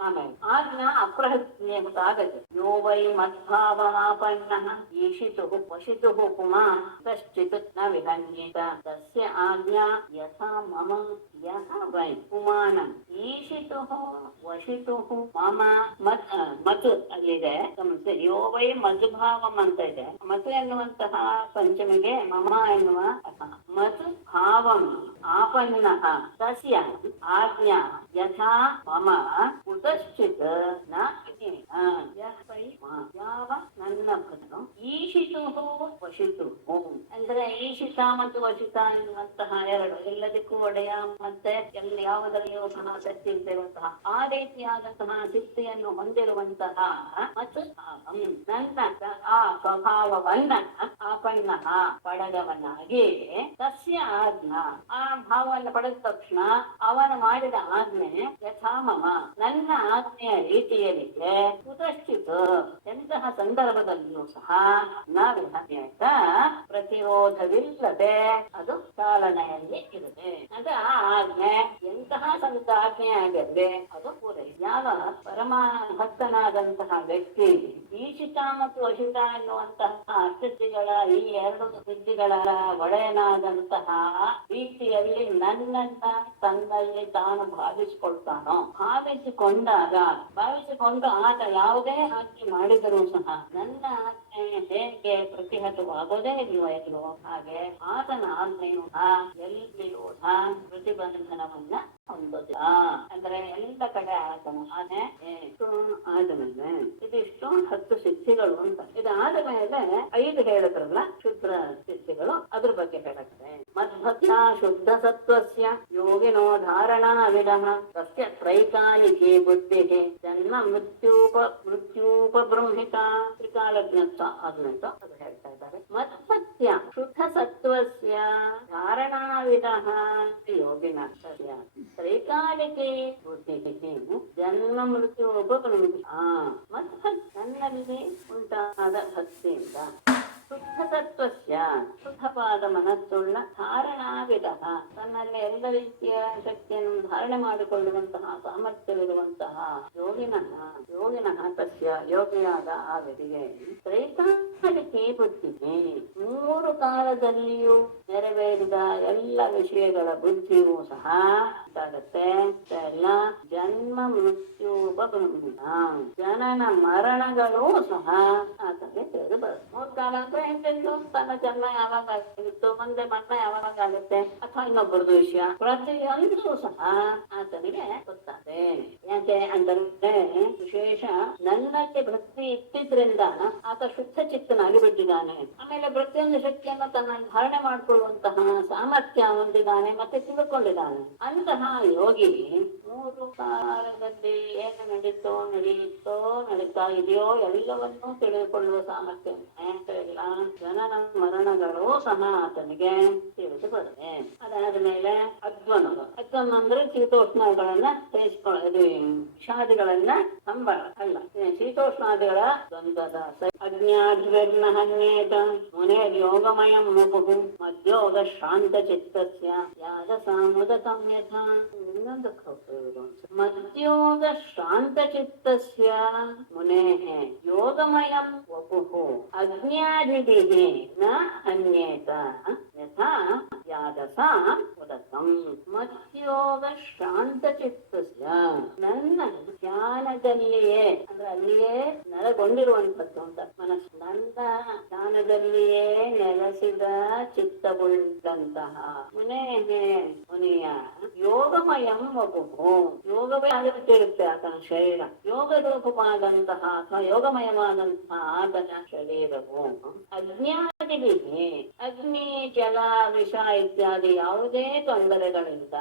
ಆಮೇಲೆ ಆಜ್ಞಾ ಅಪ್ರಹೃತ್ಯ ಆಗತ್ತೆ ಯೋ ವೈ ಮದ್ಭಾವನಾಪನ್ನಃ ಈಶಿತು ವಶಿತು ಪುಮಾನ್ ಕಶ್ಚಿತ್ ನ ವಿಹನ್ಯೇತ ತಸ್ಯ ಆಜ್ಞಾ ಯಥಾ ಮಮ ಯಹ ವೈ ಪುಮಾನಂ ಈಶಿತು ವಶಿತು ಮಮ ಮತ್ ಅಲ್ಲಿದೆ ಗಮನಿಸಿ ಯೋ ವೈ ಮದ್ಭಾವಂ ಅಂತ ಇದೆ. ಮತ್ ಎನ್ನುವಂತಹ ಪಂಚಮಿಗೆ ಮಮ ಎನ್ನುವ ಮತ್ ಭಾವಂ ಆಪನ್ನಃ ತಸ್ಯ ಆಜ್ಞಾ ಯಥಾ ಮಮ ಕುತಶ್ಚಿತ್ ನ ಯಾವ ನನ್ನ ಭಕ್ತನು ಈಶಿತು ವಶಿತು ಅಂದ್ರೆ ಈಶಿತ ಮತ್ತು ವಶಿತ ಎನ್ನುವಂತಹ ಎರಡು ಎಲ್ಲದಕ್ಕೂ ಒಡೆಯ ಮತ್ತೆ ಯಾವುದರಲ್ಲಿಯೂ ಸಹ ಶಕ್ತಿ ಇರುವಂತಹ ಆ ರೀತಿಯಾದಂತಹ ಶಕ್ತಿಯನ್ನು ಹೊಂದಿರುವಂತಹ ಮತ್ತು ನನ್ನ ಆ ಸ್ವಭಾವವನ್ನ ಆಪನ್ನ ಪಡೆದವನಾಗಿ ತಸ್ಯ ಆಜ್ಞಾ ಆ ಭಾವವನ್ನು ಪಡೆದ ತಕ್ಷಣ ಅವನು ಮಾಡಿದ ಆಜ್ಞೆ ಯಥಾ ಮಮ ನನ್ನ ಆಜ್ಞೆಯ ರೀತಿಯಲ್ಲಿದೆ ಕುತಶ್ಚಿತ್ ಎಂತಹ ಸಂದರ್ಭದಲ್ಲಿಯೂ ಸಹ ನಾವಿಹನ್ಯತ ಪ್ರತಿರೋಧವಿಲ್ಲದೆ ಅದು ಚಾಲನೆಯಲ್ಲಿ ಇರುತ್ತೆ. ಅಂದ್ರೆ ಆ ಆಜ್ಞೆ ಎಂತಹ ಆಜ್ಞೆ ಆಗಿರಲಿ ಅದು ಪೂರೈಸಿ ಯಾವ ಪರಮ ಭಕ್ತನಾದಂತಹ ವ್ಯಕ್ತಿ ಈಶಿತ ಮತ್ತು ವಶಿತ ಎನ್ನುವಂತಹ ಅಷ್ಟಸಿದ್ಧಿಗಳ ಈ ಎರಡು ಸಿದ್ಧಿಗಳ ಒಡೆಯನಾದಂತಹ ರೀತಿಯಲ್ಲಿ ನನ್ನನ್ನ ತನ್ನಲ್ಲಿ ತಾನು ಭಾವಿಸಿಕೊಳ್ತಾನೋ ಭಾವಿಸಿಕೊಂಡು ಆತ ಯಾವುದೇ ಆಜ್ಞೆ ಮಾಡಿದರೂ ಸಹ ನನ್ನ ಆಜ್ಞೆ ಹೇಗೆ ಪ್ರತಿಹತವಾಗೋದೇ ಇಲ್ವೋ ಹಾಗೆ ಆತನ ಆಜ್ಞೆಯು ಎಲ್ಲಿಯೂ ಪ್ರತಿಬಂಧನವನ್ನ ಹೊಂದೋದಿಲ್ಲ. ಅಂದ್ರೆ ಎಲ್ಲ ಕಡೆ ಆತನ ಆನೆ ಆದಮೇಲೆ ಇದಿಷ್ಟು 10 ಸಿದ್ಧಿಗಳು ಅಂತ. ಇದಾದ ಮೇಲೆ 5 ಹೇಳಿದ್ರಲ್ಲ ಶುದ್ಧ ಸಿದ್ಧಿಗಳು, ಅದ್ರ ಬಗ್ಗೆ ಹೇಳುತ್ತೆ. ಮದ್ಭಕ್ತ ಶುದ್ಧ ಸತ್ವಸ್ಯ ಯೋಗಿನೋ ಧಾರಣಾ ವಿಡಃ ತಸ್ಯ ತ್ರೈಕಾಲಿಕೇ ಬುದ್ಧಿಃ ಜನ್ಮ ಮೃತ್ಯೂಪಬೃಂಹಿತ ತ್ರಿಕಾಲಜ್ಞತ್ವ ಆದ್ಮೇಲೆ ಅದು ಹೇಳ್ತಾ ಇದ್ದಾರೆ. ಮದ್ಭಕ್ತ್ಯ ಶುದ್ಧ ಸತ್ವಸ್ಯ ಧಾರಣಾ ವಿಡಃ ಯೋಗಿನ ತ್ರೈಕಾಲಿಕೆ ಬುದ್ಧಿಃ ಜನ್ಮ ಮೃತ್ಯೂಪಬೃಂಹಿತ ನನ್ನಲ್ಲಿ ಉಂಟಾದ ಭಕ್ತಿಯಿಂದ ಶುದ್ಧ ತತ್ವಸ್ಯ ಶುದ್ಧವಾದ ಮನಸ್ಸುಳ್ಳ ಧಾರಣಾವಿಧ ತನ್ನಲ್ಲಿ ಎಲ್ಲ ರೀತಿಯ ಶಕ್ತಿಯನ್ನು ಧಾರಣೆ ಮಾಡಿಕೊಳ್ಳುವಂತಹ ಸಾಮರ್ಥ್ಯವಿರುವಂತಹ ಯೋಗಿನಃ ತಸ್ಯ ಯೋಗಿಯಾದ ಆ ವ್ಯಕ್ತಿಗೆ ತ್ರೈಕಾಲಿಕಿ ಬುದ್ಧಿ ಮೂರು ಕಾಲದಲ್ಲಿಯೂ ನೆರವೇರಿದ ಎಲ್ಲ ವಿಷಯಗಳ ಬುದ್ಧಿಯೂ ಸಹ ಉಂಟಾಗತ್ತೆ. ಎಲ್ಲ ಜನ್ಮ ಮೃತ್ಯುಪಗಮನ ಜನನ ಮರಣಗಳೂ ಸಹ ಆತನಿಗೆ ತಿಳಿದು ಬರುತ್ತೆ. ಮೂರು ಕಾಲ ಅಂದ್ರೆ ಎಂತೆಂದು ತನ್ನ ಜನ್ಮ ಯಾವಾಗ ಆಗಿತ್ತು, ಮುಂದೆ ಮರಣ ಯಾವಾಗ ಆಗುತ್ತೆ, ಅಥವಾ ಇನ್ನೊಬ್ಬರದು ವಿಷಯ ಪ್ರತಿಯೊಂದು ಸಹ ಆತನಿಗೆ ಗೊತ್ತಾದೆ. ಯಾಕೆ ಅಂದರೆ ವಿಶೇಷ ನನ್ನಲ್ಲಿ ಭಕ್ತಿ ಇಟ್ಟಿದ್ರಿಂದ ಆತ ಶುದ್ಧ ಚಿತ್ತನಾಗಿ ಬಿಟ್ಟಿದ್ದಾನೆ. ಆಮೇಲೆ ಪ್ರತಿಯೊಂದು ಶಕ್ತಿಯನ್ನು ತನ್ನ ಧಾರಣೆ ಮಾಡಿಕೊಳ್ಳುವಂತಹ ಸಾಮರ್ಥ್ಯ ಹೊಂದಿದ್ದಾನೆ, ಮತ್ತೆ ತಿಳ್ಕೊಂಡಿದ್ದಾನೆ. ಅಂತಹ ಯೋಗಿ ಮೂರು ಕಾಲದಲ್ಲಿ ಏನು ನಡೀತಾ ಇದೆಯೋ ಎಲ್ಲವನ್ನೂ ತಿಳಿದುಕೊಳ್ಳುವ ಸಾಮರ್ಥ್ಯ ಇಲ್ಲ. ಜನನ ಮರಣಗಳು ಸಹ ಆತನಿಗೆ ತಿಳಿದು ಬರುತ್ತೆ. ಅದಾದ ಮೇಲೆ ಅಧ್ವನ ಅಂದ್ರೆ ಶೀತೋಷ್ಣಗಳನ್ನ ತೆಗೆಸ್ಕೊಳ್ಳೋದು, ಶಾದಿಗಳನ್ನ ಸಂಬಳ ಅಲ್ಲ, ಶೀತೋಷ್ಣಾದಿಗಳ ದ್ವಂದ್ವದ ಅಜ್ಞಾಧಿರ್ನ ಹನ್ಯೇತ ಮುನೇ ಯೋಗಮಯಂ ಮುಪುಃ ಮಧ್ಯೋಗ ಶಾಂತ ಚಿತ್ತಸ್ಯ ಯಾದ ಸಾಮುದಕಂ ಯಥಾ. ಇನ್ನೊಂದು ಮಧ್ಯೋಗ ಶಾಂತ ಚಿತ್ತಸ್ಯ ಮುನೇಃ ಯೋಗಮಯಂ ವಪುಃ ಅಜ್ಞಾಧಿಭಿಃ ನ ಹನ್ಯೇತ ಯಥಾ ಯಾದಸಾ ಉದಕಂ. ಮಧ್ಯೋಗ ಶಾಂತ ಚಿತ್ತಸ್ಯ ನನ್ನ ಧ್ಯಾನದಲ್ಲಿಯೇ ಅಂದ್ರೆ ಅಲ್ಲಿಯೇ ನೆಲೆಗೊಂಡಿರುವಂತದ್ದು ಅಂತ ಮನಸ್ಸು. ನನ್ನ ಧ್ಯಾನದಲ್ಲಿಯೇ ನೆಲೆಸಿದ ಚಿತ್ತವುಳ್ಳಂತಹ ಮುನಿಯ ಯೋಗಮಯಂ ವಪುಃ ಯೋಗವೇ ಆಗಿಬಿಟ್ಟಿರುತ್ತೆ ಆತನ ಶರೀರ. ಯೋಗ ರೂಪವಾದಂತಹ ಅಥವಾ ಯೋಗಮಯವಾದಂತಹ ಆತನ ಶರೀರವು ಅಜ್ಞಾನಿಗೆ ಅಗ್ನಿ ಜಲ ವಿಷ ಇತ್ಯಾದಿ ಯಾವುದೇ ತೊಂದರೆಗಳಿಂದ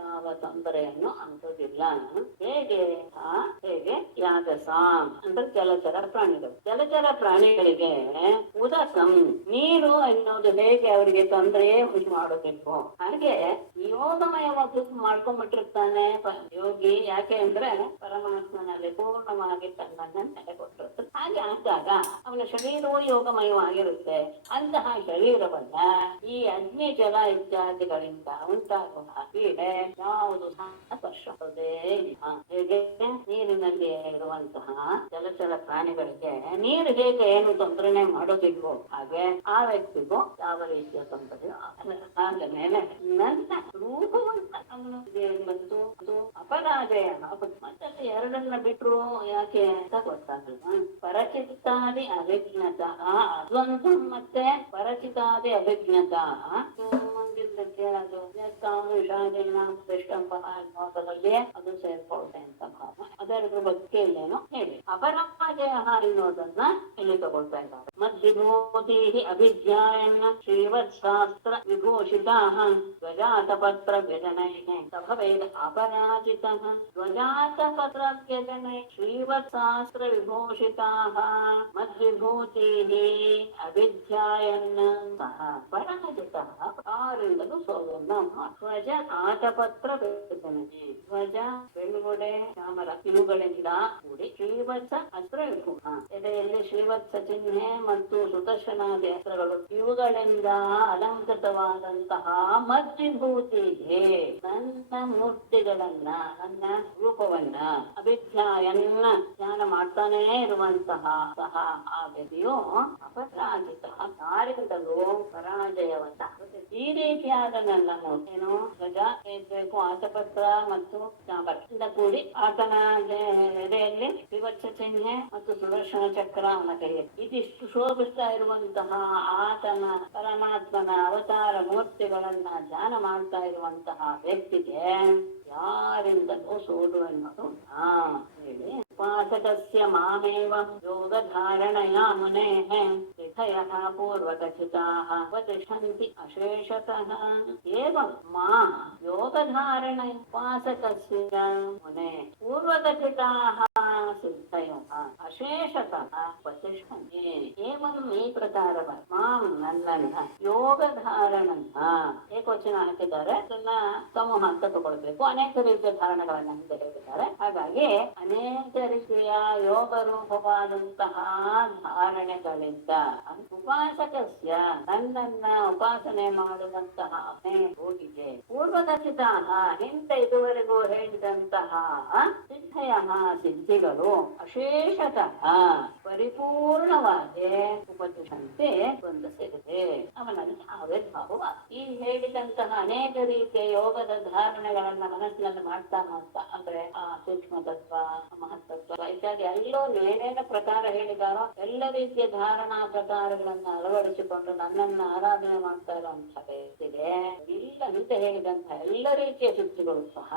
ಯಾವ ತೊಂದರೆಯನ್ನು ಅಂಟುವುದಿಲ್ಲ. ಹೇಗೆ ಯಾಗಸ ಅಂದ್ರೆ ಜಲಚರ ಪ್ರಾಣಿಗಳಿಗೆ ಉದಕಂ ನೀರು ಅನ್ನೋದು ಹೇಗೆ ಅವರಿಗೆ ತೊಂದರೆಯೇ ಉಂಟು ಮಾಡೋದಿಲ್ವೋ ಹಾಗೆ ಯೋಗಮಯವಾಗಿ ಮಾಡ್ಕೊಂಡ್ಬಿಟ್ಟಿರ್ತಾನೆ ಯೋಗಿ. ಯಾಕೆ ಅಂದ್ರೆ ಪರಮಾತ್ಮನಲ್ಲಿ ಪೂರ್ಣವಾಗಿ ತನ್ನನ್ನ ನೆಲೆಗೊಟ್ಟಿರುತ್ತೆ. ಹಾಗೆ ಆದಾಗ ಅವನ ಶರೀರವು ಯೋಗಮಯವಾಗಿರುತ್ತೆ. ಅಂತಹ ಶರೀರವನ್ನ ಈ ಅಗ್ನಿ ಜಲ ಇತ್ಯಾದಿಗಳಿಂದ ಉಂಟಾಗುವ ಪೀಡೆ ಯಾವುದು ಸ್ಪರ್ಶಿಸೋದೇ ಇಲ್ಲ. ಹೇಗೆ ನೀರಿನಲ್ಲಿ ಇರುವಂತಹ ಜಲಚರ ಪ್ರಾಣಿಗಳಿಗೆ ನೀರು ಹೇಗೆ ಏನು ತೊಂದರೆನೆ ಮಾಡೋದಿಲ್ವೋ ಹಾಗೆ ಆ ವ್ಯಕ್ತಿಗೂ ಯಾವ ರೀತಿಯ ತೊಂದರೆ ಆದ ಮೇಲೆ ನನ್ನ ರೂಪವನ್ನು ಬಂತು ಅದು ಅಪರಾಧೇಯ. ಮತ್ತೆ ಎರಡನ್ನ ಬಿಟ್ರು ಯಾಕೆ ಅಂತ ಗೊತ್ತಾಗಲ್ಲ. ಪರಚಿತ್ತಾದಿ ಅಭಿಜ್ಞತ ಅದ್ವಂತ ಮತ್ತೆ ಪರಚಿತಾದಿ ಅಭಿಜ್ಞತ ಮುಂದಿದ್ದಕ್ಕೆ ಅದು ನೋಟದಲ್ಲಿ ಅದು ಸೇರ್ಕೊಳ್ತೆ ಅಂತ ಭಾವ. ಅದರ ಬಗ್ಗೆ ಇಲ್ಲೇನೋ ಹೇಳಿ ಅಪರಾಧೇಯ ಅನ್ನೋದನ್ನ ಇಲ್ಲಿ ತಗೊಳ್ತಾ ಇದ್ದಾರೆ. ಮದ್ವಿಭೂತಿ ಅಭಿಜ್ಞಾಯನ್ನ ಶ್ರೀವತ್ಸಾಸ್ತ್ರ ವಿಭೂಷಿತಾ ಧ್ವಜಾತಪತ್ರ ವ್ಯಜನೈಃ ಸಭವೇದ ಅಪರಾಜಿತಃ. ಧ್ವಜಾತಪತ್ರ ವ್ಯಜನೈ ಶ್ರೀವತ್ಸಾಸ್ತ್ರ ವಿಭೂಷಿತಾಃ ಮದ್ವಿಭೂತಿಃ ಅಭಿಧ್ಯಾಯನ್ನ ಸಹ ಪರಾಜಿತಃ. ಆರಿಂದಲೂ ಸೋಲನ್ನ ಧ್ವಜ ಆತಪತ್ರ ವ್ಯಜನೈ ಧ್ವಜ ಬೆಳ್ಳುಗೊಡೆ ಚಾಮರ ಇವುಗಳಿಂದ ಕೂಡಿ ಶ್ರೀವತ್ಸ ಅಸ್ತ್ರ ವಿಭೂಷ ಎದೆಯಲ್ಲಿ ಶ್ರೀವತ್ಸ ಚಿಹ್ನೆ ಮತ್ತು ಸುದರ್ಶನಾದಿ ಅಸ್ತ್ರಗಳು ಇವುಗಳಿಂದ ಅಲಂಕೃತವಾದಂತಹ ಮದ್ವಿಭೂತಿಗೆ ನನ್ನ ಮೂರ್ತಿಗಳನ್ನ ನನ್ನ ರೂಪವನ್ನ ಅಭಿಧ್ಯಾಯನ್ನ ಧ್ಯಾನ ಮಾಡ್ತಾನೇ ಇರುವಂತಹ ಸಹ ಆ ವ್ಯಕ್ತಿಯು ಅಪರಾಜಿತ ಯಾರಿಂದಲೂ ಪರಾಜಯವನ್ನ. ಈ ರೀತಿಯಾದ ನನ್ನನ್ನು ಏನು ಧ್ವಜ ಬೇಕು ಆತಪತ್ರ ಮತ್ತು ಚಾಮರದಿಂದ ಕೂಡಿ ಆತನ ಎದೆಯಲ್ಲಿ ವಿವತ್ಸ ಚಿಹ್ನೆ ಮತ್ತು ಸುದರ್ಶನ ಚಕ್ರ ಅವನ ಕೈಯಲ್ಲಿ ಇದಿಷ್ಟು ಶೋಭಿಸ್ತಾ ಇರುವಂತಹ ಆತನ ಪರಮಾತ್ಮನ ಅವತಾರ ಮೂರ್ತಿಗಳನ್ನ ಧ್ಯಾನ ಮಾಡ್ತಾ ಇರುವಂತಹ ವ್ಯಕ್ತಿಗೆ ಯಾರಿಂದಲೂ ಸೋಲು ಅನ್ನೋದು ಹೇಳಿ ಉಪಾಸಕಸ್ಯ ಮಾಮೇವ ಯೋಗಧಾರಣಯ ಮುನೇಃ ಸಿದ್ಧಯಃ ಪೂರ್ವಕಥಿತಾಃ ವತಿಷ್ಠಂತಿ ಅಶೇಷತಃ. ಏವಂ ಮಾ ಯೋಗಧಾರಣ ಉಪಾಸಕಸ್ಯ ಮುನೇಃ ಪೂರ್ವಕಥಿತಾಃ ಸಿದ್ಧಯಃ ಅಶೇಷತಃ ವತಿಷ್ಠಂತಿ. ಏವಂ ಈ ಪ್ರಕಾರವ ಮಾಂ ನನ್ನನ್ನ ಯೋಗ ಧಾರಣನ್ನ ಏಕವಚನ ಹಾಕಿದ್ದಾರೆ, ಅದನ್ನ ಸಮೂಹ ಅಂತ ತಗೊಳ್ಬೇಕು. ಅನೇಕ ರೀತಿಯ ಧಾರಣಗಳನ್ನ ಅಂತ ಹೇಳಿದ್ದಾರೆ. ಹಾಗಾಗಿ ಅನೇಕ ರೀತಿಯ ಯೋಗ ರೂಪವಾದಂತಹ ಧಾರಣೆಗಳಿಂದ ಉಪಾಸಕಸ್ಯ ನನ್ನನ್ನ ಉಪಾಸನೆ ಮಾಡುವಂತಹ ಯೋಗಿಗೆ ಪೂರ್ವದರ್ಶಿತಾಹ ಹಿಂದೆ ಇದುವರೆಗೂ ಹೇಳಿದಂತಹ ಸಿದ್ಧಯ ಸಿದ್ಧಿಗಳು ಅಶೇಷತಃ ಪರಿಪೂರ್ಣವಾಗಿ ಉಪದಿಶಂತೆ ಒಂದು ಸಿಗುತ್ತೆ ಅವನಲ್ಲಿ ಆವಿರ್ಭಾವ. ಈ ಹೇಳಿದಂತಹ ಅನೇಕ ರೀತಿಯ ಯೋಗದ ಧಾರಣೆಗಳನ್ನ ಮನಸ್ಸಿನಲ್ಲಿ ಮಾಡ್ತಾ ಅಂದ್ರೆ ಆ ಸೂಕ್ಷ್ಮ ತತ್ವ, ಮಹತ್ತತ್ವ ಇತ್ಯಾದಿ ಎಲ್ಲೋ ಏನೇನ ಪ್ರಕಾರ ಹೇಳಿದಾರೋ ಎಲ್ಲ ರೀತಿಯ ಧಾರಣಾ ಪ್ರಕಾರಗಳನ್ನ ಅಳವಡಿಸಿಕೊಂಡು ನನ್ನನ್ನ ಆರಾಧನೆ ಮಾಡ್ತಾ ಇರುವಂತಹ ವ್ಯಕ್ತಿಗೆ ಇಲ್ಲ ಅಂತ ಹೇಳಿದಂತಹ ಎಲ್ಲ ರೀತಿಯ ಸಿದ್ಧಿಗಳು ಸಹ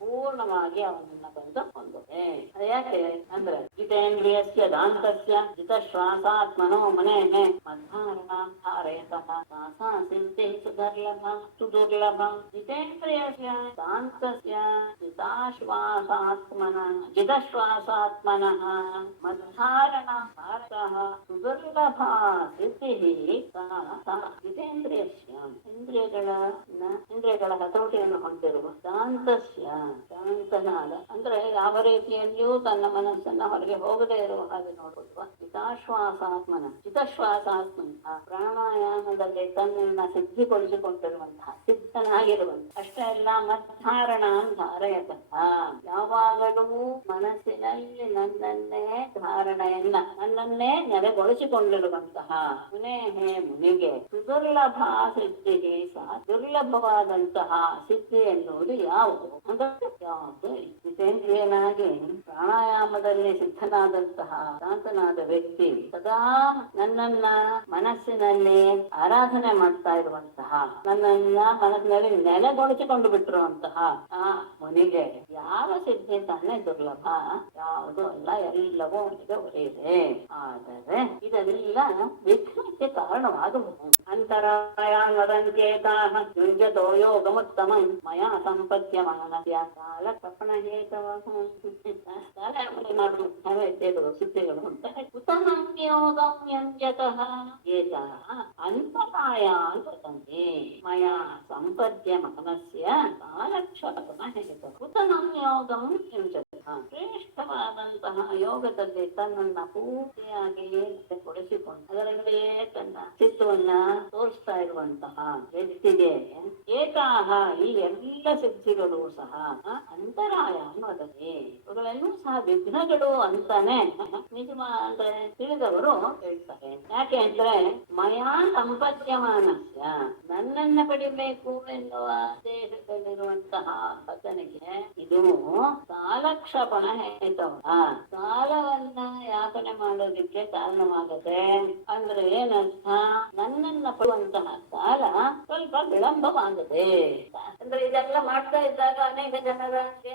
ಪೂರ್ಣವಾಗಿ ಅವನನ್ನ ಬಂದು ಹೊಂದಿದೆ. ಅದು ಯಾಕೆ ಅಂದ್ರೆ ಜಿತೇಂದ್ರಿಯಸ್ಯ ದಾಂತಸ್ಯ ಜಿತ ಶ್ವಾಸಾತ್ಮನೋ ಮನೇಃ ಮಧ್ಯಾಹ್ನ ಧಾರಯತಃ ಸಾಸಾ ಸಿದ್ಧಿ ಸುದುರ್ಲಭ ಜಿತೇಂದ್ರಿಯಸ್ಯ ದಾಂತಸ್ಯ ಜಿತಶ್ವಾಸಾತ್ಮನಃ ಮಧ್ಯಾಹ್ನ ಧಾರತಃ ಸುದುರ್ಲಭ ಸಿದ್ಧಿಃ ಜಿತೇಂದ್ರಿಯಸ್ಯ ಇಂದ್ರಿಯಗಳ ಹತೋಟಿಯನ್ನು ಹೊಂದಿರುವ ದಾಂತಸ್ಯ ಶಾಂತನಾದ ಅಂದ್ರೆ ಯಾವ ರೀತಿಯಲ್ಲಿಯೂ ತನ್ನ ಮನಸ್ಸನ್ನ ಹೊರಗೆ ಹೋಗದೇ ಇರುವ ಹಾಗೆ ನೋಡುವ ಚಿತಾಶ್ವಾಸಾತ್ಮನ ಪ್ರಾಣಾಯಾಮದಲ್ಲಿ ತನ್ನನ್ನ ಸಿದ್ಧಿಗೊಳಿಸಿಕೊಂಡಿರುವಂತಹ ಸಿದ್ಧನಾಗಿರುವಂತಹ ಅಷ್ಟೇ ಅಲ್ಲ ಮದ್ಧಾರಣ ಧಾರಯತಃ ಯಾವಾಗಲೂ ಮನಸ್ಸಿನಲ್ಲಿ ನನ್ನನ್ನೇ ನನ್ನನ್ನೇ ನೆಲೆಗೊಳಿಸಿಕೊಂಡಿರುವಂತಹ ಮುನಿಗೆ ಸುದುರ್ಲಭ ಸಿದ್ಧಿಗೆ ಸಹ ದುರ್ಲಭವಾದಂತಹ ಸಿದ್ಧಿ ಎನ್ನುವುದು ಯಾವುದು ಅಂದ್ರೆ ಯಾವುದು ಜಿತೇಂದ್ರಿಯನಾಗಿ ಪ್ರಾಣಾಯಾಮದಲ್ಲಿ ಸಿದ್ಧನಾದಂತಹ ಶಾಂತನಾದ ವ್ಯಕ್ತಿ ಸದಾ ನನ್ನನ್ನ ಮನಸ್ಸಿನಲ್ಲಿ ಆರಾಧನೆ ಮಾಡ್ತಾ ಇರುವಂತಹ ನನ್ನನ್ನ ಮನಸ್ಸಿನಲ್ಲಿ ನೆಲೆಗೊಳಿಸಿಕೊಂಡು ಬಿಟ್ಟಿರುವಂತಹ ಆ ಮುನಿಗೆ ಯಾವ ಸಿದ್ಧಿ ತಾನೇ ದುರ್ಲಭ, ಯಾವುದು ಅಲ್ಲ, ಎಲ್ಲವೂ ಅವನಿಗೆ ಒರೆಯಿದೆ. ಆದರೆ ಇದೆಲ್ಲ ವಿಘ್ನಕ್ಕೆ ಕಾರಣವಾಗಬಹುದು. ಅಂತರಾಯಾಂಗದಂಕೇತಾಃ ಯುಂಜತೋ ಯೋಗಮುತ್ತಮಂ ಮಯಾ ಸಂಪದ್ಯಮಾನಸ್ಯ ಕಾಲ ಕಪನ ಹೇತವಃ ಸಿದ್ಧಿಗಳು ಅಂತ ಉತ್ತಮಂ ಯೋಗಂ ಯುಂಜತಃ ಏತಾಃ ಅಂತರಾಯಾನ್ ವದಂತಿ ಮಯಾ ಸಂಪದ್ಯಮಾನಸ್ಯ ಕಾಲಕ್ಷಪನ ಹೇತವಃ ಉತ್ತಮಂ ಯೋಗಂ ಯುಂಜತಃ ಶ್ರೇಷ್ಠವಾದಂತಹ ಯೋಗದಲ್ಲಿ ತನ್ನನ್ನ ಪೂರ್ತಿಯಾಗಿ ಕೊಡಿಸಿಕೊಂಡು ಅದರಲ್ಲಿಯೇ ತನ್ನ ಚಿತ್ತವನ್ನ ತೋರಿಸ್ತಾ ಇರುವಂತಹ ವ್ಯಕ್ತಿಗೆ ಏಕಾಹ ಈ ಎಲ್ಲ ಸಿದ್ಧಿಗಳು ಸಹ ಅಂತರಾಯ ಅನ್ನೋದಕ್ಕೆ ಇವುಗಳೆಲ್ಲೂ ಸಹ ವಿಘ್ನಗಳು ಅಂತಾನೆ ನಿಜವಾದ ತಿಳಿದವರು ಹೇಳ್ತಾರೆ. ಯಾಕೆ ಅಂದ್ರೆ ಮಯಾ ಸಂಪದ್ಯಮಾನಸ್ಯ ನನ್ನನ್ನ ಪಡಿಬೇಕು ಎನ್ನುವ ದೇಶದಲ್ಲಿರುವಂತಹ ಭಕ್ತನಿಗೆ ಇದು ಕಾಲಕ್ಷಪಣ ಹೇತವ ಕಾಲವನ್ನ ಯಾಪನೆ ಮಾಡೋದಿಕ್ಕೆ ಕಾರಣವಾಗದೆ. ಅಂದ್ರೆ ಏನರ್ಥ, ನನ್ನನ್ನ ಪಡುವಂತಹ ಕಾಲ ಸ್ವಲ್ಪ ವಿಳಂಬವಾಗದೆ. ಅಂದ್ರೆ ಇದೆಲ್ಲ ಮಾಡ್ತಾ ಇದ್ದಾಗ ಅನೇಕ ಜನರಿಗೆ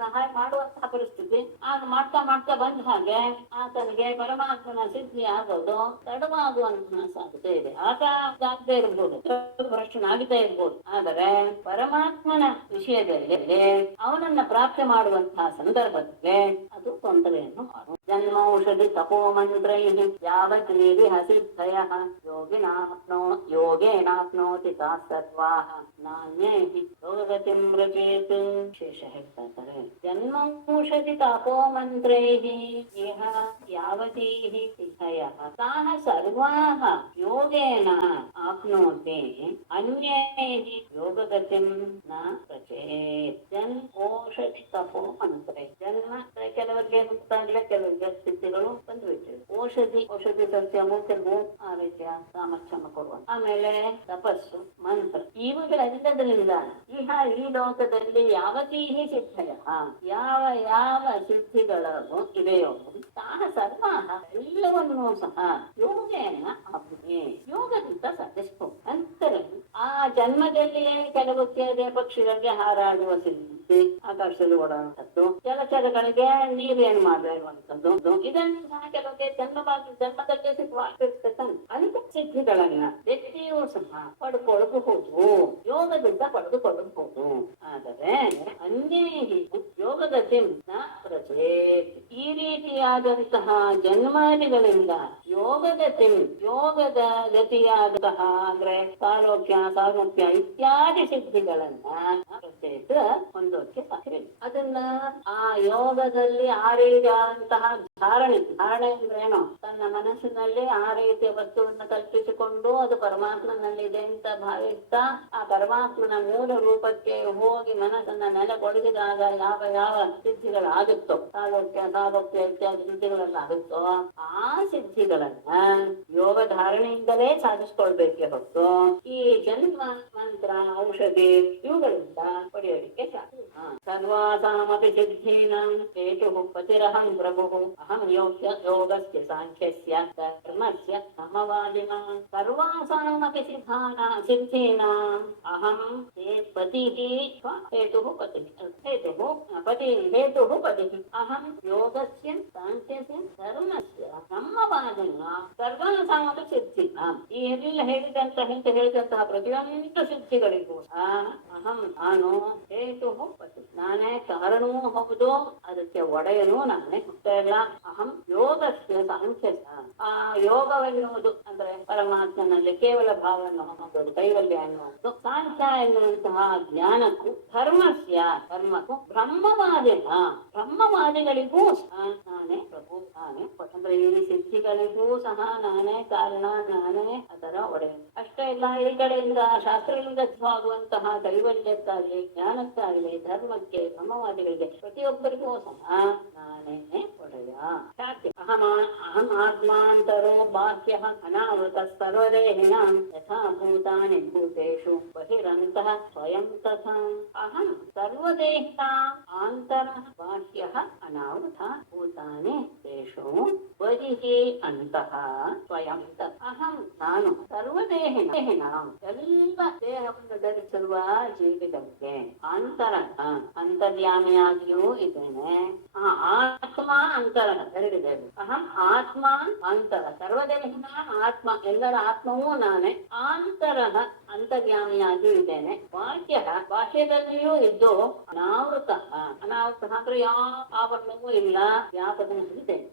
ಸಹಾಯ ಮಾಡುವಂತಹ ಪರಿಸ್ಥಿತಿ ಆಗ ಮಾಡ್ತಾ ಬಂದ ಹಾಗೆ ಆತನಿಗೆ ಪರಮಾತ್ಮನ ಸಿದ್ಧಿ ಆಗೋದು ತಡವಾಗುವಂತಹ ಸಾಧ್ಯತೆ ಇದೆ. ಆತ ಆಗದೆ ಇರ್ಬೋದು, ಭ್ರಷ್ಟನಾಗದೇ ಇರ್ಬೋದು. ಆದರೆ ಪರಮಾತ್ಮನ ವಿಷಯದಲ್ಲಿ ಅವನನ್ನ ಪ್ರಾಪ್ತಿ ಮಾಡುವಂತಹ ಸಂದರ್ಭದಲ್ಲಿ ಅದು ತೊಂದರೆಯನ್ನು ಮಾಡುವುದು. ಜನ್ಮೌಷಧಿ ತಪೋಮಂತ್ರೈಃ ಯಾವತೀರಿ ಹಸಿದ್ಧಯ ಯೋಗೇನಾಪ್ನೋತಿ ಸರ್ವಾಃ ನಾಣ್ಯೈಃ ಯೋಗಗತಿಂ ವ್ರಜೇತ್. ಶೇಷ ಹೇಳ್ತಾ ಇದ್ದಾರೆ, ಜನ್ಮೌಷಧಿ ತಪೋಮಂತ್ರೈಃ ಇಹ ಯಾವತೀಃ ಸಿದ್ಧಯಃ ತಾಃ ಸರ್ವಾಃ ಯೋಗೇನ ಆಪ್ನೋತಿ ಅನ್ಯೈಃ ಯೋಗಗತಿಂ ನ ವ್ರಜೇತ್. ಜನ್ಮೌಷಧಿ ತಪೋಮಂತ್ರೈ ಜನ್ಮ ಕೆಲವರಿಗೆ ಗೊತ್ತಾಗಲಿಲ್ಲ, ಕೆಲವರಿಗೆ ಸ್ಥಿತಿಗಳು ಬಂದ್ಬಿಟ್ಟಿವೆ. ಔಷಧಿ ಸಸ್ಯಮು ಕೆಲವು ಆ ರೀತಿಯ ಸಾಮರ್ಥ್ಯವನ್ನು ಕೊಡುವ. ಆಮೇಲೆ ತಪಸ್ಸು, ಮಂತ್ರ, ಇವುಗಳೆಲ್ಲದರಿಂದ ಈ ಲೋಕದಲ್ಲಿ ಯಾವತೀಹಿ ಸಿದ್ಧಯ ಯಾವ ಸಿದ್ಧಿಗಳು ಇವೆಯೋ ತಾಹ ಸರ್ವಾಹ ಎಲ್ಲವನ್ನೂ ಸಹ ಯೋಗೇನ ಯೋಗದಿಂದ ಸಾಧಿಸಬಹುದು. ಅಂತಾರೆ ಆ ಜನ್ಮದಲ್ಲಿಯೇ ಕೆಲವು ಪಕ್ಷಿಗಳಿಗೆ ಹಾರಾಡುವ ಸಿದ್ಧಿ, ಆಕಾಶದಲ್ಲಿ ಓಡಾಡುವಂಥದ್ದು, ಜಲಚರಗಳಿಗೆ ನೀರೇನು ಮಾಡಿರುವಂಥದ್ದು, ಇದನ್ನು ಸಹ ಕೆಲವಕ್ಕೆ ಜನ್ಮದಲ್ಲೇ ಸಿದ್ಧವಾಗಿರ್ತಕ್ಕಂಥ ಅಂತ ಸಿದ್ಧಿಗಳನ್ನ ವ್ಯಕ್ತಿಯೂ ಸಹ ಪಡ್ಕೊಳ್ಬಹುದು, ಯೋಗದಿಂದ ಪಡೆದುಕೊಳ್ಳಬಹುದು. ಆದರೆ ಅನ್ಯೈಹಿ ಯೋಗಗತಿಂ ನ ವ್ರಜೇತ್. ಈ ರೀತಿಯಾದಂತಹ ಜನ್ಮಾದಿಗಳಿಂದ ಯೋಗಗತಿ, ಯೋಗದ ಗತಿಯಾದಂತಹ ಅಂದ್ರೆ ಸಾಲೋಕ್ಯ, ಸಾಮರ್ಥ್ಯ ಇತ್ಯಾದಿ ಸಿದ್ಧಿಗಳನ್ನ ಹೊಂದೋಕೆ ಸಾಧ್ಯವಿಲ್ಲ. ಅದನ್ನ ಆ ಯೋಗದಲ್ಲಿ ಆ ರೀತಿಯಾದಂತಹ ಧಾರಣೆ ಅಂದ್ರೆ ಏನು, ತನ್ನ ಮನಸ್ಸಿನಲ್ಲಿ ಆ ರೀತಿಯ ವಸ್ತುವನ್ನು ಕಲ್ಪಿಸಿಕೊಂಡು ಅದು ಪರಮಾತ್ಮನಲ್ಲಿದೆ ಅಂತ ಭಾವಿಸ್ತಾ ಆ ಪರಮಾತ್ಮನ ಮೂಲ ರೂಪಕ್ಕೆ ಹೋಗಿ ಮನಸ್ಸನ್ನ ನೆಲೆಗೊಳಿಸಿದಾಗ ಯಾವ ಯಾವ ಸಿದ್ಧಿಗಳಾಗುತ್ತೋ, ಸಾಲೋಕ್ಯ ಇತ್ಯಾದಿ ಸಿದ್ಧಿಗಳೆಲ್ಲ ಆಗುತ್ತೋ ಆ ಸಿದ್ಧಿಗಳನ್ನ ಯೋಗ ಧಾರಣೆಯಿಂದಲೇ ಸಾಧಿಸ್ಕೊಳ್ಬೇಕೆ ಹೊತ್ತು ಈ ಜನ್ಮ ಮಂತ್ರ ಔಷಧಿ ಇವುಗಳಿಂದ ಪಡೆಯೋದಕ್ಕೆ ಸಾಧ್ಯ. ಸರ್ವಾಸಾಮಪಿ ಸಿದ್ಧೀನಾಂ ಹೇತುಃ ಪತಿರಹಂ ಪ್ರಭುಃ ಅಹಂ ಯೋಗಸ್ಯ ಸಾಂಖ್ಯಸ್ಯ ಧರ್ಮಸ್ಯ ಸಮವಾದಿನಾಂ ಸರ್ವಾಸಾಮಪಿ ಸಿದ್ಧೀನಾಂ ಅಹಂ ಪತಿಃ ಹೇತುಃ ಪತಿಃ ಅಹಂ ಯೋಗಸ್ಯ ಸಾಂಖ್ಯಸ್ಯ ಧರ್ಮಸ್ಯ ಸಮವಾದಿನಾಂ ಸರ್ವಾಸಾಮಪಿ ಸಿದ್ಧೀನಾಂ. ಈ ಎಲ್ಲ ಹೇಳಿದಂತಹ ಪ್ರತಿಯೊಂದು ಸಿದ್ಧಿಗಳಿಗೂ ಅಹಂ ನಾನು ಹೇತುಃ ಪತಿ, ನಾನೇ ಕಾರಣವೂ ಹೌದು, ಅದಕ್ಕೆ ಒಡೆಯನೂ ನಾನೇ. ಗೊತ್ತೇ ಇಲ್ಲ. ಅಹಂ ಯೋಗಸ್ಯ ಸಾಂಖ್ಯಸ್ಯ, ಆ ಯೋಗವೆನ್ನುವುದು ಅಂದ್ರೆ ಪರಮಾತ್ಮನಲ್ಲಿ ಕೇವಲ ಭಾವವನ್ನು ಹೊಂದೋದು, ಕೈವಲ್ಯ ಎನ್ನುವುದು. ಸಾಂಖ್ಯ ಎನ್ನುವಂತಹ ಜ್ಞಾನಕ್ಕೂ ಧರ್ಮಕ್ಕೂ ಬ್ರಹ್ಮವಾದಿಗಳಿಗೂ ನಾನೇ ಪ್ರಭು, ನಾನೇ ಅಂದ್ರೆ ಈ ಸಿದ್ಧಿಗಳಿಗೂ ಸಹ ನಾನೇ ಕಾರಣ, ನಾನೇ ಅದರ ಒಡೆಯ. ಅಷ್ಟೇ ಇಲ್ಲ, ಈ ಕಡೆಯಿಂದ ಶಾಸ್ತ್ರಗಳಿಂದ ಆಗುವಂತಹ ಕೈವಲ್ಯಕ್ಕಾಗಲಿ ಜ್ಞಾನಕ್ಕಾಗಲಿ ಧರ್ಮಕ್ಕೆ ಬ್ರಹ್ಮವಾದಿಗಳಿಗೆ ಪ್ರತಿಯೊಬ್ಬರಿಗೂ ಸಹ ನಾನೇ ಒಡೆಯ. ಅಹಂ ಆತ್ಮಾಂತರೋ ಬಾಹ್ಯ ಅನಾವೃತ ಸರ್ವದೇಹಿನಾಂ ಯಥಾ ಭೂತಾನಿ ಭೂತೇಷು ಬಹಿರಂತಃ ಸ್ವಯಂ ತಥಾ. ಅಹಂ ಸರ್ವದೇಹಿನಾಂ ಆಂತರಃ ಬಾಹ್ಯಃ ಅನಾವೃತ ಭೂತಾನಿ ತೇಷು ಬಹಿಃ ಅಂತಃ ಸ್ವಯಂ ತಥಾ. ಅಹಂ ನಾನು ಸರ್ವದೇಹಿನಾಂ ಎಲ್ಲ ದೇಹವನ್ನು ಧರಿಸಿರುವ ಜೀವಿಗಳಿಗೆ ಅಂತರ್ಯಾಮಿಯಾಗಿಯೂ ಇದ್ದೇನೆ. ಆತ್ಮ ಅಂತರ ಎರಡಿದೆ. ಅಹಂ ಆತ್ಮ ಅಂತರ ಸರ್ವದೇಹಿನ ಆತ್ಮ, ಎಲ್ಲರ ಆತ್ಮವೂ ನಾನೇ. ಆಂತರಃ ಅಂತರ್ಯಾಮಿಯಾಗಿಯೂ ಇದ್ದೇನೆ. ಬಾಹ್ಯದಲ್ಲಿಯೂ ಇದ್ದು ಅನಾವೃತ ಅಂದ್ರೆ ಯಾವ ಆವರಣವೂ ಇಲ್ಲ, ವ್ಯಾಪಕನಾಗಿದ್ದೇನೆ.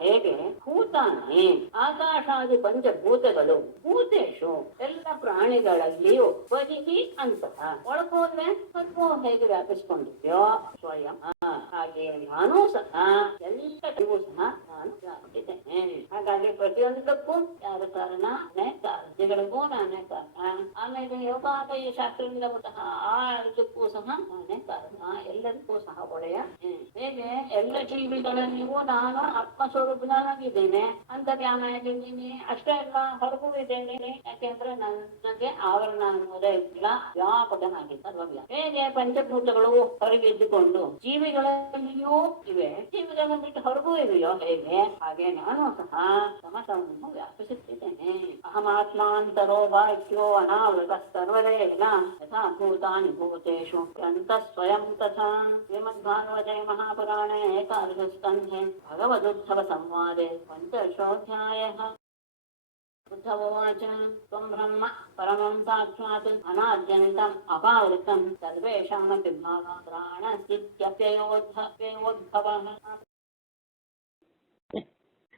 ಹೇಗೆ ಭೂತಾನಿ ಆಕಾಶಾದಿ ಪಂಚಭೂತಗಳು ಭೂತೇಶು ಎಲ್ಲ ಪ್ರಾಣಿಗಳಲ್ಲಿಯೂ ಬದಿಗಿ ಅಂತಃ ಒಳಗೋದ್ರೆ ಸ್ವಲ್ಪ ಹೇಗೆ ವ್ಯಾಪಿಸ್ಕೊಂಡಿದ್ಯೋ ಸ್ವಯಂ ಹಾಗೆ ನಾನು ಸಹ ಎಲ್ಲವೂ ಸಹ ನಾನು ವ್ಯಾಪಿಸಿದ್ದೇನೆ. ಹಾಗಾಗಿ ಪ್ರತಿಯೊಂದಕ್ಕೂ ಯಾರ ಕಾರಣ, ಕಾರ್ಯಗಳಿಗೂ ನಾನೇ ಕಾರಣ. ಆಮೇಲೆ ಯೋಗಾದಯ ಶಾಸ್ತ್ರದಿಂದ ಆ ಇದಕ್ಕೂ ಸಹ ನಾನೇ ಕಾರಣ, ಎಲ್ಲರಿಗೂ ಸಹ ಒಡೆಯ. ಹೇಗೆ ಎಲ್ಲ ಜೀವಿಗಳಲ್ಲಿಯೂ ನಾನು ಆತ್ಮಸ್ವರೂಪನಾಗಿದ್ದೇನೆ, ಅಂತರ್ಯಾಮಿಯಾಗಿದ್ದೀನಿ. ಅಷ್ಟೇ ಅಲ್ಲ, ಹೊರಗೂ ಇದ್ದೇನೆ. ಯಾಕೆಂದ್ರೆ ನನಗೆ ಆವರಣ ಅನ್ನೋದೇ ಇಲ್ಲ, ವ್ಯಾಪಕನಾಗಿದೆ ಸರ್ವವ್ಯಾಪ. ಹೇಗೆ ಪಂಚಭೂತಗಳು ಹೊರಗೆದ್ದುಕೊಂಡು ಜೀವಿಗಳಲ್ಲಿಯೂ ಇವೆ, ಜೀವಿಗಳನ್ನು ಬಿಟ್ಟು ಹೊರಗೂ ಇವೆಯೋ ಹಾಗೆ ನಾನು ಸಹ ಸಮಸವನ್ನು ವ್ಯಾಪಿಸುತ್ತಿದ್ದೇನೆ. ಅಹಮಾತ್ಮಾಂತರೋ ಬಾಹ್ಯೋ ಅನಾವೃತ ಸರ್ವದೇಹಿನ ಯಥಾ ಭೂತಾನಿ ಭೂತೇಷು ಅಂತಃ ಸ್ವಯಂ ತಥಾ. ಶ್ರೀಮದ್ಭಾಗವತೆ ಮಹಾಪುರಾಣೇ ಏಕಾದಶ ಸ್ಕಂಧೆ ಭಗವದುದ್ಧವ ಸಂವಾದೆ ಪಂಚದಶೋऽಧ್ಯಾಯಃ. ಉದ್ಧವೋವಾಚ ತ್ವಂ ಬ್ರಹ್ಮ ಪರಮಂ ಸಾಕ್ಷಾತ್ ಅನಾದ್ಯಂತಂ ಅಪಾವೃತಂ ಸರ್ವೇಷಾಮಪಿ ಪ್ರಾಣಸ್ಥಿತ್ಯಪ್ಯಯೋದ್ಭವಃ.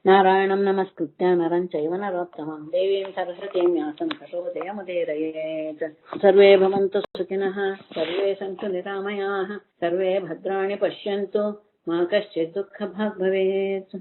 ನಾರಾಯಣಂ ನಮಸ್ಕೃತ್ಯ ನರಂ ಚೈವ ನರೋತ್ತಮಂ ದೇವೀಂ ಸರಸ್ವತೀಂ ವ್ಯಾಸಂ ತಥೋ ಜಯಮುದೀರಯೇತ್. ಸರ್ವೇ ಭವಂತು ಸುಖಿನಃ, ಸರ್ವೇ ಸಂತು ನಿರಾಮಯಾಃ, ಸರ್ವೇ ಭದ್ರಾಣಿ ಪಶ್ಯन्तು, ಮಾ ಕಶ್ಚಿತ್ ದುಃಖಭಾಗ್ ಭವೇತ್.